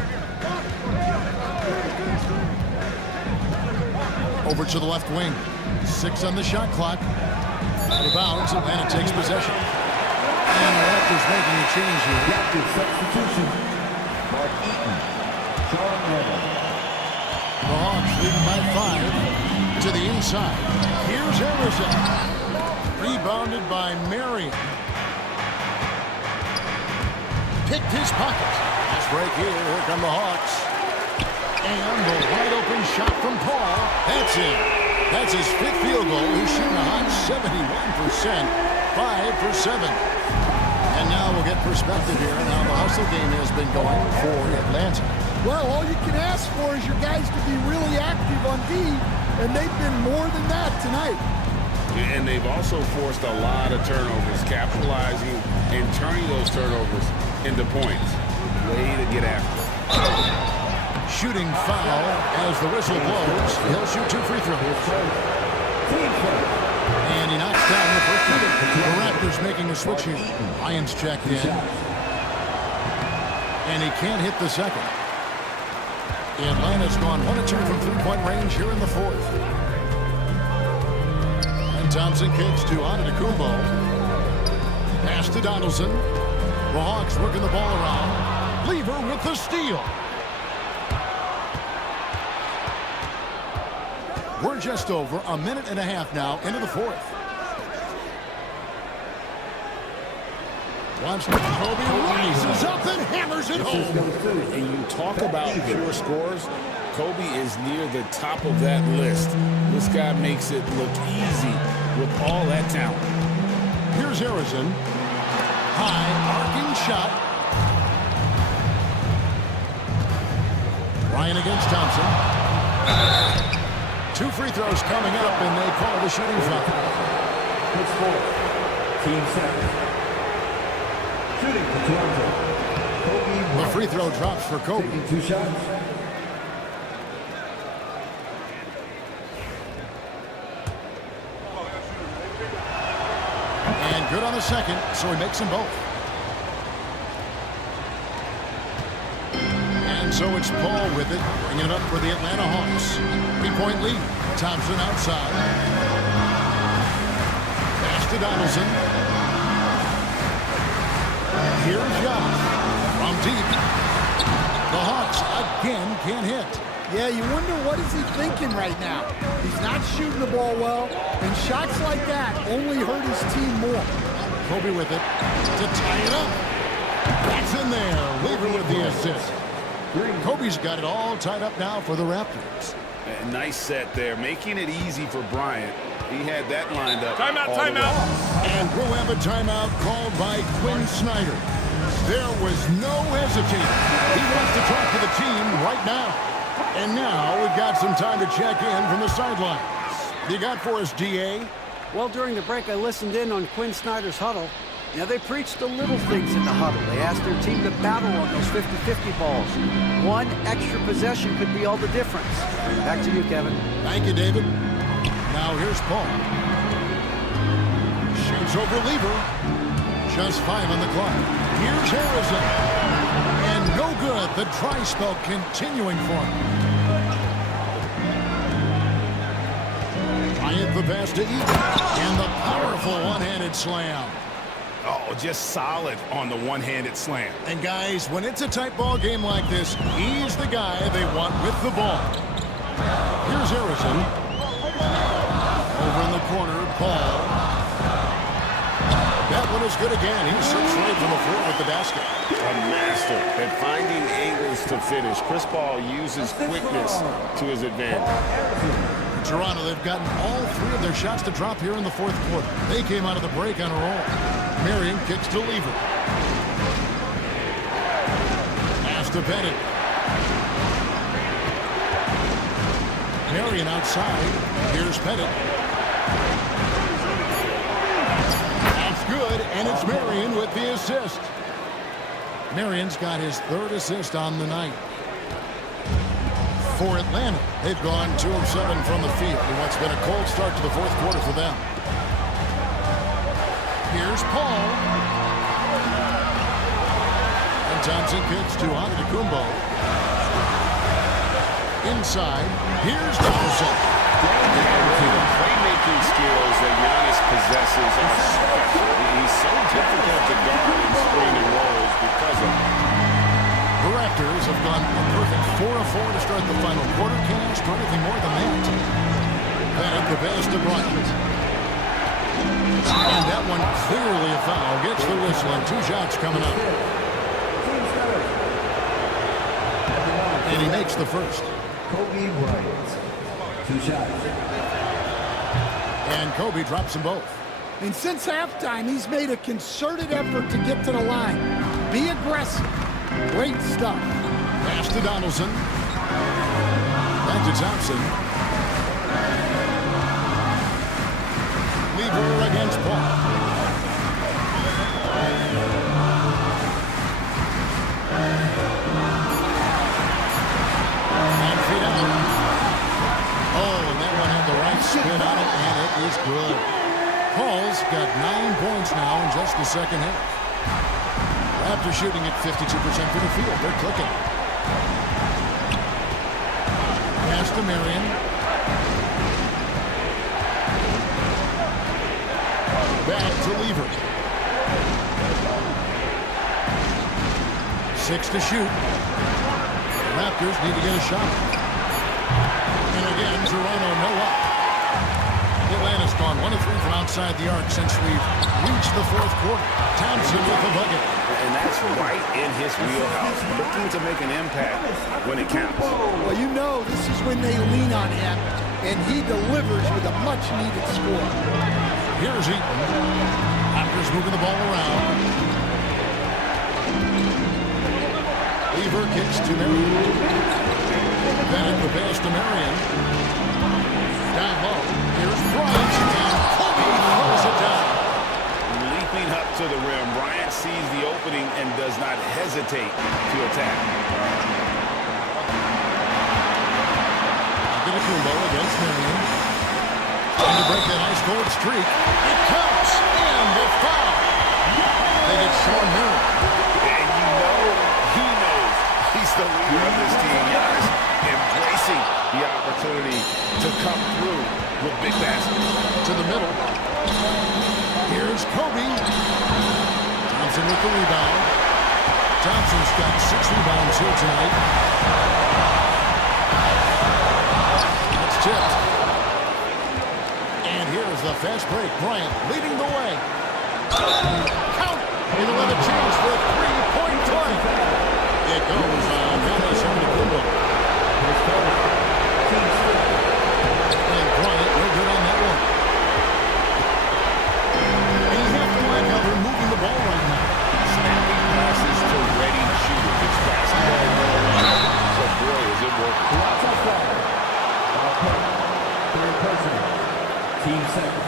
Over to the left wing. 6 on the shot clock. Out of bounds. Atlanta takes possession. And the Raptors making a change here. Raptors substitution. Mark Eaton. John Neville. The Hawks leading by 5 to the inside. Here's Harrison. Rebounded by Marion. Picked his pocket. Fast break here. Here come the Hawks. And the wide open shot from Paul. That's it. That's his 5th field goal. He's shooting a hot 71%. 5 for 7. And now we'll get perspective here on how the hustle game has been going for Atlanta. Well, all you can ask for is your guys to be really active on D, and they've been more than that tonight. And they've also forced a lot of turnovers, capitalizing and turning those turnovers into points. Way to get after it. Shooting foul as the whistle blows. He'll shoot 2 free throws. And he knocks down the first one. The Raptors making a switch here. Lyons checked in. And he can't hit the second. Atlanta's gone 1 of 2 from 3-point range here in the 4th. And Thompson kicks to Antetokounmpo. Pass to Donaldson. The Hawks working the ball around. Lever with the steal. We're just over a minute and a half now into the 4th. Once Kobe rises up and hammers it home. And you talk about pure scores, Kobe is near the top of that list. This guy makes it look easy with all that talent. Here's Harrison. High arcing shot. Ryan against Thompson. 2 free throws coming up, and they call the shooting foul. It's 4. Team 7. Shooting for Toronto. The free throw drops for Kobe. Taking 2 shots. And good on the second, so he makes them both. And so it's Paul with it, bringing it up for the Atlanta Hawks. 3-point lead. Thompson outside. Pass to Donaldson. Here's Giannis from deep. The Hawks again can't hit. Yeah, you wonder what is he thinking right now. He's not shooting the ball well, and shots like that only hurt his team more. Kobe with it to tie it up. That's in there. Lever with the assist. Kobe's got it all tied up now for the Raptors. A nice set there, making it easy for Bryant. He had that lined up. Timeout, timeout. And we'll have a timeout called by Quinn Snyder. There was no hesitating. He wants to talk to the team right now. And now we've got some time to check in from the sidelines. You got for us, DA? Well, during the break, I listened in on Quinn Snyder's huddle. Now, they preached the little things in the huddle. They asked their team to battle on those 50-50 balls. 1 extra possession could be all the difference. Back to you, Kevin. Thank you, David. Now here's Paul. Shoots over Lever. Just 5 on the clock. Here's Harrison. And no good. The dry spell continuing for him. Bryant the pass to Eaton. And the powerful one-handed slam. Oh, just solid on the one-handed slam. And guys, when it's a tight ball game like this, he's the guy they want with the ball. Here's Harrison. Over in the corner, Paul. That one is good again. He sits right from the floor with the basket. A master at finding angles to finish. Chris Paul uses quickness to his advantage. Toronto, they've gotten all 3 of their shots to drop here in the 4th quarter. They came out of the break on a roll. Marion kicks to Lever. Pass to Bennett. Marion outside. Here's Bennett. That's good, and it's Marion with the assist. Marion's got his 3rd assist on the night. For Atlanta, they've gone 2 of 7 from the field in what's been a cold start to the 4th quarter for them. Here's Paul. And Thompson kicks to Antetokounmpo. Inside, here's Donaldson. The playmaking skills that Giannis possesses are special. He's so difficult to guard in screen and rolls because of it. The Raptors have gone a perfect 4 of 4 to start the final quarter. Can't ask for anything more than that. Bennett the pass to Bryant. And that one clearly a foul. Gets the whistle and 2 shots coming up. And he makes the first. Kobe Bryant. 2 shots. And Kobe drops them both. And since halftime, he's made a concerted effort to get to the line. Be aggressive. Great stuff. Pass to Donaldson. Back to Thompson. Lever against Paul. And feet out. Oh, and that one had the right spin on it, and it is good. Paul's got 9 points now in just the second half. After shooting at 52% from the field, they're clicking. Pass to Marion. Back to Lever. 6 to shoot. The Raptors need to get a shot. And again, Toronto no up. Atlanta's gone 1 of 3 from outside the arc since we've reached the 4th quarter. Thompson with the bucket. And that's right in his wheelhouse. Looking to make an impact when it counts. Well, you know this is when they lean on him, and he delivers with a much-needed score. Here's Eaton. Raptors moving the ball around. Lever kicks to Marion. Bennett the pass to Marion. Down low. Here's Bryant. And Kobe throws it down. Leaping up to the rim, Bryant sees the opening and does not hesitate to attack. Antetokounmpo against Marion. Trying to break that ice cold streak. It counts. And the foul. They get Sean Marion. And you know, he knows he's the leader of this team. Giannis embracing the opportunity to come through with big baskets. To the middle. Here's Kobe. Thompson with the rebound. Thompson's got 6 rebounds here tonight. That's tipped. And here's the fast break. Bryant leading the way. Count. It'll have a chance for a 3-point play. It goes on Giannis Antetokounmpo. And Bryant, no good on that one. And you have to like how they're moving the ball right now. Snapping passes to ready shooters. It's basketball. So boy, is it working. Lots of fun. Third person. Team second.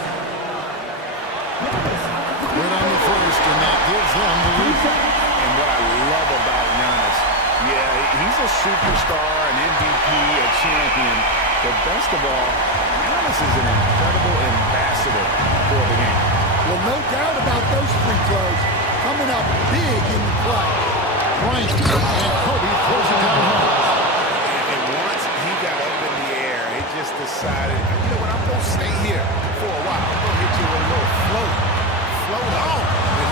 Right on the first, and that gives them the lead. And what I love about Giannis, yeah, he's a superstar, an MVP, a champion. But best of all, Giannis is an incredible ambassador for the game. Well, no doubt about those free throws coming up big in the play. Bryant and Kobe throws it down hard. And once he got up in the air, he just decided, you know what, I'm going to stay here for a while. I'm going to hit you with a little float. Float on.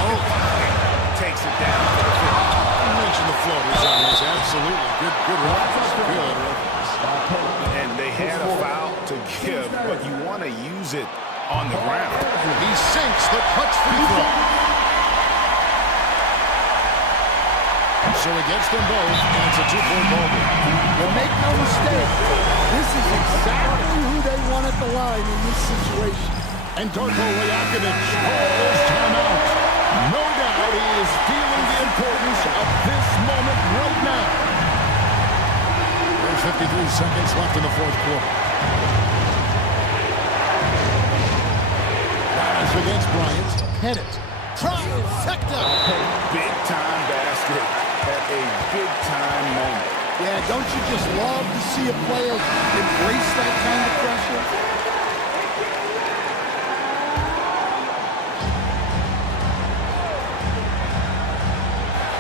And takes it down for the field. You mentioned the floaters on this. Absolutely. Good reference. Good reference. And they had a foul to give, but you want to use it on the ground. He sinks the clutch free throw. So he gets them both, and it's a 2-point ball game. But make no mistake, this is exactly who they want at the line in this situation. And Darko Rajakovic calls timeout. No doubt he is feeling the importance of this moment right now. There's 53 seconds left in the 4th quarter. Giannis against Bryant. Pettit Trifecta. Big-time basket at a big-time moment. Yeah, don't you just love to see a player embrace that kind of pressure?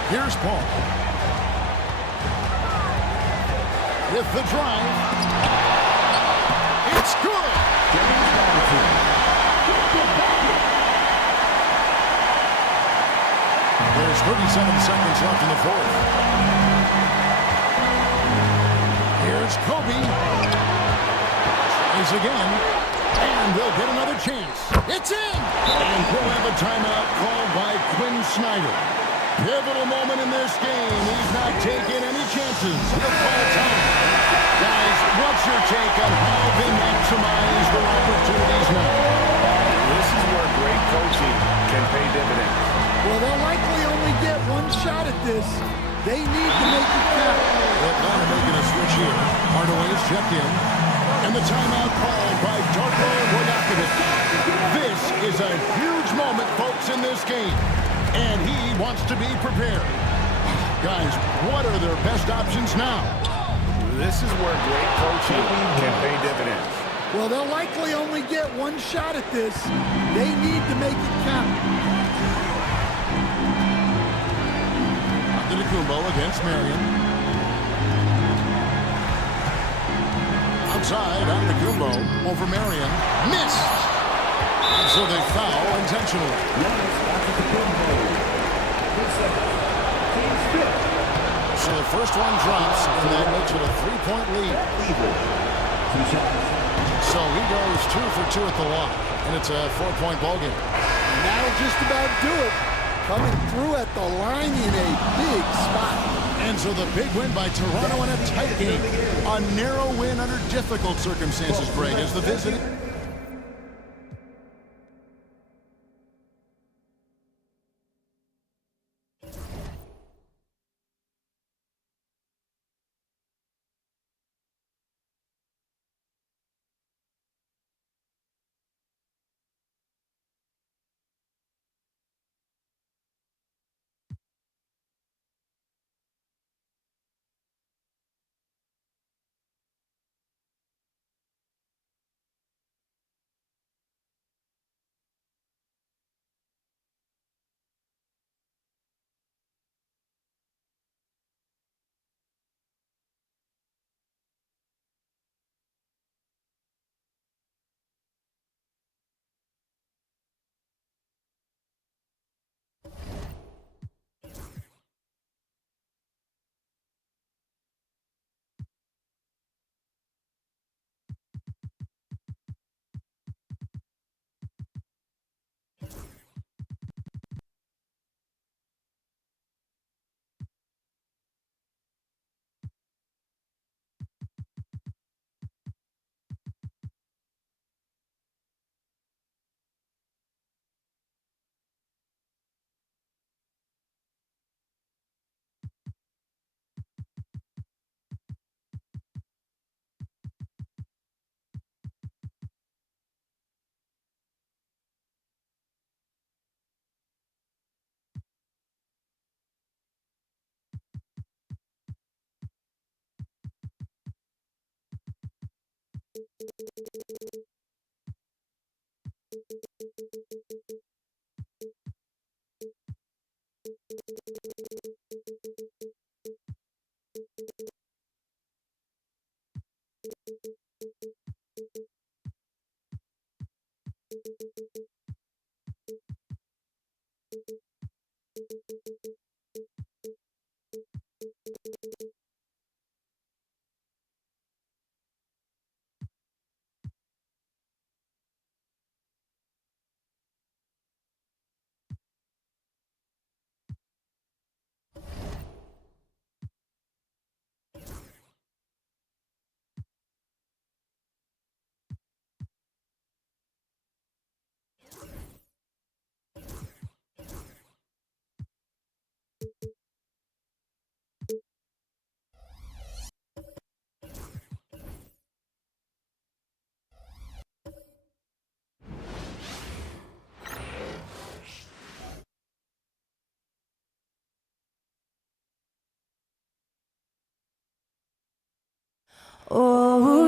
Here's Paul. With the drive. It's good. There's 37 seconds left in the fourth. Here's Kobe. Tries again. And they'll get another chance. It's in! And we'll have a timeout called by Quinn Snyder. Pivotal moment in this game. He's not taking any chances. He'll call time. Guys, what's your take on how they maximize their opportunities now? This is where great coaching can pay dividends. Well, they'll likely only get one shot at this. They need to make it count. Atlanta making a switch here. Hardaway's checked in. And the timeout called by Darko Rajakovic. This is a huge moment, folks, in this game. And he wants to be prepared. Guys, what are their best options now? This is where great coaching can pay dividends. Well, they'll likely only get one shot at this. They need to make it count. Antetokounmpo against Marion. Outside, Antetokounmpo over Marion. Missed! And so they foul intentionally. So the first one drops, and that makes it a three-point lead. So he goes 2 for 2 at the line, and it's a 4-point ballgame. And that'll just about do it. Coming through at the line in a big spot. And so the big win by Toronto in a tight game. A narrow win under difficult circumstances, Greg, as the visiting.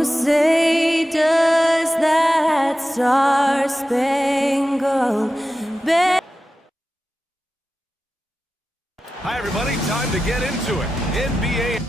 you say, does that star-spangled banner? Hi, everybody. Time to get into it. NBA.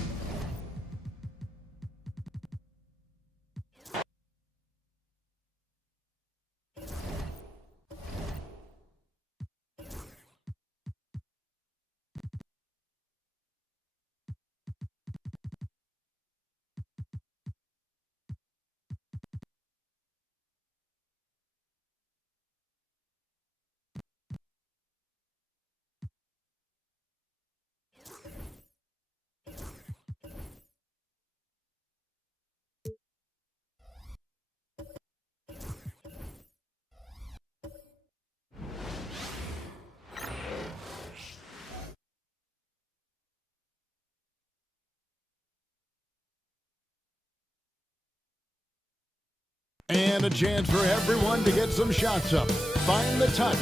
And a chance for everyone to get some shots up. Find the touch.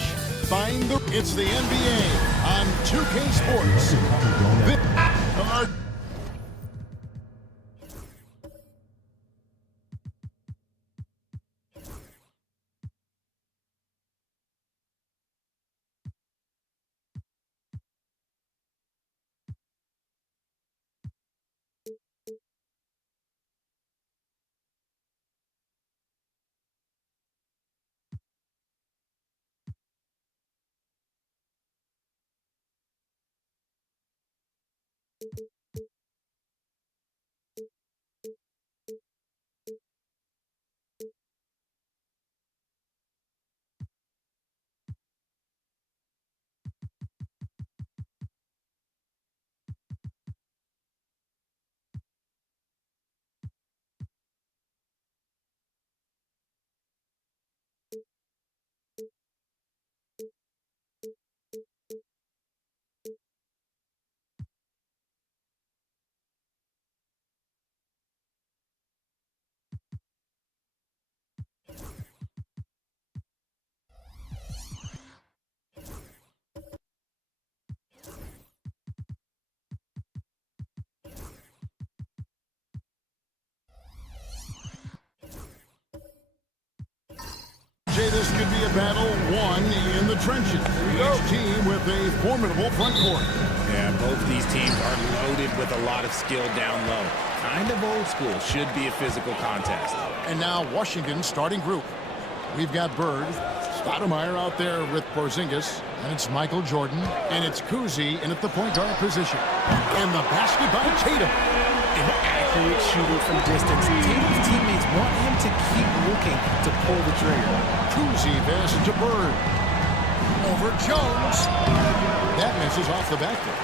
Find the... It's the NBA on 2K Sports. Jay, this could be a battle won in the trenches. Each team with a formidable front court. Yeah, both these teams are loaded with a lot of skill down low. Kind of old school. Should be a physical contest. And now Washington's starting group. We've got Bird, Stoudemire out there with Porzingis, and it's Michael Jordan, and it's Cousy in at the point guard position. And the basket by Tatum. An accurate shooter from distance. Tatum's teammates want him to keep looking to pull the trigger. Cousy passes to Bird. Over Jones. That misses off the backboard.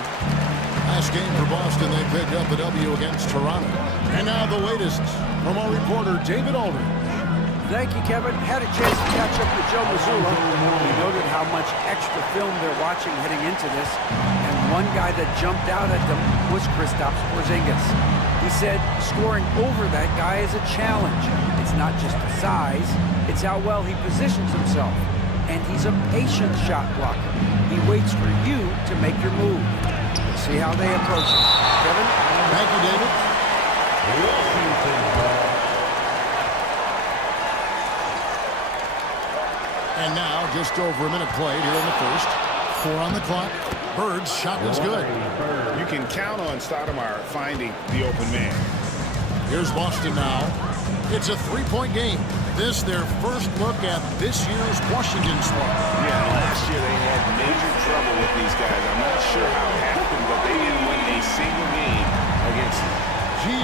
Last game for Boston, they picked up the W against Toronto. And now the latest from our reporter, David Aldridge. Thank you, Kevin. Had a chance to catch up with Joe Mazzulla. We noted how much extra film they're watching heading into this. And one guy that jumped out at them was Kristaps Porzingis. He said scoring over that guy is a challenge. It's not just the size, it's how well he positions himself. And he's a patient shot blocker. He waits for you to make your move. We'll see how they approach it. Kevin? Thank you, David. And now, just over a minute played here in the first. 4 on the clock. Bird's shot is good. You can count on Stoudemire finding the open man. Here's Boston now. It's a 3-point game. This their first look at this year's Washington squad. Yeah, last year they had major trouble with these guys. I'm not sure how it happened, but they didn't win a single game against them. GA,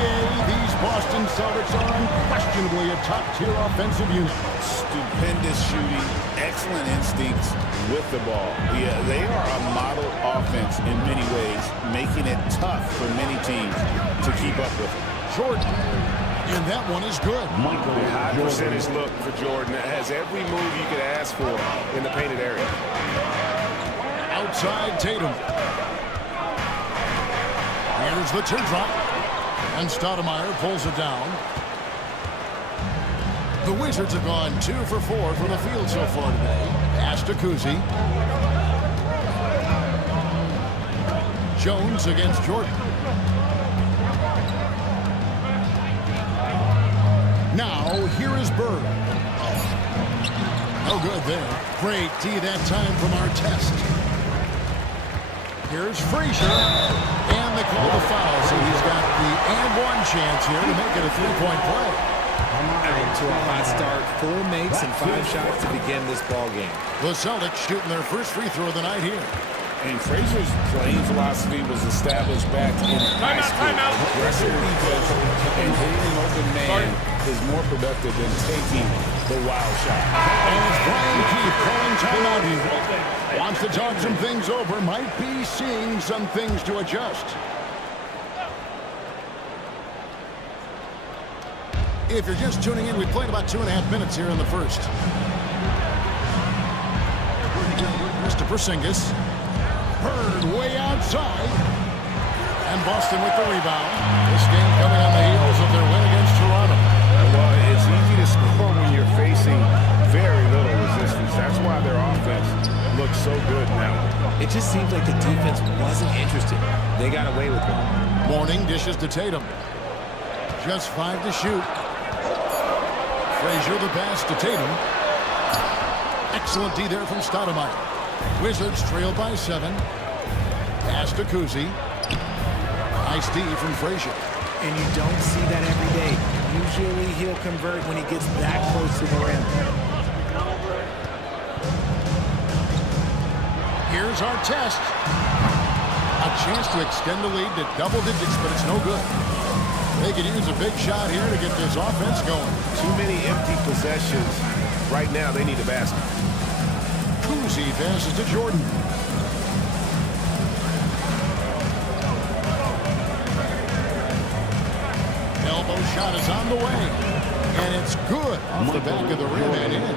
these Boston Celtics are unquestionably a top-tier offensive unit. Stupendous shooting, excellent instincts with the ball. Yeah, they are a model offense in many ways, making it tough for many teams to keep up with them. Jordan, and that one is good. High percentage look for Jordan. That has every move you could ask for in the painted area. Outside Tatum. Here's the teardrop. And Stoudemire pulls it down. The Wizards have gone 2 for 4 from the field so far today. Pass to Cousy. Jones against Jordan. Now, here is Bird. No good there. Great D that time from Artest. Here's Frazier. And they call the foul, so he's got the and one chance here to make it a three-point play. Out to a hot start. 4 makes and 5 shots to begin this ball game. The Celtics shooting their first free throw of the night here. And Frazier's playing philosophy was established back in high school. Aggressive defense and hitting an open man is more productive than taking the wild shot. And it's Brian Keith calling timeout here. Wants to talk some things over. Might be seeing some things to adjust. If you're just tuning in, we played about 2.5 minutes here in the first. Mr. Porzingis. Bird way outside. And Boston with the rebound. This game coming on the heels of their win against Toronto. Well, it's easy to score when you're facing very little resistance. That's why their offense looks so good now. It just seems like the defense wasn't interested. They got away with it. Mourning dishes to Tatum. Just 5 to shoot. Frazier the pass to Tatum. Excellent D there from Stoudemire. Wizards trail by 7. Pass to Kuzi. Nice D from Frazier. And you don't see that every day. Usually he'll convert when he gets that close to the rim. Here's our test. A chance to extend the lead to double digits, but it's no good. They could use a big shot here to get this offense going. Too many empty possessions. Right now, they need a basket. Kuzi passes to Jordan. Elbow shot is on the way. And it's good off the back of the rim and in.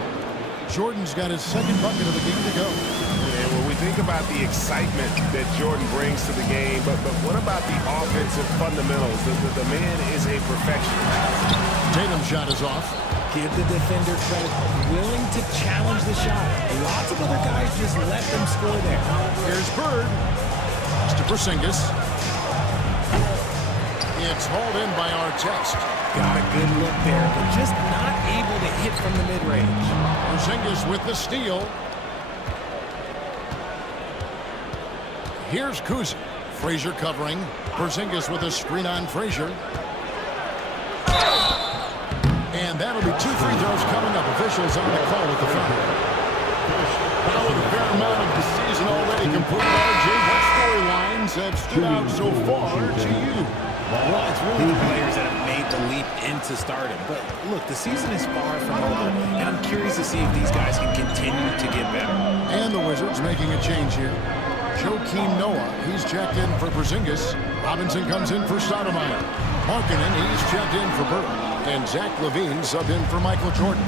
Jordan's got his second bucket of the game to go. And when we think about the excitement that Jordan brings to the game, but what about the offensive fundamentals? The man is a perfectionist. Tatum's shot is off. Give the defender credit. Willing to challenge the shot. Lots of other guys just let them score there. Here's Bird. To Porzingis. It's hauled in by Artest. Got a good look there, but just not able to hit from the mid-range. Porzingis with the steal. Here's Kuzi. Frazier covering. Porzingis with a screen on Frazier. And that'll be 2 free throws coming up. Officials on the call with the foul. Now with a fair amount of the season already completed, RJ, what storylines have stood out so far to you? Well, it's really the players that have made the leap into stardom. But look, the season is far from over, and I'm curious to see if these guys can continue to get better. And the Wizards making a change here. Joakim Noah, he's checked in for Porzingis. Robinson comes in for Stoudemire. Markkanen, he's checked in for Bird. And Zach LaVine subbed in for Michael Jordan.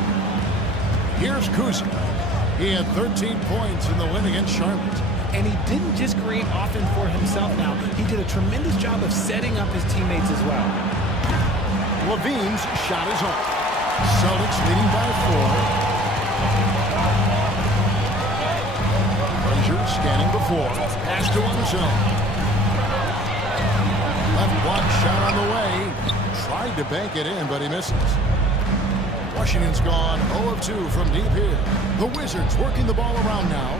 Here's Kuzi. He had 13 points in the win against Charlotte. And he didn't just create offense for himself now. He did a tremendous job of setting up his teammates as well. LaVine's shot is off. Celtics leading by 4. Frazier scanning the floor. Pass to one zone. Left block shot on the way. Tried to bank it in, but he misses. Washington's gone 0 of 2 from deep here. The Wizards working the ball around now.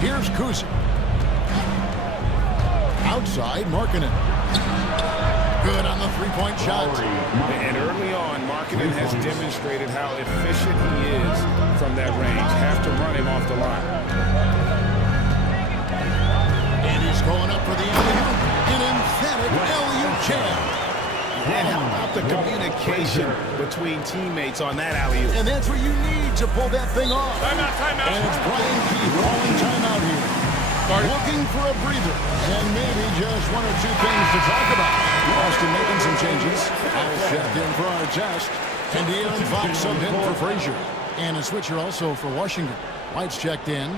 Here's Kuzi. Outside, Markkanen. Good on the three-point shot. And early on, Markkanen has demonstrated how efficient he is from that range. Have to run him off the line. And he's going up for the alley-oop. An emphatic alley-oop jam. And how about the communication between teammates on that alley-oop? And that's what you need to pull that thing off. Timeout, timeout. And it's Brian Keith calling timeout here. Looking for a breather. And maybe just 1 or 2 things to talk about. Boston making some changes. I'll check in for our test. And De'Aaron Fox subbed in for Frazier. And a switcher also for Washington. White's checked in.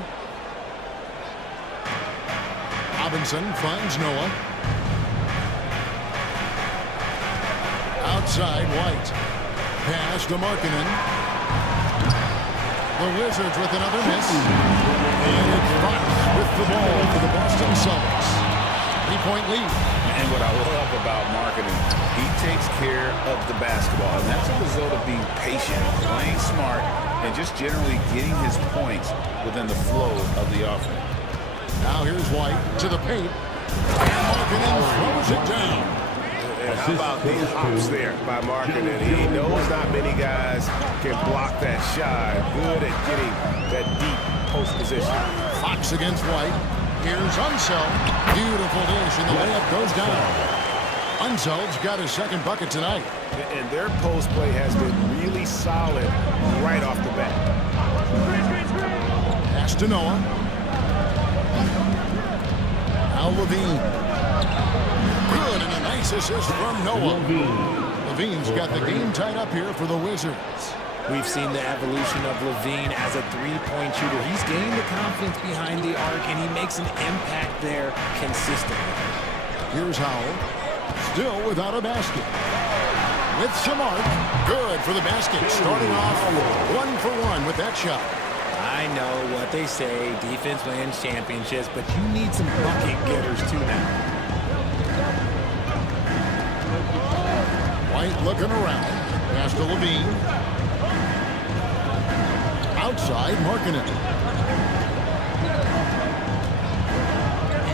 Robinson finds Noah. Outside, White. Pass to Markkanen. The Wizards with another miss. And it's Fox with the ball for the Boston Celtics. 3-point lead. And what I love about marketing, he takes care of the basketball. And that's a result of being patient, playing smart, and just generally getting his points within the flow of the offense. Now here's White to the paint. And Markkanen throws it down. And how about the hops there by Markkanen? He knows not many guys can block that shot. Good at getting that deep post position. Fox against White. Here's Unseld. Beautiful dish, and the layup goes down. Unseld's got his second bucket tonight. And their post play has been really solid right off the bat. Pass to Noah. Now Levine. Good, and a nice assist from Noah. Levine's got the game tied up here for the Wizards. We've seen the evolution of Levine as a three-point shooter. He's gained the confidence behind the arc, and he makes an impact there consistently. Here's Howell. Still without a basket. With some arc. Good for the basket. Starting off 1 for 1 with that shot. I know what they say, defense wins championships, but you need some bucket getters too now. White looking around. Pass to Levine. Outside, Markkanen.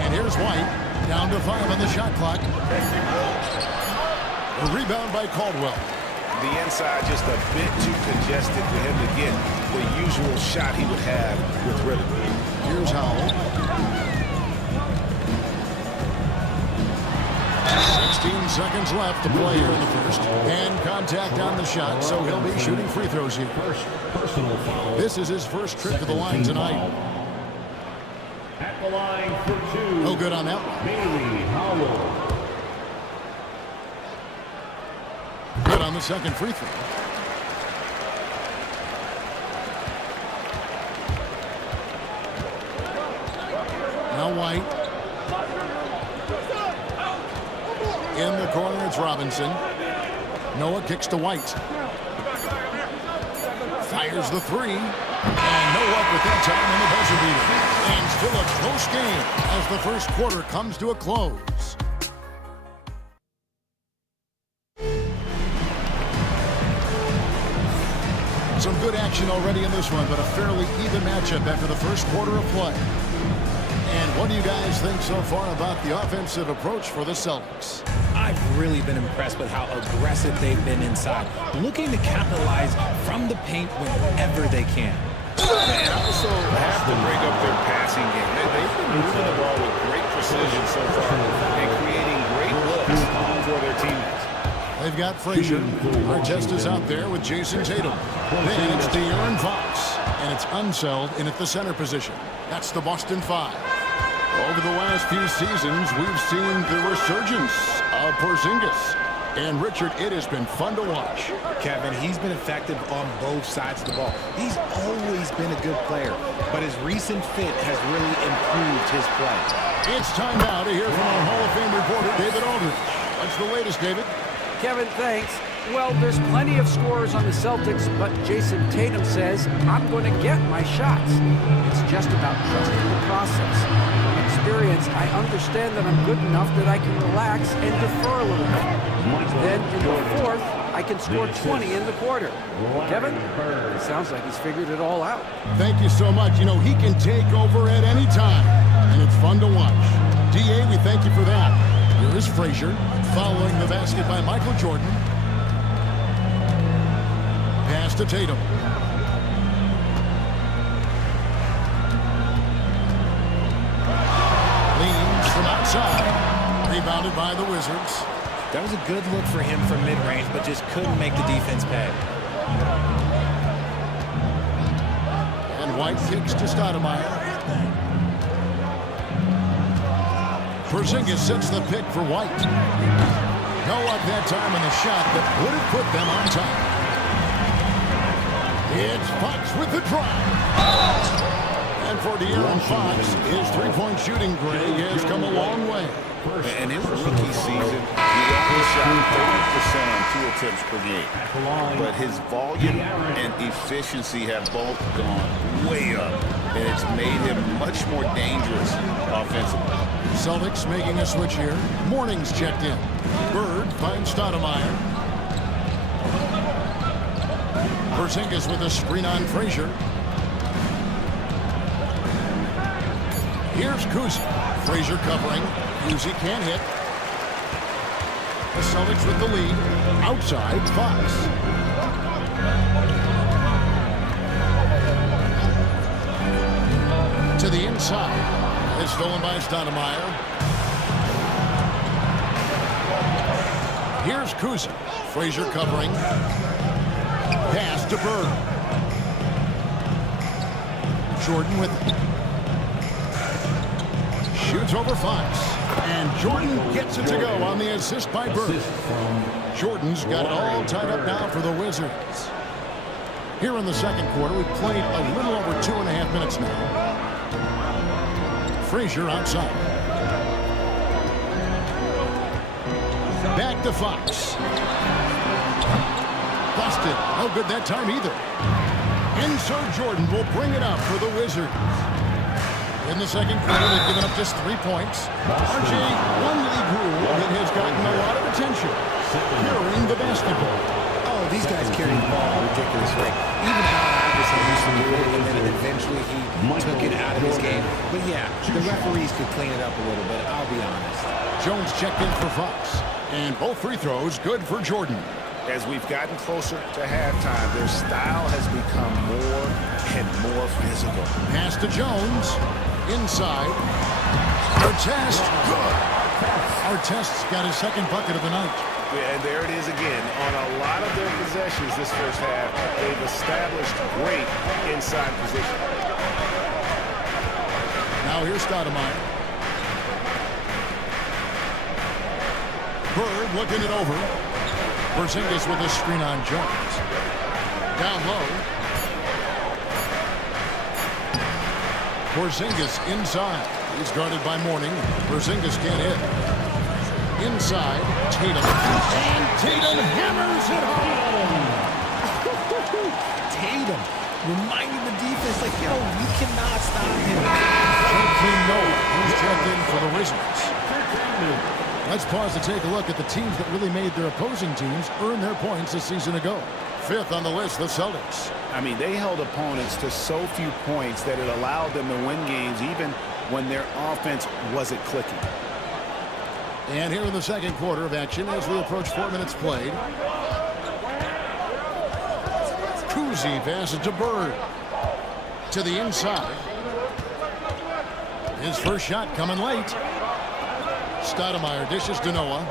And here's White. Down to 5 on the shot clock. A rebound by Caldwell. The inside just a bit too congested for him to get the usual shot he would have with rhythm. Here's Howell. 16 seconds left to play here in the first. And contact on the shot, so he'll be shooting free throws here. Personal foul. This is his first trip to the line tonight. At the line for 2. No good on that one. Bailey Howell. Good on the second free throw. Now White. In the corner, it's Robinson. Noah kicks to White. Fires the three. And no luck with that time in the buzzer beater. And still a close game as the first quarter comes to a close. Some good action already in this one, but a fairly even matchup after the first quarter of play. And what do you guys think so far about the offensive approach for the Celtics? I've really been impressed with how aggressive they've been inside, looking to capitalize from the paint whenever they can. And also have to break up their passing game. They've been moving the ball with great precision so far and creating great looks for their teammates. They've got Frazier. Artest is out there with Jason Tatum. Then it's De'Aaron Fox. And it's Unseld in at the center position. That's the Boston Five. Over the last few seasons, we've seen the resurgence of Porzingis. And Richard, it has been fun to watch. Kevin, he's been effective on both sides of the ball. He's always been a good player, but his recent fit has really improved his play. It's time now to hear from our Hall of Fame reporter, David Aldridge. What's the latest, David? Kevin, thanks. Well, there's plenty of scorers on the Celtics, but Jason Tatum says, I'm going to get my shots. It's just about trusting the process. From experience, I understand that I'm good enough that I can relax and defer a little bit. Then, in the fourth, I can score 20 in the quarter. Kevin, it sounds like he's figured it all out. Thank you so much. You know, he can take over at any time, and it's fun to watch. D.A., we thank you for that. Here is Frazier, following the basket by Michael Jordan. Pass to Tatum. Leans from outside. Rebounded by the Wizards. That was a good look for him from mid-range, but just couldn't make the defense pay. And White kicks to Stoudemire. Porzingis sets the pick for White. No luck that time in the shot that would have put them on top. It's Fox with the drive. And for De'Aaron Fox, his three-point shooting, Greg, has come a long way. In his rookie season, he only shot 30% on 2 attempts per game. But his volume and efficiency have both gone way up, and it's made him much more dangerous offensively. Celtics making a switch here. Morning's checked in. Bird finds Stoudemire. Porzingis with a screen on Frazier. Here's Kuzi. Frazier covering. Kuzi can't hit. The Celtics with the lead. Outside, Fox. To the inside. It's stolen by Stoudemire. Here's Kuzi. Frazier covering. Pass to Bird. Jordan with it. Shoots over Fox. And Jordan gets it to go on the assist by Bird. Jordan's got it all tied up now for the Wizards. Here in the second quarter, we've played a little over 2.5 minutes now. Frazier outside. Back to Fox. Busted. No good that time either. Insert Jordan will bring it up for the Wizards. In the second quarter, they've given up just 3 points. RJ, one league rule that has gotten a lot of attention. Carrying the basketball. Oh, these guys carry the ball at a ridiculous rate. Even Allen Iverson used to do it, and then eventually he took it out of his game. But yeah, the referees could clean it up a little bit, I'll be honest. Jones checked in for Fox. And both free throws good for Jordan. As we've gotten closer to halftime, their style has become more and more physical. Pass to Jones. Inside. Artest. Good. Artest's got his second bucket of the night. Yeah, and there it is again. On a lot of their possessions this first half, they've established great inside position. Now here's Stoudemire. Bird looking it over. Porzingis with a screen on Jones. Down low. Porzingis inside. He's guarded by Mourning. Porzingis can't hit. Inside, Tatum. And Tatum hammers it home. Tatum reminding the defense, like, yo, you cannot stop him. Joakim Noah, who's checked in for the Wizards. Let's pause to take a look at the teams that really made their opposing teams earn their points a season ago. Fifth on the list, the Celtics. I mean, they held opponents to so few points that it allowed them to win games even when their offense wasn't clicking. And here in the second quarter of action as we approach 4 minutes played. Kuzi passes to Bird. To the inside. His first shot coming late. Stoudemire dishes to Noah.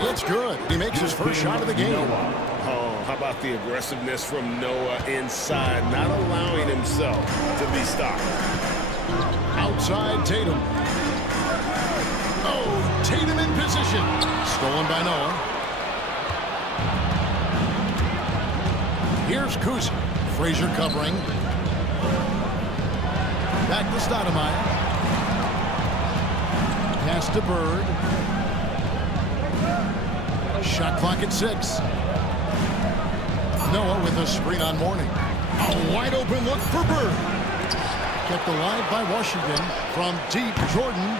It's good. He makes his first shot of the game. Oh, how about the aggressiveness from Noah inside, not allowing himself to be stopped. Outside Tatum. Oh, Tatum in position. Stolen by Noah. Here's Kuzi. Frazier covering. Back to Stoudemire. Pass to Bird. Shot clock at 6. Noah with a screen on Mourning. A wide open look for Bird. Kept alive by Washington from deep. Jordan.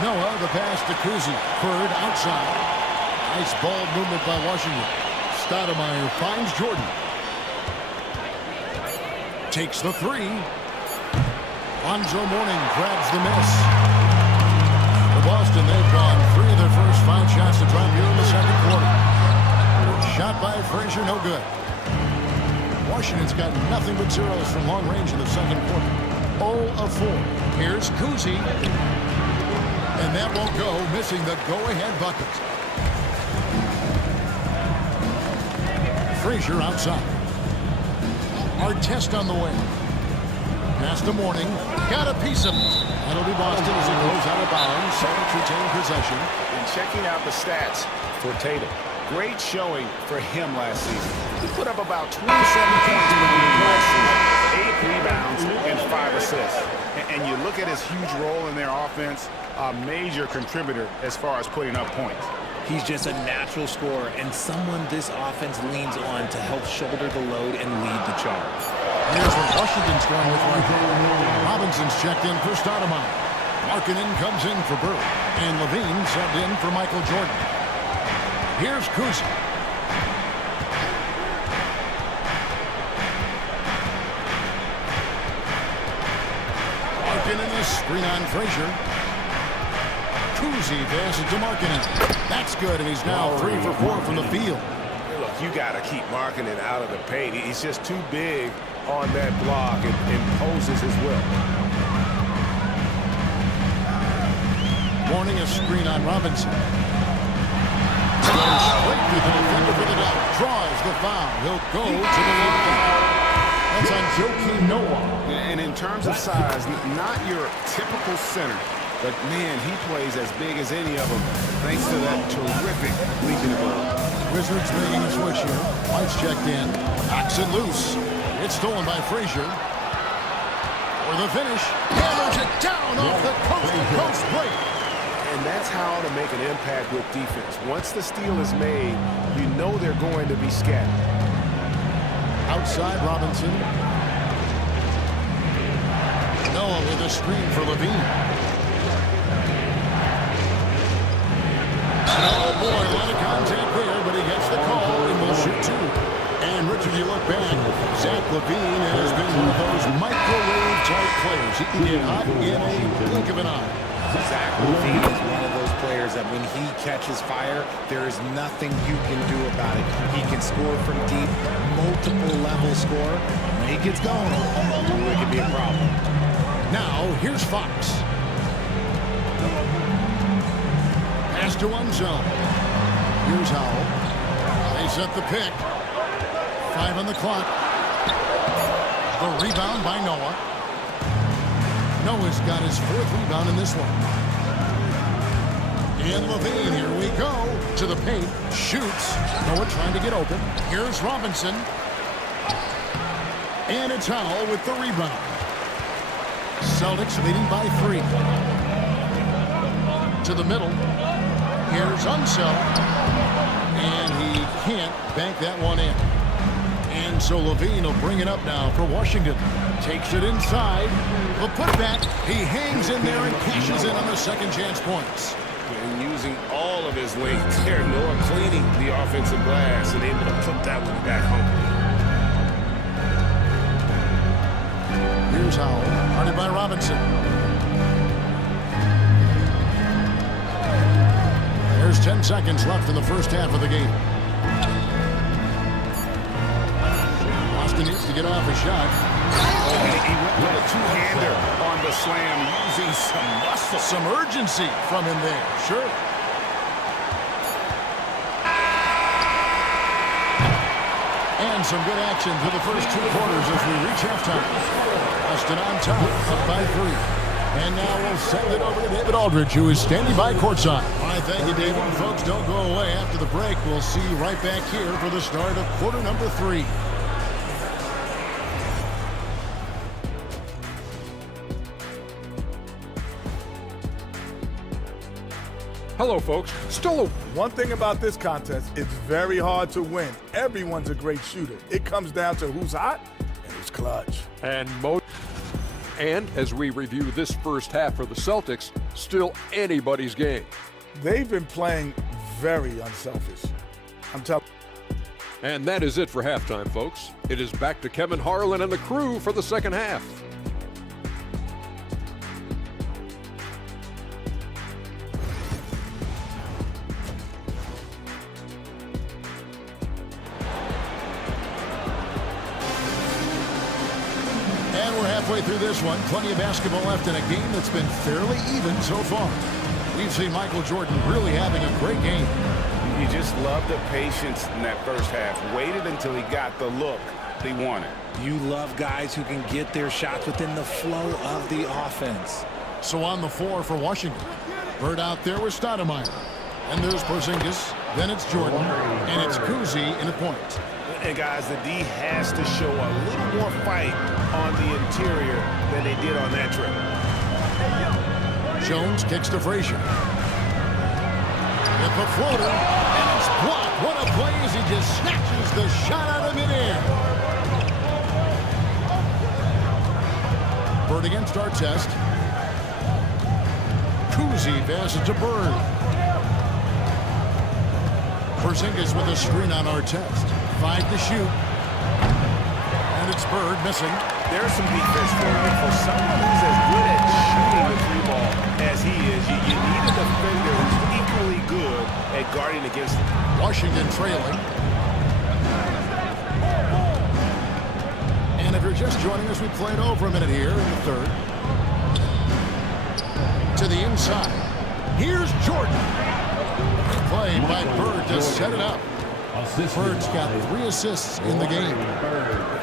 Noah, the pass to Kuzi. Bird outside. Nice ball movement by Washington. Stoudemire finds Jordan. Takes the 3. Lonzo Mourning grabs the miss. For Boston, they've gone 3 of their first 5 shots to drop here in the second quarter. Shot by Frazier, no good. Washington's got nothing but zeros from long range in the second quarter. 0 of 4. Here's Kuzi. And that won't go, missing the go-ahead bucket. Frazier outside. Artest on the way. Pass to Mourning. Got a piece of it. That'll be Boston as it goes out of bounds. Celtics retain possession. And checking out the stats for Tatum. Great showing for him last season. He put up about 27 points per game last season, 8 rebounds, and 5 assists. And you look at his huge role in their offense, a major contributor as far as putting up points. He's just a natural scorer and someone this offense leans on to help shoulder the load and lead the charge. Here's what Washington's going with right now. Robinson's checked in for Stoudemire. Markkanen comes in for Bird. And Levine subbed in for Michael Jordan. Here's Kuzi. Markkanen a screen on Frazier. Kuzi passes to Markkanen. That's good, and he's now 3 for 4 from the field. Look, you got to keep Markkanen out of the paint. He's just too big on that block and imposes his will. Warning, a screen on Robinson. Goes straight to the defender for the dunk. Draws the foul. He'll go to the line. That's on Joakim Noah. And in terms of size, not your typical center. But, man, he plays as big as any of them thanks to that terrific leaping ability. Wizards making a switch here. White's checked in. Knocks it loose. It's stolen by Frazier. For the finish. Hammers it down off the coast-to-coast plate. And that's how to make an impact with defense. Once the steal is made, you know they're going to be scattered. Outside Robinson. Noah with a screen for Levine. Oh boy, a lot of contact there, but he gets the call and will shoot 2. And Richard, you look back, Zach LaVine has been one of those microwave-type players. He can get hot in a blink of an eye. Zach LaVine is one of those players that when he catches fire, there is nothing you can do about it. He can score from deep, multiple level score. When he gets going, it can be a problem. Now, here's Fox. Pass to one zone. Here's Howell. They set the pick. 5 on the clock. The rebound by Noah. Noah's got his 4th rebound in this one. And LaVine, here we go. To the paint. Shoots. Noah trying to get open. Here's Robinson. And it's Howell with the rebound. Celtics leading by 3. To the middle. Here's Unseld. And he can't bank that one in. And so LaVine will bring it up now for Washington. Takes it inside. The putback. He hangs in there and cashes in on the second chance points. And using all of his length there, Noah cleaning the offensive glass and able to put that one back home. Here's Howell, guarded by Robinson. There's 10 seconds left in the first half of the game. Boston needs to get off a shot. He went with a two-hander on the slam, using some muscle. Some urgency from him there, sure. And some good action through the first 2 quarters as we reach halftime. Boston on top, up by 3. And now we'll send it over to David Aldridge, who is standing by courtside. All right, thank you, David. And folks, don't go away. After the break, we'll see you right back here for the start of quarter number 3. Hello, folks. Still one thing about this contest, it's very hard to win. Everyone's a great shooter. It comes down to who's hot and who's clutch. And as we review this first half for the Celtics, still anybody's game. They've been playing very unselfish. I'm telling you. And that is it for halftime, folks. It is back to Kevin Harlan and the crew for the second half. Through this one, plenty of basketball left in a game that's been fairly even so far. We've seen Michael Jordan really having a great game. You just love the patience in that first half. Waited until he got the look he wanted. You love guys who can get their shots within the flow of the offense. So on the floor for Washington, Bird out there with Stoudemire. And there's Porzingis, then it's Jordan, and it's Kuzi in the point. And guys, the D has to show a little more fight on the interior than they did on that trip. Jones kicks to Frazier. With the floater, and it's blocked. What a play as he just snatches the shot out of midair. Bird against Artest. Kuzi passes to Bird. Porzingis with a screen on Artest. 5 to shoot. And it's Bird missing. There's some defense for you. For someone who's as good at shooting the three ball as he is, you need a defender who's equally good at guarding against him. Washington trailing. And if you're just joining us, we played over a minute here in the third. To the inside. Here's Jordan. Play by Bird to set it up. Bird's got 3 assists in the game.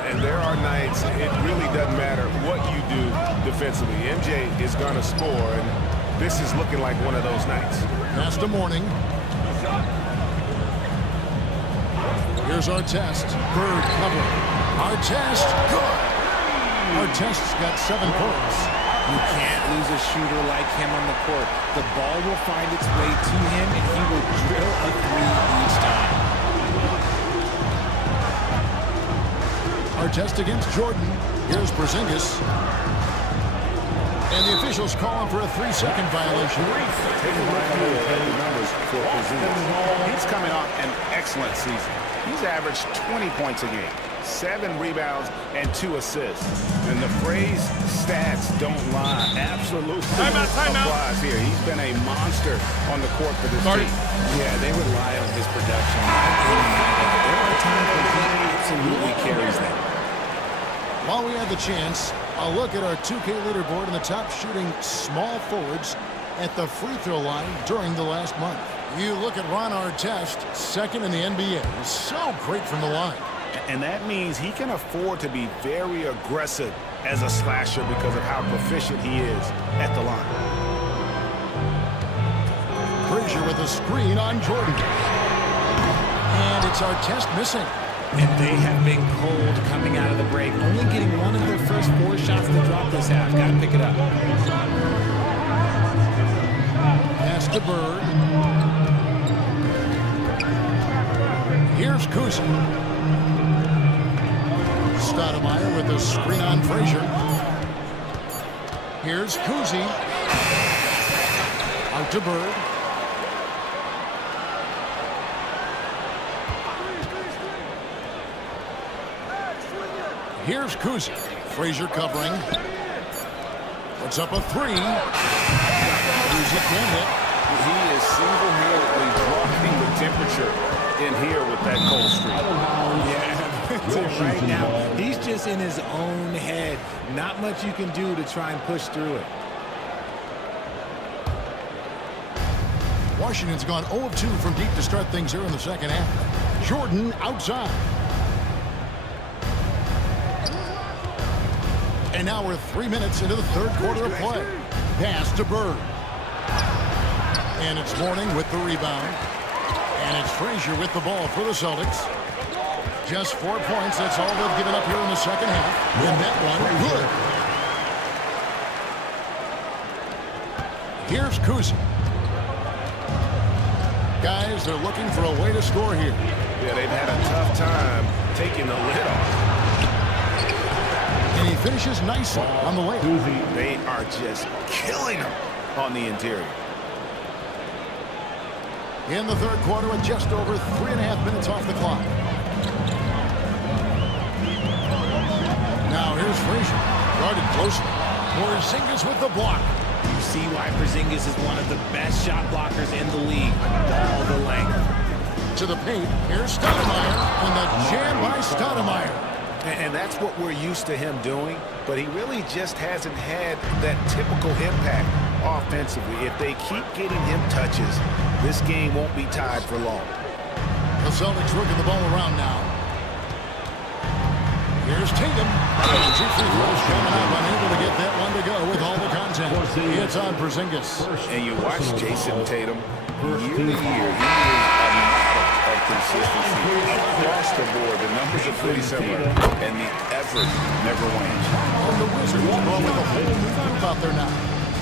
And there are nights it really doesn't matter what you do defensively. MJ is going to score, and this is looking like one of those nights. Pass to Mourning. Here's Artest. Bird cover. Artest, good. Artest's got 7 points. You can't lose a shooter like him on the court. The ball will find its way to him, and he will drill a 3 each time. Artest against Jordan. Here's Porzingis. And the officials call him for a 3-second violation. Take a look at the numbers for Porzingis. He's coming off an excellent season. He's averaged 20 points a game, 7 rebounds, and 2 assists. And the phrase stats don't lie absolutely applies here. He's been a monster on the court for this team. Yeah, they rely on his production. There are times when he absolutely carries them. While we have the chance, I'll look at our 2K leaderboard and the top shooting small forwards at the free throw line during the last month. You look at Ron Artest, second in the NBA. So great from the line. And that means he can afford to be very aggressive as a slasher because of how proficient he is at the line. Frazier with a screen on Jordan. And it's Artest missing. And they have been cold coming out of the break. Only getting one of their first 4 shots to drop this half. Got to pick it up. Pass to Bird. Here's Kuzi. Stoudemire with a screen on Frazier. Here's Kuzi. Out to Bird. Here's Kuzi. Frazier covering. Puts up a 3. Kuzi can hit. He is single-handedly dropping the temperature in here with that cold streak. Yeah, right now, he's just in his own head. Not much you can do to try and push through it. Washington's gone 0 of 2 from deep to start things here in the second half. Jordan outside. And now we're 3 minutes into the third quarter of play. Pass to Bird. And it's Mourning with the rebound. And it's Frazier with the ball for the Celtics. Just 4 points. That's all they've given up here in the second half. And that one, good. Here's Kuzi. Guys, they're looking for a way to score here. Yeah, they've had a tough time taking the lid off. And he finishes nicely on the layup. They are just killing him on the interior. In the third quarter with just over 3.5 minutes off the clock. Now here's Frazier. Guarded closely. Porzingis with the block. You see why Porzingis is one of the best shot blockers in the league. All the length. To the paint. Here's Stoudemire. And the jam by Stoudemire. And that's what we're used to him doing, but he really just hasn't had that typical impact offensively. If they keep getting him touches, this game won't be tied for long. The Celtics working the ball around now. Here's Tatum. And 2 free throws coming up, unable to get that one to go with all the content. It's on Porzingis. And you watch Jason Tatum year to year. He is a model of consistency across the board. The numbers are pretty similar, and the effort never wanes. And the Wizards going with a whole new group out there now.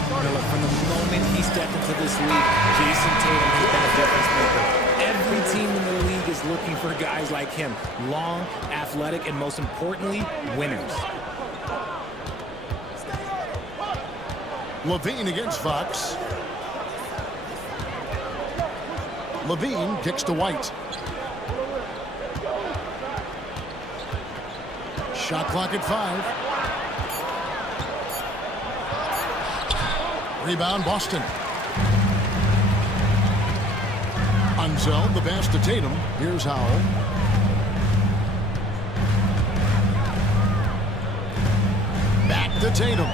From the moment he stepped into this league, Jason Tatum has been a difference maker. Every team in the league is looking for guys like him. Long, athletic, and most importantly, winners. Levine against Fox. Levine kicks to White. Shot clock at 5. Rebound, Boston. Unzell, the pass to Tatum. Here's Howell. Back to Tatum.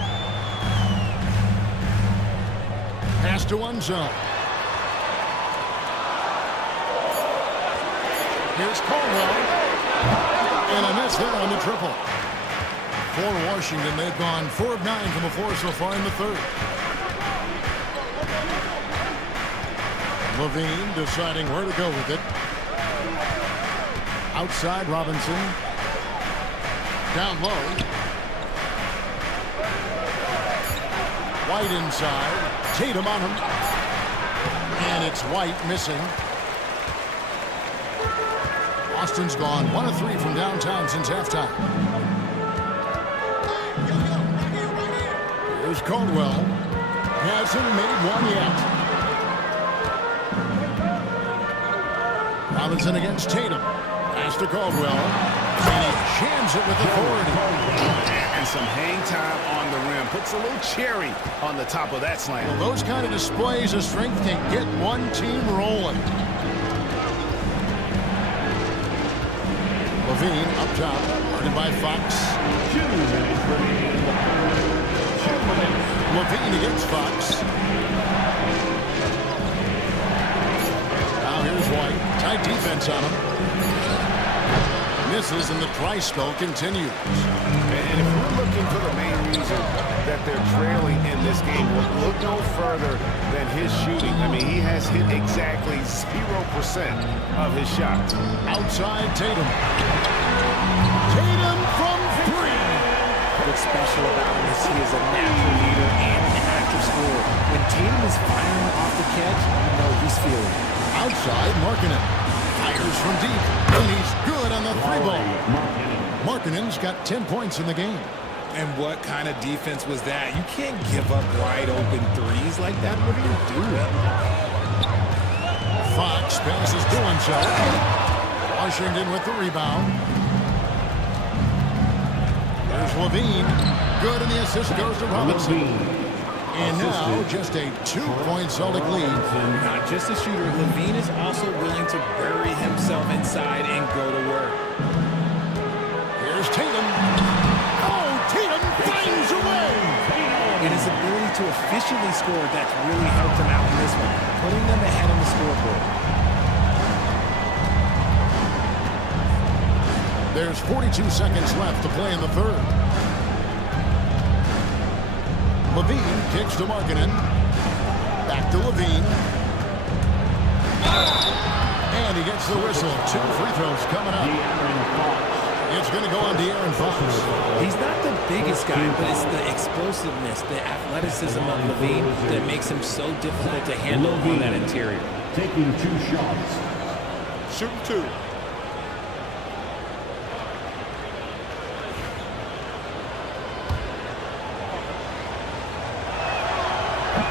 Pass to Unzell. Here's Caldwell. And a miss there on the triple. For Washington, they've gone 4 of 9 from the floor so far in the third. Levine deciding where to go with it. Outside Robinson. Down low. White inside. Tatum on him. And it's White missing. Boston's gone 1 of 3 from downtown since halftime. Here's Caldwell. Hasn't made one yet. Robinson against Tatum. Pass to Caldwell. And he jams it with authority. And some hang time on the rim. Puts a little cherry on the top of that slam. Well, those kind of displays of strength can get one team rolling. Levine up top, guarded by Fox. Levine against Fox. Now here's White. Tight defense on him. Misses and the try spell continues. And if we're looking for the main reason that they're trailing in this game, we'll look no further than his shooting. I mean, he has hit exactly 0% of his shots. Outside Tatum. Tatum from 3. What's special about him is he is a natural leader and an active scorer. When Tatum is firing off the catch, you know he's feeling it. Outside Markkanen. Fires from deep. And he's good on the 3-ball. Markkanen's got 10 points in the game. And what kind of defense was that? You can't give up wide open threes like that. What are you doing? Fox passes to himself. Washington with the rebound. There's Levine. Good, and the assist goes to Robinson. And now just a 2-point Celtic lead. Not just a shooter, Levine is also willing to bury himself inside and go to work. Here's Tatum. Oh, Tatum finds a way. And his ability to efficiently score, that's really helped him out in this one, putting them ahead on the scoreboard. There's 42 seconds left to play in the third. Levine kicks to Markkanen. Back to Levine. And he gets the whistle. 2 free throws coming up. It's going to go on De'Aaron Fox. He's not the biggest guy, but it's the explosiveness, the athleticism of Levine that makes him so difficult to handle on that interior. Taking 2 shots. Shooting 2.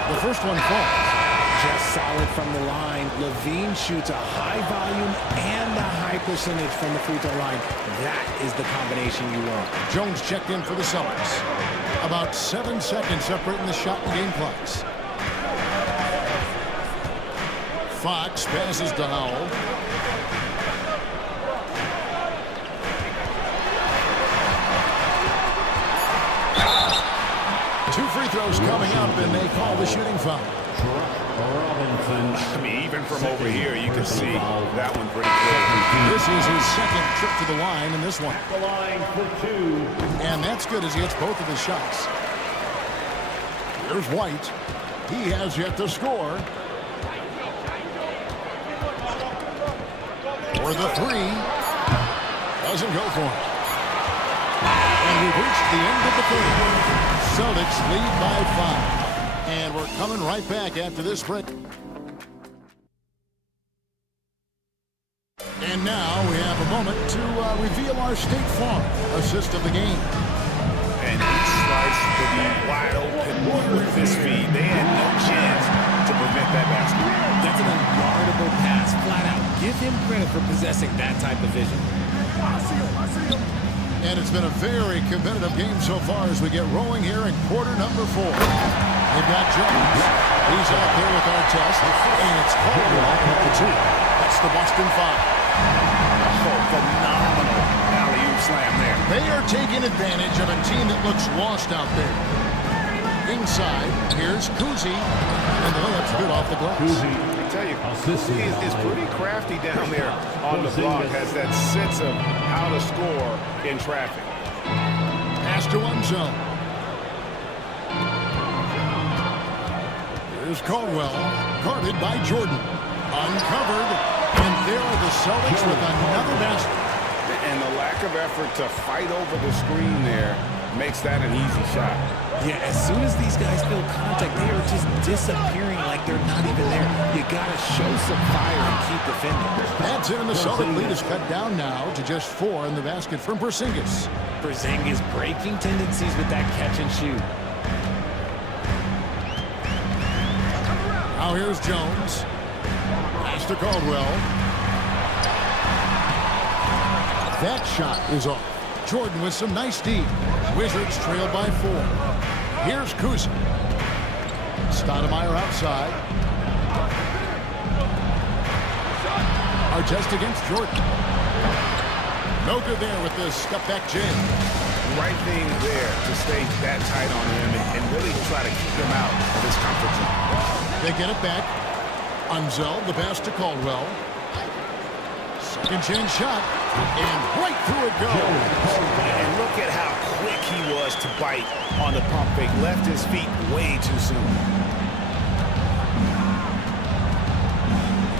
The first one falls. Just solid from the line. Levine shoots a high volume and a high percentage from the free throw line. That is the combination you want. Jones checked in for the Celtics. About 7 seconds separating the shot and game clocks. Fox passes to Howell. Two free throws coming up, and they call the shooting foul. I mean, even from over here, you can see that one pretty clear. This is his second trip to the line in this one. The line for 2. And that's good as he hits both of his shots. Here's White. He has yet to score. For the 3. Doesn't go for it. And we've reached the end of the third. Celtics lead by 5. And we're coming right back after this break. And now we have a moment to reveal our State Farm assist of the game. And each sliding was to be wide open with this feed. They had no chance to prevent that basket. That's an unguardable pass, flat out. Give him credit for possessing that type of vision. And it's been a very competitive game so far as we get rolling here in quarter number 4. They've got Jones. He's out there with Artest. And it's Caldwell at 2. That's the Boston 5. Oh, phenomenal alley-oop slam there. They are taking advantage of a team that looks lost out there. Inside, here's Kuzi. And the layup's good off the glass. I tell you, Kuzi is pretty crafty down there on the block. Has that sense of how to score in traffic. Pass to Unzo. Here's Caldwell, guarded by Jordan. Uncovered, and there are the Celtics with another basket. And the lack of effort to fight over the screen there makes that an easy shot. Yeah, as soon as these guys feel contact, they are just disappearing like they're not even there. You gotta show some fire and keep defending. That's it, and the Celtic lead is cut down now to just 4 in the basket from Porzingis. Porzingis breaking tendencies with that catch and shoot. Now here's Jones. Pass to Caldwell. That shot is off. Jordan with some nice D. Wizards trail by 4. Here's Kuzi. Stoudemire outside. Artest against Jordan. No good there with the step-back jam. Right thing there to stay that tight on him and really try to keep him out of his comfort zone. They get it back. Unzel, the pass to Caldwell. Second chance shot. And right through it goes. And look at how quick he was to bite on the pump fake. Left his feet way too soon.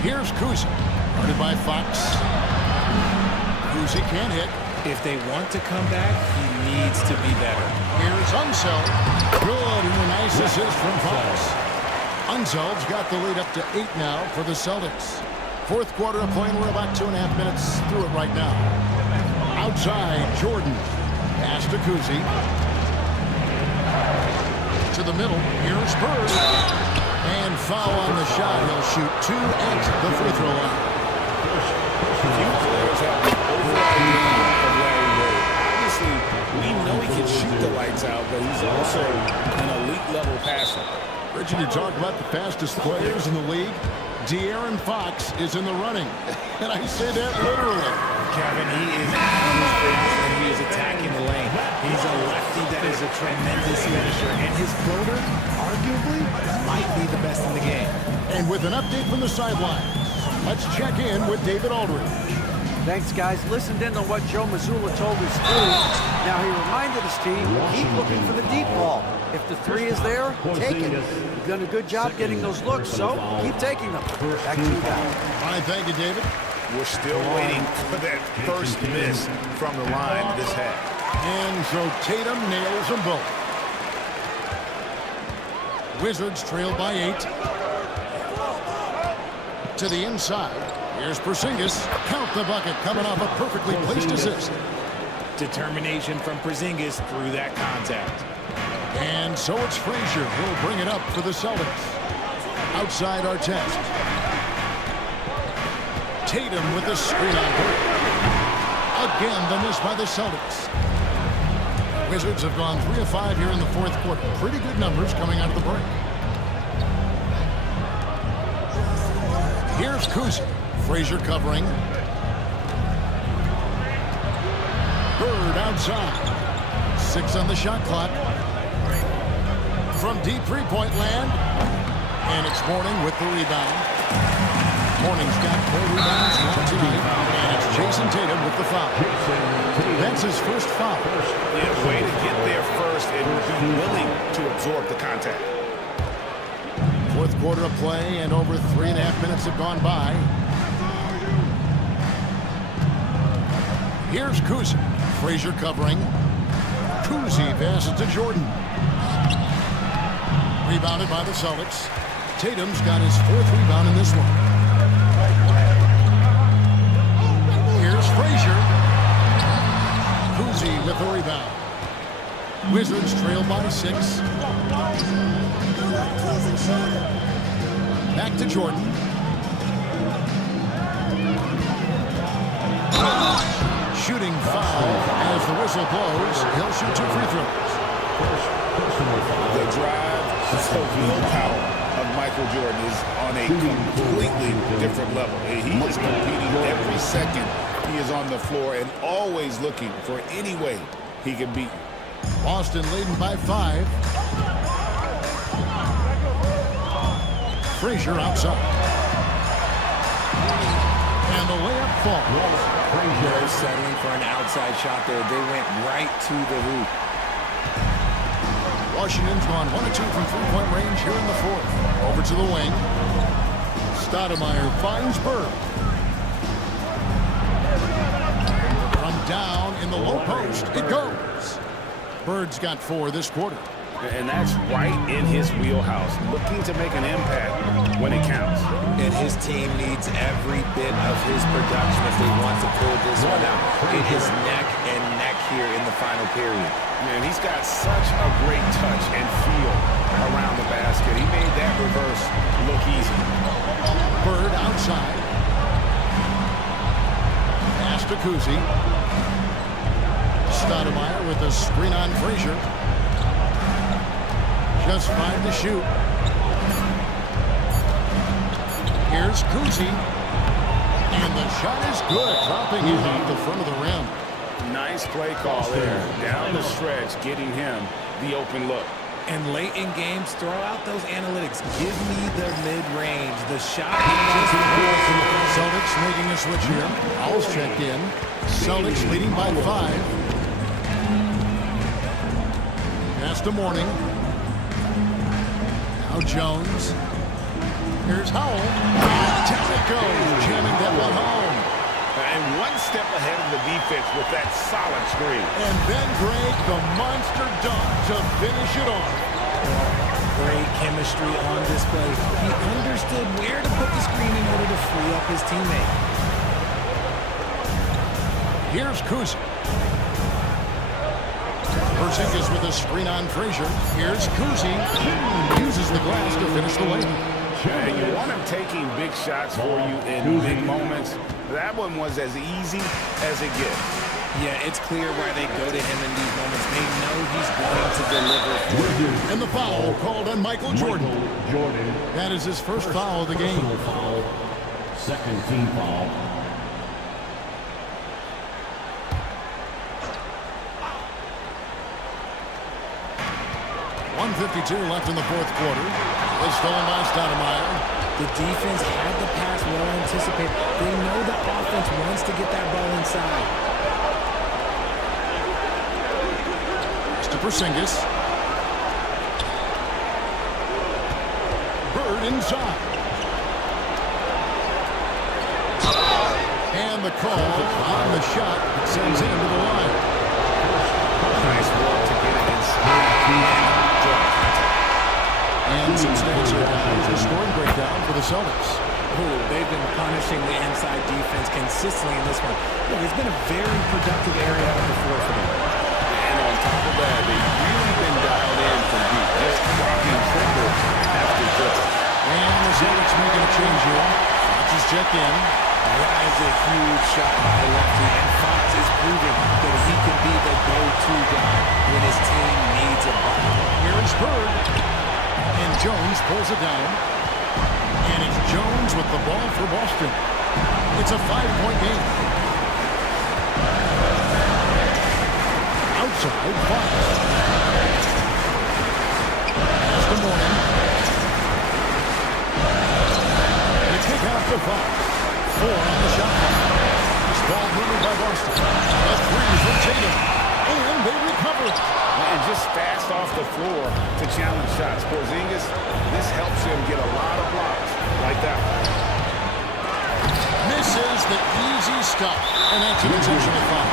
Here's Kuzi. Guarded by Fox. Kuzi can't hit. If they want to come back, he needs to be better. Here's Unseld. Good, and a nice assist from Fox. Unseld's got the lead up to 8 now for the Celtics. Fourth quarter of play, and we're about 2.5 minutes through it right now. Outside, Jordan. Pass to Kuzi. To the middle. Here's Bird. And foul on the shot. He'll shoot 2 at the free throw line. Few players have the overall game of Larry Bird. Obviously, we know he can shoot the lights out, but he's also an elite-level passer. Richard, you talk about the fastest players in the league. De'Aaron Fox is in the running. And I say that literally. Kevin, he is out and he is attacking the lane. He's a lefty that is a tremendous finisher. And his floater, arguably, might be the best in the game. And with an update from the sidelines, let's check in with David Aldridge. Thanks, guys. Listened in on what Joe Mazzulla told his crew. Now he reminded his team, keep looking for the deep ball. If the 3 is there, take it. You've done a good job getting those looks, so keep taking them. Back to you guys. All right, thank you, David. We're still waiting for that first miss from the line this half. And so Tatum nails them both. Wizards trail by 8. To the inside. Here's Porzingis. Count the bucket coming off a perfectly placed assist. Determination from Porzingis through that contact. And so it's Frazier who'll bring it up for the Celtics. Outside Artest. Tatum with the screen on Bird. Again, the miss by the Celtics. Wizards have gone 3 of 5 here in the fourth quarter. Pretty good numbers coming out of the break. Here's Kuzi. Frazier covering. Bird outside. 6 on the shot clock. From deep three-point land. And it's Mourning with the rebound. Mourning's got 4 rebounds now tonight. And it's Jason Tatum with the foul. That's his first foul. Yeah, way to get there first and be willing to absorb the contact. Fourth quarter of play, and over 3.5 minutes have gone by. Here's Kuzi. Frazier covering. Kuzi passes to Jordan. Rebounded by the Celtics. Tatum's got his 4th rebound in this one. Here's Frazier. Kuzi with the rebound. Wizards trail by 6. Back to Jordan. Shooting foul as the whistle blows. He'll shoot 2 free throws. The drive, the willpower of Michael Jordan is on a completely different level. He is competing every second he is on the floor and always looking for any way he can beat you. Boston leading by 5. Frazier outside. And the layup falls. Frazier settling for an outside shot there. They went right to the hoop. Washington's gone 1 of 2 from three-point range here in the 4th. Over to the wing. Stoudemire finds Bird. From down in the low post, it goes. Bird's got 4 this quarter. And that's right in his wheelhouse, looking to make an impact when it counts. And his team needs every bit of his production if they want to pull this one out. It is neck and neck here in the final period. Man, he's got such a great touch and feel around the basket. He made that reverse look easy. Bird outside. Pass to Kuzi. Stoudemire with a screen on Frazier. Just 5 to shoot. Here's Kuzi. And the shot is good. Dropping it off the front of the rim. Nice play call there. Down the stretch, getting him the open look. And late in games, throw out those analytics. Give me the mid-range. The shot. Celtics making a switch here. Owls checked in. Celtics leading by 5. Pass to Mourning. Now Jones. Here's Howell. Down it goes. Jamming that one home. And one step ahead of the defense with that solid screen. And then Greg, the monster dunk to finish it off. Great chemistry on display. He understood where to put the screen in order to free up his teammate. Here's Kuzi. Porzingis with a screen on Frazier. Here's Kuzi. Uses the glass to finish the layup. And you want him taking big shots for you in big moments. That one was as easy as it gets. Yeah, it's clear why they go to him in these moments. They know he's going to deliver. And the foul called on Michael Jordan. That is his first foul of the game. Second team foul. .152 left in the 4th quarter. It's stolen by Stoudemire. The defense had the pass well anticipated. They know the offense wants to get that ball inside. It's to Porzingis. Bird inside. And the call on the shot that sends him to the line. Nice work to get it inside. And substantial scoring breakdown for the Celtics. Oh, they've been punishing the inside defense consistently in this one. Look, it's been a very productive area of the floor for them. And on top of that, they've really been dialed in from deep, just dropping triple after triple. And the Celtics making a change here. Fox is checked in. That is a huge shot by lefty, and Fox is proving that he can be the go-to guy when his team needs a bucket. Here's Bird. And Jones pulls it down. And it's Jones with the ball for Boston. It's a 5-point game. Outside, Fox. Pass to Mourning. And a kick out to Fox. 4 on the shot clock. This ball moving by Boston. A 3 from Tatum. And they recover it. And just fast off the floor to challenge shots. Porzingis, this helps him get a lot of blocks like that one. Misses the easy stuff. And that's an intentional foul.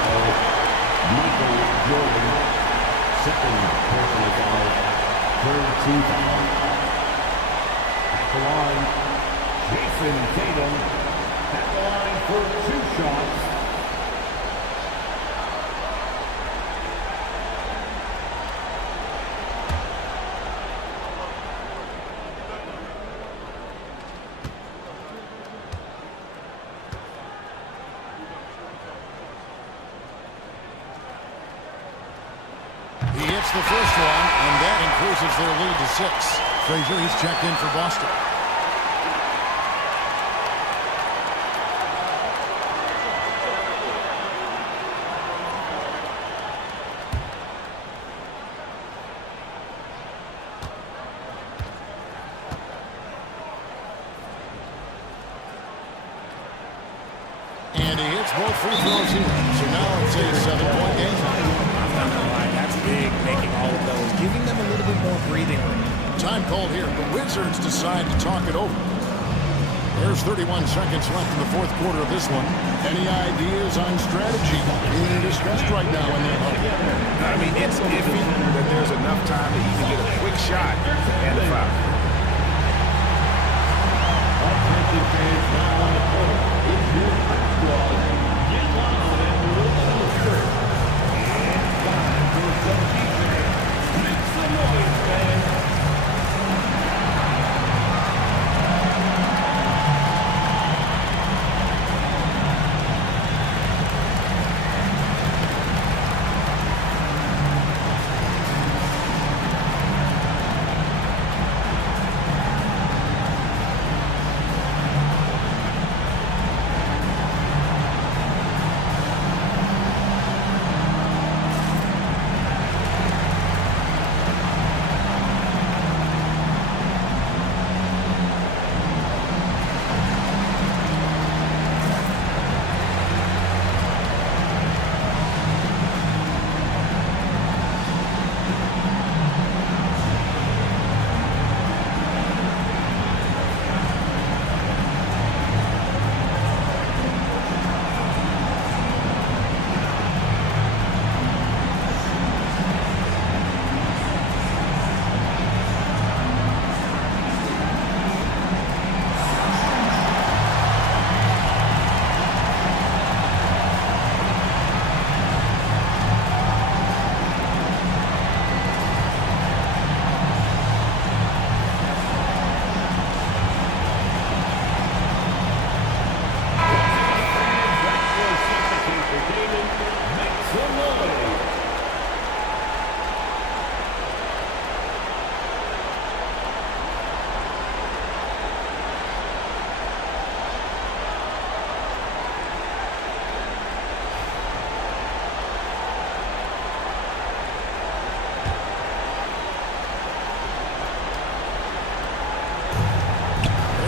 Michael Jordan, second personal foul, third team foul. At the line, Jason Tatum at the line for 2 shots. their lead to 6. Frazier, he's checked in for Boston. And he hits both free throws here. So now it's a 7-point game. I'm not gonna lie, that's big, making all of those, giving them a little bit more breathing room. Time called here. The Wizards decide to talk it over. There's 31 seconds left in the fourth quarter of this one. Any ideas on strategy being discussed right now in their home? I mean, it's iffy that there's enough time to even get a quick shot and a foul.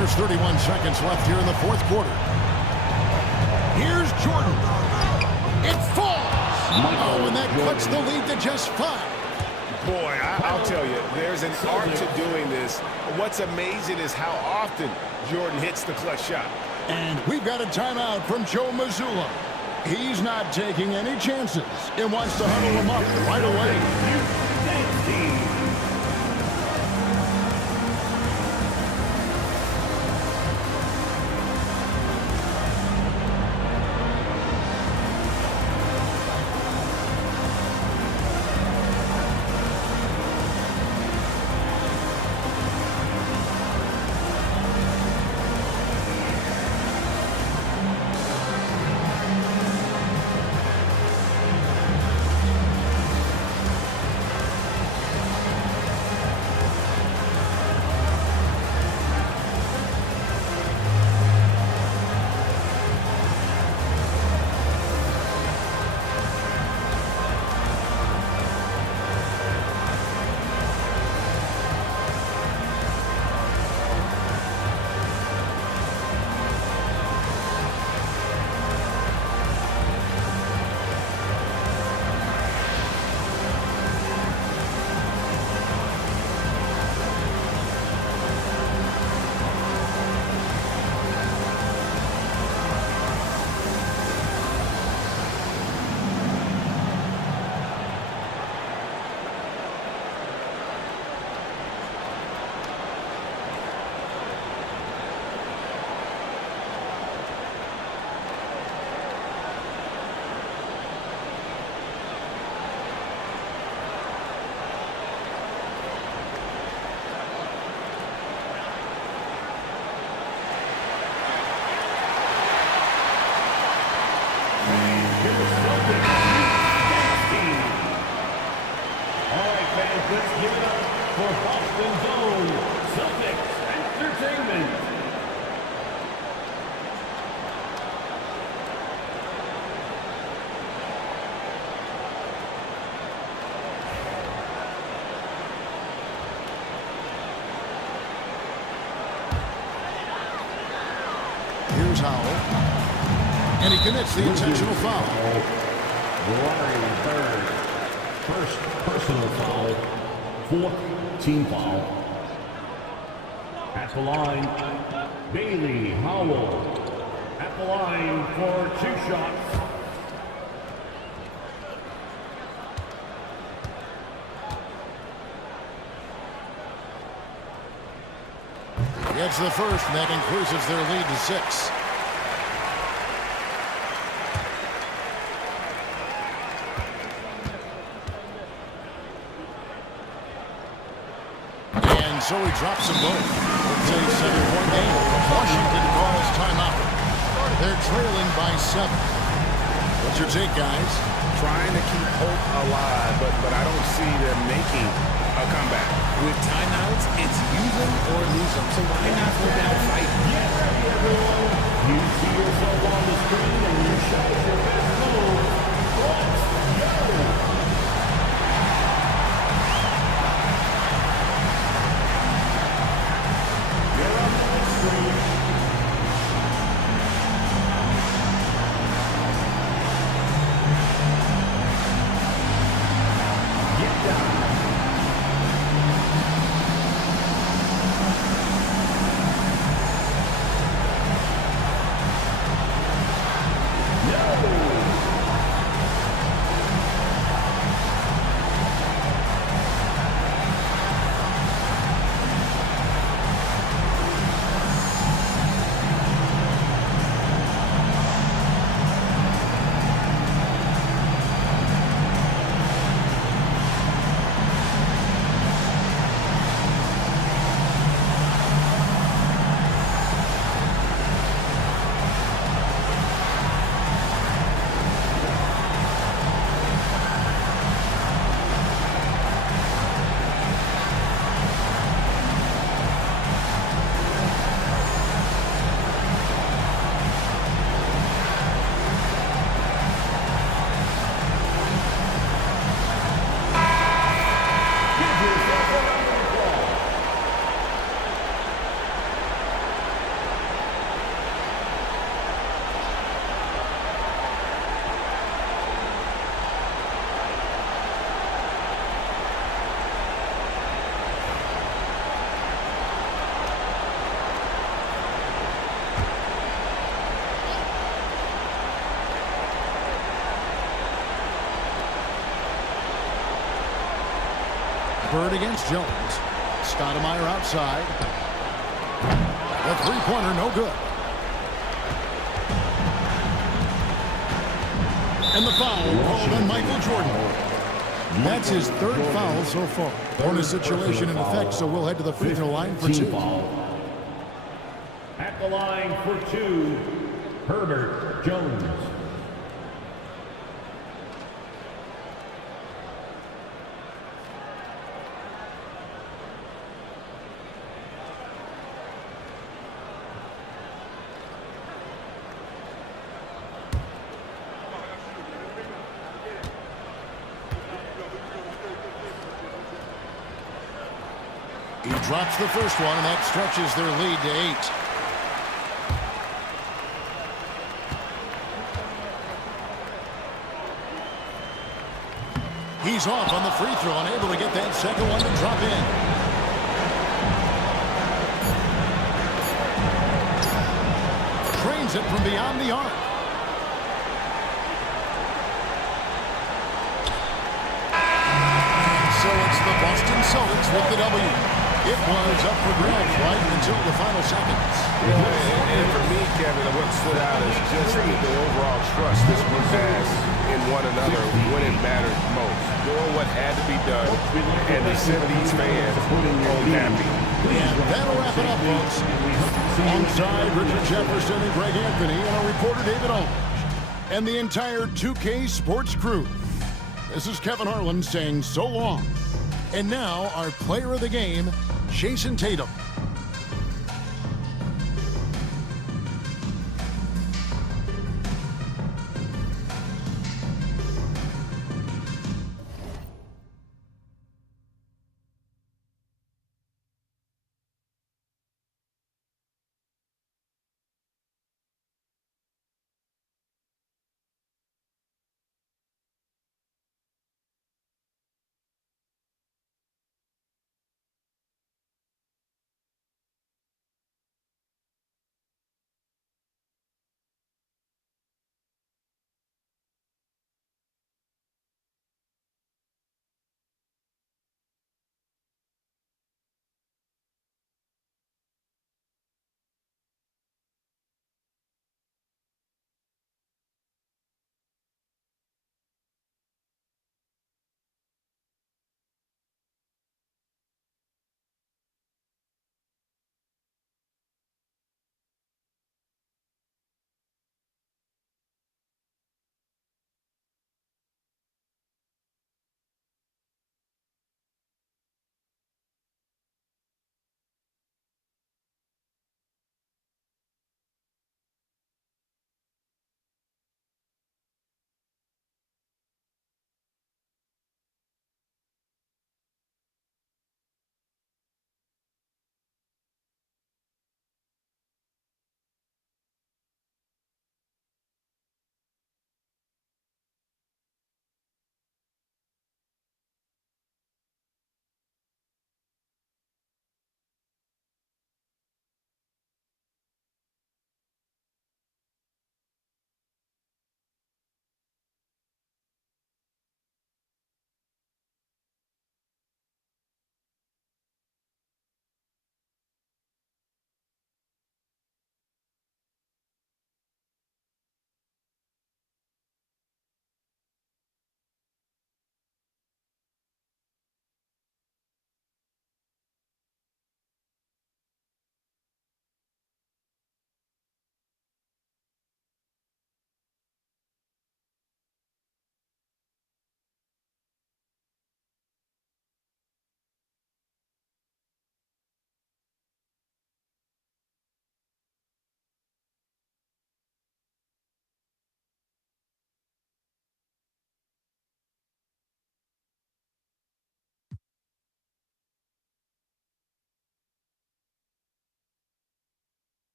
There's 31 seconds left here in the fourth quarter. Here's Jordan. It falls. Oh, and that cuts the lead to just 5. Boy, I'll tell you, there's an art to doing this. What's amazing is how often Jordan hits the clutch shot. And we've got a timeout from Joe Mazzulla. He's not taking any chances and wants to huddle him up right away. Here's Howell. And he commits the intentional foul. Roaring third. First personal foul. Fourth team foul. At the line, Bailey Howell. At the line for 2 shots. Gets the first, and that increases their lead to 6. And so he drops them both. It's a 7-point game. Washington calls timeout. They're trailing by 7. What's your take, guys? Trying to keep hope alive, but I don't see them making a comeback. With timeouts, it's use them or lose them. So why not go down fighting? Get ready, everyone. You see yourself on the screen and you shout your best move. Let's go. Bird against Jones. Stoudemire outside. The three-pointer no good. And the foul called on Michael Jordan. That's his 3rd foul so far. Bonus situation in effect, so we'll head to the free throw line for 2. At the line for 2, Herbert Jones. He drops the first one, and that stretches their lead to 8. He's off on the free throw, unable to get that second one to drop in. Trains it from beyond the arc. So it's the Boston Celtics with the W. It was up for grabs right until the final seconds. And for me, Kevin, what stood out is just the overall trust this group has in one another when it mattered most. Doing what had to be done, and to send these fans home happy. And that'll wrap it up, folks. Alongside Richard Jefferson and Greg Anthony and our reporter David Aldridge and the entire 2K Sports crew. This is Kevin Harlan saying so long. And now our player of the game, Jason Tatum.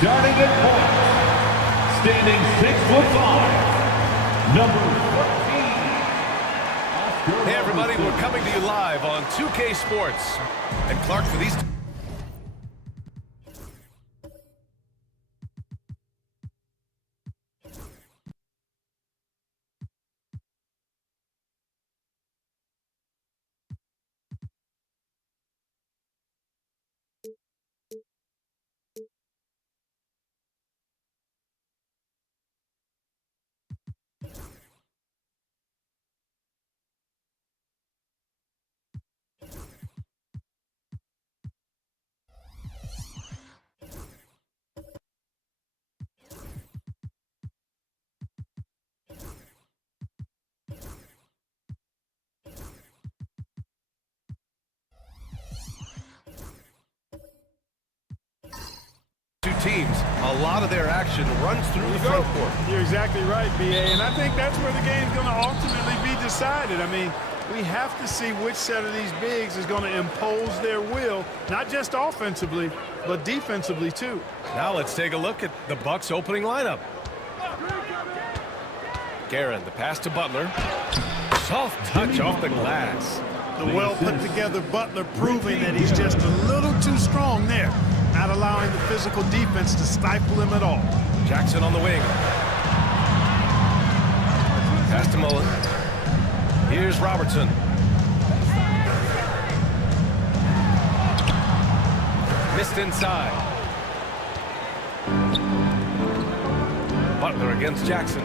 Starting at point, standing 6'5", number 14. Hey everybody, we're coming to you live on 2K Sports. And Clark, for these... two teams, a lot of their action runs through the front court. You're exactly right, B.A., and I think that's where the game's going to ultimately be decided. I mean, we have to see which set of these bigs is going to impose their will, not just offensively, but defensively, too. Now let's take a look at the Bucks' opening lineup. Guerin, the pass to Butler. Soft touch off the glass. The well-put-together Butler proving that he's just a little too strong there, not allowing the physical defense to stifle him at all. Jackson on the wing. Pass to Mullen. Here's Robertson. Missed inside. Butler against Jackson.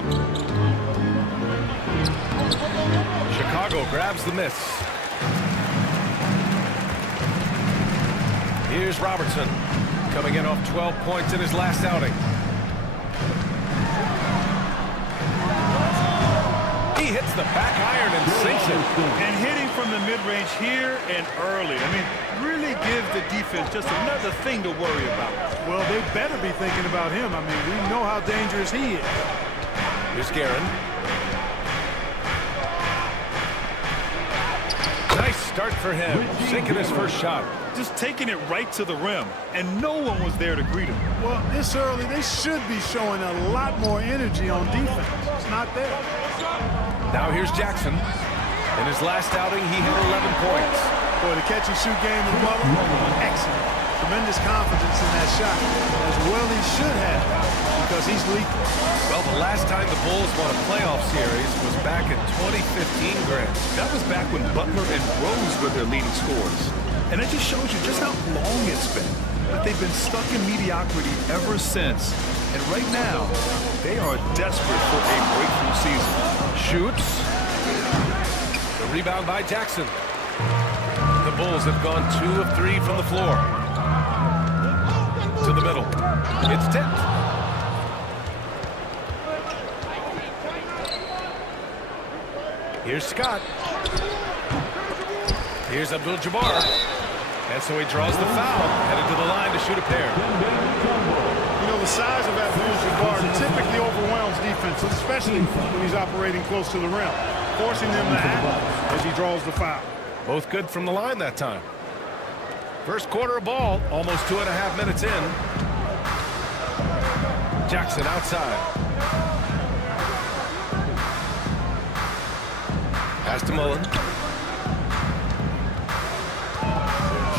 Chicago grabs the miss. Here's Robertson, coming in off 12 points in his last outing. He hits the back iron and sinks it. And hitting from the mid-range here and early. I mean, really gives the defense just another thing to worry about. Well, they better be thinking about him. I mean, we know how dangerous he is. Here's Guerin. Nice start for him, sinking his first shot. Just taking it right to the rim, and no one was there to greet him. Well, this early, they should be showing a lot more energy on defense. It's not there. Now here's Jackson. In his last outing, he had 11 points. Boy, the catch-and-shoot game with Butler, excellent. Tremendous confidence in that shot, as well he should have, because he's lethal. Well, the last time the Bulls won a playoff series was back in 2015, Grant. That was back when Butler and Rose were their leading scorers. And it just shows you just how long it's been. But they've been stuck in mediocrity ever since. And right now, they are desperate for a breakthrough season. Shoots. The rebound by Jackson. The Bulls have gone 2 of 3 from the floor. to the middle. It's tipped. Here's Scott. Here's Abdul-Jabbar. And so he draws the foul, headed to the line to shoot a pair. You know, the size of Abdul-Jabbar typically overwhelms defenses, especially when he's operating close to the rim, forcing them to act as he draws the foul. Both good from the line that time. First quarter of ball, almost 2.5 minutes in. Jackson outside. Pass to Mullen.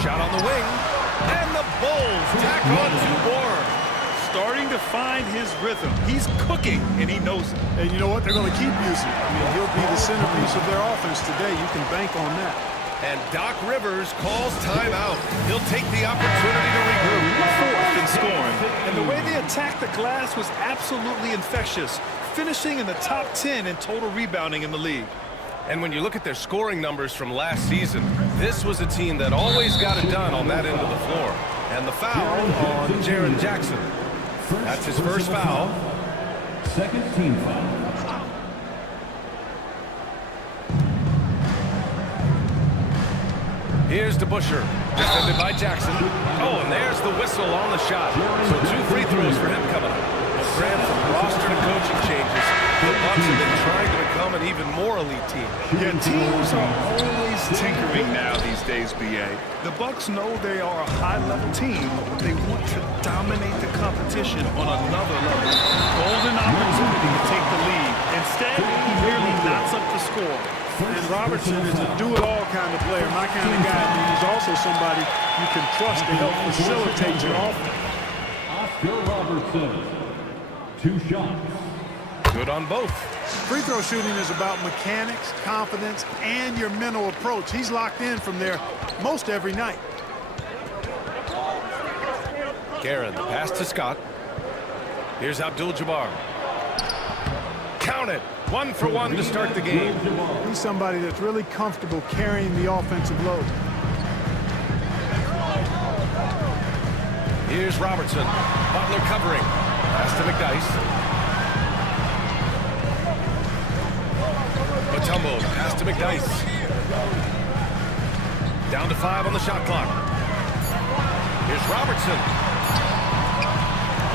Shot on the wing. And the Bulls tack on 2 more. Starting to find his rhythm. He's cooking, and he knows it. And you know what? They're going to keep using it. I mean, he'll be the centerpiece of their offense today. You can bank on that. And Doc Rivers calls timeout. He'll take the opportunity to regroup. Fourth in scoring. And the way they attacked the glass was absolutely infectious, finishing in the top 10 in total rebounding in the league. And when you look at their scoring numbers from last season, this was a team that always got it done on that end of the floor. And the foul on Jaren Jackson. That's his first foul. Second team foul. Here's DeBusschere, defended by Jackson. Oh, and there's the whistle on the shot. So 2 free throws for him coming up. Graham, from roster to coaching changes, the Bucks have been trying to become an even more elite team. Yeah, teams are always tinkering now these days, B.A. The Bucks know they are a high-level team, but they want to dominate the competition on another level. Golden opportunity to take the lead. Instead, he merely knots up the score. And Robertson is a do-it-all kind of player, my kind of guy. I mean, he's also somebody you can trust to help facilitate your offense. Oscar Robertson, 2 shots. Good on both. Free throw shooting is about mechanics, confidence, and your mental approach. He's locked in from there most every night. Guerin, pass to Scott. Here's Abdul-Jabbar. Count it. 1 for 1 to start the game. He's somebody that's really comfortable carrying the offensive load. Here's Robertson. Butler covering. Pass to McDyess. Mutombo, pass to McDyess. Down to 5 on the shot clock. Here's Robertson.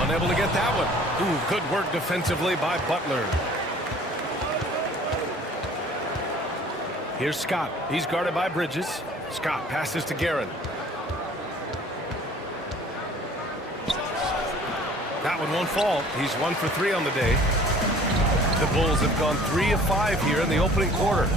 Unable to get that one. Ooh, good work defensively by Butler. Here's Scott. He's guarded by Bridges. Scott passes to Guerin. That one won't fall. He's 1 for 3 on the day. The Bulls have gone 3 of 5 here in the opening quarter.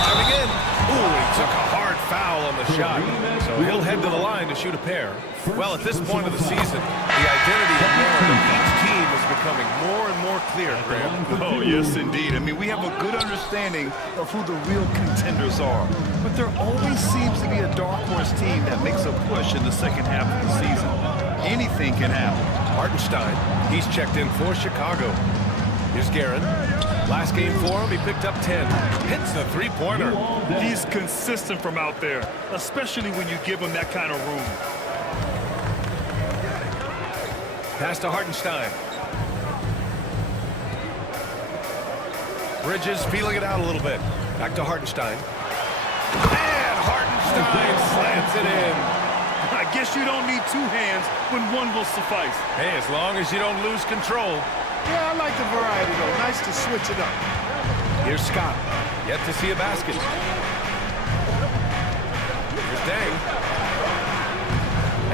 Driving in. Ooh, he took a hard foul on the shot. So he'll head to the line to shoot a pair. Well, at this point of the season, the identity of each team is becoming more and more clear, Graham. Oh, yes, indeed. I mean, we have a good understanding of who the real contenders are. But there always seems to be a dark horse team that makes a push in the second half of the season. Anything can happen. Hartenstein, he's checked in for Chicago. Here's Guerin. Last game for him, he picked up 10. Hits the 3-pointer. He's consistent from out there, especially when you give him that kind of room. Pass to Hartenstein. Bridges feeling it out a little bit. Back to Hartenstein. And Hartenstein slams it in. I guess you don't need 2 hands when 1 will suffice. Hey, as long as you don't lose control. Yeah, I like the variety, though. Nice to switch it up. Here's Scott. Yet to see a basket. Here's Dang.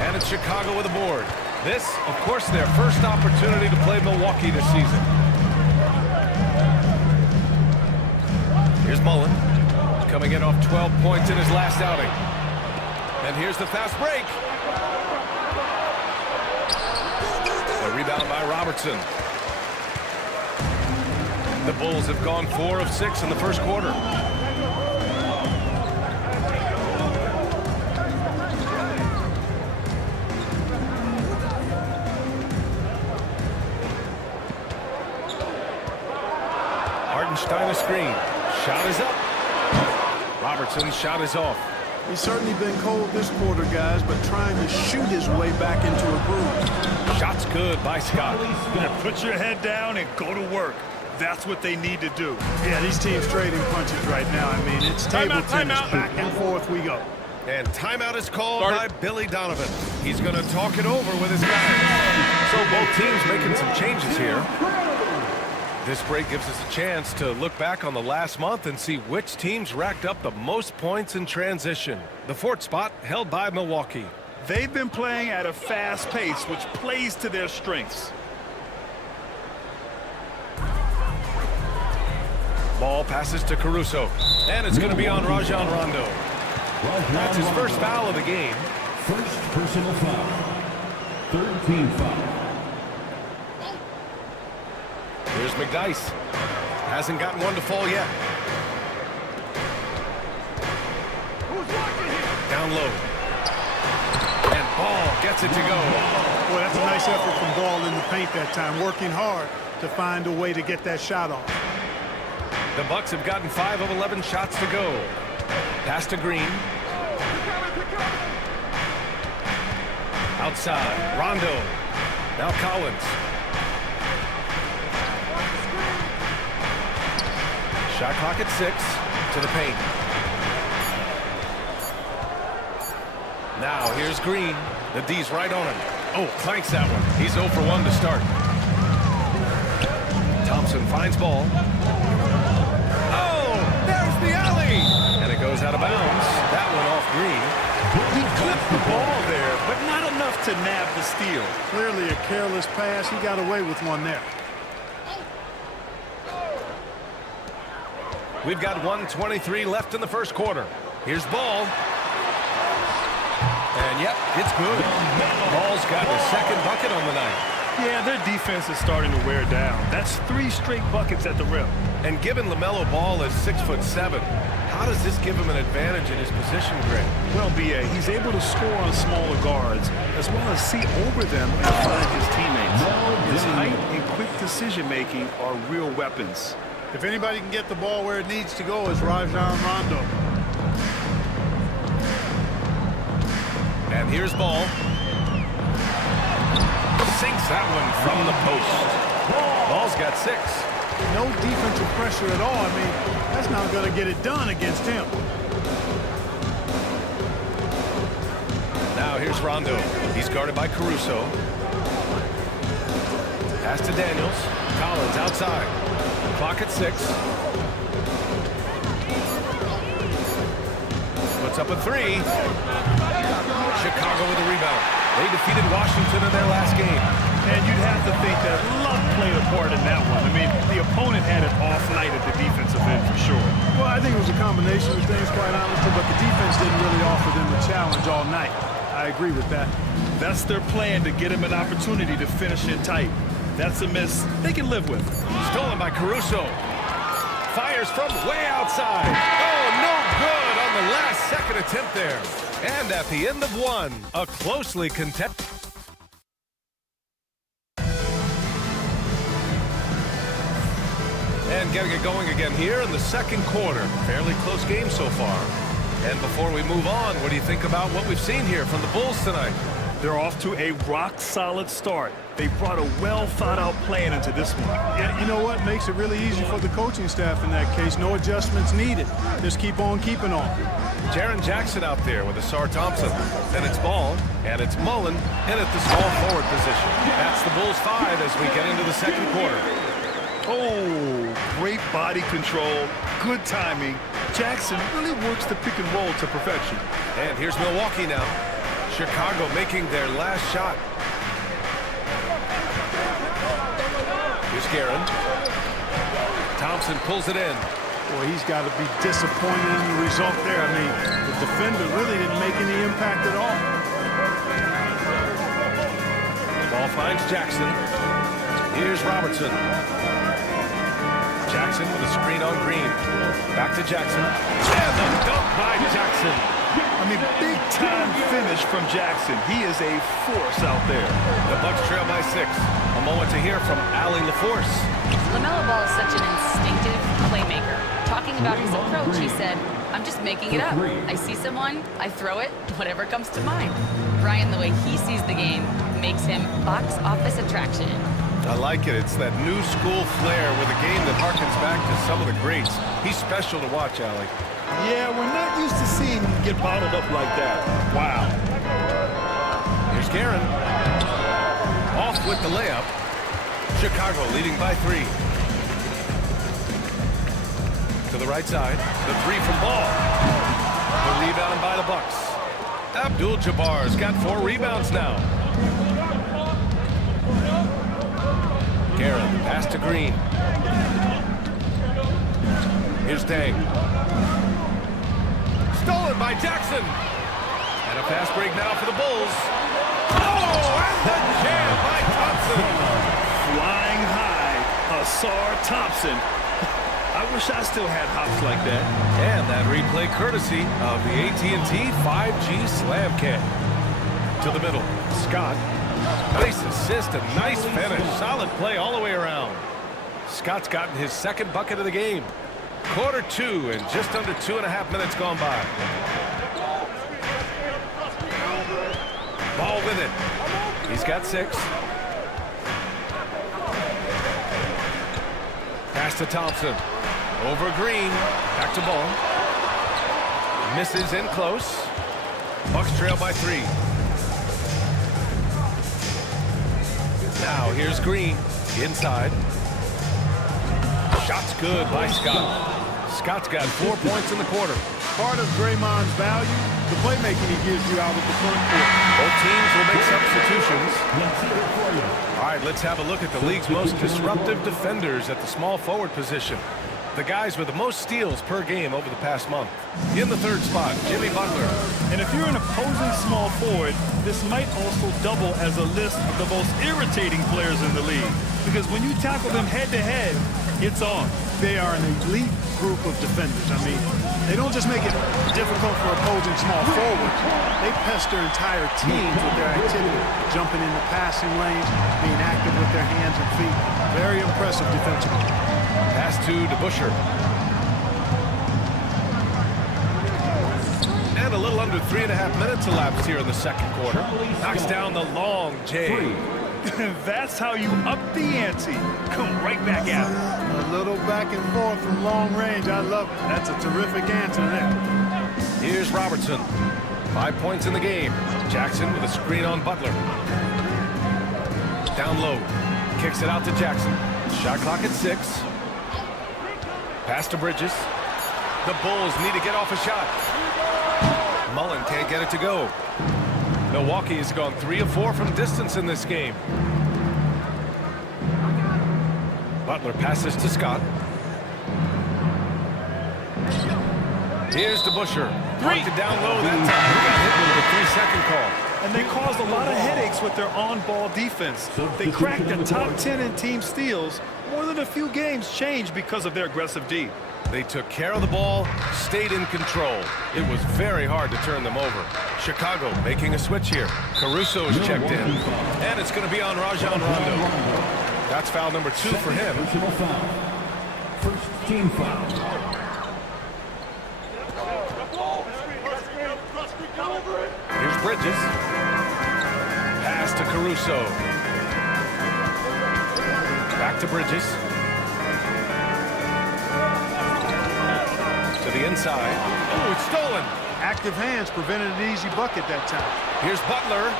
And it's Chicago with a board. This, of course, their first opportunity to play Milwaukee this season. Here's Mullen. Coming in off 12 points in his last outing. And here's the fast break. A rebound by Robertson. The Bulls have gone 4 of 6 in the first quarter. Hartenstein a screen. Shot is up. Robertson's shot is off. He's certainly been cold this quarter, guys, but trying to shoot his way back into a groove. Shot's good by Scott. Yeah, put your head down and go to work. That's what they need to do. Yeah, these teams trading punches right now. I mean, it's table tennis. Back and forth we go. And timeout is called by Billy Donovan. He's going to talk it over with his guys. So both teams making some changes here. This break gives us a chance to look back on the last month and see which teams racked up the most points in transition. The fourth spot held by Milwaukee. They've been playing at a fast pace, which plays to their strengths. Ball passes to Caruso, and it's going to be on Rajon Rondo. That's his first foul of the game. First personal foul. Third team foul. Here's McDyess. Hasn't gotten one to fall yet. Down low. And Ball gets it to go. Boy, that's a nice effort from Ball in the paint that time, working hard to find a way to get that shot off. The Bucks have gotten 5 of 11 shots to go. Pass to Green. Outside, Rondo. Now Collins. Shot clock at 6 to the paint. Now here's Green. The D's right on him. Oh, clanks that one. He's 0 for 1 to start. Thompson finds Ball. Oh, there's the alley. And it goes out of bounds. That one off Green. He clipped the ball there, but not enough to nab the steal. Clearly a careless pass. He got away with one there. We've got 1:23 left in the first quarter. Here's Ball. And yep, it's good. Ball's got his second bucket on the night. Yeah, their defense is starting to wear down. That's 3 straight buckets at the rim. And given LaMelo Ball is 6'7", how does this give him an advantage in his position, Greg? Well, B.A., he's able to score on smaller guards as well as see over them and find his teammates. His height and quick decision-making are real weapons. If anybody can get the ball where it needs to go, it's Rajon Rondo. And here's Ball. Sinks that one from the post. Ball's got 6. No defensive pressure at all. I mean, that's not going to get it done against him. Now here's Rondo. He's guarded by Caruso. Pass to Daniels. Collins outside. Clock at 6. Puts up a 3. Chicago with a rebound. They defeated Washington in their last game. And you'd have to think that luck played a part in that one. I mean, the opponent had an off night at the defensive end for sure. Well, I think it was a combination of things, quite honestly, but the defense didn't really offer them the challenge all night. I agree with that. That's their plan, to get him an opportunity to finish it tight. That's a miss they can live with. Stolen by Caruso. Fires from way outside. Oh, no good on the last second attempt there. And at the end of one, a closely contested. And getting it going again here in the second quarter. Fairly close game so far. And before we move on, what do you think about what we've seen here from the Bulls tonight? They're off to a rock-solid start. They brought a well-thought-out plan into this one. Yeah, you know what? Makes it really easy for the coaching staff in that case. No adjustments needed. Just keep on keeping on. Jaren Jackson out there with Asar Thompson. Then it's Ball, and it's Mullen in at the small forward position. That's the Bulls 5 as we get into the second quarter. Oh, great body control, good timing. Jackson really works the pick and roll to perfection. And here's Milwaukee now. Chicago making their last shot. Here's Guerin. Thompson pulls it in. Boy, he's got to be disappointed in the result there. I mean, the defender really didn't make any impact at all. Ball finds Jackson. Here's Robertson. Jackson with a screen on Green. Back to Jackson. And the dunk by Jackson. I mean, big-time finish from Jackson. He is a force out there. The Bucks trail by 6. A moment to hear from Allie LaForce. LaMelo Ball is such an instinctive playmaker. Talking about his approach, he said, "I'm just making it up. I see someone, I throw it, whatever comes to mind." Brian, the way he sees the game makes him box office attraction. I like it. It's that new school flair with a game that harkens back to some of the greats. He's special to watch, Allie. Yeah, we're not used to seeing him get bottled up like that. Wow. Here's Guerin. Off with the layup. Chicago leading by 3. To the right side. The 3 from Ball. The rebound by the Bucks. Abdul-Jabbar's got 4 rebounds now. Guerin, pass to Green. Here's Dang. Stolen by Jackson. And a fast break now for the Bulls. Oh, and the jam by Thompson. Flying high, Asar Thompson. I wish I still had hops like that. And that replay courtesy of the AT&T 5G Slam Cam. To the middle, Scott. Nice assist and nice finish. Solid play all the way around. Scott's gotten his second bucket of the game. Quarter 2 and just under 2.5 minutes gone by. Ball with it. He's got 6. Pass to Thompson. Over Green. Back to Ball. Misses in close. Bucks trail by 3. Now here's Green. Inside. Shot's good by Scott. Scott's got 4 points in the quarter. Part of Draymond's value, the playmaking he gives you out of the front court. Both teams will make substitutions. All right, let's have a look at the league's most disruptive defenders at the small forward position. The guys with the most steals per game over the past month. In the 3rd spot, Jimmy Butler. And if you're an opposing small forward, this might also double as a list of the most irritating players in the league. Because when you tackle them head-to-head, it's on. They are an elite group of defenders. I mean, they don't just make it difficult for opposing small forwards. They pester entire teams with their activity, jumping in the passing lanes, being active with their hands and feet. Very impressive defensively. Pass to DeBusschere. And a little under 3.5 minutes elapsed here in the second quarter. Knocks down the long J. That's how you up the ante. Come right back at it. A little back and forth from long range. I love it. That's a terrific answer there. Here's Robertson. 5 points in the game. Jackson with a screen on Butler. Down low. Kicks it out to Jackson. Shot clock at 6. Pass to Bridges. The Bulls need to get off a shot. Mullen can't get it to go. Milwaukee has gone 3 of 4 from distance in this game. Butler passes to Scott. Here's DeBusschere. Knocked it down low that time. Got hit with a 3-second call. And they caused a lot of headaches with their on-ball defense. They cracked the top 10 in team steals. More than a few games changed because of their aggressive D. They took care of the ball, stayed in control. It was very hard to turn them over. Chicago making a switch here. Caruso is checked in. And it's going to be on Rajon Rondo. That's foul number 2 for him. First team foul. Here's Bridges. Pass to Caruso. Back to Bridges. To the inside. Oh, it's stolen. Active hands prevented an easy bucket that time. Here's Butler.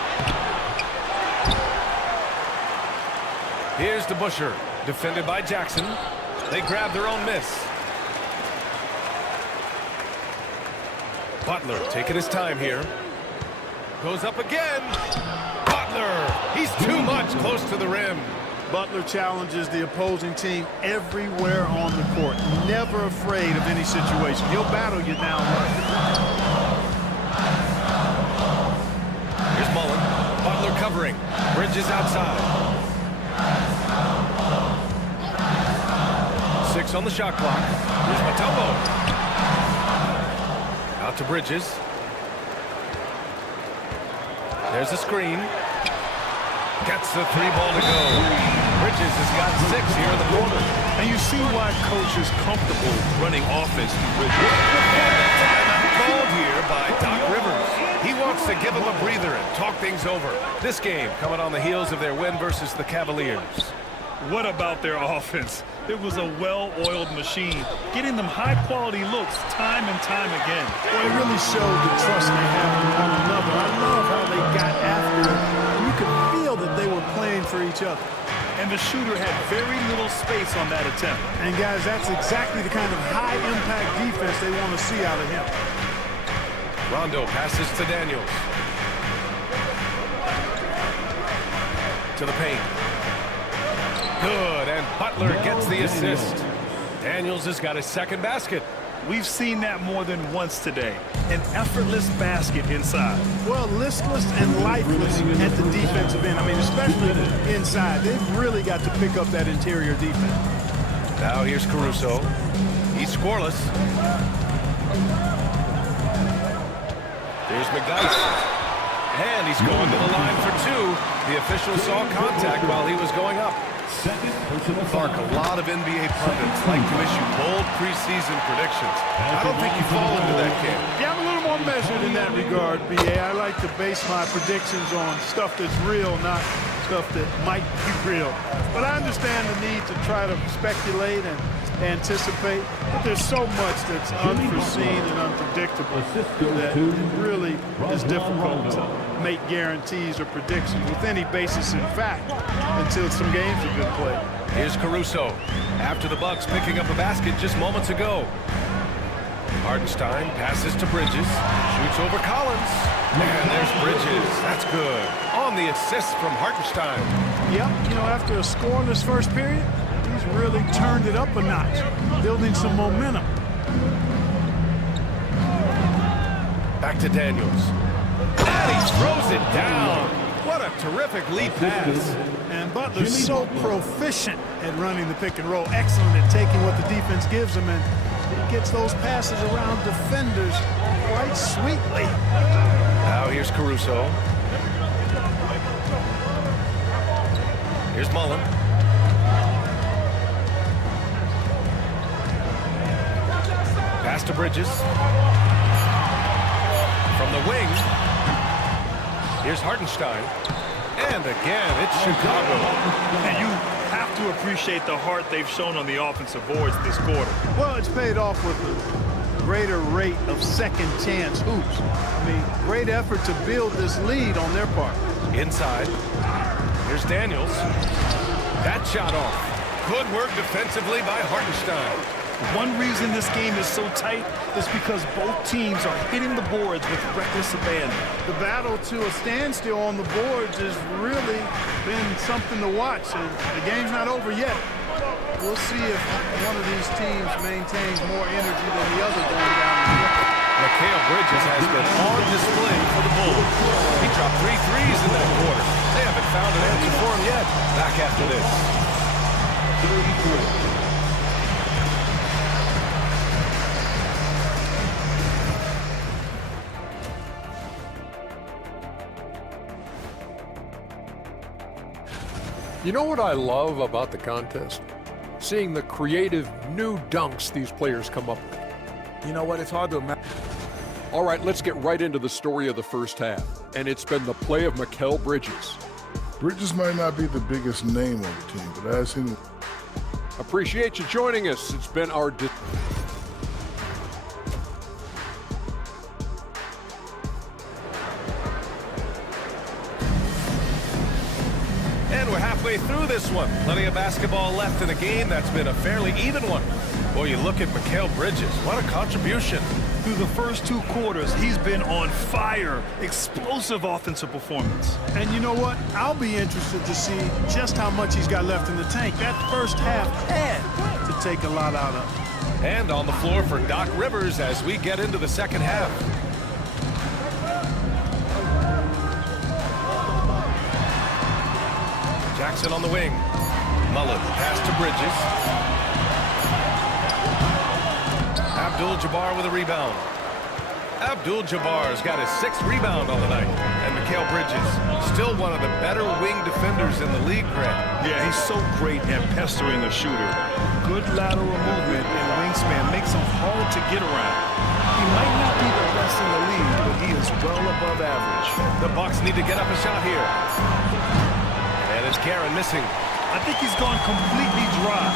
Here's DeBusschere. Defended by Jackson. They grab their own miss. Butler taking his time here. Goes up again. Butler. He's too much close to the rim. Butler challenges the opposing team everywhere on the court. Never afraid of any situation. He'll battle you down. Here's Mullen. Butler covering. Bridges outside. 6 on the shot clock. Here's Mutombo. Out to Bridges. There's a screen. Gets the 3 ball to go. Bridges has got 6 here in the quarter. And you see why Coach is comfortable running offense through Bridges. Timeout called here by Doc Rivers. He wants to give him a breather and talk things over. This game coming on the heels of their win versus the Cavaliers. What about their offense? It was a well-oiled machine, getting them high-quality looks time and time again. Well, it really showed the trust they have in one another. I love how they got after it. And you could feel that they were playing for each other. And the shooter had very little space on that attempt. And, guys, that's exactly the kind of high-impact defense they want to see out of him. Rondo passes to Daniels. To the paint. Good, and Butler gets the assist. Daniels has got his second basket. We've seen that more than once today. An effortless basket inside. Well, listless and lifeless at the defensive end. I mean, especially inside. They've really got to pick up that interior defense. Now here's Caruso. He's scoreless. There's McDyess. And he's going to the line for 2. The official saw contact while he was going up. Clark, a lot of NBA pundits like to issue bold preseason predictions. I don't think you fall into that camp. Yeah, I'm a little more measured in that regard, B.A. I like to base my predictions on stuff that's real, not stuff that might be real. But I understand the need to try to speculate and anticipate, but there's so much that's unforeseen and unpredictable that it really is difficult to make guarantees or predictions with any basis in fact until some games have been played. Here's Caruso after the Bucks picking up a basket just moments ago. Hardenstein passes to Bridges, shoots over Collins, and there's Bridges. That's good. On the assist from Hartenstein. Yep, you know, after a scoreless first period, he's really turned it up a notch, building some momentum. Back to Daniels. And he throws it down. What a terrific lead pass. And Butler's so proficient at running the pick and roll. Excellent at taking what the defense gives him, and he gets those passes around defenders quite sweetly. Now here's Caruso. Here's Mullen. Pass to Bridges. From the wing. Here's Hartenstein. And again, it's Chicago. And you have to appreciate the heart they've shown on the offensive boards this quarter. Well, it's paid off with a greater rate of second chance hoops. I mean, great effort to build this lead on their part. Inside. Here's Daniels. That shot off. Good work defensively by Hartenstein. One reason this game is so tight is because both teams are hitting the boards with reckless abandon. The battle to a standstill on the boards has really been something to watch, and the game's not over yet. We'll see if one of these teams maintains more energy than the other going down the stretch. Mikal Bridges has been on display for the Bulls. He dropped 3 threes in that quarter. They haven't found an answer for him yet. Back after this. 33. You know what I love about the contest? Seeing the creative new dunks these players come up with. You know what? It's hard to imagine. All right, let's get right into the story of the first half. And it's been the play of Mikal Bridges. Bridges might not be the biggest name on the team, but I've seen him. Appreciate you joining us. It's been our... And we're halfway through this one. Plenty of basketball left in a game that's been a fairly even one. Boy, you look at Mikal Bridges. What a contribution. Through the first 2 quarters, he's been on fire. Explosive offensive performance. And you know what? I'll be interested to see just how much he's got left in the tank. That first half had to take a lot out of him. And on the floor for Doc Rivers as we get into the second half. Jackson on the wing. Mullen pass to Bridges. Abdul-Jabbar with a rebound. Abdul-Jabbar's got his 6th rebound on the night. And Mikal Bridges. Still one of the better wing defenders in the league, Greg. Yeah, he's so great at pestering a shooter. Good lateral movement and wingspan makes him hard to get around. He might not be the best in the league, but he is well above average. The Bucks need to get up a shot here. And it's Guerin missing. I think he's gone completely dry.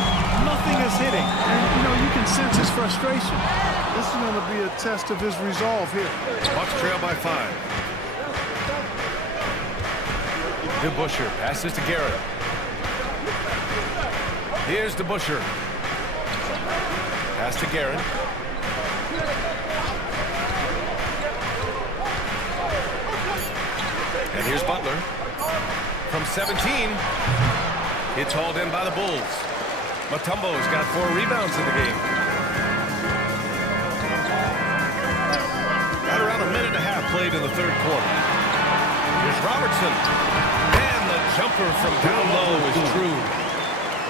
Nothing is hitting. And, you know, you can sense his frustration. This is going to be a test of his resolve here. Bucks trail by 5. DeBusschere passes to Guerin. Here's DeBusschere. Pass to Guerin. And here's Butler. From 17. It's hauled in by the Bulls. Mutombo's got 4 rebounds in the game. Right around a minute and a half played in the third quarter. Here's Robertson. And the jumper from down low is true.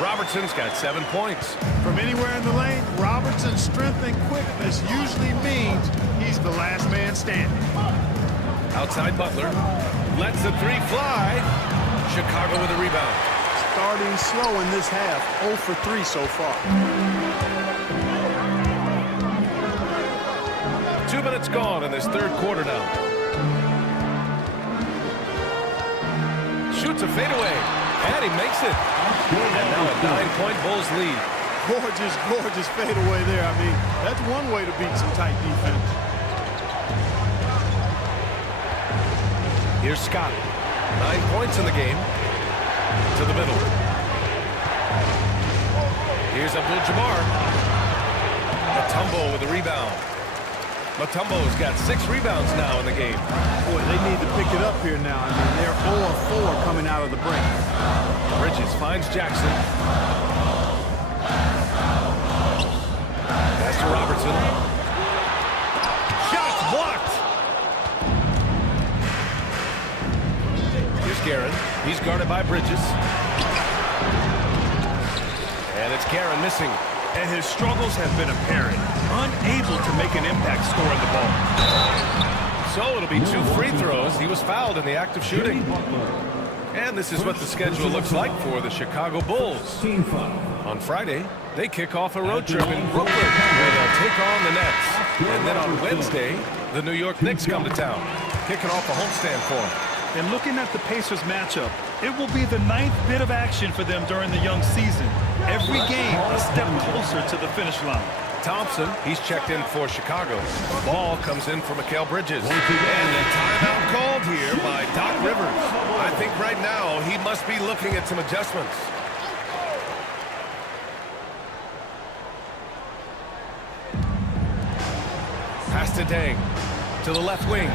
Robertson's got 7 points. From anywhere in the lane, Robertson's strength and quickness usually means he's the last man standing. Outside Butler. Lets the 3 fly. Chicago with a rebound. Starting slow in this half, 0 for 3 so far. 2 minutes gone in this third quarter now. Shoots a fadeaway, and he makes it. And now a 9-point Bulls lead. Gorgeous, gorgeous fadeaway there. I mean, that's one way to beat some tight defense. Here's Scott. 9 points in the game. To the middle. Here's Abdul-Jabbar. Mutombo with the rebound. Mutombo's got 6 rebounds now in the game. Boy, they need to pick it up here now. I mean, they're 0 of 4 coming out of the break. Bridges finds Jackson. Pass to Robertson. Shots blocked. Here's Guerin. He's guarded by Bridges. And it's Guerin missing. And his struggles have been apparent. Unable to make an impact scoring the ball. So it'll be 2 free throws. He was fouled in the act of shooting. And this is what the schedule looks like for the Chicago Bulls. On Friday, they kick off a road trip in Brooklyn, where they'll take on the Nets. And then on Wednesday, the New York Knicks come to town, kicking off a homestand for them. And looking at the Pacers matchup, it will be the 9th bit of action for them during the young season. Every game a step closer to the finish line. Thompson, he's checked in for Chicago. Ball comes in for Mikal Bridges. And a timeout called here by Doc Rivers. I think right now he must be looking at some adjustments. Pass to Deng. To the left wing.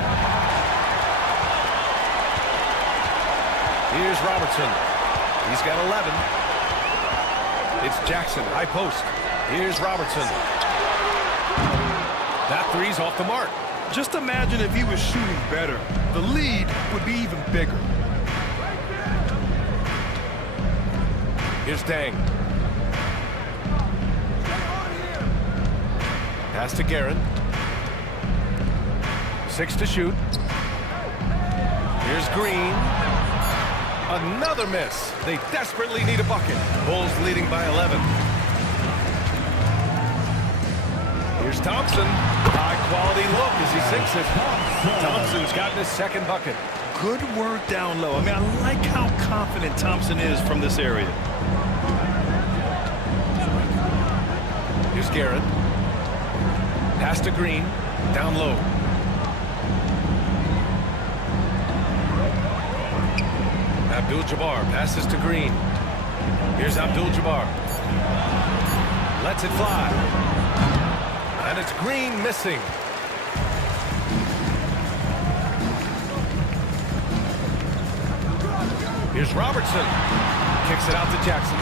Here's Robertson. He's got 11. It's Jackson, high post. Here's Robertson. That 3's off the mark. Just imagine if he was shooting better. The lead would be even bigger. Here's Deng. Pass to Guerin. 6 to shoot. Here's Green. Another miss. They desperately need a bucket. Bulls leading by 11. Here's Thompson. High-quality look as he sinks it. Thompson's gotten his 2nd bucket. Good work down low. I mean, I like how confident Thompson is from this area. Here's Guerin. Pass to Green. Down low. Abdul-Jabbar passes to Green. Here's Abdul-Jabbar. Lets it fly. And it's Green missing. Here's Robertson. Kicks it out to Jackson.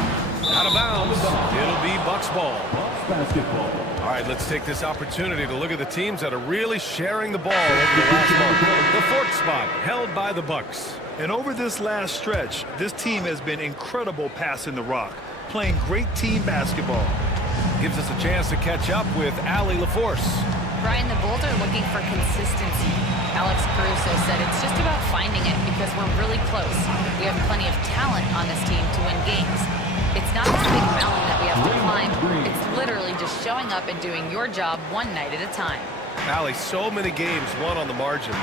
Out of bounds. It'll be Bucks ball. Basketball. All right, let's take this opportunity to look at the teams that are really sharing the ball over the last month. The 4th spot held by the Bucks. And over this last stretch, this team has been incredible passing the rock, playing great team basketball. Gives us a chance to catch up with Allie LaForce. Brian, the Bulls are looking for consistency. Alex Caruso said it's just about finding it because we're really close. We have plenty of talent on this team to win games. It's not this big mountain that we have to climb. It's literally just showing up and doing your job one night at a time. Allie, so many games won on the margins.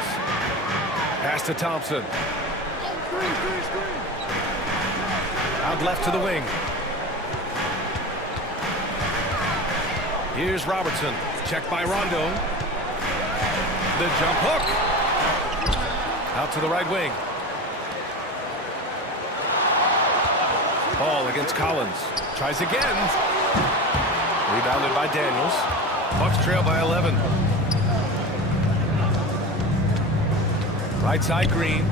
Pass to Thompson. Out left to the wing. Here's Robertson. Checked by Rondo. The jump hook. Out to the right wing. Ball against Collins. Tries again. Rebounded by Daniels. Bucks trail by 11. Right side, Green.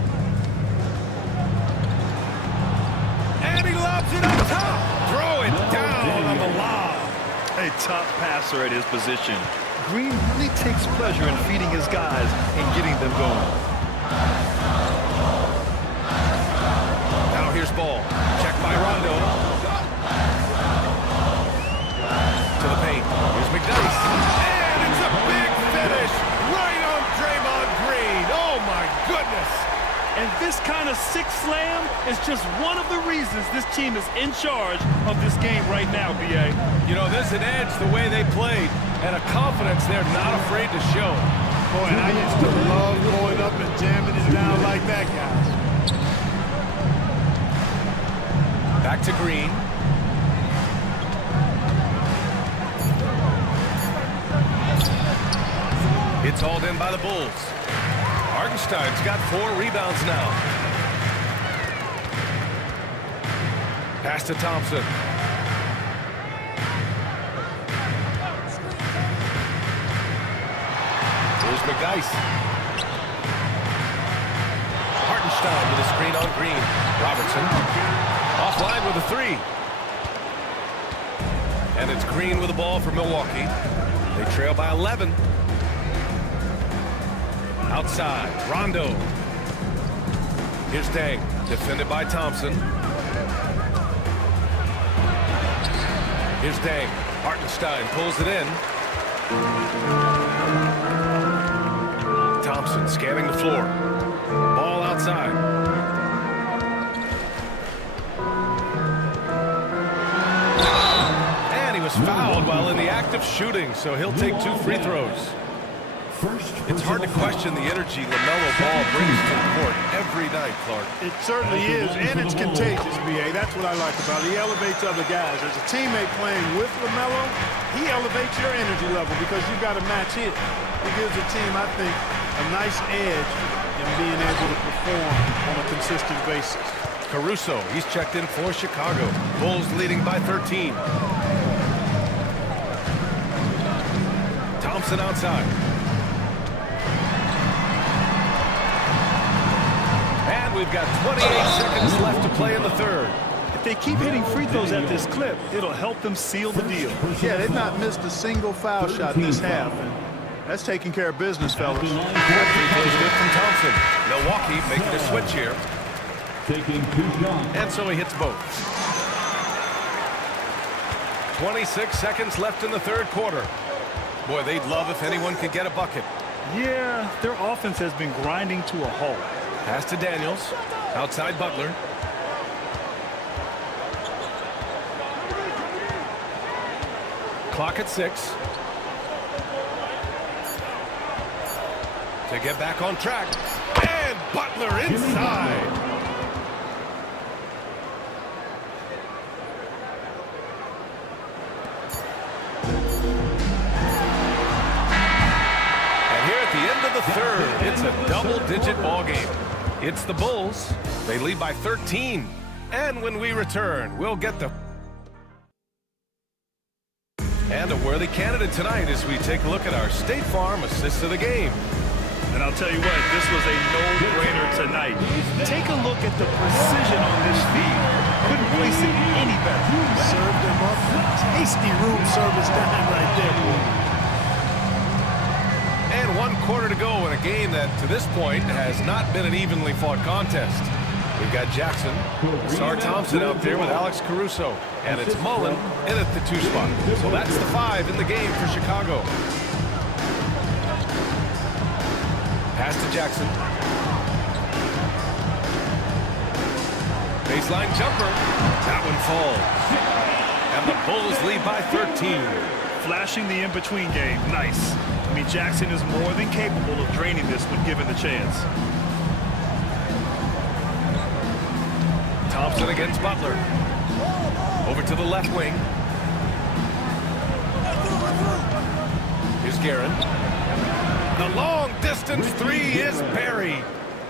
And he lobs it up top. Throw it down on the lob. A top passer at his position. Green really takes pleasure in feeding his guys and getting them going. Now here's Ball. Checked by Rondo. To the paint. Here's McDyess. And it's a big finish right on Draymond Green. Oh, my goodness. And this kind of sick slam is just one of the reasons this team is in charge of this game right now, B.A. You know, there's an edge the way they played and a confidence they're not afraid to show. Boy, and I used to love going up and jamming it down like that, guys. Back to Green. It's hauled in by the Bulls. Hartenstein's got 4 rebounds now. Pass to Thompson. Here's McDyess. Hartenstein with a screen on Green. Robertson offline with a 3. And it's Green with the ball for Milwaukee. They trail by 11. Outside, Rondo. Here's Dang, defended by Thompson. Here's Dang. Hartenstein pulls it in. Thompson scanning the floor. Ball outside. And he was fouled while in the act of shooting, so he'll take 2 free throws. It's hard to question the energy LaMelo Ball brings to the court every night, Clark. It certainly is, and it's contagious, B.A. That's what I like about it. He elevates other guys. As a teammate playing with LaMelo, he elevates your energy level because you've got to match it. He gives the team, I think, a nice edge in being able to perform on a consistent basis. Caruso, he's checked in for Chicago. Bulls leading by 13. Thompson outside. And we've got 28 seconds left to play in the third. If they keep hitting free throws at this clip, it'll help them seal the deal. Yeah, they've not missed a single foul shot this half, and that's taking care of business, fellas. That free throw is good from Thompson. Milwaukee making a switch here. And so he hits both. 26 seconds left in the third quarter. Boy, they'd love if anyone could get a bucket. Yeah, their offense has been grinding to a halt. Pass to Daniels. Outside Butler. Clock at 6. To get back on track. And Butler inside. And here at the end of the third, it's a double-digit ball game. It's the Bulls. They lead by 13. And when we return, we'll get the... And a worthy candidate tonight as we take a look at our State Farm assist of the game. And I'll tell you what, this was a no-brainer tonight. Take a look at the precision on this feed. Couldn't place it any better. Served him up. Tasty room service time right there, boy. And 1 quarter to go in a game that, to this point, has not been an evenly fought contest. We've got Jackson, Sar Thompson out there with Alex Caruso, and it's Mullen in at the 2 spot. So that's the 5 in the game for Chicago. Pass to Jackson. Baseline jumper. That one falls. And the Bulls lead by 13. Flashing the in-between game. Nice. I mean, Jackson is more than capable of draining this when given the chance. Thompson against Butler. Over to the left wing. Here's Guerin. The long distance three is buried.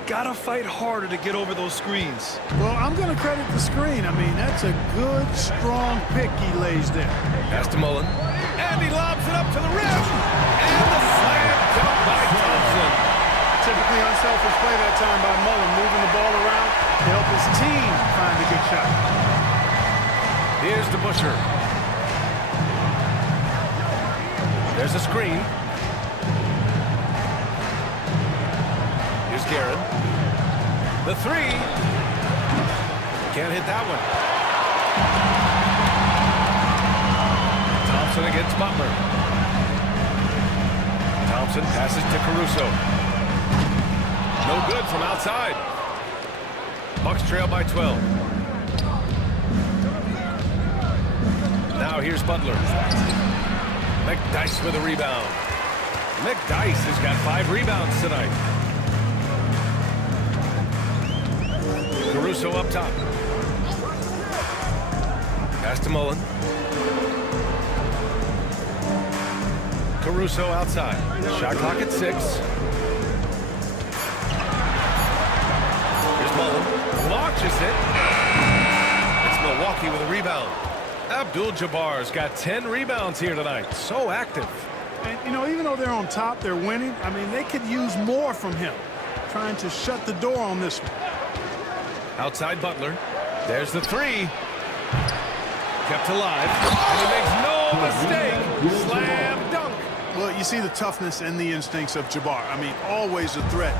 Gotta fight harder to get over those screens. Well, I'm going to credit the screen. I mean, that's a good, strong pick he lays there. Pass to Mullen. And he lobs it up to the rim. And the slam dunk by Thompson. Typically unselfish play that time by Mullen, moving the ball around to help his team find a good shot. Here's the Busher. There's a screen. Here's Guerin. The three. Can't hit that one. Thompson against Butler. Thompson passes to Caruso. No good from outside. Bucks trail by 12. Now here's Butler. McDyess with a rebound. McDyess has got 5 rebounds tonight. Caruso up top. Pass to Mullen. Caruso outside. Shot clock at 6. Here's Mullen. Launches it. It's Milwaukee with a rebound. Abdul-Jabbar's got 10 rebounds here tonight. So active. And, you know, even though they're on top, they're winning. I mean, they could use more from him. Trying to shut the door on this one. Outside Butler. There's the three. Kept alive. And he makes no mistake. Slam dunk. Well, you see the toughness and the instincts of Jabbar. I mean, always a threat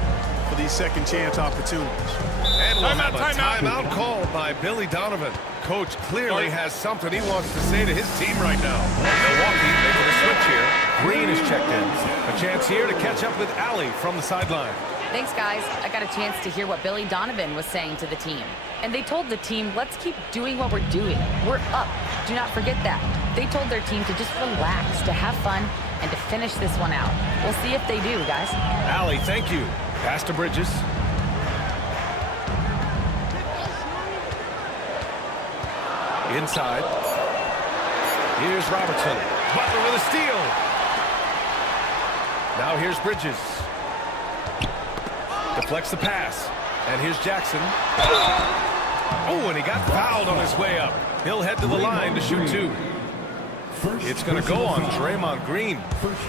for these second chance opportunities. And we'll have a timeout called by Billy Donovan. Coach clearly has something he wants to say to his team right now. Milwaukee making a switch here. Green is checked in. A chance here to catch up with Allie from the sideline. Thanks, guys. I got a chance to hear what Billy Donovan was saying to the team. And they told the team, let's keep doing what we're doing. We're up. Do not forget that. They told their team to just relax, to have fun, and to finish this one out. We'll see if they do, guys. Allie, thank you. Pass to Bridges. Inside. Here's Robertson. Butler with a steal. Now here's Bridges. Deflects the pass. And here's Jackson. Oh, and he got fouled on his way up. He'll head to the line to shoot 2. It's going to go on Draymond Green.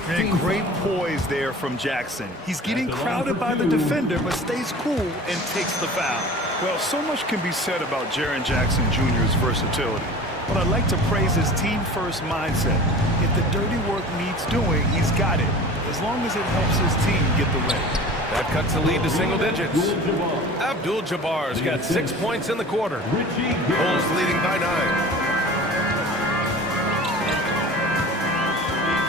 And great poise there from Jackson. He's getting crowded by the defender, but stays cool and takes the foul. Well, so much can be said about Jaren Jackson Jr.'s versatility. But I'd like to praise his team-first mindset. If the dirty work needs doing, he's got it. As long as it helps his team get the win. That cuts the lead to single digits. Abdul-Jabbar's got 6 points in the quarter. Bulls leading by 9.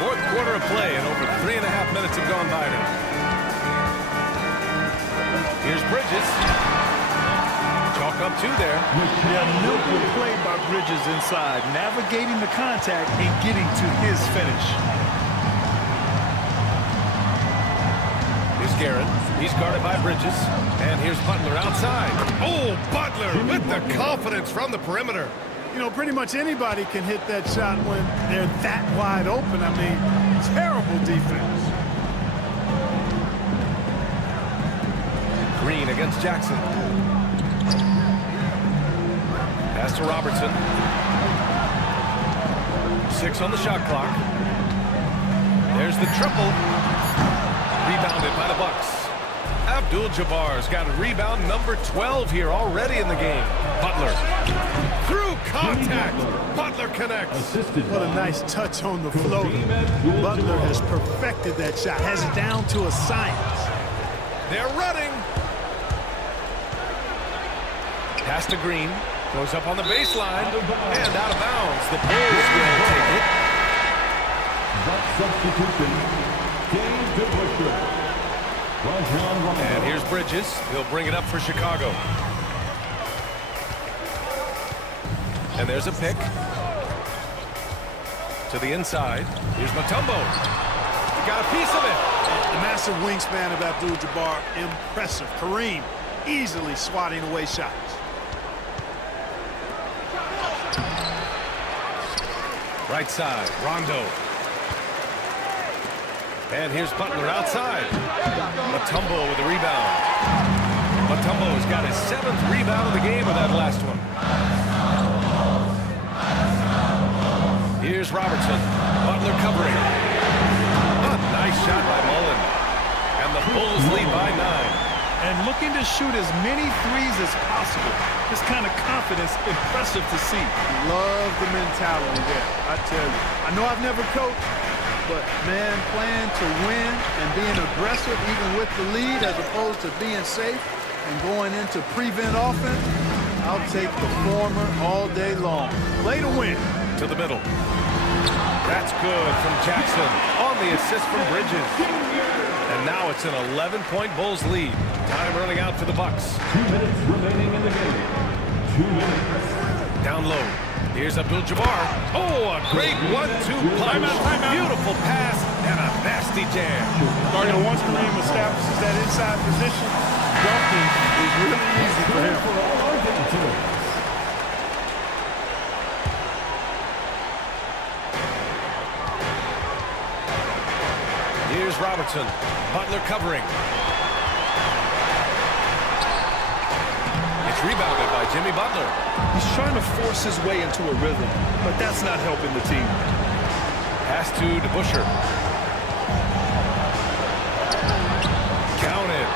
Fourth quarter of play, and over 3.5 minutes have gone by now. Here's Bridges. Chalk up 2 there. Yeah, no good play by Bridges inside, navigating the contact and getting to his finish. Here's Guerin. He's guarded by Bridges. And here's Butler outside. Oh, Butler with the confidence from the perimeter. You know, pretty much anybody can hit that shot when they're that wide open. I mean, terrible defense. Green against Jackson. Pass to Robertson. 6 on the shot clock. There's the triple. Rebounded by the Bucks. Abdul-Jabbar's got rebound number 12 here already in the game. Butler. Through contact. Butler connects. What a nice touch on the floater. Butler has perfected that shot. Has it down to a science. They're running. Pass to Green. Goes up on the baseline. And out of bounds. The Bulls will take it. Buck substitution. James DeBusschere. And here's Bridges. He'll bring it up for Chicago. And there's a pick. To the inside. Here's Mutombo. He got a piece of it. The massive wingspan of Abdul-Jabbar, impressive. Kareem easily swatting away shots. Right side, Rondo. And here's Butler outside. Mutombo with the rebound. Mutombo's got his 7th rebound of the game with that last one. Here's Robertson. Butler covering. A nice shot by Mullen. And the Bulls lead by 9. And looking to shoot as many threes as possible. This kind of confidence, impressive to see. Love the mentality there, I tell you. I know I've never coached, but, man, playing to win and being aggressive even with the lead as opposed to being safe and going into prevent offense, I'll take the former all day long. Play to win. To the middle. That's good from Jackson on the assist from Bridges. And now it's an 11-point Bulls lead. Time running out for the Bucks. 2 minutes remaining in the game. 2 minutes. Down low. Here's Abdul-Jabbar. Oh, a great 1-2 punch. Beautiful pass and a nasty jam. Once Kareem establishes that inside position, dunking is really easy for him. Here's Robertson. Butler covering. It's rebounded by Jimmy Butler. He's trying to force his way into a rhythm, but that's not helping the team. Pass to DeBusschere. Counted.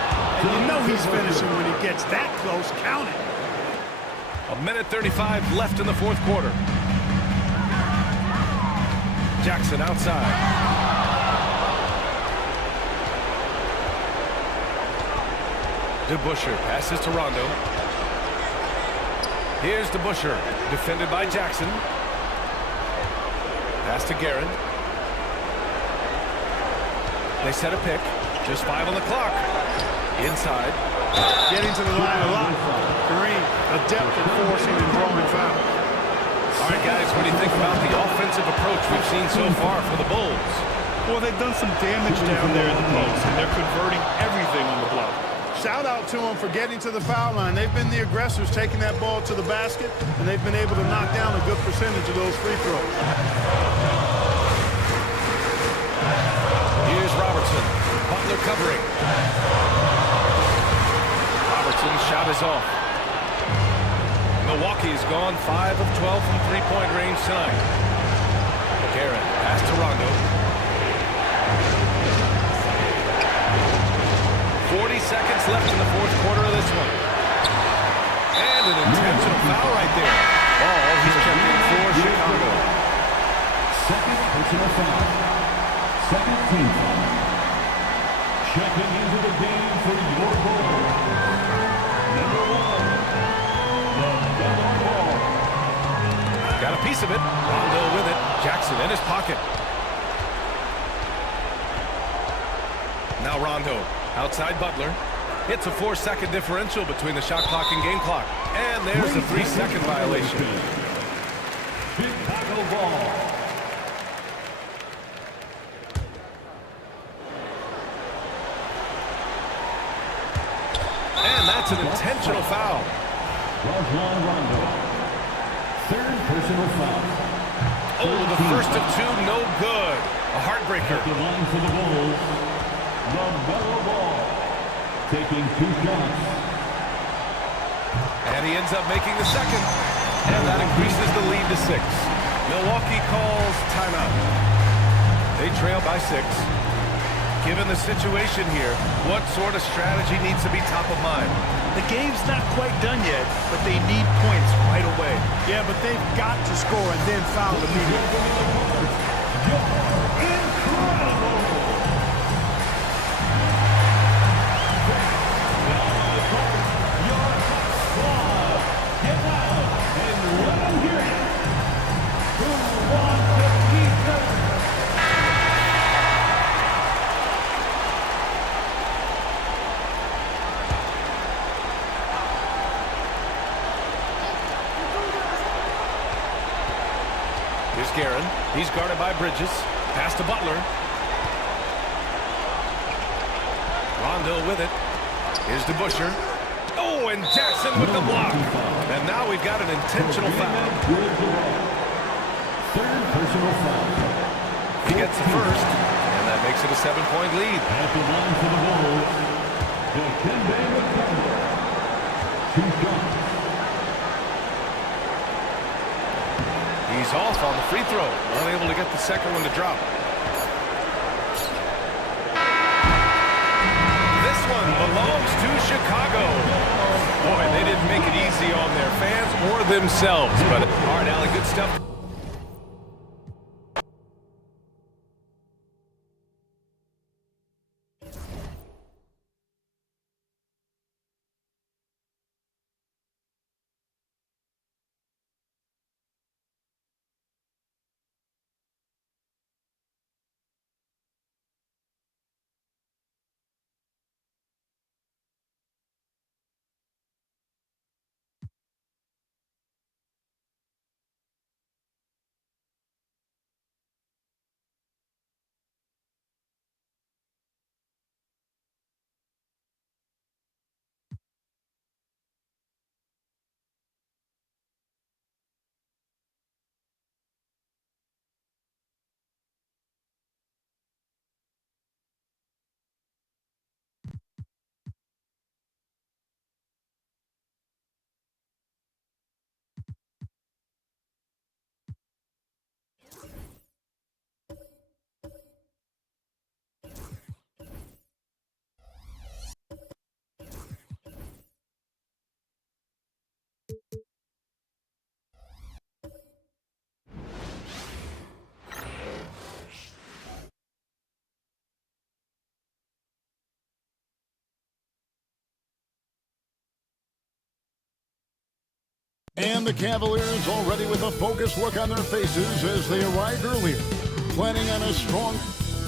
And you know he's finishing when he gets that close. Count it. 1:35 left in the 4th quarter. Jackson outside. DeBusschere passes to Rondo. Here's DeBusschere, defended by Jackson. Pass to Garrett. They set a pick. Just 5 on the clock. Inside. Getting to the line a lot. Kareem, adept at forcing and drawing fouls. All right, guys, what do you think about the offensive approach we've seen so far for the Bulls? Well, they've done some damage down there in the post, and they're converting everything on the block. Shout out to them for getting to the foul line. They've been the aggressors taking that ball to the basket, and they've been able to knock down a good percentage of those free throws. Here's Robertson. Butler covering. Robertson's shot is off. Milwaukee's gone 5 of 12 from three-point range tonight. Garrett, pass to Rondo. 40 seconds left in the 4th quarter of this one. And an intentional foul right there. Ball, he's checked in for Chicago. Second personal foul. Second team foul. Checking into the game for your Bulls. Number 1, the ball. Got a piece of it. Rondo with it. Jackson in his pocket. Now Rondo. Outside Butler. It's a 4-second differential between the shot clock and game clock. And there's a 3-second violation. Chicago ball. And that's an intentional foul. Rajon Rondo. 3rd personal foul. Oh, the first of 2, no good. A heartbreaker. At the line for the Bulls. LaMelo Ball, taking 2 shots. And he ends up making the second. And that increases the lead to 6. Milwaukee calls timeout. They trail by 6. Given the situation here, what sort of strategy needs to be top of mind? The game's not quite done yet, but they need points right away. Yeah, but they've got to score and then foul immediately. Here's Guerin. He's guarded by Bridges. Pass to Butler. Rondo with it. Here's DeBusschere. Oh, and Jackson with the block. And now we've got an intentional foul. Third personal foul. He gets the first, and that makes it a 7-point lead. At the line for the Bulls, Dikembe Mutombo. 2 shots. He's off on the free throw. Unable to get the second one to drop. This one belongs to Chicago. Boy, they didn't make it easy on their fans or themselves. But all right, Allie, good stuff. And the Cavaliers already with a focused look on their faces as they arrived earlier. Planning on a strong...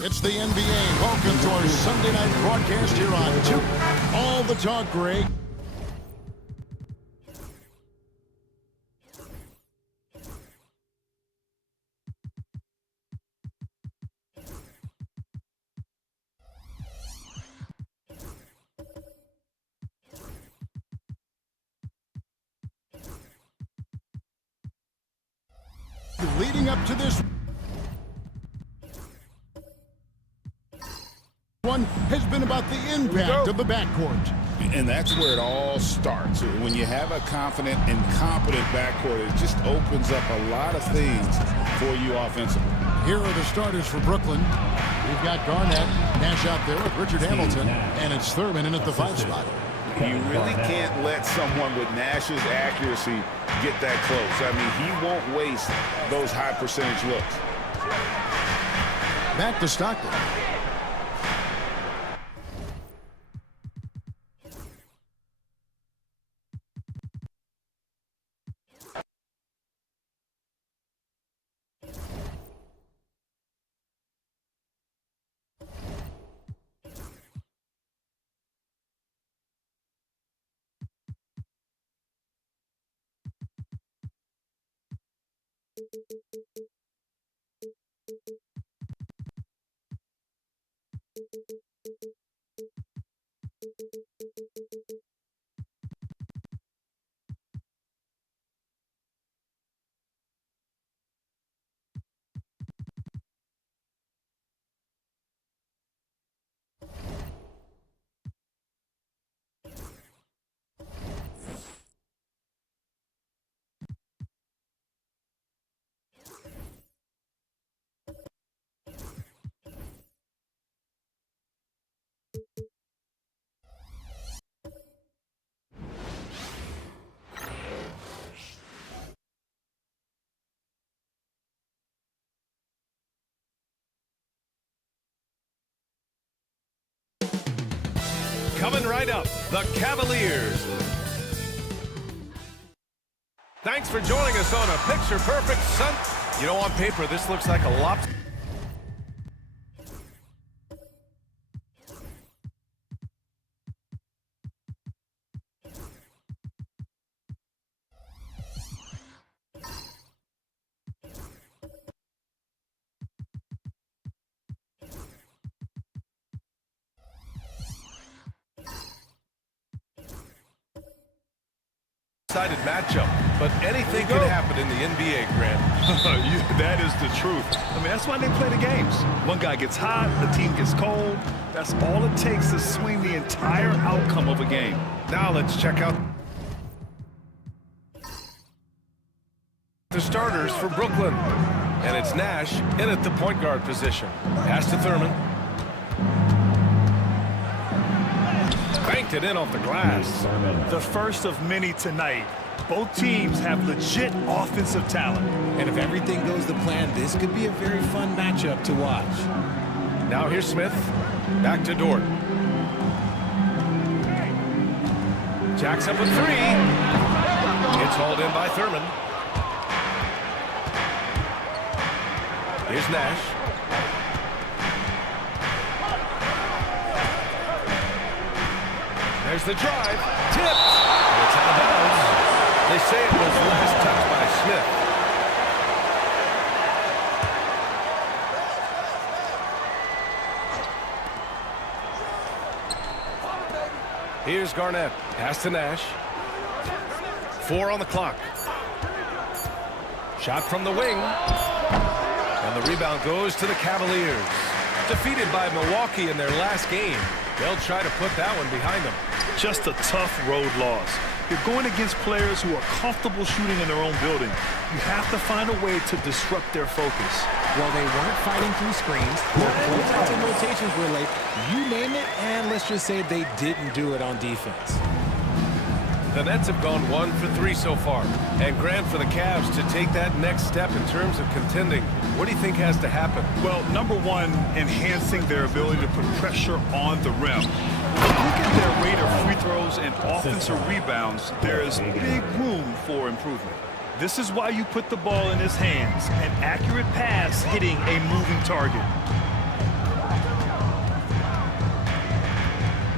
It's the NBA. Welcome to our Sunday night broadcast here on 2. All the talk, Greg. Leading up to this one has been about the impact of the backcourt. And that's where it all starts. When you have a confident and competent backcourt, it just opens up a lot of things for you offensively. Here are the starters for Brooklyn. We've got Garnett, Nash out there with Richard Hamilton, and it's Thurman in at the 5 spot. You really can't let someone with Nash's accuracy get that close. I mean, he won't waste those high percentage looks. Back to Stockton. Coming right up, the Cavaliers. Thanks for joining us on a picture-perfect Sun. You know, on paper, this looks like a lopsided. Sided matchup, but anything can happen in the NBA, Grant. That is the truth. I mean, that's why they play the games. One guy gets hot, the team gets cold. That's all it takes to swing the entire outcome of a game. Now let's check out the starters for Brooklyn. And it's Nash in at the point guard position. Pass to Thurman. Banked it in off the glass. The first of many tonight. Both teams have legit offensive talent. And if everything goes to plan, this could be a very fun matchup to watch. Now here's Smith. Back to Dort. Jacks up a three. It's hauled in by Thurman. Here's Nash. There's the drive. Tipped. And it's out of bounds. They say it was last touched by Smith. Here's Garnett. Pass to Nash. 4 on the clock. Shot from the wing. And the rebound goes to the Cavaliers. Defeated by Milwaukee in their last game. They'll try to put that one behind them. Just a tough road loss. You're going against players who are comfortable shooting in their own building. You have to find a way to disrupt their focus. Well, they weren't fighting through screens. Their closeouts and rotations were late. You name it, and let's just say they didn't do it on defense. The Nets have gone 1 for 3 so far. And Grant, for the Cavs to take that next step in terms of contending, what do you think has to happen? Well, number one, enhancing their ability to put pressure on the rim. Look at their rate of free throws and offensive rebounds. There is big room for improvement. This is why you put the ball in his hands. An accurate pass hitting a moving target.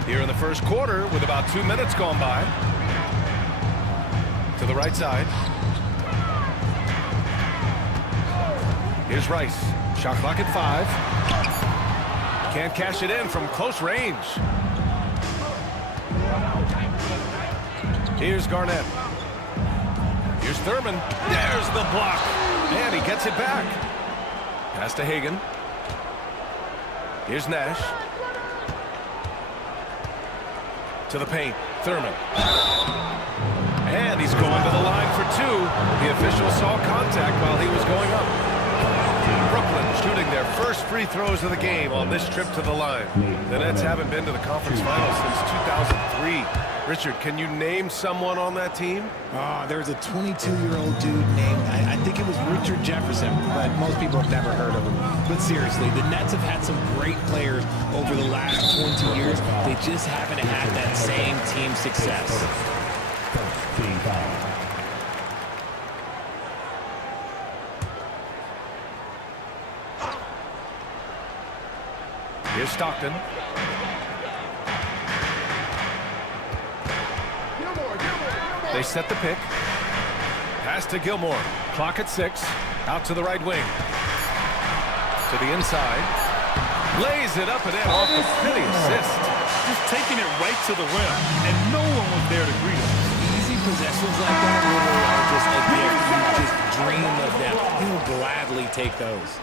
Here in the first quarter, with about 2 minutes gone by. To the right side. Here's Rice. Shot clock at 5. Can't cash it in from close range. Here's Garnett. Here's Thurman. There's the block. And he gets it back. Pass to Hagan. Here's Nash. To the paint. Thurman. And he's going to the line for 2. The official saw contact while he was going up. Brooklyn shooting their first free throws of the game on this trip to the line. The Nets haven't been to the conference finals since 2003. Richard, can you name someone on that team? There's a 22-year-old dude named, I think it was Richard Jefferson, but most people have never heard of him. But seriously, the Nets have had some great players over the last 20 years. They just haven't had that same team success. Here's Stockton. They set the pick. Pass to Gilmore. Clock at 6. Out to the right wing. To the inside. Lays it up and in off the pretty assist. Just taking it right to the rim, and no one was there to greet him. Easy possessions like that really are just a gift. You just dream of them. He'll gladly take those.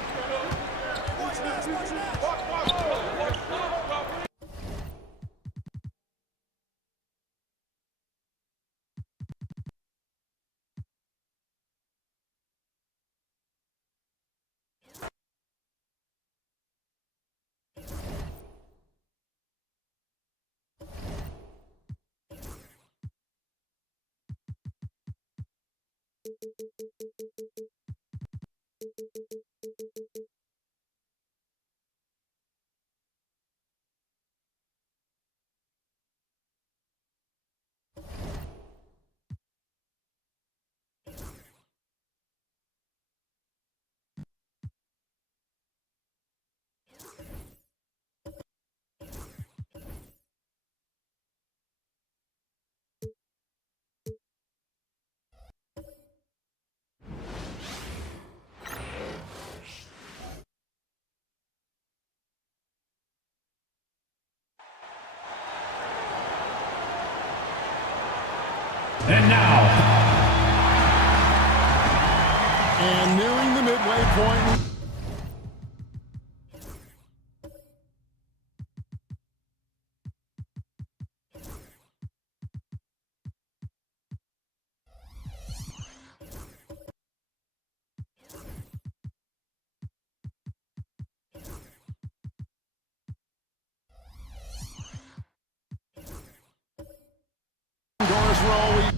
And now. And nearing the midway point. Doris roll.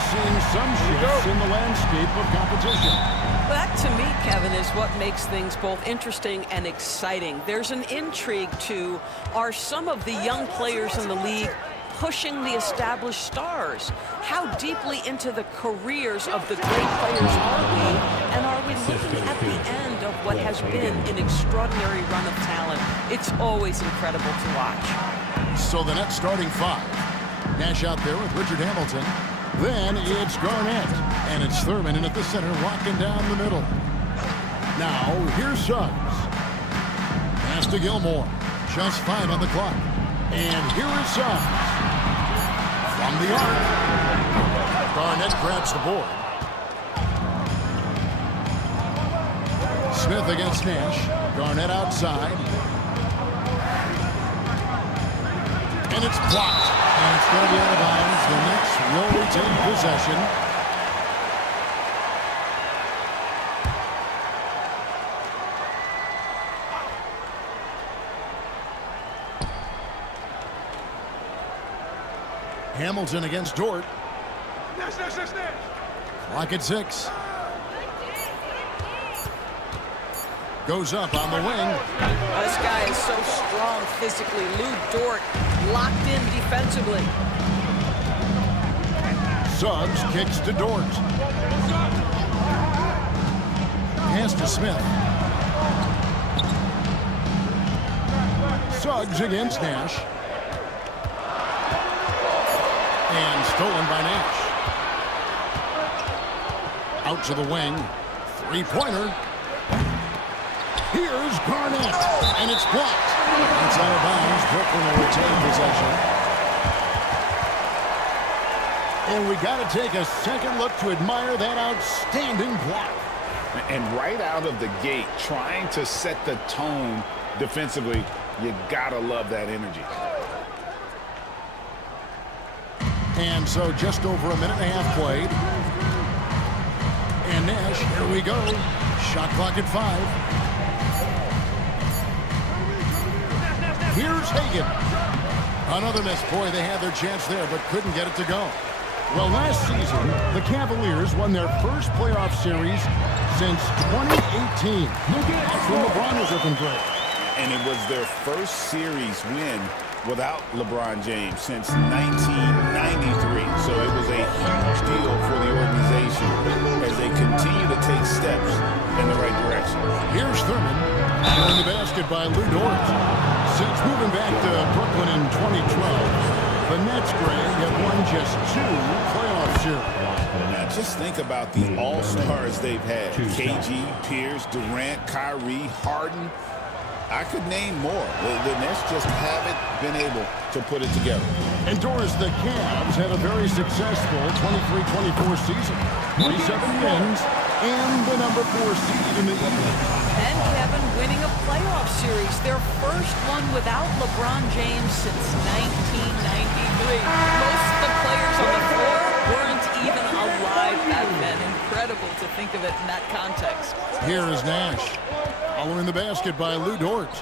Seeing some shifts in the landscape of competition. That, to me, Kevin, is what makes things both interesting and exciting. There's an intrigue to, are some of the young players in the league pushing the established stars? How deeply into the careers of the great players are we? And are we looking at the end of what has been an extraordinary run of talent? It's always incredible to watch. So the Nets starting five. Nash out there with Richard Hamilton. Then it's Garnett. And it's Thurman in at the center, walking down the middle. Now, here's Suggs. Pass to Gilmore. Just 5 on the clock. And here is Suggs. From the arc. Garnett grabs the board. Smith against Nash. Garnett outside. And it's blocked. And it's going to be out of bounds. The Nets will retain possession. Hamilton against Dort. Clock at 6. Goes up on the wing. This guy is so strong physically. Lou Dort locked in defensively. Suggs kicks to Dort. Pass to Smith. Suggs against Nash. And stolen by Nash. Out to the wing. Three-pointer. Here's Garnett. And it's blocked. It's out of bounds. Brooklyn will retain possession. And we got to take a second look to admire that outstanding block. And right out of the gate, trying to set the tone defensively, you got to love that energy. And so just over a minute and a half played. And Nash, here we go. Shot clock at 5. Here's Hagan. Another miss. Boy, they had their chance there, but couldn't get it to go. Well, last season, the Cavaliers won their first playoff series since 2018. That's when LeBron was looking great. And it was their first series win without LeBron James since 1993. So it was a huge deal for the organization as they continue to take steps in the right direction. Here's Thurman. In the basket by Lou Dort. Since moving back to Brooklyn in 2012, the Nets, Greg, have won just 2 playoff series. Now just think about the all-stars they've had. KG, Pierce, Durant, Kyrie, Harden. I could name more. The Nets just haven't been able to put it together. And Doris, the Cavs had a very successful 23-24 season. 27 wins and the number 4 seed in the East. And Kevin winning a playoff series, their first one without LeBron James since 1993. Most of the players on the floor weren't even alive back then. Incredible to think of it in that context. Here is Nash. Following the basket by Lou Dort.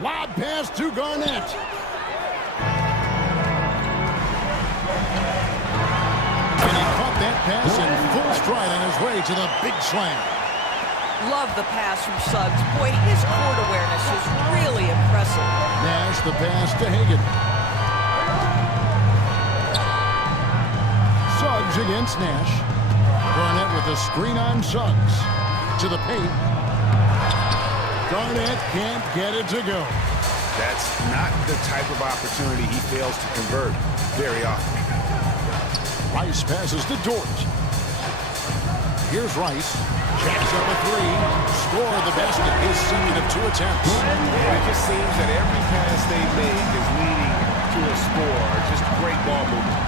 Lob pass to Garnett. And he caught that pass in full stride on his way to the big slam. Love the pass from Suggs. Boy, his court awareness is really impressive. Nash the pass to Hagan. Suggs against Nash. Garnett with a screen on Suggs. To the paint. Garnett can't get it to go. That's not the type of opportunity he fails to convert very often. Rice passes to Dort. Here's Rice. Jacks up a three. Score the basket. His second of 2 attempts. It just seems that every pass they make is leading to a score. Just great ball movement.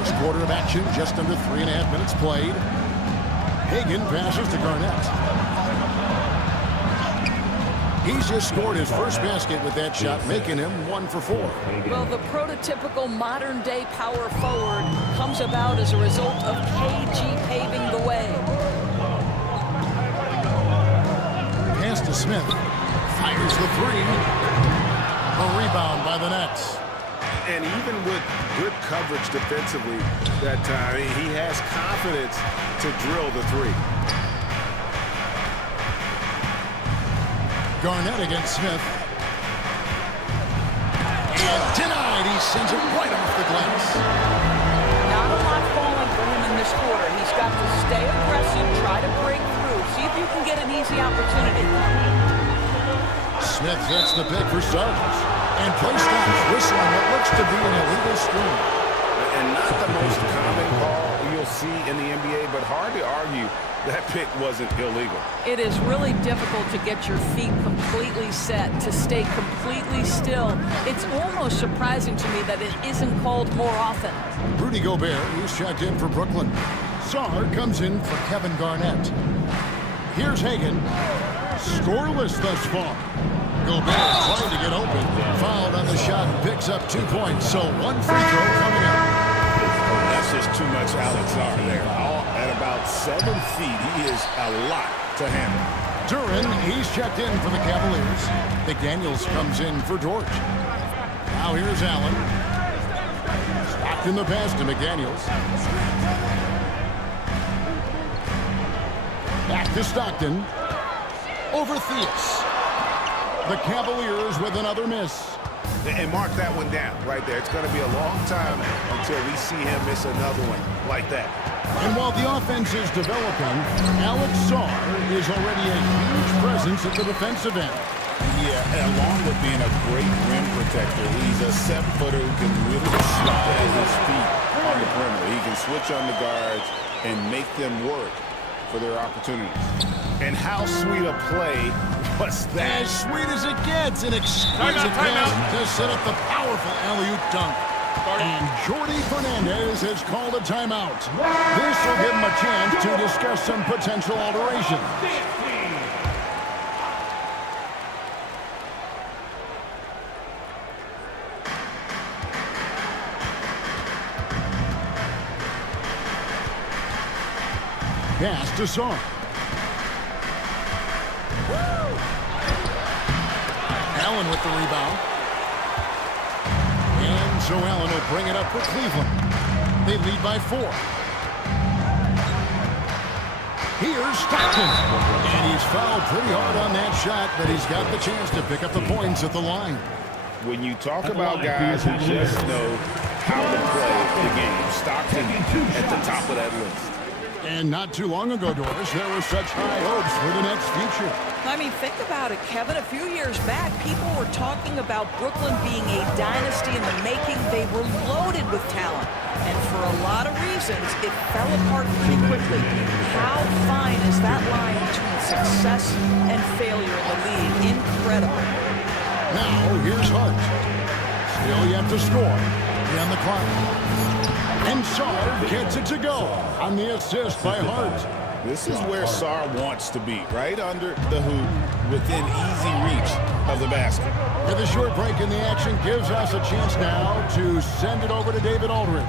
First quarter of action, just under 3.5 minutes played. Hagan passes to Garnett. He's just scored his first basket with that shot, making him 1 for 4. Well, the prototypical modern-day power forward comes about as a result of KG paving the way. Pass to Smith. Fires the three. A rebound by the Nets. And even with good coverage defensively that time, he has confidence to drill the three. Garnett against Smith. And denied. He sends it right off the glass. Not a lot falling for him in this quarter. He's got to stay aggressive, try to break through, see if you can get an easy opportunity. Smith gets the pick for starters. And play stops, whistling what looks to be an illegal screen. And not the most common call you'll see in the NBA, but hard to argue that pick wasn't illegal. It is really difficult to get your feet completely set, to stay completely still. It's almost surprising to me that it isn't called more often. Rudy Gobert, who's checked in for Brooklyn. Sarr comes in for Kevin Garnett. Here's Hagan. Scoreless thus far. Gobert trying to get open. Fouled on the shot, picks up 2 points. So 1 free throw coming up. That's just too much Alex Sarr there. At about 7 feet, he is a lot to handle. Duren, he's checked in for the Cavaliers. McDaniels comes in for George. Now here's Allen. Stockton the pass to McDaniels. Back to Stockton. Over Theus. The Cavaliers with another miss. And mark that one down right there. It's going to be a long time until we see him miss another one like that. And while the offense is developing, Alex Sarr is already a huge presence at the defensive end. Yeah, and along with being a great rim protector, he's a 7-footer who can really slide his feet on the perimeter. He can switch on the guards and make them work for their opportunities. And how sweet a play was that? As sweet as it gets, an exquisite pass to set up the powerful alley-oop dunk. And Jordi Fernandez has called a timeout. This will give him a chance to discuss some potential alterations. Pass to Sarr. Allen with the rebound. And so Allen will bring it up for Cleveland. They lead by 4. Here's Stockton. And he's fouled pretty hard on that shot, but he's got the chance to pick up the points at the line. When you talk about guys who just know how to play the game, Stockton at the top of that list. And not too long ago, Doris, there were such high hopes for the Nets' future. I mean, think about it, Kevin. A few years back, people were talking about Brooklyn being a dynasty in the making. They were loaded with talent. And for a lot of reasons, it fell apart pretty quickly. How fine is that line between success and failure in the league? Incredible. Now, here's Hart. Still yet to score. On the clock. And Sarr gets it to go on the assist by Hart. This is where Sarr wants to be, right under the hoop, within easy reach of the basket. With a short break in the action gives us a chance now to send it over to David Aldridge.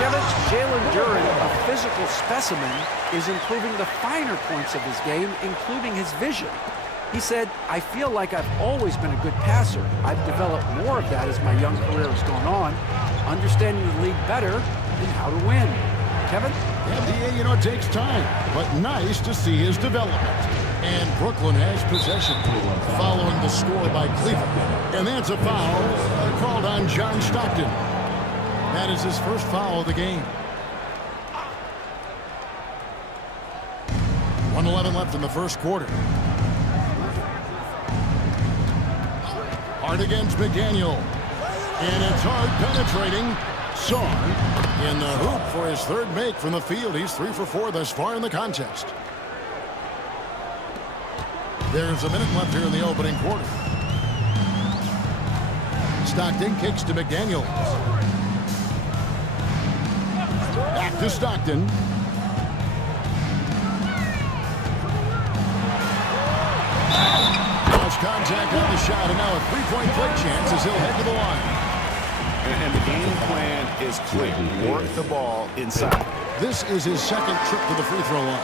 Kevin, Jalen Duren, a physical specimen, is improving the finer points of his game, including his vision. He said, I feel like I've always been a good passer. I've developed more of that as my young career has gone on, understanding the league better and how to win. Kevin? NBA, it takes time, but nice to see his development. And Brooklyn has possession following the score by Cleveland. And that's a foul called on John Stockton. That is his first foul of the game. 1:11 left in the first quarter. Hart against McDaniel. And it's Hart penetrating. Sarr in the hoop for his third make from the field. He's 3 for 4 thus far in the contest. There's a minute left here in the opening quarter. Stockton kicks to McDaniels. Back to Stockton. Lost contact on the shot, and now a three-point play chance as he'll head to the line. And the game plan is clear. Work the ball inside. This is his second trip to the free throw line.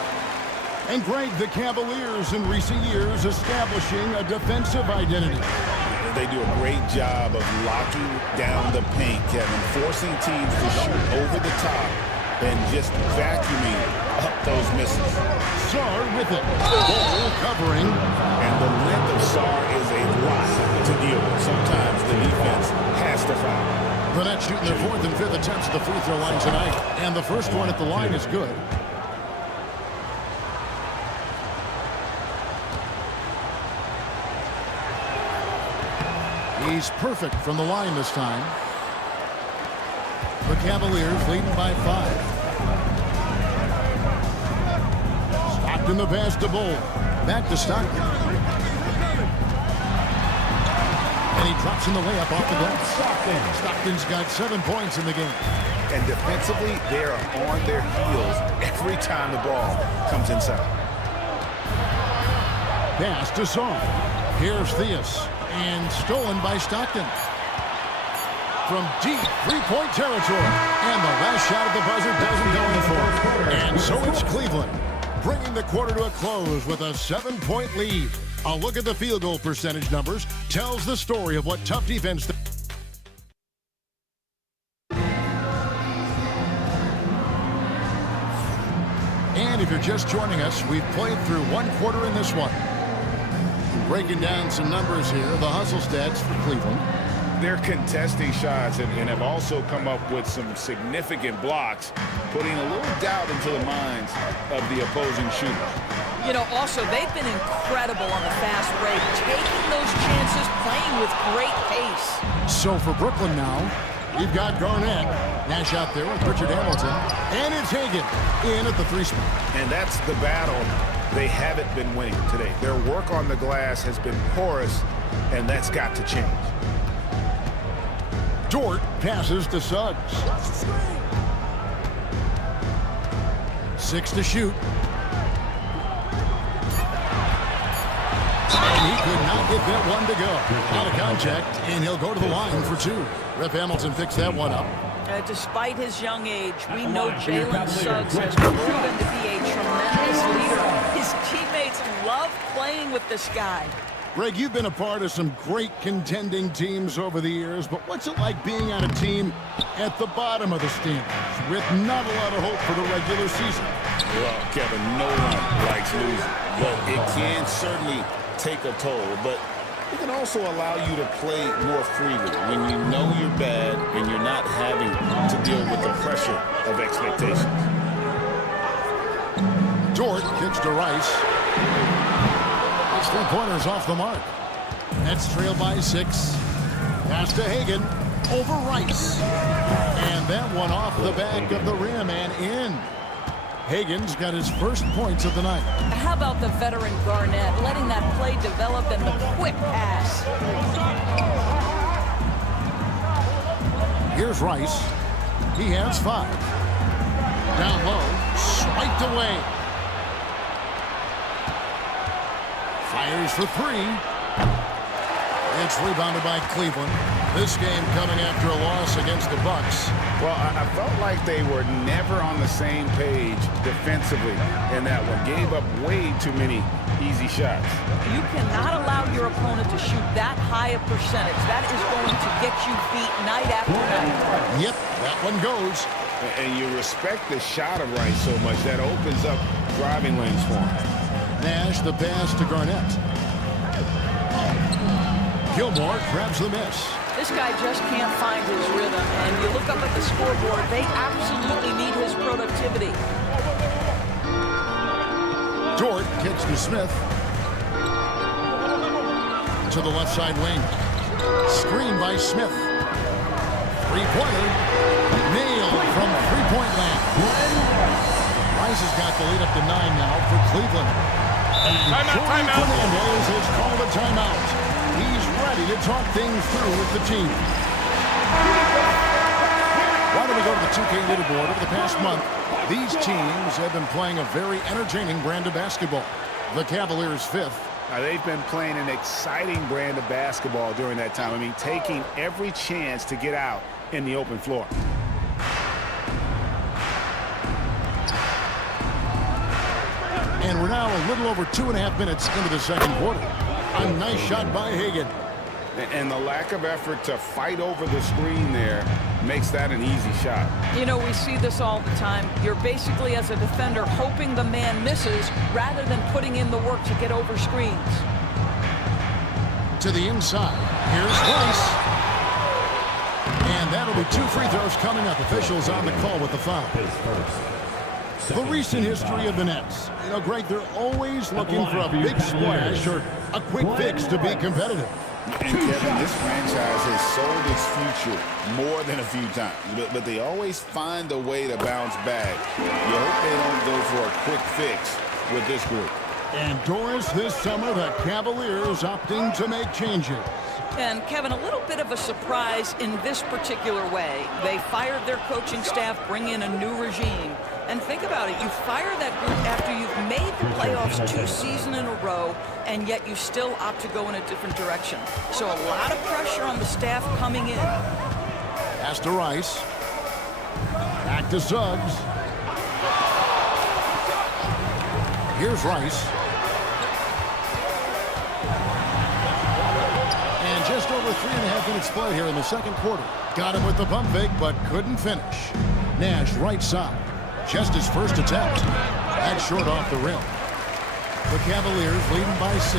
And Greg, the Cavaliers in recent years establishing a defensive identity. They do a great job of locking down the paint, Kevin, forcing teams to shoot over the top and just vacuuming up those misses. Sarr with it. Ball covering. And the length of Sarr is a lot to deal with. Sometimes the defense has to foul. The Nets shooting their 4th and 5th attempts at the free throw line tonight. And the first one at the line is good. He's perfect from the line this time. The Cavaliers leading by 5. Stockton the pass to Bull. Back to Stockton. And he drops in the layup off the glass. Stockton's got 7 points in the game. And defensively, they are on their heels every time the ball comes inside. Pass to Sarr. Here's Theus. And stolen by Stockton. From deep three-point territory. And the last shot at the buzzer doesn't go in for it. And so it's Cleveland, bringing the quarter to a close with a 7-point lead. A look at the field goal percentage numbers tells the story of what tough defense. And if you're just joining us, we've played through one quarter in this one. Breaking down some numbers here, the hustle stats for Cleveland. They're contesting shots and have also come up with some significant blocks, putting a little doubt into the minds of the opposing shooters. You know, also, they've been incredible on the fast break, taking those chances, playing with great pace. So for Brooklyn now, we've got Garnett. Nash out there with Richard Hamilton. And it's Hagan in at the 3 spot. And that's the battle they haven't been winning today. Their work on the glass has been porous, and that's got to change. Dort passes to Suggs. 6 to shoot. And he could not get that one to go. Out of contact, and he'll go to the line for 2. Rip Hamilton picks that one up. Despite his young age, we know Jalen Suggs has proven to be a tremendous leader. His teammates love playing with this guy. Greg, you've been a part of some great contending teams over the years, but what's it like being on a team at the bottom of the standings with not a lot of hope for the regular season? Well, Kevin, no one likes losing, but it can certainly take a toll. But it can also allow you to play more freely when you know you're bad and you're not having to deal with the pressure of expectations. Dort kicks to Rice. His 3-pointer's off the mark. Nets trail by 6. Pass to Hagan over Rice. And that one off the back of the rim and in. Hagan's got his first points of the night. How about the veteran Garnett letting that play develop and the quick pass? Here's Rice. He has 5. Down low, swiped away. Fires for 3. It's rebounded by Cleveland. This game coming after a loss against the Bucks. Well, I felt like they were never on the same page defensively in that one. Gave up way too many easy shots. You cannot allow your opponent to shoot that high a percentage. That is going to get you beat night after night. Yep, that one goes. And you respect the shot of Rice so much. That opens up driving lanes for him. Nash the pass to Garnett. Gilmore grabs the miss. This guy just can't find his rhythm, and you look up at the scoreboard, they absolutely need his productivity. Dort kicks to Smith. To the left side wing. Screen by Smith. 3-pointer. Nailed from three-point land. Rice has got the lead up to 9 now for Cleveland. And Jordan Fernandez has called a timeout. He's ready to talk things through with the team. Why don't we go to the 2K leaderboard? Over the past month, these teams have been playing a very entertaining brand of basketball. The Cavaliers 5th. Now, they've been playing an exciting brand of basketball during that time. I mean, taking every chance to get out in the open floor. And we're now a little over 2.5 minutes into the second quarter. A nice shot by Hagan. And the lack of effort to fight over the screen there makes that an easy shot. You know, we see this all the time. You're basically, as a defender, hoping the man misses rather than putting in the work to get over screens. To the inside. Here's Rice. And that'll be 2 free throws coming up. Officials on the call with the foul. The recent history of the Nets. You know, Greg, they're always looking for a big splash or a quick fix to be competitive. And Kevin, this franchise has sold its future more than a few times, but they always find a way to bounce back. You hope they don't go for a quick fix with this group. And Doris, this summer, the Cavaliers opting to make changes. And Kevin, a little bit of a surprise in this particular way. They fired their coaching staff, bring in a new regime. And think about it, you fire that group after you've made the playoffs 2 seasons in a row, and yet you still opt to go in a different direction. So a lot of pressure on the staff coming in. Pass to Rice. Back to Suggs. Here's Rice. And just over 3.5 minutes play here in the second quarter. Got him with the pump fake, but couldn't finish. Nash right side. Just his first attempt. That's short off the rim. The Cavaliers leading by 6.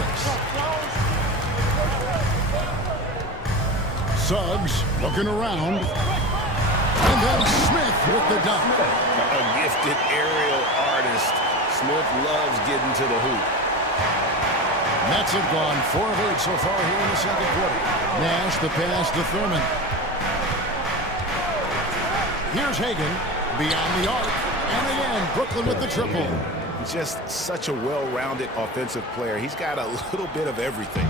Suggs looking around. And then Smith with the dunk. A gifted aerial artist. Smith loves getting to the hoop. Nets have gone 4 of 8 so far here in the second quarter. Nash the pass to Thurman. Here's Hagan beyond the arc. And again, Brooklyn with the triple. Just such a well-rounded offensive player. He's got a little bit of everything.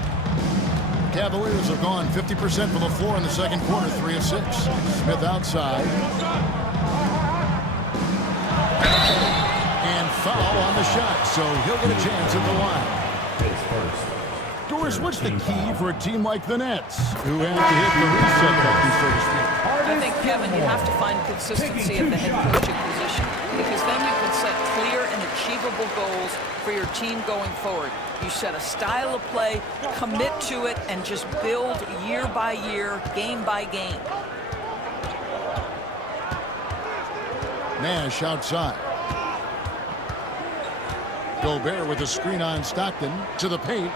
Cavaliers have gone 50% from the floor in the second quarter, 3 of 6. Smith outside. And foul on the shot, so he'll get a chance at the line. Doris, what's the key for a team like the Nets, who have to hit the reset button, so to speak? I think, Kevin, you have to find consistency at the head coaching position, because then you can set clear and achievable goals for your team going forward. You set a style of play, commit to it, and just build year by year, game by game. Nash outside. Gobert with a screen on Stockton to the paint.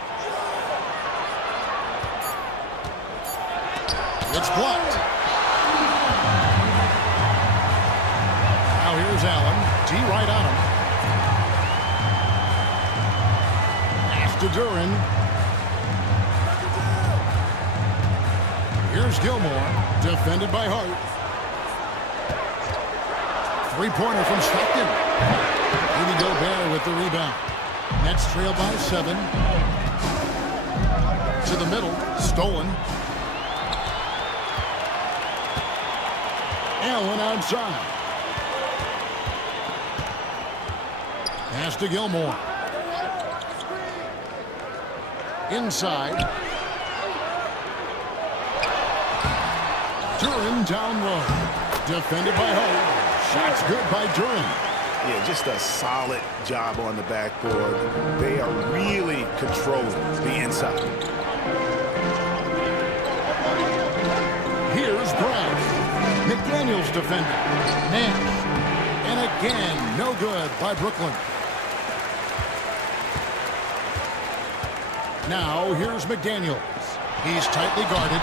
It's blocked. Now here's Allen. D right on him. Pass to Duran. Here's Gilmore. Defended by Hart. Three-pointer from Stockton. Rudy Gobert with the rebound. Nets trail by 7. To the middle. Stolen. Allen outside. Pass to Gilmore. Inside. Duran down low. Defended by Hart. Shots good by Duran. Yeah, just a solid job on the backboard. They are really controlling the inside. Here's Brown. McDaniels defending. Nash. And again, no good by Brooklyn. Now, here's McDaniels. He's tightly guarded.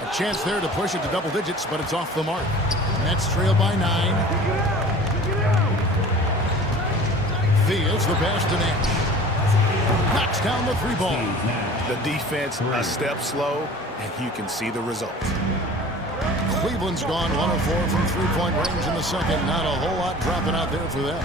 A chance there to push it to double digits, but it's off the mark. Nets trail by 9. Thea's the pass to Nash. Knocks down the 3 ball. The defense a step slow, and you can see the result. Cleveland's gone 1 of 4 from three-point range in the second. Not a whole lot dropping out there for them.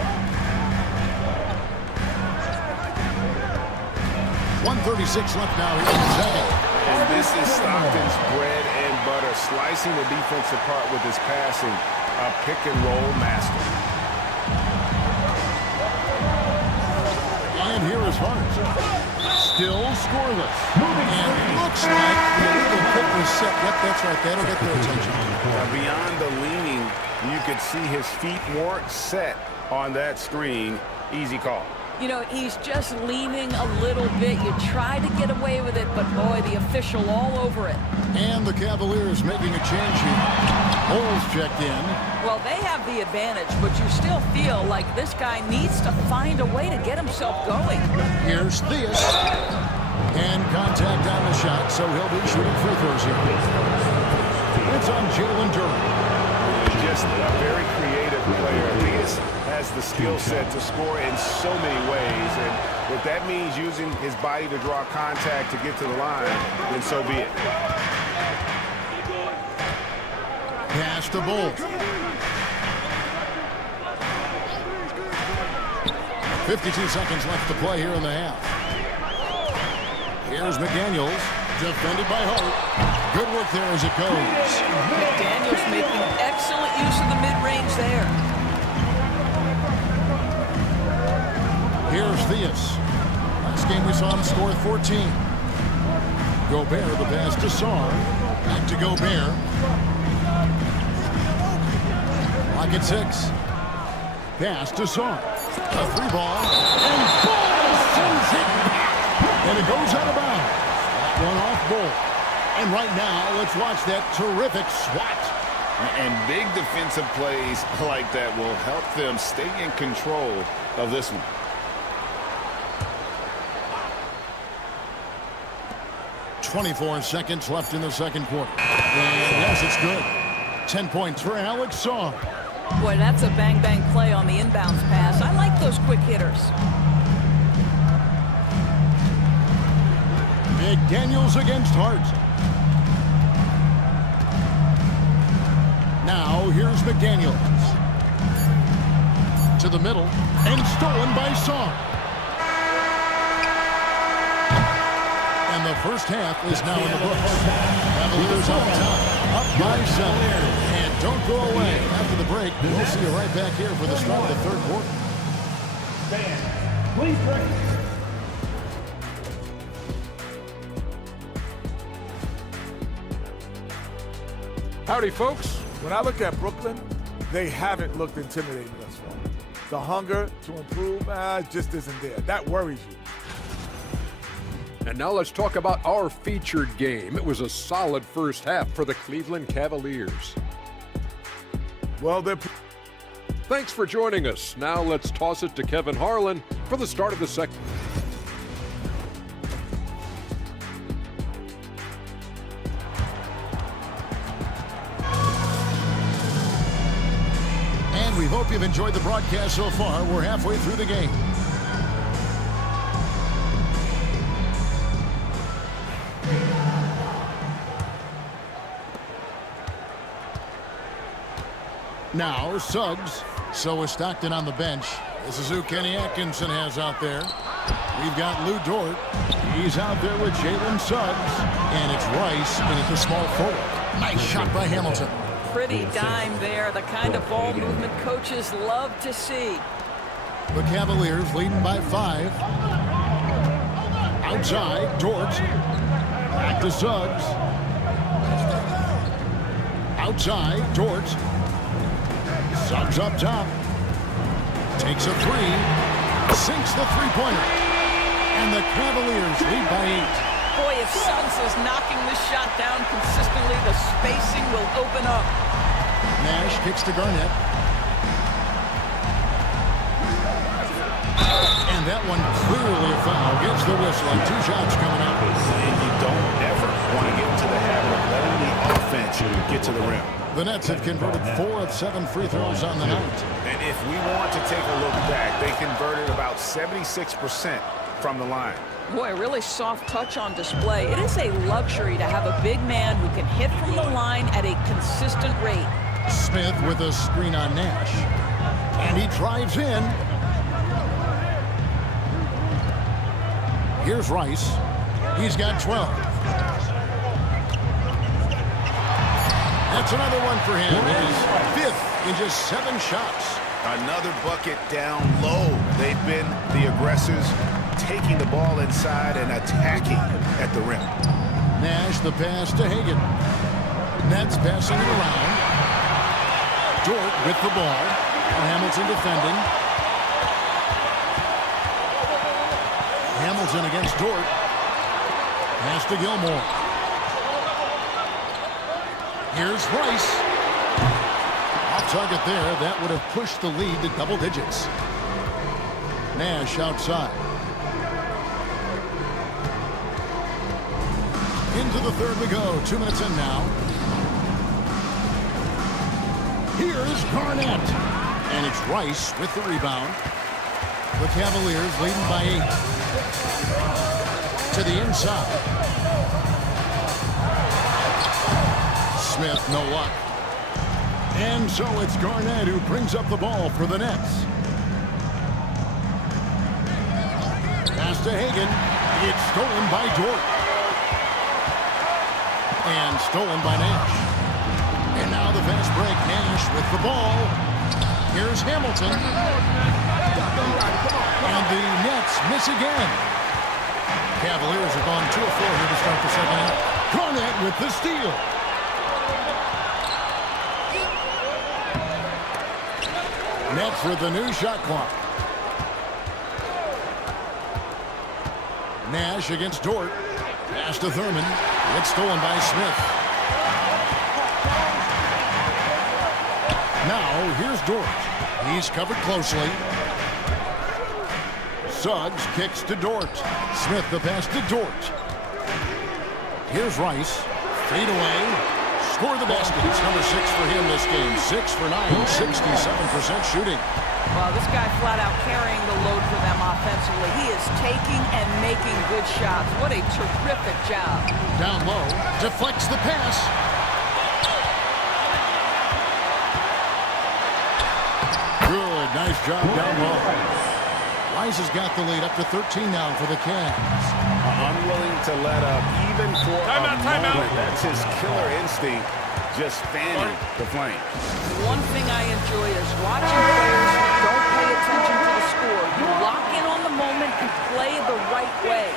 1:36 left now here in the second. And this is Stockton's bread and butter, slicing the defense apart with his passing, a pick-and-roll master. And here is Hart. Still scoreless. And it looks like the illegal pick was set. Yep, that's right. That'll get their attention. Now, beyond the leaning, you could see his feet weren't set on that screen. Easy call. You know, he's just leaning a little bit. You try to get away with it, but boy, the official all over it. And the Cavaliers making a change here. Holes checked in. Well, they have the advantage, but you still feel like this guy needs to find a way to get himself going. Here's Theus. And contact on the shot, so he'll be shooting free throws here. It's on Jalen Duren. Just a very creative player. Theus has the skill set to score in so many ways, and if that means using his body to draw contact to get to the line, then so be it. Pass to Bolt. 52 seconds left to play here in the half. Here's McDaniels, defended by Hart. Good work there as it goes. McDaniels making excellent use of the mid-range there. Here's Theus. Last game we saw him score 14. Gobert, the pass to Sarr. Back to Gobert. Clock at 6. Pass to Sarr. A three ball. And Ball sends it back. And it goes out of bounds. That one off Ball. And right now, let's watch that terrific swat. And big defensive plays like that will help them stay in control of this one. .24 seconds left in the second quarter. And yes, it's good. 10 points for Alex Sarr. Boy, that's a bang-bang play on the inbounds pass. I like those quick hitters. McDaniels against Hart. Now, here's McDaniels. To the middle, and stolen by Sarr. And the first half is now in the books. Cavaliers up top, up by 7. And don't go away. After the break, we'll see you right back here for the start of the third quarter. Please break. Howdy, folks. When I look at Brooklyn, they haven't looked intimidating thus far. The hunger to improve just isn't there. That worries you. And now let's talk about our featured game. It was a solid first half for the Cleveland Cavaliers. Well, thanks for joining us. Now let's toss it to Kevin Harlan for the start of the second. And we hope you've enjoyed the broadcast so far. We're halfway through the game. Now, Suggs. So is Stockton on the bench. This is who Kenny Atkinson has out there. We've got Lou Dort. He's out there with Jalen Suggs. And it's Rice in at the small forward. Nice shot by Hamilton. Pretty dime there. The kind of ball movement coaches love to see. The Cavaliers leading by 5. Outside, Dort. Back to Suggs. Outside, Dort. Suggs up top. Takes a 3. Sinks the three-pointer. And the Cavaliers lead by 8. Boy, if Suggs is knocking this shot down consistently, the spacing will open up. Nash kicks to Garnett. And that one clearly a foul. Gets the whistle and 2 shots coming out. And you don't ever want to get into the habit of letting the offense get to the rim. The Nets have converted 4 of 7 free throws on the night. And if we want to take a look back, they converted about 76% from the line. Boy, a really soft touch on display. It is a luxury to have a big man who can hit from the line at a consistent rate. Smith with a screen on Nash. And he drives in. Here's Rice. He's got 12. That's another one for him. His 5th in just 7 shots. Another bucket down low. They've been the aggressors, taking the ball inside and attacking at the rim. Nash the pass to Hagan. Nets passing it around. Dort with the ball. Hamilton defending. Hamilton against Dort. Pass to Gilmore. Here's Rice. Off target there. That would have pushed the lead to double digits. Nash outside. Into the third we go. 2 minutes in now. Here's Garnett. And it's Rice with the rebound. The Cavaliers leading by 8. To the inside. Smith, no luck. And so it's Garnett who brings up the ball for the Nets. Pass to Hagan. It's stolen by Dort. And stolen by Nash. And now the fast break. Nash with the ball. Here's Hamilton. And the Nets miss again. Cavaliers have gone 2 of 4 here to start the second half. Garnett with the steal. Nets with the new shot clock. Nash against Dort. Pass to Thurman. It's stolen by Smith. Now here's Dort. He's covered closely. Suggs kicks to Dort. Smith the pass to Dort. Here's Rice. Fade away. Score the basket. It's number 6 for him this game. 6 for 9. 67% shooting. Well, this guy flat out carrying the load for them offensively. He is taking and making good shots. What a terrific job. Down low. Deflects the pass. Good. Nice job down low. Rice has got the lead up to 13 now for the Cavs. Unwilling to let up even for a moment. That's his killer instinct, just fanning the flame. One thing I enjoy is watching players who don't pay attention to the score. You lock in on the moment and play the right way.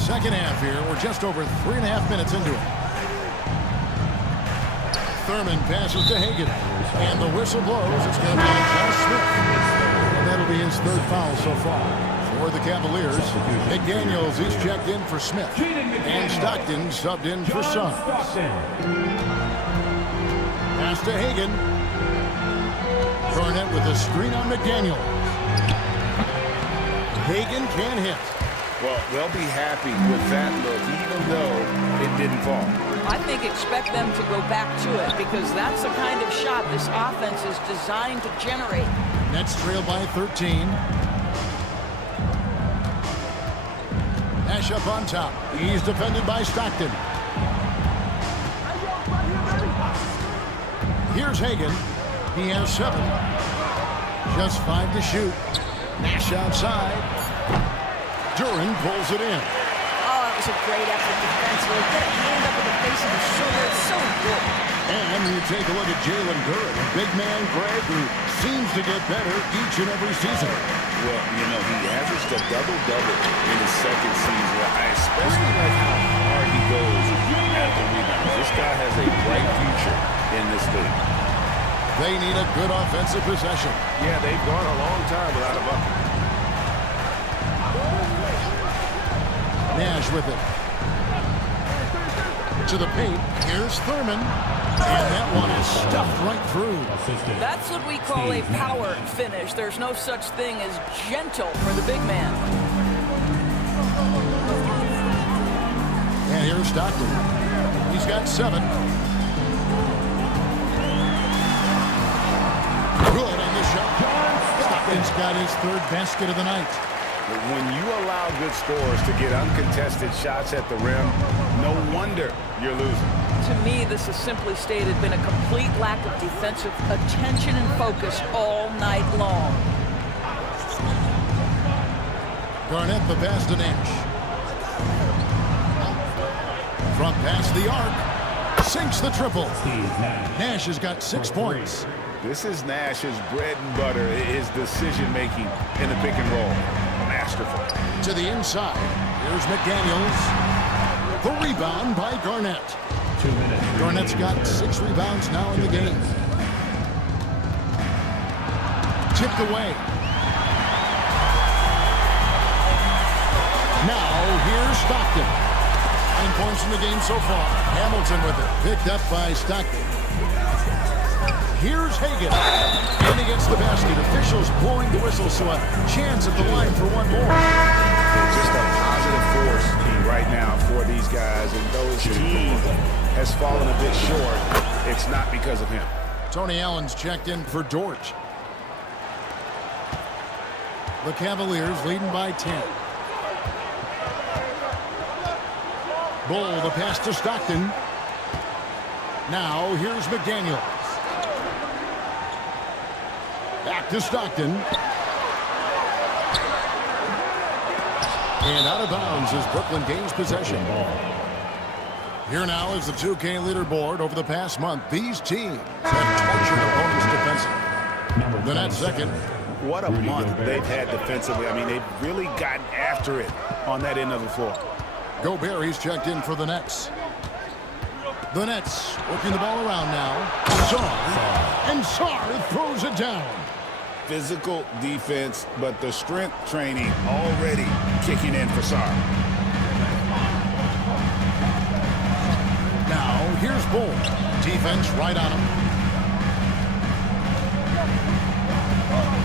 Second half here. We're just over 3.5 minutes into it. Thurman passes to Hagan. And the whistle blows. It's going to be on Josh Smith. And that'll be his 3rd foul so far. For the Cavaliers, McDaniels, he's checked in for Smith. And Stockton subbed in for Suggs. Pass to Hagan. Garnett with a screen on McDaniels. Hagan can't hit. Well, they'll be happy with that look, even though it didn't fall. I think expect them to go back to it because that's the kind of shot this offense is designed to generate. Nets trail by 13. Nash up on top. He's defended by Stockton. Here's Hagan. He has 7. Just 5 to shoot. Nash outside. Duran pulls it in. Oh, that was a great effort defensively. Get a hand up in the face of the shoulder. It's so important. And you take a look at Jalen Duran, big man Greg, who seems to get better each and every season. Well, you know, he averaged a double-double in his 2nd season. I especially like how hard he goes at the rebound. This guy has a bright future in this league. They need a good offensive possession. Yeah, they've gone a long time without a bucket. Nash with it. To the paint. Here's Thurman. And that one is stuffed right through. That's what we call a power finish. There's no such thing as gentle for the big man. And here's Stockton. He's got 7. Good on the shot. Stockton got his third basket of the night. When you allow good scorers to get uncontested shots at the rim, no wonder you're losing. To me, this has simply stated been a complete lack of defensive attention and focus all night long. Garnett the pass to Nash. From past the arc, sinks the triple. Nash has got 6 points. This is Nash's bread and butter, his decision-making in the pick and roll. Masterful. To the inside. Here's McDaniels. The rebound by Garnett. 2 minutes. Garnett's got 6 rebounds now in the game. Tipped away. Now here's Stockton. 9 points in the game so far. Hamilton with it. Picked up by Stockton. Here's Hagan. And he gets the basket. Officials blowing the whistle, so a chance at the line for one more. Just a positive force right now for these guys. And though his team has fallen a bit short, it's not because of him. Tony Allen's checked in for George. The Cavaliers leading by 10. Bull, the pass to Stockton. Now here's McDaniels. Back to Stockton. And out of bounds as Brooklyn gains possession. Here now is the 2K leaderboard. Over the past month, these teams have tortured opponents defensively. The Nets second. What a month they've had defensively. I mean, they've really gotten after it on that end of the floor. Gobert, he's checked in for the Nets. The Nets working the ball around now. Sarr. And Sarr throws it down. Physical defense, but the strength training already kicking in for Sarr. Now, here's Bull. Defense right on him.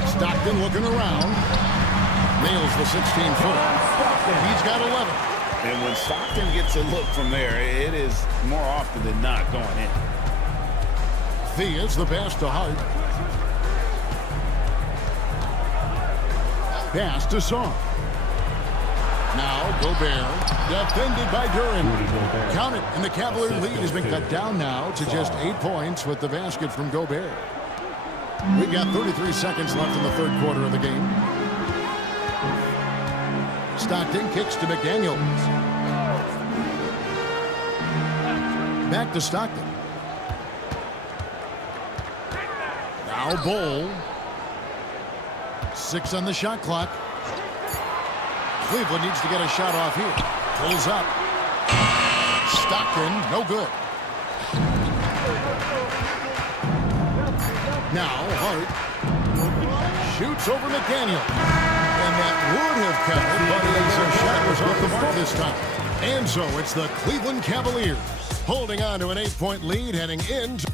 Stockton looking around. Nails the 16-footer. He's got 11. And when Stockton gets a look from there, it is more often than not going in. Thea's the pass to Hart. Pass to Sarr. Now Gobert, defended by Duran. Count it, and the Cavalier lead has been cut down now to just 8 points with the basket from Gobert. We've got 33 seconds left in the third quarter of the game. Stockton kicks to McDaniels. Back to Stockton. Now Bull. 6 on the shot clock. Cleveland needs to get a shot off here. Pulls up. Stockton, no good. Now Hart shoots over McDaniel. And that would have counted, but his shot was off the mark this time. And so it's the Cleveland Cavaliers holding on to an 8-point lead heading into.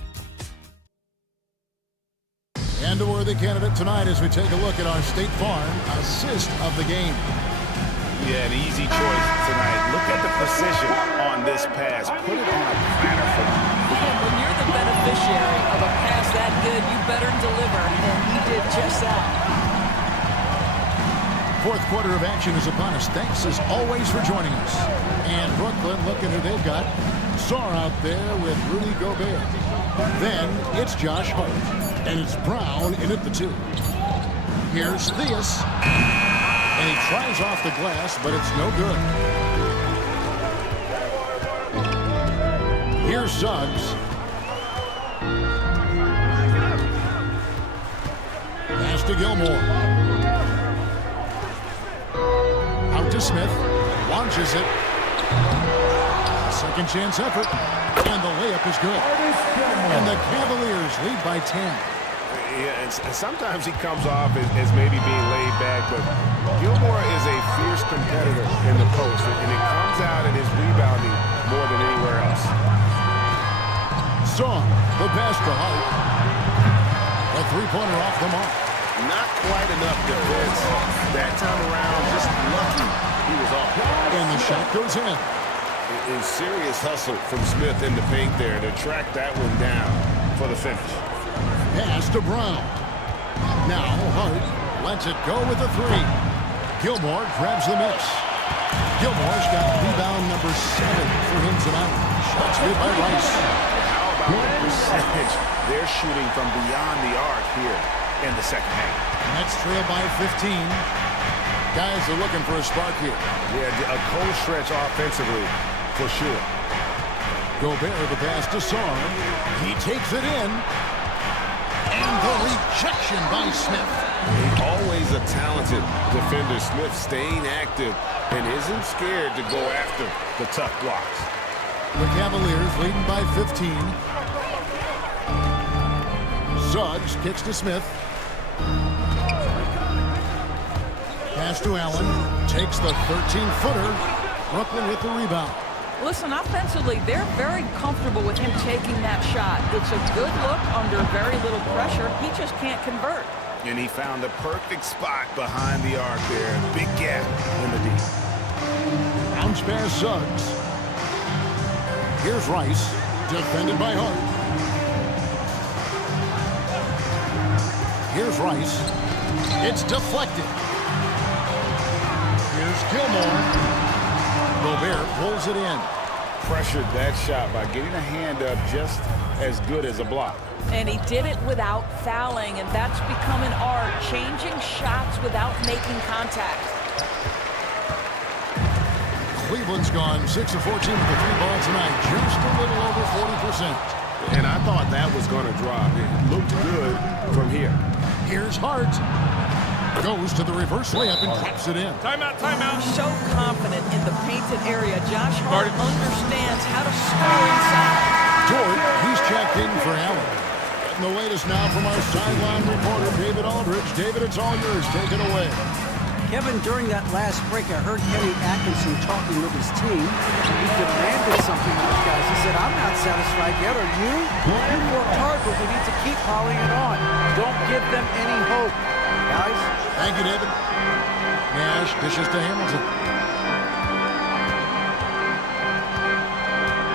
And a worthy candidate tonight as we take a look at our State Farm assist of the game. Yeah, an easy choice tonight. Look at the precision on this pass. Put it on a platter for them. When you're the beneficiary of a pass that good, you better deliver, and he did just that. Fourth quarter of action is upon us. Thanks as always for joining us. And Brooklyn, look at who they've got. Sarr out there with Rudy Gobert. Then it's Josh Hart. And it's Brown in at the 2. Here's Theus. And he tries off the glass, but it's no good. Here's Suggs. Pass to Gilmore. Out to Smith. Launches it. Second chance effort. And the layup is good. And the Cavaliers lead by 10. Yeah, and sometimes he comes off as maybe being laid back, but Gilmore is a fierce competitor in the post, and it comes out in his rebounding more than anywhere else. Sarr, the pass to Hart. A three-pointer off the mark. Not quite enough defense. That time around, just lucky he was off. And the shot goes in. A serious hustle from Smith in the paint there to track that one down for the finish. Pass to Brown. Now Hart. Lets it go with a three. Gilmore grabs the miss. Gilmore's got rebound number 7 for him tonight. Shots good by Rice. How about the percentage they're shooting from beyond the arc here in the second half? Nets trail by 15. Guys are looking for a spark here. Yeah, a cold stretch offensively for sure. Gobert the pass to Sarr. He takes it in. And the rejection by Smith. Always a talented defender. Smith staying active and isn't scared to go after the tough blocks. The Cavaliers leading by 15. Suggs kicks to Smith. Pass to Allen. Takes the 13-footer. Brooklyn with the rebound. Listen, offensively, they're very comfortable with him taking that shot. It's a good look under very little pressure. He just can't convert. And he found the perfect spot behind the arc there. Big gap in the deep. Bounce pass Suggs. Here's Rice. Defended by Hart. Here's Rice. It's deflected. Here's Gilmore. Gobert pulls it in. Pressured that shot by getting a hand up just as good as a block. And he did it without fouling, and that's become an art, changing shots without making contact. Cleveland's gone 6 of 14 with the 3 ball tonight, just a little over 40%. And I thought that was going to drop. It looked good from here. Here's Hart. Goes to the reverse layup and drops it in. Timeout, timeout. So confident in the painted area. Josh Hart understands how to score inside. Dort, he's checked in for Allen. Getting the latest now from our sideline reporter, David Aldridge. David, it's all yours. Take it away. Kevin, during that last break, I heard Kenny Atkinson talking with his team. He demanded something of his guys. He said, I'm not satisfied yet, are you? You worked hard, but we need to keep piling it on. Don't give them any hope. Guys? Thank you, David. Nash dishes to Hamilton.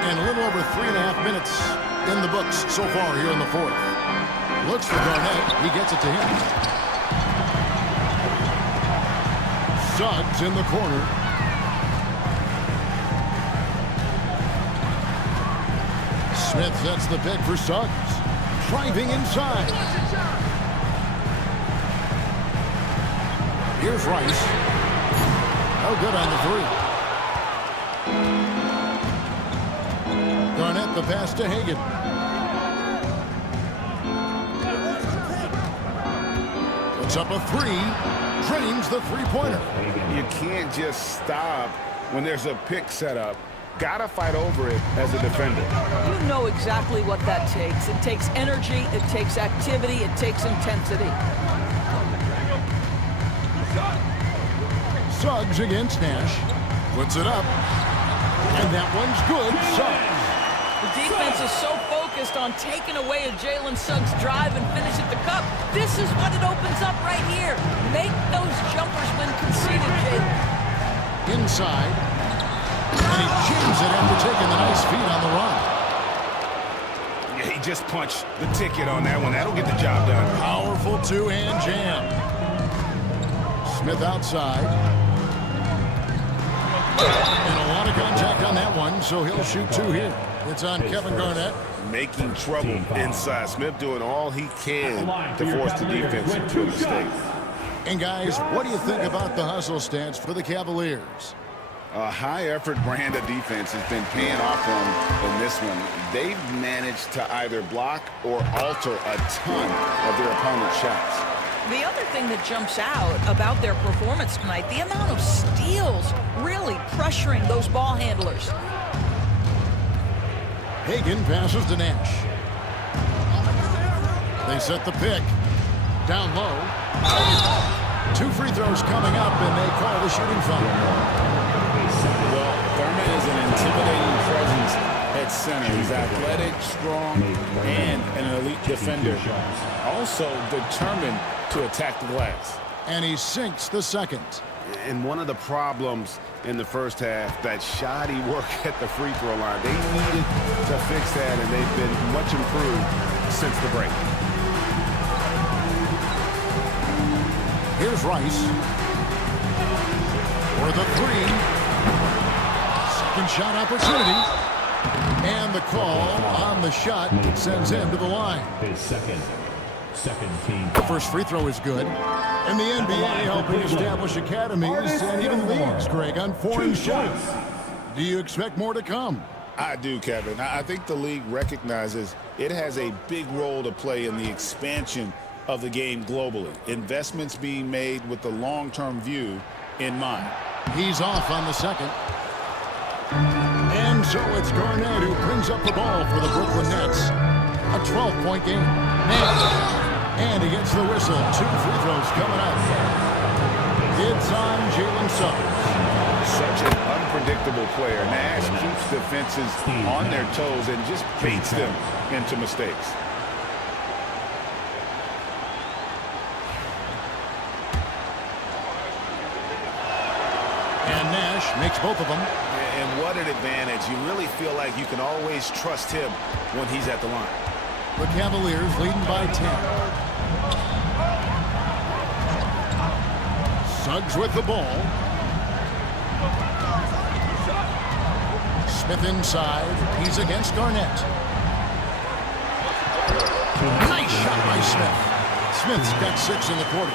And a little over 3.5 minutes in the books so far here in the fourth. Looks for Garnett. He gets it to him. Suggs in the corner. Smith sets the pick for Suggs. Driving inside. Here's Rice. No good on the three. Garnett the pass to Hagan. Puts up a three. Drains the three-pointer. You can't just stop when there's a pick set up. Gotta fight over it as a defender. You know exactly what that takes. It takes energy, it takes activity, it takes intensity. Suggs against Nash. Puts it up. And that one's good. Suggs. The defense is so focused on taking away a Jalen Suggs drive and finish at the cup. This is what it opens up right here. Make those jumpers when conceded, Jalen. Inside. And he jams it after taking the nice feed on the run. Yeah, he just punched the ticket on that one. That'll get the job done. Powerful two-hand jam. Smith outside. And a lot of contact on that one, so he'll shoot 2 here. It's on Kevin Garnett. Making trouble inside. Smith doing all he can to force the defense into a mistake. And guys, what do you think about the hustle stats for the Cavaliers? A high-effort brand of defense has been paying off for them in this one. They've managed to either block or alter a ton of their opponent's shots. The other thing that jumps out about their performance tonight, the amount of steals really pressuring those ball handlers. Hagan passes to Nash. They set the pick. Down low. 2 free throws coming up, and they call the shooting foul. Well, Thurman is an intimidating presence at center. He's athletic, strong, and an elite defender. Also determined to attack the glass. And he sinks the second. And one of the problems in the first half, that shoddy work at the free throw line. They needed to fix that, and they've been much improved since the break. Here's Rice. For the three. Second shot opportunity. And the call on the shot sends him to the line. His second team. The first free throw is good. And the NBA helping establish academies and even leagues, Greg, on foreign shots. Do you expect more to come? I do, Kevin. I think the league recognizes it has a big role to play in the expansion of the game globally. Investments being made with the long-term view in mind. He's off on the second. And so it's Garnett who brings up the ball for the Brooklyn Nets. A 12-point game. And he gets the whistle. 2 free throws coming up. It's on Jalen Suggs. Such an unpredictable player. Nash keeps defenses on their toes and just baits them into mistakes. And Nash makes both of them. And what an advantage. You really feel like you can always trust him when he's at the line. The Cavaliers leading by 10. Suggs with the ball. Smith inside. He's against Garnett. Nice shot by Smith. Smith's got 6 in the quarter.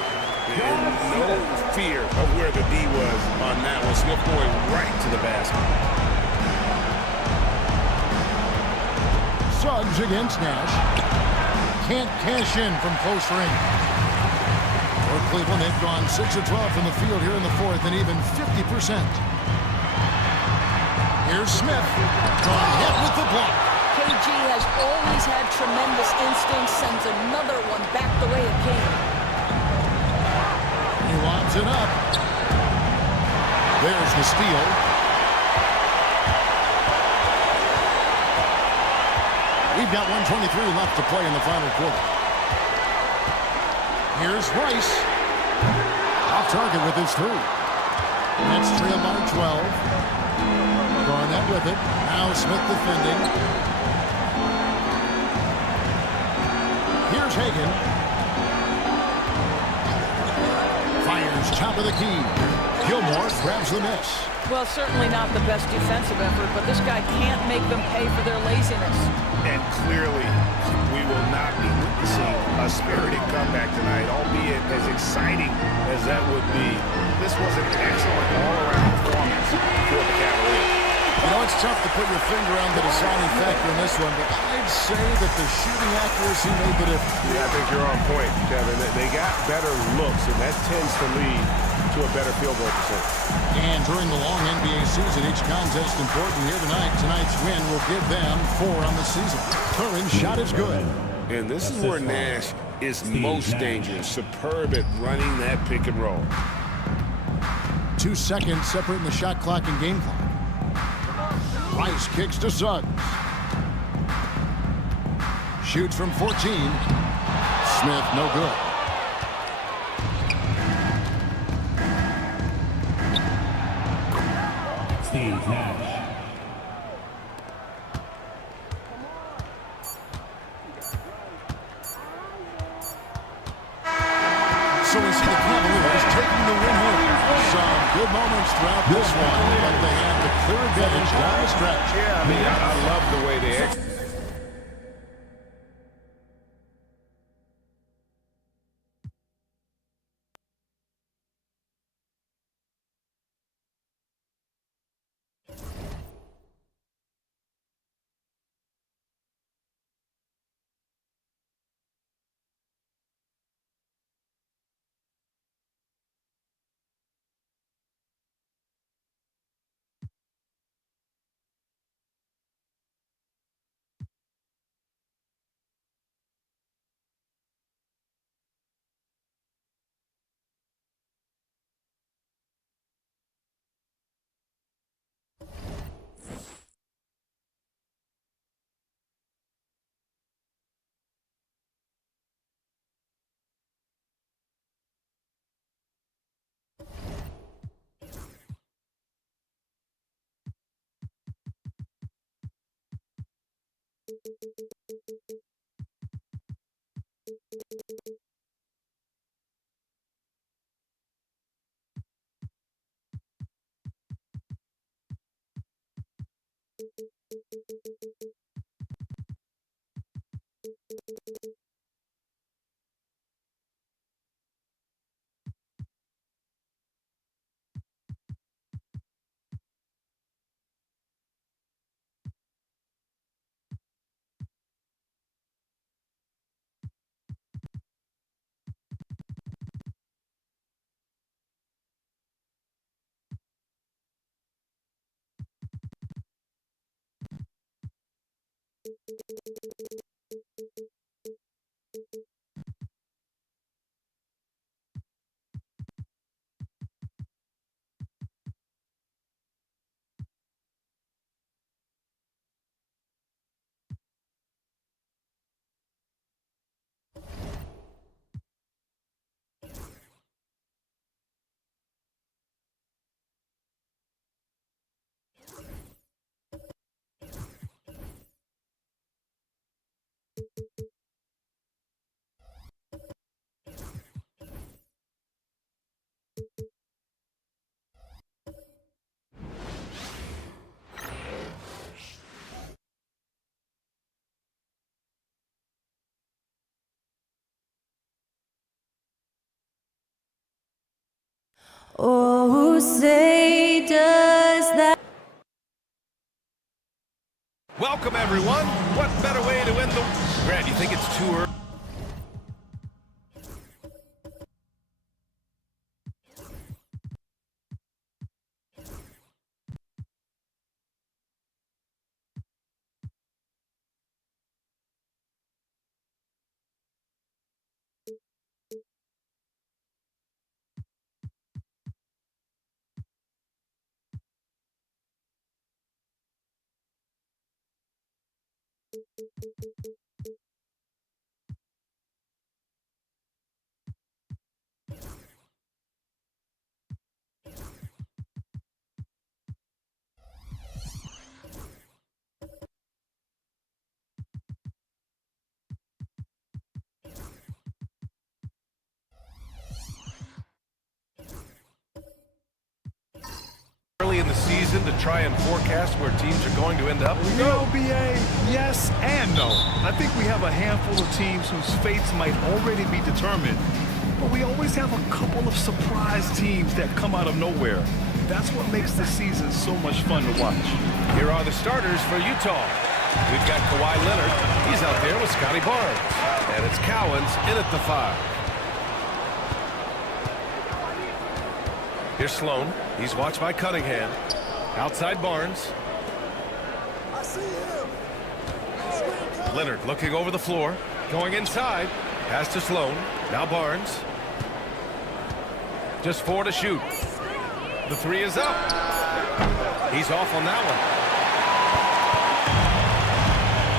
And no fear of where the D was on that one. Smith going right to the basket. Suggs against Nash. Can't cash in from close range. For Cleveland, they've gone 6 of 12 from the field here in the fourth and even 50%. Here's Smith. Gone hit with the block. KG has always had tremendous instincts, sends another one back the way it came. He lobs it up. There's the steal. We've got 1:23 left to play in the final quarter. Here's Rice. Off target with his 3. Nets trail by 12. Garnett with it. Now Smith defending. Here's Hagan. Fires top of the key. Gilmore grabs the miss. Well, certainly not the best defensive effort, but this guy can't make them pay for their laziness. And clearly, we will not be witnessing a spirited comeback tonight, albeit as exciting as that would be. This was an excellent all-around performance for the Cavaliers. You know, it's tough to put your finger on the deciding factor in this one, but I'd say that the shooting accuracy made the difference. Yeah, I think you're on point, Kevin. They got better looks, and that tends to lead to a better field goal percentage. And during the long NBA season, each contest important here tonight. Tonight's win will give them 4 on the season. Curran's shot is good. And this is where Nash is most dangerous. Superb at running that pick and roll. 2 seconds separating the shot clock and game clock. Rice kicks to Suggs. Shoots from 14. Smith, no good. Steve Nash. So we see the Cavaliers taking the win here. Some good moments throughout this one, but they have the clear advantage down the stretch. Yeah, I mean, I love the way they execute. Oh, say does that. Welcome, everyone. What better way to end the... Grant, you think it's too early? Early in the season to try and forecast where teams are going to end up? You know, BA, yes and no. I think we have a handful of teams whose fates might already be determined, but we always have a couple of surprise teams that come out of nowhere. That's what makes the season so much fun to watch. Here are the starters for Utah. We've got Kawhi Leonard. He's out there with Scotty Barnes. And it's Cowens in at the 5. Here's Sloan. He's watched by Cunningham. Outside Barnes. Leonard looking over the floor. Going inside. Pass to Sloan. Now Barnes. Just 4 to shoot. The 3 is up. He's off on that one.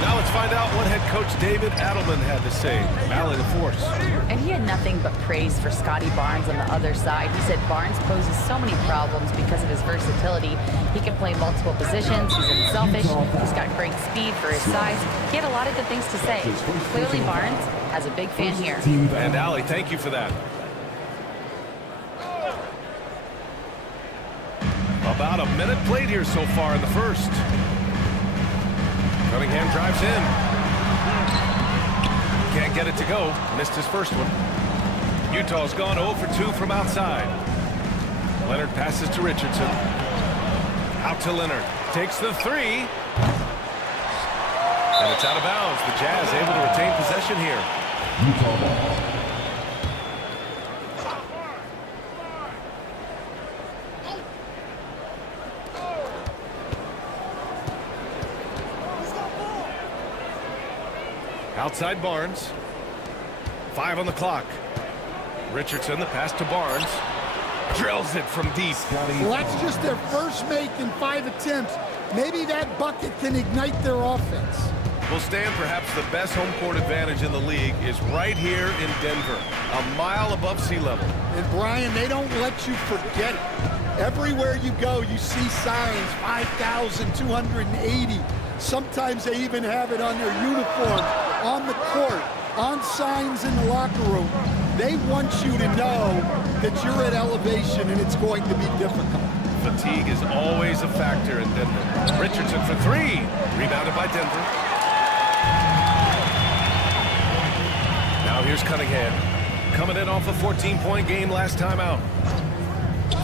Now let's find out what head coach David Adelman had to say. Valley the force. And he had nothing but praise for Scotty Barnes on the other side. He said Barnes poses so many problems because of his versatility. He can play multiple positions. He's unselfish. He's got great speed for his size. He had a lot of good things to say. Clearly Barnes has a big fan here. And Allie, thank you for that. About a minute played here so far in the first. Cunningham drives in. Can't get it to go. Missed his first one. Utah's gone 0 for 2 from outside. Leonard passes to Richardson. Out to Leonard. Takes the 3. And it's out of bounds. The Jazz able to retain possession here. Utah ball. Outside Barnes. 5 on the clock. Richardson, the pass to Barnes. Drills it from deep. Well, that's just their first make in 5 attempts. Maybe that bucket can ignite their offense. Well, Stan, perhaps the best home court advantage in the league is right here in Denver, a mile above sea level. And Brian, they don't let you forget it. Everywhere you go, you see signs, 5,280. Sometimes they even have it on their uniforms, on the court, on signs in the locker room. They want you to know that you're at elevation and it's going to be difficult. Fatigue is always a factor in Denver. Richardson for 3. Rebounded by Denver. Now here's Cunningham. Coming in off a 14-point game last time out.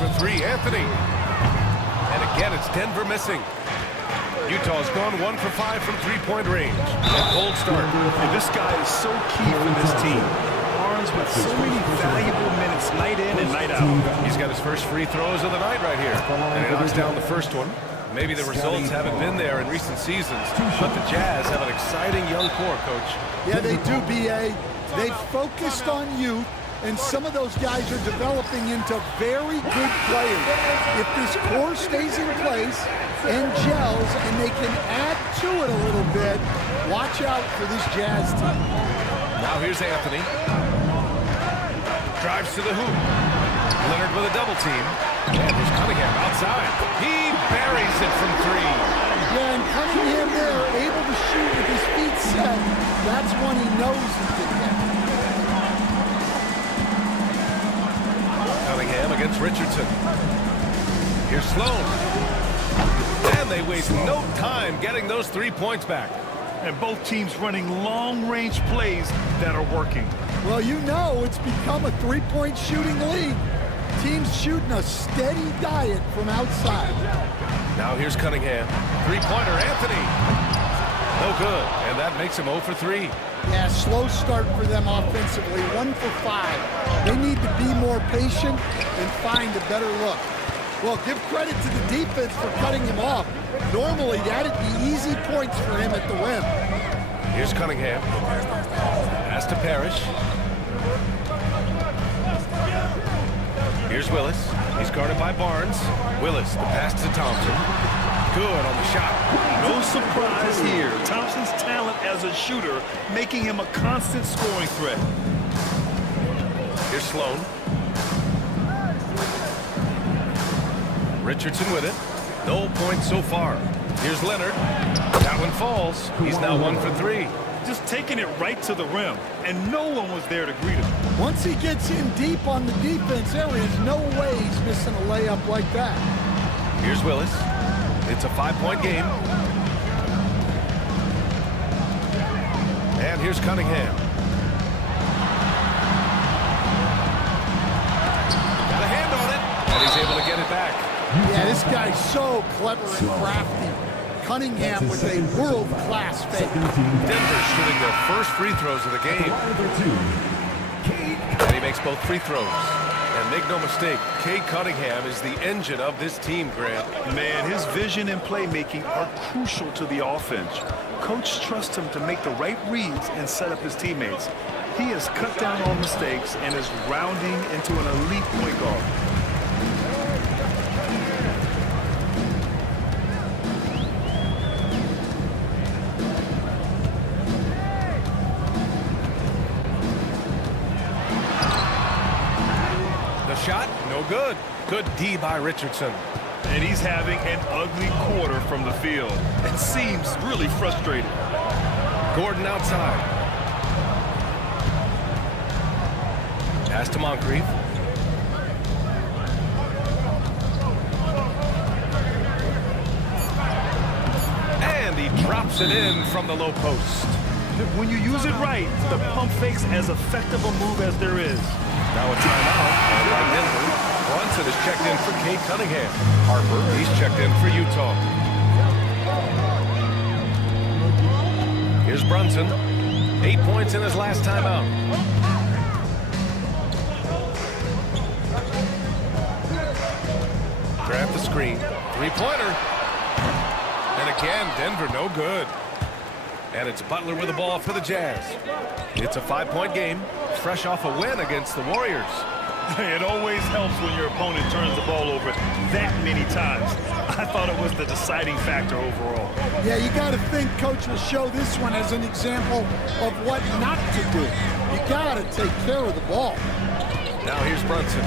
For 3, Anthony. And again, it's Denver missing. Utah's gone 1 for 5 from 3-point range. A cold start. And this guy is so key for this team. Barnes with so many valuable minutes night in and night out. He's got his first free throws of the night right here. And he knocks down the first one. Maybe the results haven't been there in recent seasons, but the Jazz have an exciting young core, Coach. Yeah, they do, B.A. They've focused on youth, and some of those guys are developing into very good players. If this core stays in place and gels and they can add to it a little bit, watch out for this Jazz team. Now here's Anthony. Drives to the hoop. Leonard with a double team. And here's Cunningham outside. He buries it from three. Yeah, and Cunningham there, able to shoot with his feet set. That's one he knows he can get. Cunningham against Richardson. Here's Sloan. And they waste no time getting those 3 points back. And both teams running long-range plays that are working. Well, you know it's become a three-point shooting league. Teams shooting a steady diet from outside. Now here's Cunningham. Three-pointer, Anthony. No good, and that makes him 0 for 3. Yeah, slow start for them offensively, 1 for 5. They need to be more patient and find a better look. Well, give credit to the defense for cutting him off. Normally, that'd be easy points for him at the rim. Here's Cunningham. Pass to Parrish. Here's Willis. He's guarded by Barnes. Willis, the pass to Thompson. Good on the shot. No surprise here. Thompson's talent as a shooter making him a constant scoring threat. Here's Sloan. Richardson with it. No points so far. Here's Leonard. That one falls. He's now 1 for 3. Just taking it right to the rim, and no one was there to greet him. Once he gets in deep on the defense, there is no way he's missing a layup like that. Here's Willis. It's a 5-point game. And here's Cunningham. Got a hand on it, and he's able to get it back. Yeah, this guy's so clever and crafty. Cunningham with a world-class fake. Denver shooting their first free throws of the game. And he makes both free throws. And make no mistake, Cade Cunningham is the engine of this team, Grant. Man, his vision and playmaking are crucial to the offense. Coach trusts him to make the right reads and set up his teammates. He has cut down on mistakes and is rounding into an elite point guard. Shot, no good. Good D by Richardson. And he's having an ugly quarter from the field. It seems really frustrating. Gordon outside. Pass to Moncrief. And he drops it in from the low post. When you use it right, the pump fake's as effective a move as there is. Now a timeout by Denver. Brunson is checked in for Cade Cunningham. Harper, he's checked in for Utah. Here's Brunson. 8 points in his last timeout. Grab the screen. Three-pointer. And again, Denver no good. And it's Butler with the ball for the Jazz. It's a 5-point game, fresh off a win against the Warriors. It always helps when your opponent turns the ball over that many times. I thought it was the deciding factor overall. Yeah, you got to think Coach will show this one as an example of what not to do. You got to take care of the ball. Now here's Brunson.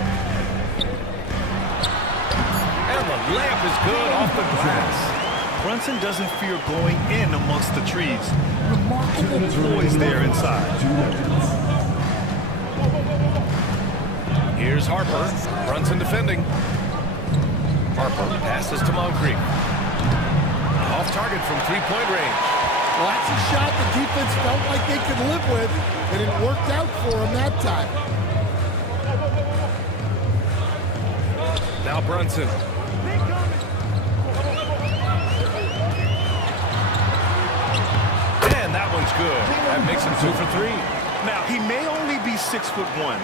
And the layup is good off the glass. Brunson doesn't fear going in amongst the trees. Remarkable poise there inside. Here's Harper. Brunson defending. Harper passes to Moncrief. Off target from three-point range. Well, that's a shot the defense felt like they could live with, and it worked out for them that time. Now Brunson. And that one's good. That makes him 2 for 3. Now, he may only be 6'1",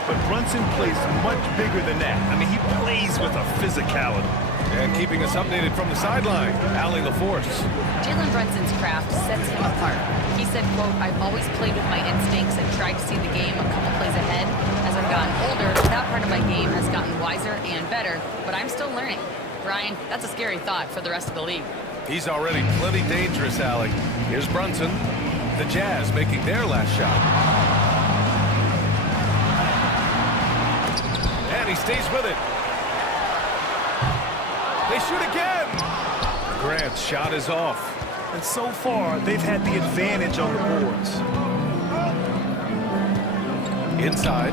but Brunson plays much bigger than that. I mean, he plays with a physicality. And keeping us updated from the sideline, Allie LaForce. Jalen Brunson's craft sets him apart. He said, quote, "I've always played with my instincts and tried to see the game a couple plays ahead. As I've gotten older, that part of my game has gotten wiser and better, but I'm still learning." Brian, that's a scary thought for the rest of the league. He's already plenty dangerous, Allie. Here's Brunson. The Jazz making their last shot. And he stays with it. They shoot again. Grant's shot is off. And so far, they've had the advantage on the boards. Inside.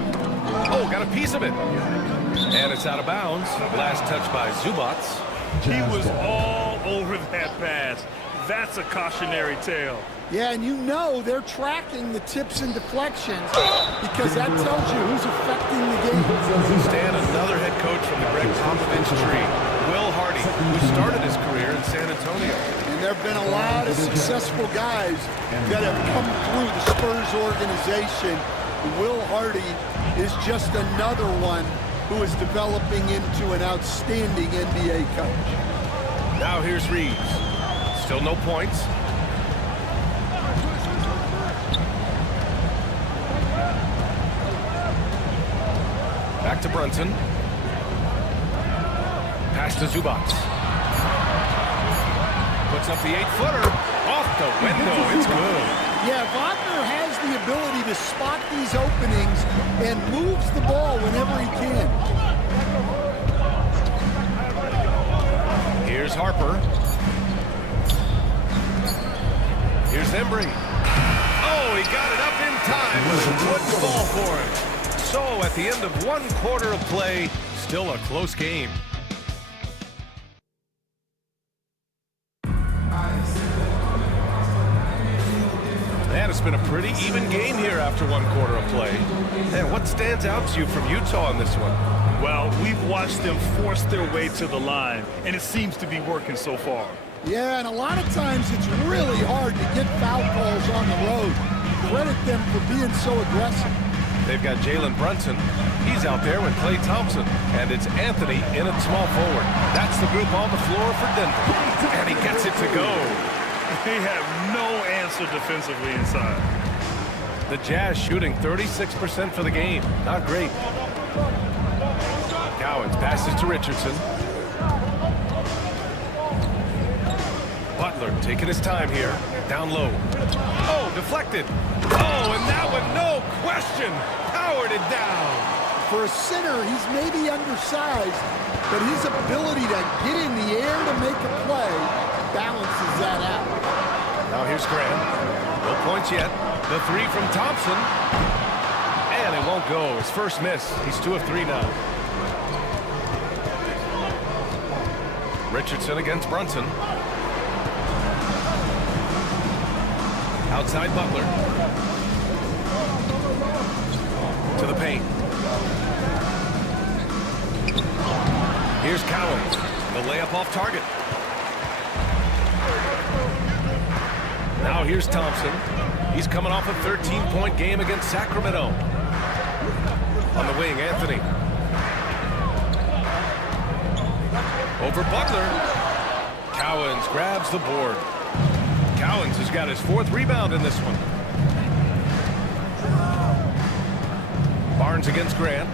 Oh, got a piece of it. And it's out of bounds. Last touch by Zubac. He was all over that pass. That's a cautionary tale. Yeah, and you know they're tracking the tips and deflections because that tells you who's affecting the game. Stan, another head coach from the Greg Popovich tree, Will Hardy, who started his career in San Antonio. And there have been a lot of successful guys that have come through the Spurs organization. Will Hardy is just another one who is developing into an outstanding NBA coach. Now here's Reeves. Still no points. Back to Brunson. Pass to Zubac. Puts up the 8-footer. Off the window. It's good. Yeah, Wagner has the ability to spot these openings and moves the ball whenever he can. Here's Harper. Here's Embry. Oh, he got it up in time, but it wouldn't fall for him. So, at the end of one quarter of play, still a close game. And it's been a pretty even game here after one quarter of play. And what stands out to you from Utah in this one? Well, we've watched them force their way to the line, and it seems to be working so far. Yeah, and a lot of times it's really hard to get foul calls on the road. Credit them for being so aggressive. They've got Jalen Brunson. He's out there with Klay Thompson. And it's Anthony in at small forward. That's the group on the floor for Denver. And he gets it to go. They have no answer defensively inside. The Jazz shooting 36% for the game. Not great. Cowens passes to Richardson. Butler taking his time here. Down low. Oh, deflected. Oh, and that one, no question, powered it down. For a center, he's maybe undersized, but his ability to get in the air to make a play balances that out. Now here's Grant. No points yet. The three from Thompson. And it won't go. His first miss. He's 2 of 3 now. Richardson against Brunson. Outside Butler. To the paint. Here's Cowens. The layup off target. Now here's Thompson. He's coming off a 13-point game against Sacramento. On the wing, Anthony. Over Butler. Cowens grabs the board. Cowens has got his 4th rebound in this one. Barnes against Grant.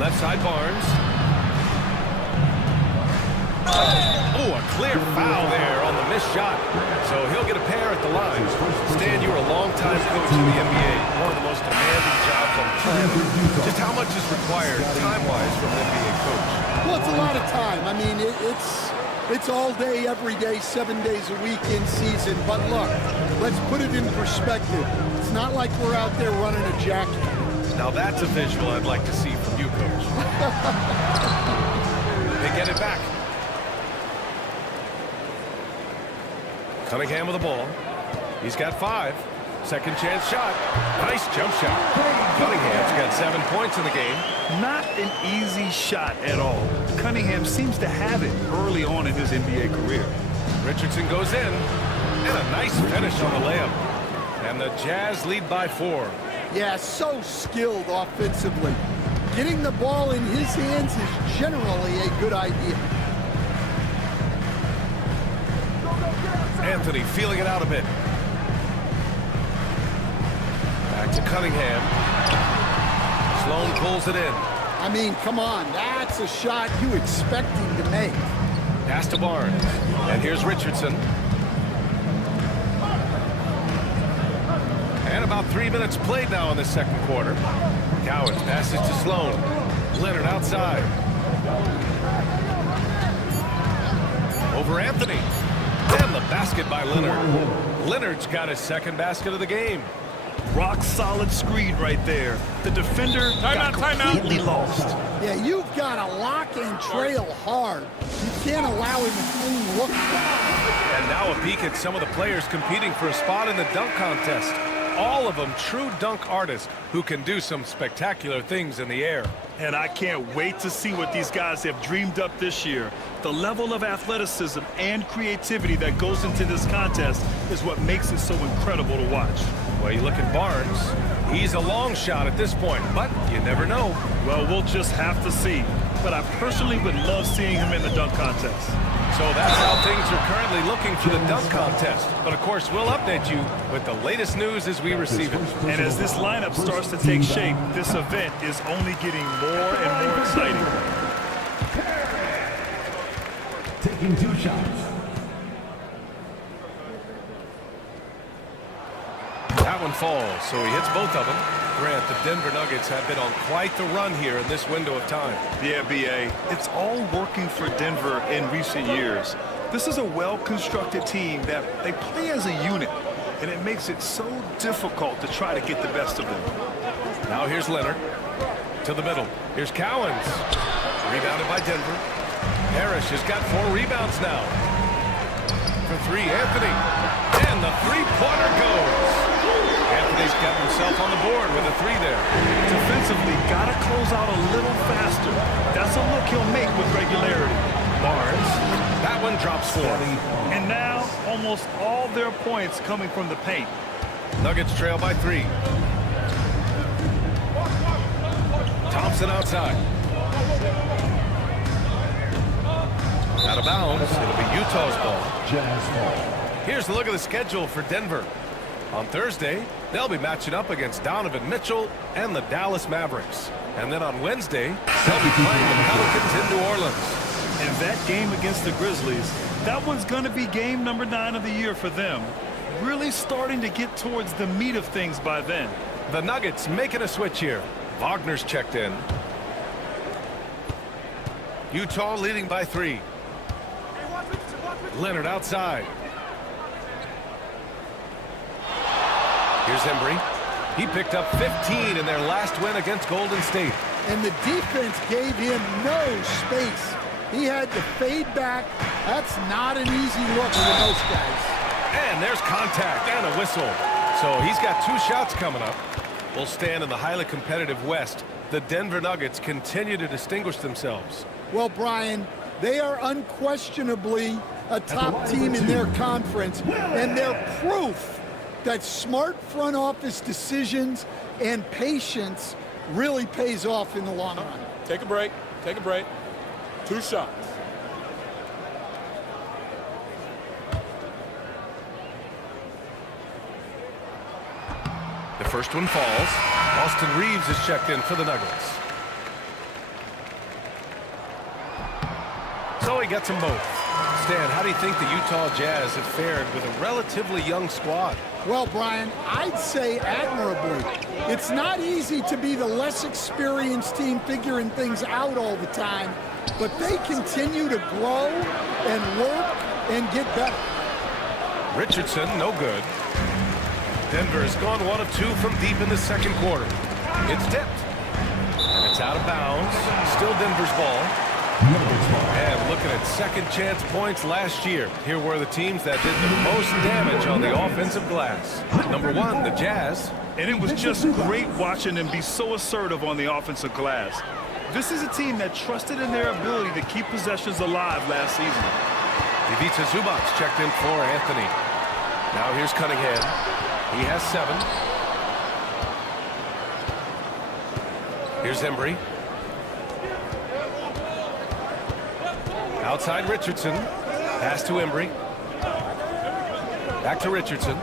Left side Barnes. Oh, a clear foul there on the missed shot. So he'll get a pair at the line. Stan, you were a long-time coach in the NBA. One of the most demanding jobs on the planet. Just how much is required time-wise from an NBA coach? Well, it's a lot of time. I mean, it's all day, every day, 7 days a week in season. But look, let's put it in perspective. It's not like we're out there running a jackhammer. Now that's a visual I'd like to see from you, Coach. They get it back. Cunningham with the ball. He's got 5. Second chance shot. Nice jump shot. Cunningham's got 7 points in the game. Not an easy shot at all. Cunningham seems to have it early on in his NBA career. Richardson goes in. And a nice finish on the layup. And the Jazz lead by 4. Yeah, so skilled offensively. getting the ball in his hands is generally a good idea. Anthony feeling it out a bit. Back to Cunningham. Sloan pulls it in. I mean, come on, that's a shot you expect him to make. Pass to Barnes. And here's Richardson. And about 3 minutes played now in the second quarter. Cowens passes to Sloan. Leonard outside. Over Anthony. And the basket by Leonard. Leonard's got his second basket of the game. Rock solid screen right there. The defender got completely lost. Yeah, you've got to lock and trail hard. You can't allow him a clean look. And now a peek at some of the players competing for a spot in the dunk contest. All of them true dunk artists who can do some spectacular things in the air. And I can't wait to see what these guys have dreamed up this year. The level of athleticism and creativity that goes into this contest is what makes it so incredible to watch. Well, you look at Barnes. He's a long shot at this point, but you never know. Well, we'll just have to see. But I personally would love seeing him in the dunk contest. So that's how things are currently looking for the dunk contest. But of course, we'll update you with the latest news as we receive it. And as this lineup starts to take shape, this event is only getting more and more exciting. Taking 2 shots. That one falls, so he hits both of them. Grant, the Denver Nuggets have been on quite the run here in this window of time. Yeah, B.A., it's all working for Denver in recent years. This is a well-constructed team that they play as a unit, and it makes it so difficult to try to get the best of them. Now here's Leonard to the middle. Here's Cowens. Rebounded by Denver. Parrish has got 4 rebounds now. For 3, Anthony. And the three-pointer goes. Anthony's got himself on the board with a 3 there. Defensively, got to close out a little faster. That's a look he'll make with regularity. Barnes. That one drops 4. And now, almost all their points coming from the paint. Nuggets trail by 3. Thompson outside. Out of bounds. It'll be Utah's ball. Here's a look at the schedule for Denver. On Thursday, they'll be matching up against Donovan Mitchell and the Dallas Mavericks. And then on Wednesday, they'll be playing the Pelicans in New Orleans. And that game against the Grizzlies, that one's going to be game number 9 of the year for them. Really starting to get towards the meat of things by then. The Nuggets making a switch here. Wagner's checked in. Utah leading by 3. Leonard outside. Here's Embry. He picked up 15 in their last win against Golden State. And the defense gave him no space. He had to fade back. That's not an easy look for most guys. And there's contact and a whistle. So he's got 2 shots coming up. We'll stand in the highly competitive West. The Denver Nuggets continue to distinguish themselves. Well, Brian, they are unquestionably a top team in their conference, and they're proof that smart front office decisions and patience really pays off in the long run. Take a break. Take a break. 2 shots. The first one falls. Austin Reeves is checked in for the Nuggets. So he gets them both. Stan, how do you think the Utah Jazz have fared with a relatively young squad? Well, Brian, I'd say admirably. It's not easy to be the less experienced team figuring things out all the time, but they continue to grow and work and get better. Richardson, no good. Denver has gone 1 of 2 from deep in the second quarter. It's tipped. And it's out of bounds. Still Denver's ball. And looking at second chance points last year, here were the teams that did the most damage on the offensive glass. Number 1, the Jazz. And it was just great watching them be so assertive on the offensive glass. This is a team that trusted in their ability to keep possessions alive last season. Ivica Zubac checked in for Anthony. Now here's Cunningham. He has 7. Here's Embry. Outside Richardson. Pass to Embry. Back to Richardson.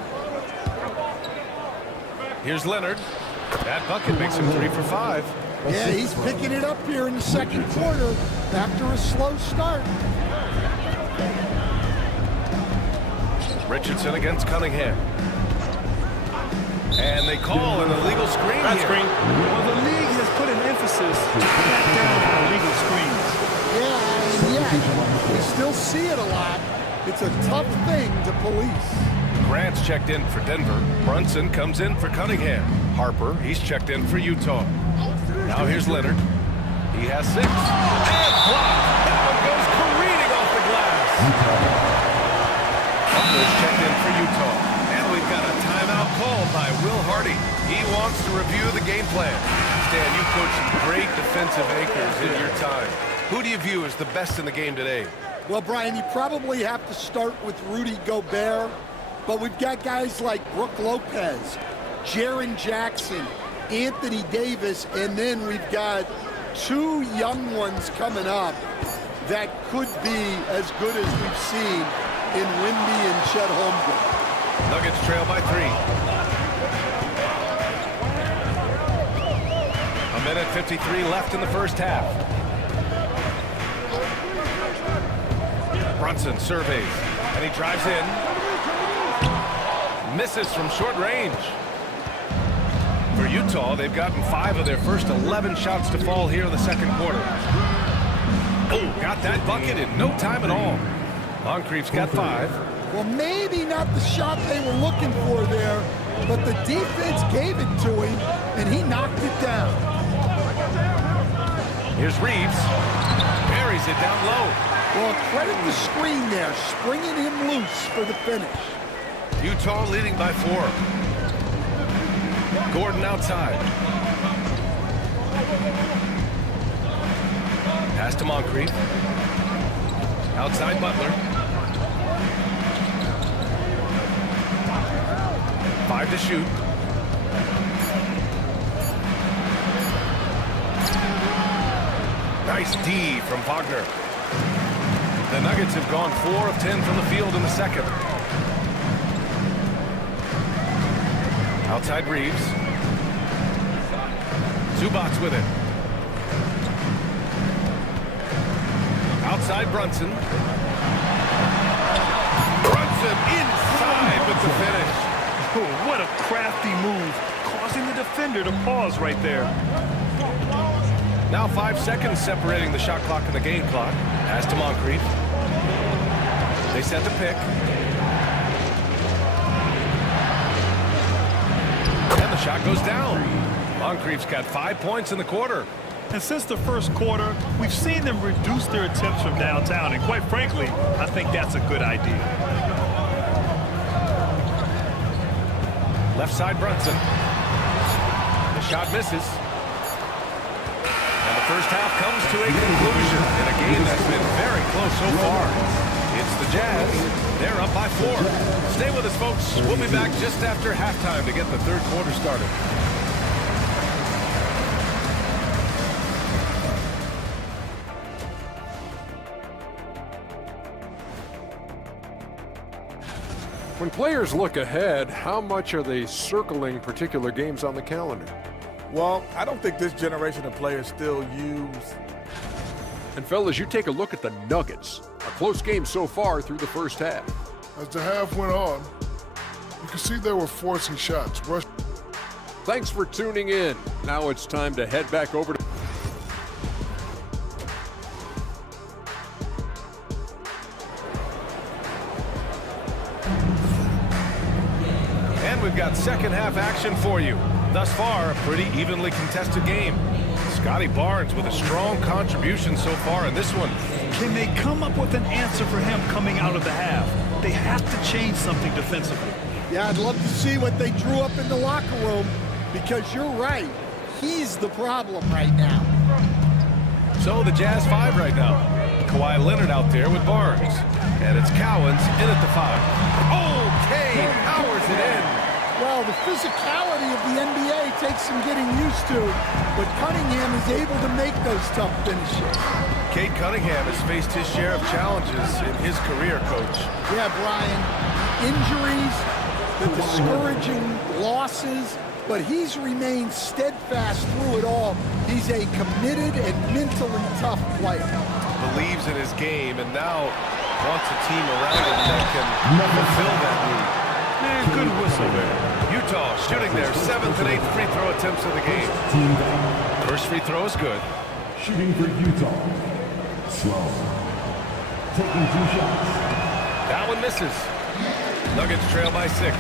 Here's Leonard. That bucket makes him 3 for 5. Yeah, he's picking it up here in the second quarter after a slow start. Richardson against Cunningham. And they call an illegal screen here. Screen. Well, the league has put an emphasis to crack down on illegal screens. Yeah, and yet, we still see it a lot. It's a tough thing to police. Grant's checked in for Denver. Brunson comes in for Cunningham. Harper, he's checked in for Utah. Now here's Leonard. He has 6. And blocked. That one goes careening off the glass. Butler's checked in for Utah. And we've got a timeout called by Will Hardy. He wants to review the game plan. Stan, you coached some great defensive anchors in your time. Who do you view as the best in the game today? Well, Brian, you probably have to start with Rudy Gobert, but we've got guys like Brook Lopez, Jaren Jackson, Anthony Davis, and then we've got 2 young ones coming up that could be as good as we've seen in Wemby and Chet Holmgren. Nuggets trail by 3. A minute 53 left in the first half. Brunson surveys, and he drives in. Misses from short range. For Utah, they've gotten 5 of their first 11 shots to fall here in the second quarter. Oh, got that bucket in no time at all. Moncrief's got 5. Well, maybe not the shot they were looking for there, but the defense gave it to him, and he knocked it down. Here's Reeves. Buries it down low. Well, credit the screen there, springing him loose for the finish. Utah leading by 4. Gordon outside. Pass to Moncrief. Outside Butler. 5 to shoot. Nice D from Wagner. The Nuggets have gone 4 of 10 from the field in the second. Outside Reeves. Zubac's with it. Outside Brunson. Brunson inside with the finish. Oh, what a crafty move, causing the defender to pause right there. Now 5 seconds separating the shot clock and the game clock. Pass to Moncrief. They set the pick. And the shot goes down. Moncrief's got 5 points in the quarter. And since the first quarter, we've seen them reduce their attempts from downtown. And quite frankly, I think that's a good idea. Left side Brunson. The shot misses. And the first half comes to a conclusion in a game that's been very close so far. It's the Jazz. They're up by 4. Stay with us, folks. We'll be back just after halftime to get the third quarter started. When players look ahead, how much are they circling particular games on the calendar? Well, I don't think this generation of players still use. And fellas, you take a look at the Nuggets. A close game so far through the first half. As the half went on, you could see they were forcing shots. Thanks for tuning in. Now it's time to head back over to... And we've got second half action for you. Thus far, a pretty evenly contested game. Scotty Barnes with a strong contribution so far in this one. Can they come up with an answer for him coming out of the half? They have to change something defensively. Yeah, I'd love to see what they drew up in the locker room, because you're right. He's the problem right now. So the Jazz 5 right now. Kawhi Leonard out there with Barnes. And it's Cowens in at the 5. Okay, powers it in. Well, the physicality of the NBA takes some getting used to, but Cunningham is able to make those tough finishes. Cade Cunningham has faced his share of challenges in his career, Coach. Yeah, Brian, injuries, the discouraging losses, but he's remained steadfast through it all. He's a committed and mentally tough player. Believes in his game and now wants a team around him that can fulfill that need. Man, good whistle there. Utah shooting their 7th and 8th free throw attempts of the game. First free throw is good. Shooting for Utah. Sloan. Taking 2 shots. That one misses. Nuggets trail by 6.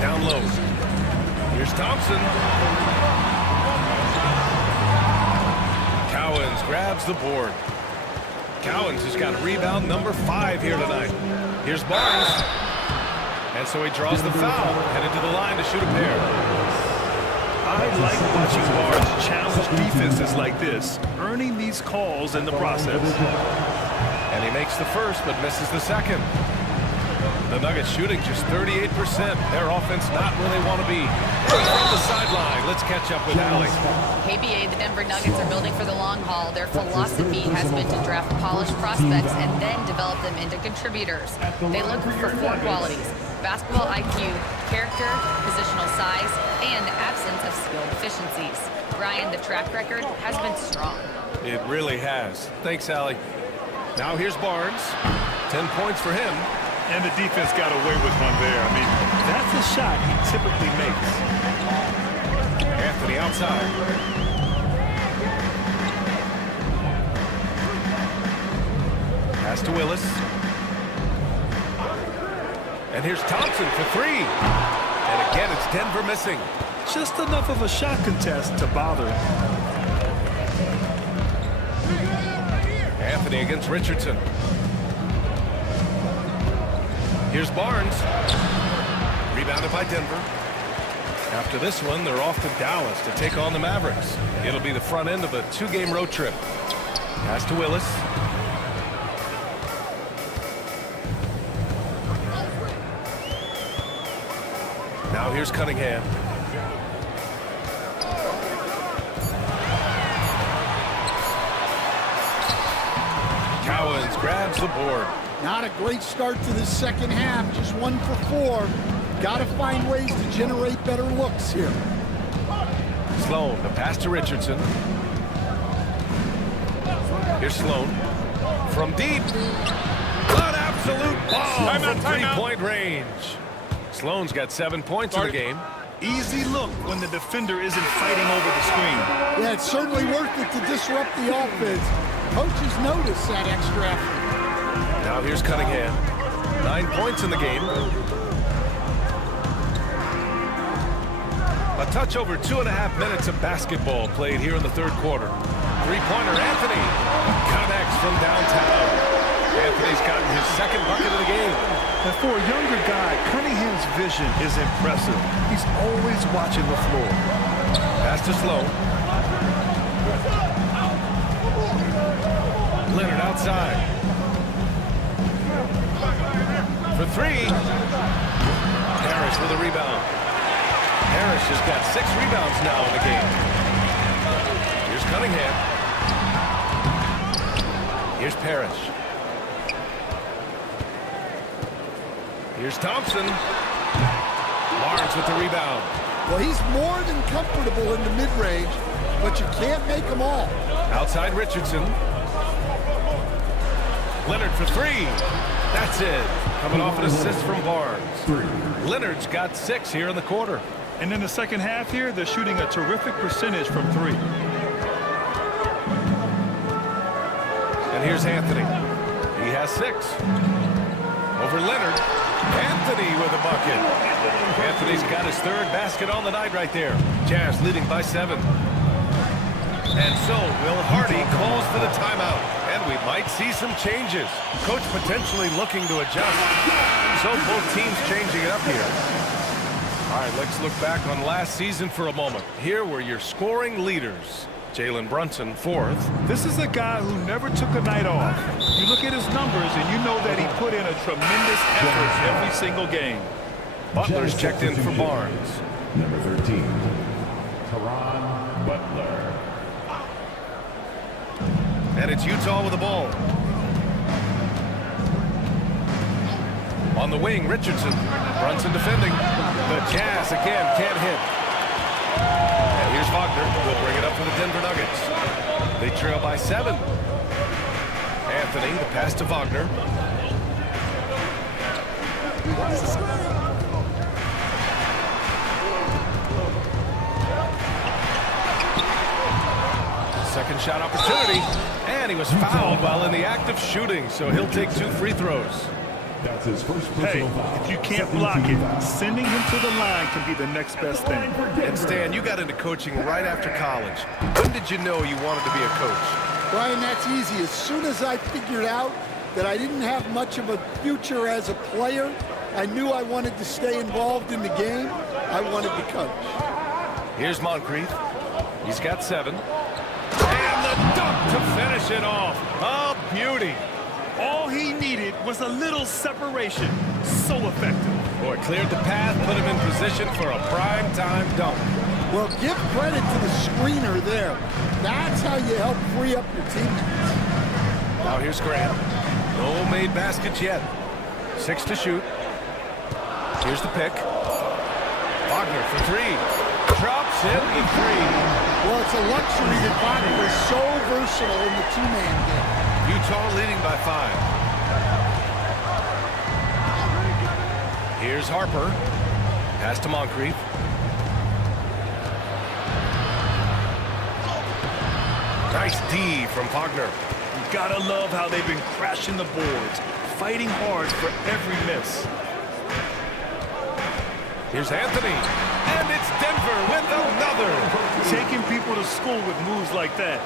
Down low. Here's Thompson. Cowens grabs the board. Cowens has got rebound number 5 here tonight. Here's Barnes. And so he draws the foul, headed to the line to shoot a pair. I like watching Barnes challenge defenses like this, earning these calls in the process. And he makes the first, but misses the second. The Nuggets shooting just 38%. Their offense not where they want to be. From the sideline, let's catch up with Allie. KBA, the Denver Nuggets are building for the long haul. Their philosophy has been to draft polished prospects and then develop them into contributors. They look for 4 qualities: basketball IQ, character, positional size, and absence of skill deficiencies. Ryan, the track record has been strong. It really has. Thanks, Allie. Now here's Barnes. 10 points for him. And the defense got away with one there. I mean, that's a shot he typically makes. Anthony outside. Pass to Willis. And here's Thompson for 3. And again, it's Denver missing. Just enough of a shot contest to bother. Anthony against Richardson. Here's Barnes. Rebounded by Denver. After this one, they're off to Dallas to take on the Mavericks. It'll be the front end of a 2-game road trip. Pass to Willis. Now here's Cunningham. Cowens grabs the board. Not a great start to the second half, just 1 for 4. Got to find ways to generate better looks here. Sloan, the pass to Richardson. Here's Sloan. From deep. An absolute bomb from 3-point range. Sloan's got 7 points in the game. Easy look when the defender isn't fighting over the screen. Yeah, it's certainly worth it to disrupt the offense. Coaches notice that extra effort. Now here's Cunningham. 9 points in the game. A touch over 2.5 minutes of basketball played here in the third quarter. 3-pointer Anthony connects from downtown. Anthony's gotten his second bucket of the game. And for a younger guy, Cunningham's vision is impressive. He's always watching the floor. Pass to Sloan. Leonard outside. For 3. Harris with a rebound. Harris has got 6 rebounds now in the game. Here's Cunningham. Here's Parrish. Here's Thompson. Barnes with the rebound. Well, he's more than comfortable in the mid-range, but you can't make them all. Outside Richardson. Leonard for 3. That's it. Coming off an assist from Barnes. Leonard's got 6 here in the quarter. And in the second half here, they're shooting a terrific percentage from 3. And here's Anthony. He has 6. Over Leonard. Anthony with a bucket. Anthony's got his 3rd basket on the night right there. Jazz leading by 7. And so Will Hardy calls for the timeout. And we might see some changes. Coach potentially looking to adjust. So both teams changing it up here. All right, let's look back on last season for a moment. Here were your scoring leaders. Jalen Brunson, 4th. This is a guy who never took a night off. You look at his numbers and you know that he put in a tremendous effort every single game. Butler's checked in for Barnes. Number 13, Caron Butler. And it's Utah with the ball. On the wing, Richardson. Brunson defending. The Jazz again can't hit. And here's Wagner. Will bring it up for the Denver Nuggets. They trail by 7. Anthony, the pass to Wagner. Second shot opportunity, and he was fouled while in the act of shooting, so he'll take 2 free throws. That's his first Hey, personal foul. if you can't block it, sending him to the line can be the next best thing. And Stan, you got into coaching right after college. When did you know you wanted to be a coach? Brian, that's easy. As soon as I figured out that I didn't have much of a future as a player, I knew I wanted to stay involved in the game. I wanted to coach. Here's Moncrief. He's got 7. And the dunk to finish it off. A beauty. All he needed was a little separation. So effective. Boy, cleared the path, put him in position for a prime-time dunk. Well, give credit to the screener there. That's how you help free up your teammates. Now here's Grant. No made baskets yet. 6 to shoot. Here's the pick. Wagner for 3. Drops in the 3. Well, it's a luxury that Wagner is so versatile in the two-man game. Utah leading by 5. Here's Harper. Pass to Moncrief. Nice D from Wagner. You gotta love how they've been crashing the boards, fighting hard for every miss. Here's Anthony. And it's Denver with another. Taking people to school with moves like that.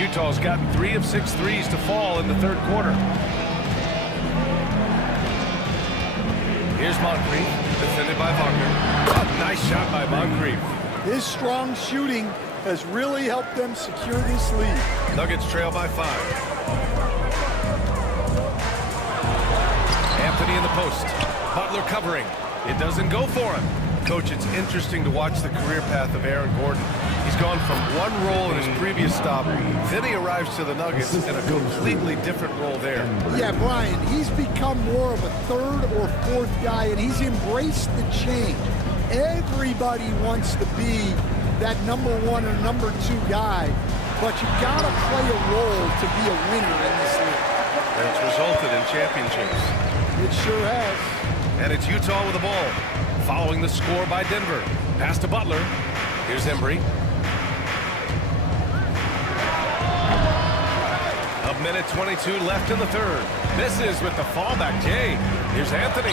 Utah's gotten 3 of 6 threes to fall in the 3rd quarter. Here's Moncrief, defended by Wagner. A nice shot by Moncrief. His strong shooting has really helped them secure this lead. Nuggets trail by 5. Anthony in the post. Butler covering. It doesn't go for him. Coach, it's interesting to watch the career path of Aaron Gordon. He's gone from one role in his previous stop, then he arrives to the Nuggets in a completely different role there. Yeah, Brian, he's become more of a 3rd or 4th guy, and he's embraced the change. Everybody wants to be that number 1 or number 2 guy, but you gotta play a role to be a winner in this league. And it's resulted in championships. It sure has. And it's Utah with the ball, following the score by Denver. Pass to Butler. Here's Embry. A minute 22 left in the 3rd. Misses with the fallback, Jay. Here's Anthony.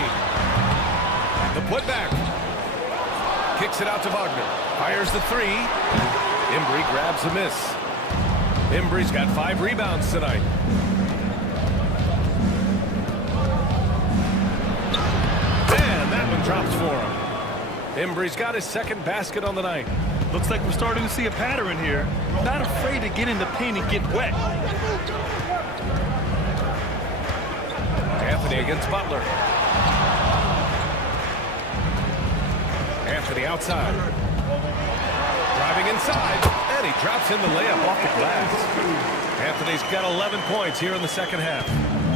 The putback. Kicks it out to Wagner. Fires the 3. Embry grabs a miss. Embry's got 5 rebounds tonight. And that one drops for him. Embry's got his 2nd basket on the night. Looks like we're starting to see a pattern here. Not afraid to get in the paint and get wet. Anthony against Butler. Anthony outside. Driving inside. And he drops in the layup off the glass. Anthony's got 11 points here in the 2nd half.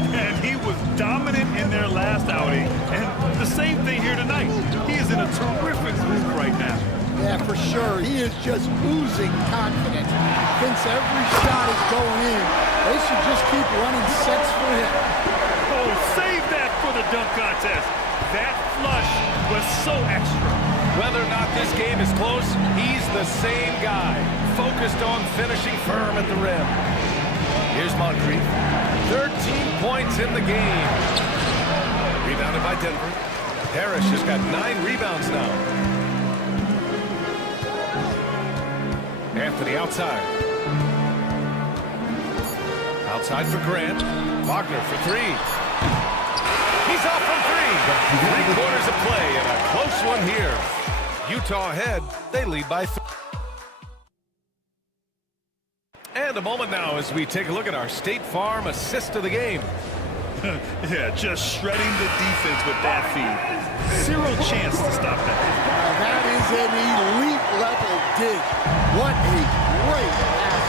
And he was dominant in their last outing. And the same thing here tonight. He is in a terrific group right now. Yeah, for sure. He is just oozing confidence. Thinks every shot is going in. They should just keep running sets for him. Oh, save that for the dunk contest. That flush was so extra. Whether or not this game is close, he's the same guy, focused on finishing firm at the rim. Here's Moncrief. 13 points in the game. Rebounded by Denver. Harris has got 9 rebounds now. Anthony outside. Outside for Grant. Wagner for 3. He's off from 3. 3 quarters of play and a close one here. Utah ahead. They lead by 3. And a moment now as we take a look at our State Farm assist of the game. Yeah, just shredding the defense with that feed. 0 chance to stop that. That is an elite level dig. What a great pass.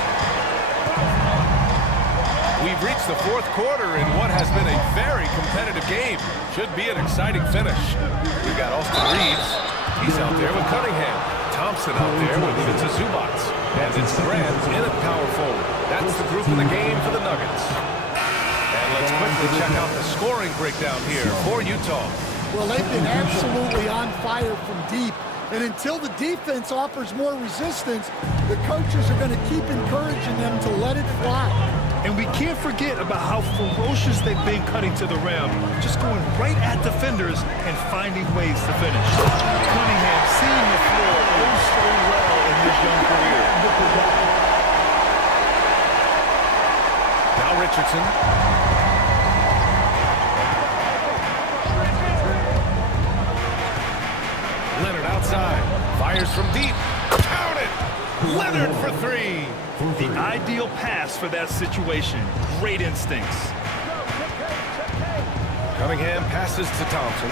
We've reached the fourth quarter in what has been a very competitive game. Should be an exciting finish. We've got Austin Reeves. He's out there with Cunningham. Thompson out there with Fitz Zubats. And it's Grant in at power forward. That's the group in the game for the Nuggets. And let's quickly check out the scoring breakdown here for Utah. Well, they've been absolutely on fire from deep. And until the defense offers more resistance, the coaches are going to keep encouraging them to let it fly. And we can't forget about how ferocious they've been cutting to the rim, just going right at defenders and finding ways to finish. Cunningham seeing the floor oh so well in his young career. Now Richardson. Leonard outside. Fires from deep. Count it! Leonard for three. The ideal pass for that situation. Great instincts. Cunningham passes to Thompson.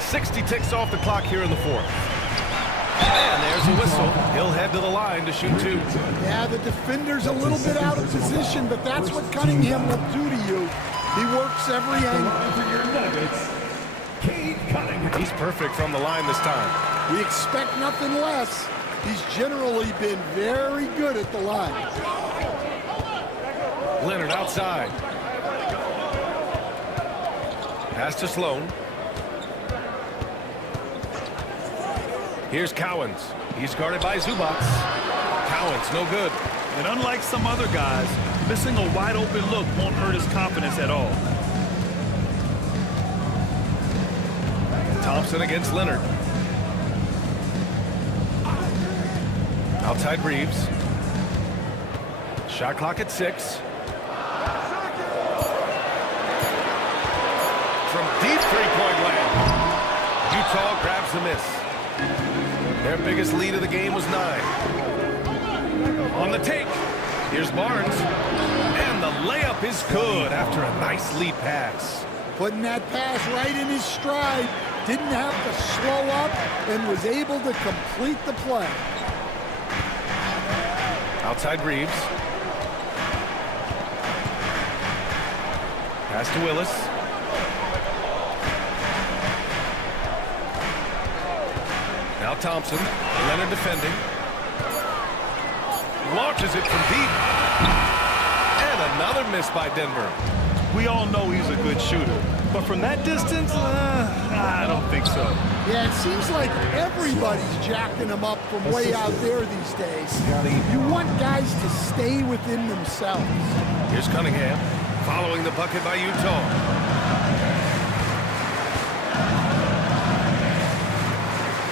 60 ticks off the clock here in the fourth. And there's a whistle. He'll head to the line to shoot two. Yeah, the defender's a little bit out of position, but that's what Cunningham will do to you. He works every angle. For your Nuggets, Cade Cunningham. He's perfect from the line this time. We expect nothing less. He's generally been very good at the line. Leonard outside. Pass to Sloan. Here's Cowens. He's guarded by Zubats. Cowens, no good. And unlike some other guys, missing a wide open look won't hurt his confidence at all. Thompson against Leonard. Outside Reeves. Shot clock at 6. From deep three-point land. Utah grabs the miss. Their biggest lead of the game was 9. On the take. Here's Barnes. And the layup is good after a nice lead pass. Putting that pass right in his stride. Didn't have to slow up and was able to complete the play. Outside Reeves. Pass to Willis. Now Thompson. Leonard defending. Launches it from deep. And another miss by Denver. We all know he's a good shooter. But from that distance, I don't think so. Yeah, it seems like everybody's jacking him up from way out there these days. You want guys to stay within themselves. Here's Cunningham, following the bucket by Utah.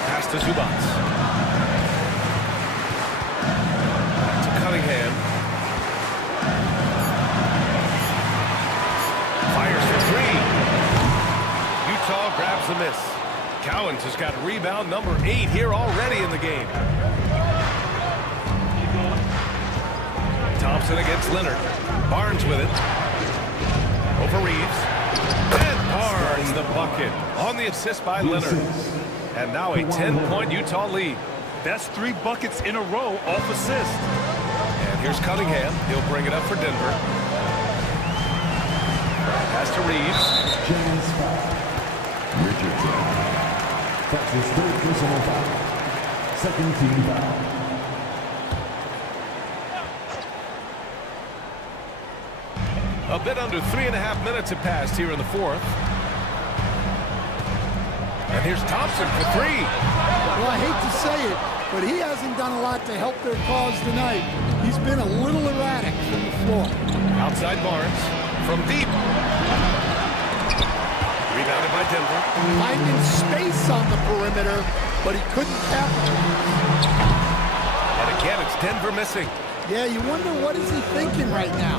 Pass to Zubats. To Cunningham. Fires for three. Utah grabs the miss. Cowens has got rebound number 8 here already in the game. Thompson against Leonard. Barnes with it. Over Reeves. And Barnes the bucket on the assist by Leonard. And now a 10-point Utah lead. That's 3 buckets in a row off assist. And here's Cunningham. He'll bring it up for Denver. Pass to Reeves. James Richardson. That's his third personal foul. Second team foul. A bit under 3.5 minutes have passed here in the fourth. And here's Thompson for 3. Well, I hate to say it, but he hasn't done a lot to help their cause tonight. He's been a little erratic from the floor. Outside Barnes from deep. Rebounded by Denver. Finding space on the perimeter, but he couldn't capitalize. And again, it's Denver missing. Yeah, you wonder what is he thinking right now.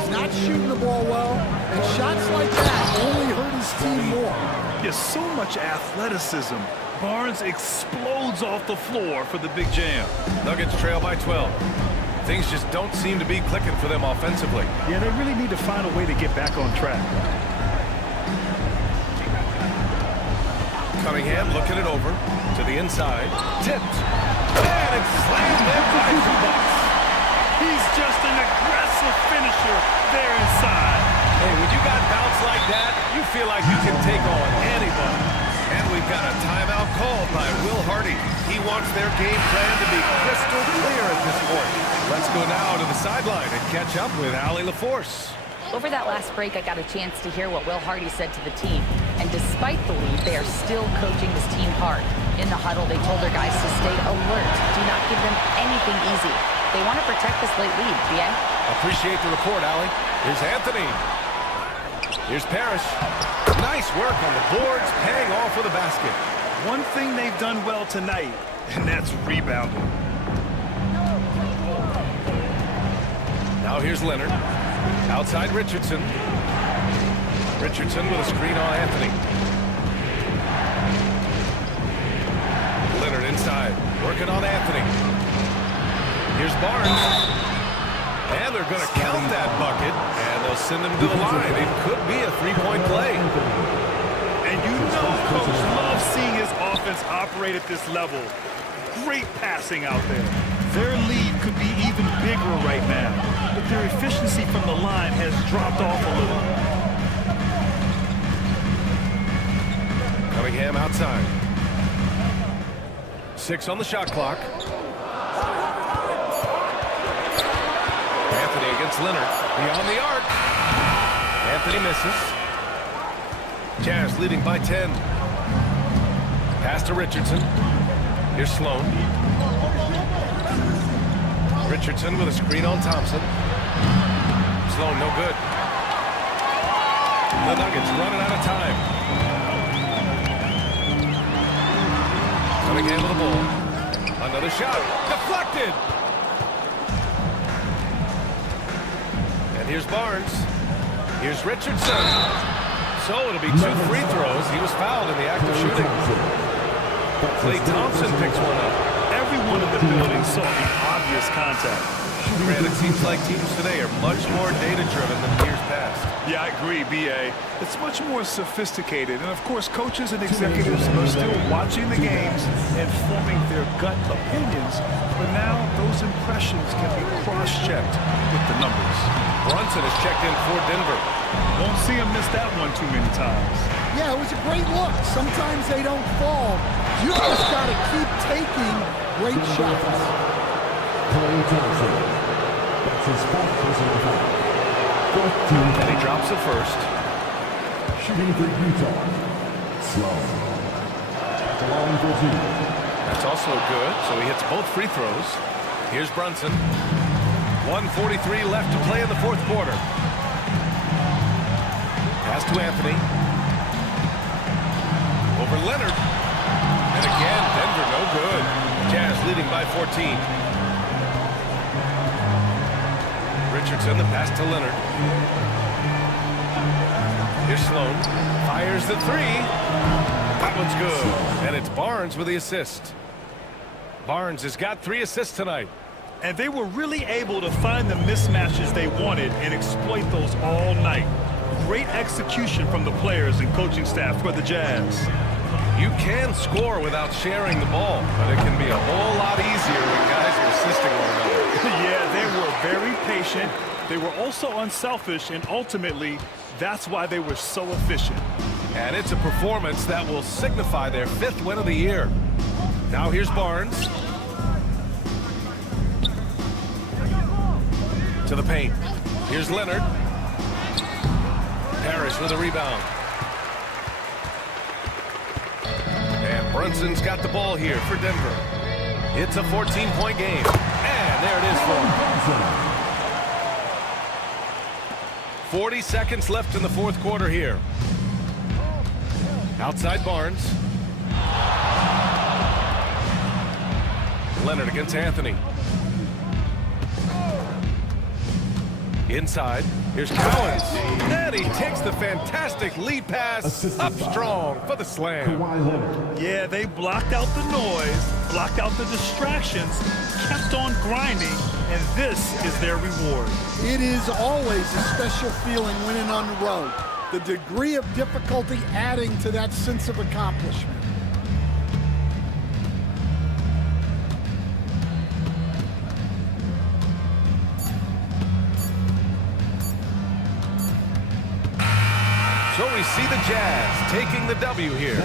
He's not shooting the ball well, and shots like that only hurt his team more. There's so much athleticism. Barnes explodes off the floor for the big jam. Nuggets trail by 12. Things just don't seem to be clicking for them offensively. Yeah, they really need to find a way to get back on track. Cunningham looking it over to the inside. Tipped. And it's slammed in by Zubac. He's just an aggressive finisher there inside. Hey, when you got bounce like that, you feel like you can take on anybody. And we've got a timeout called by Will Hardy. He wants their game plan to be crystal clear at this point. Let's go now to the sideline and catch up with Allie LaForce. Over that last break, I got a chance to hear what Will Hardy said to the team. And despite the lead, they are still coaching this team hard. In the huddle, they told their guys to stay alert. Do not give them anything easy. They want to protect this late lead, BA. Appreciate the report, Allie. Here's Anthony. Here's Parrish. Nice work on the boards, paying off with a basket. One thing they've done well tonight, and that's rebounding. Now here's Leonard. Outside Richardson. Richardson with a screen on Anthony. Leonard inside, working on Anthony. Here's Barnes. And they're going to count that bucket, and they'll send him to the line. It could be a three-point play. And you know Coach loves seeing his offense operate at this level. Great passing out there. Their lead could be even bigger right now, but their efficiency from the line has dropped off a little. Cunningham outside. 6 on the shot clock. Anthony against Leonard. Beyond the arc. Anthony misses. Jazz leading by 10. Pass to Richardson. Here's Sloan. Richardson with a screen on Thompson. Sloan no good. The Nuggets running out of time. Cunningham with the ball. Another shot. Deflected. And here's Barnes. Here's Richardson. So it'll be 2 free throws. He was fouled in the act of shooting. Klay Thompson picks one up. Everyone in the building saw the obvious contact. Grant, it seems like teams today are much more data-driven than years past. Yeah, I agree, B.A. It's much more sophisticated. And, of course, coaches and executives are still watching the games and forming their gut opinions. But now those impressions can be cross-checked with the numbers. Brunson is checked in for Denver. Won't see him miss that one too many times. Yeah, it was a great look. Sometimes they don't fall. You just got to keep taking great shots. Klay Thompson. That's his 4th personal foul. And he drops it first. Shooting for Utah. Sloan. At the line for 2. That's also good, so he hits both free throws. Here's Brunson. 1:43 left to play in the 4th quarter. Pass to Anthony. Over Leonard. And again, Denver no good. Jazz leading by 14. Richardson, the pass to Leonard. Here's Sloan. Fires the 3. That one's good. And it's Barnes with the assist. Barnes has got 3 assists tonight. And they were really able to find the mismatches they wanted and exploit those all night. Great execution from the players and coaching staff for the Jazz. You can score without sharing the ball, but it can be a whole lot easier when guys are assisting one another. Yeah, they were very patient. They were also unselfish, and ultimately, that's why they were so efficient. And it's a performance that will signify their 5th win of the year. Now here's Barnes. To the paint. Here's Leonard. Parrish with a rebound. And Brunson's got the ball here for Denver. It's a 14-point game. And there it is for him. 40 seconds left in the 4th quarter here. Outside Barnes. Leonard against Anthony. Inside, here's Cowens. And he takes the fantastic lead pass up strong for the slam. Yeah, they blocked out the noise, blocked out the distractions, kept on grinding, and this is their reward. It is always a special feeling winning on the road. The degree of difficulty adding to that sense of accomplishment. So we see the Jazz taking the W here.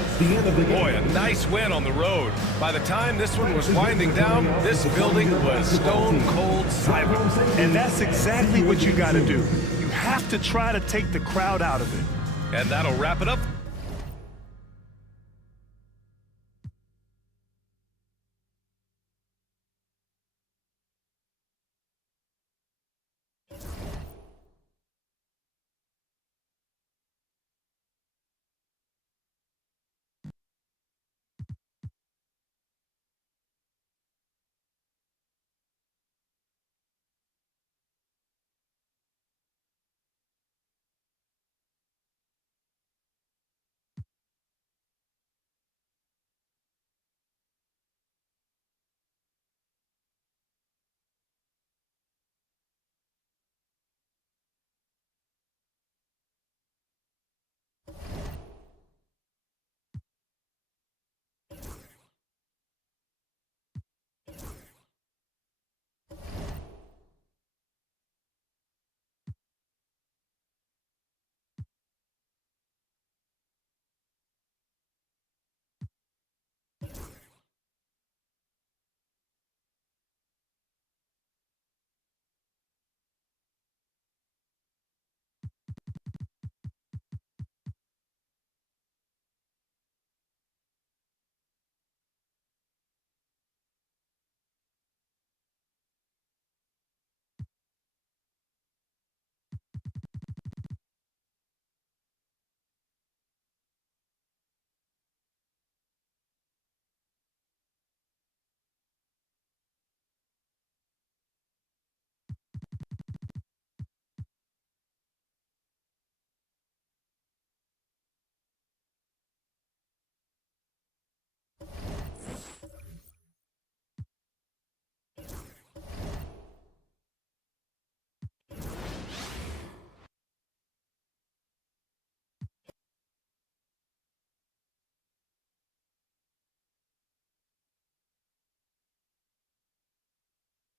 Boy, a nice win on the road. By the time this one was winding down, this building was stone cold silent. And that's exactly what you got to do. You have to try to take the crowd out of it. And that'll wrap it up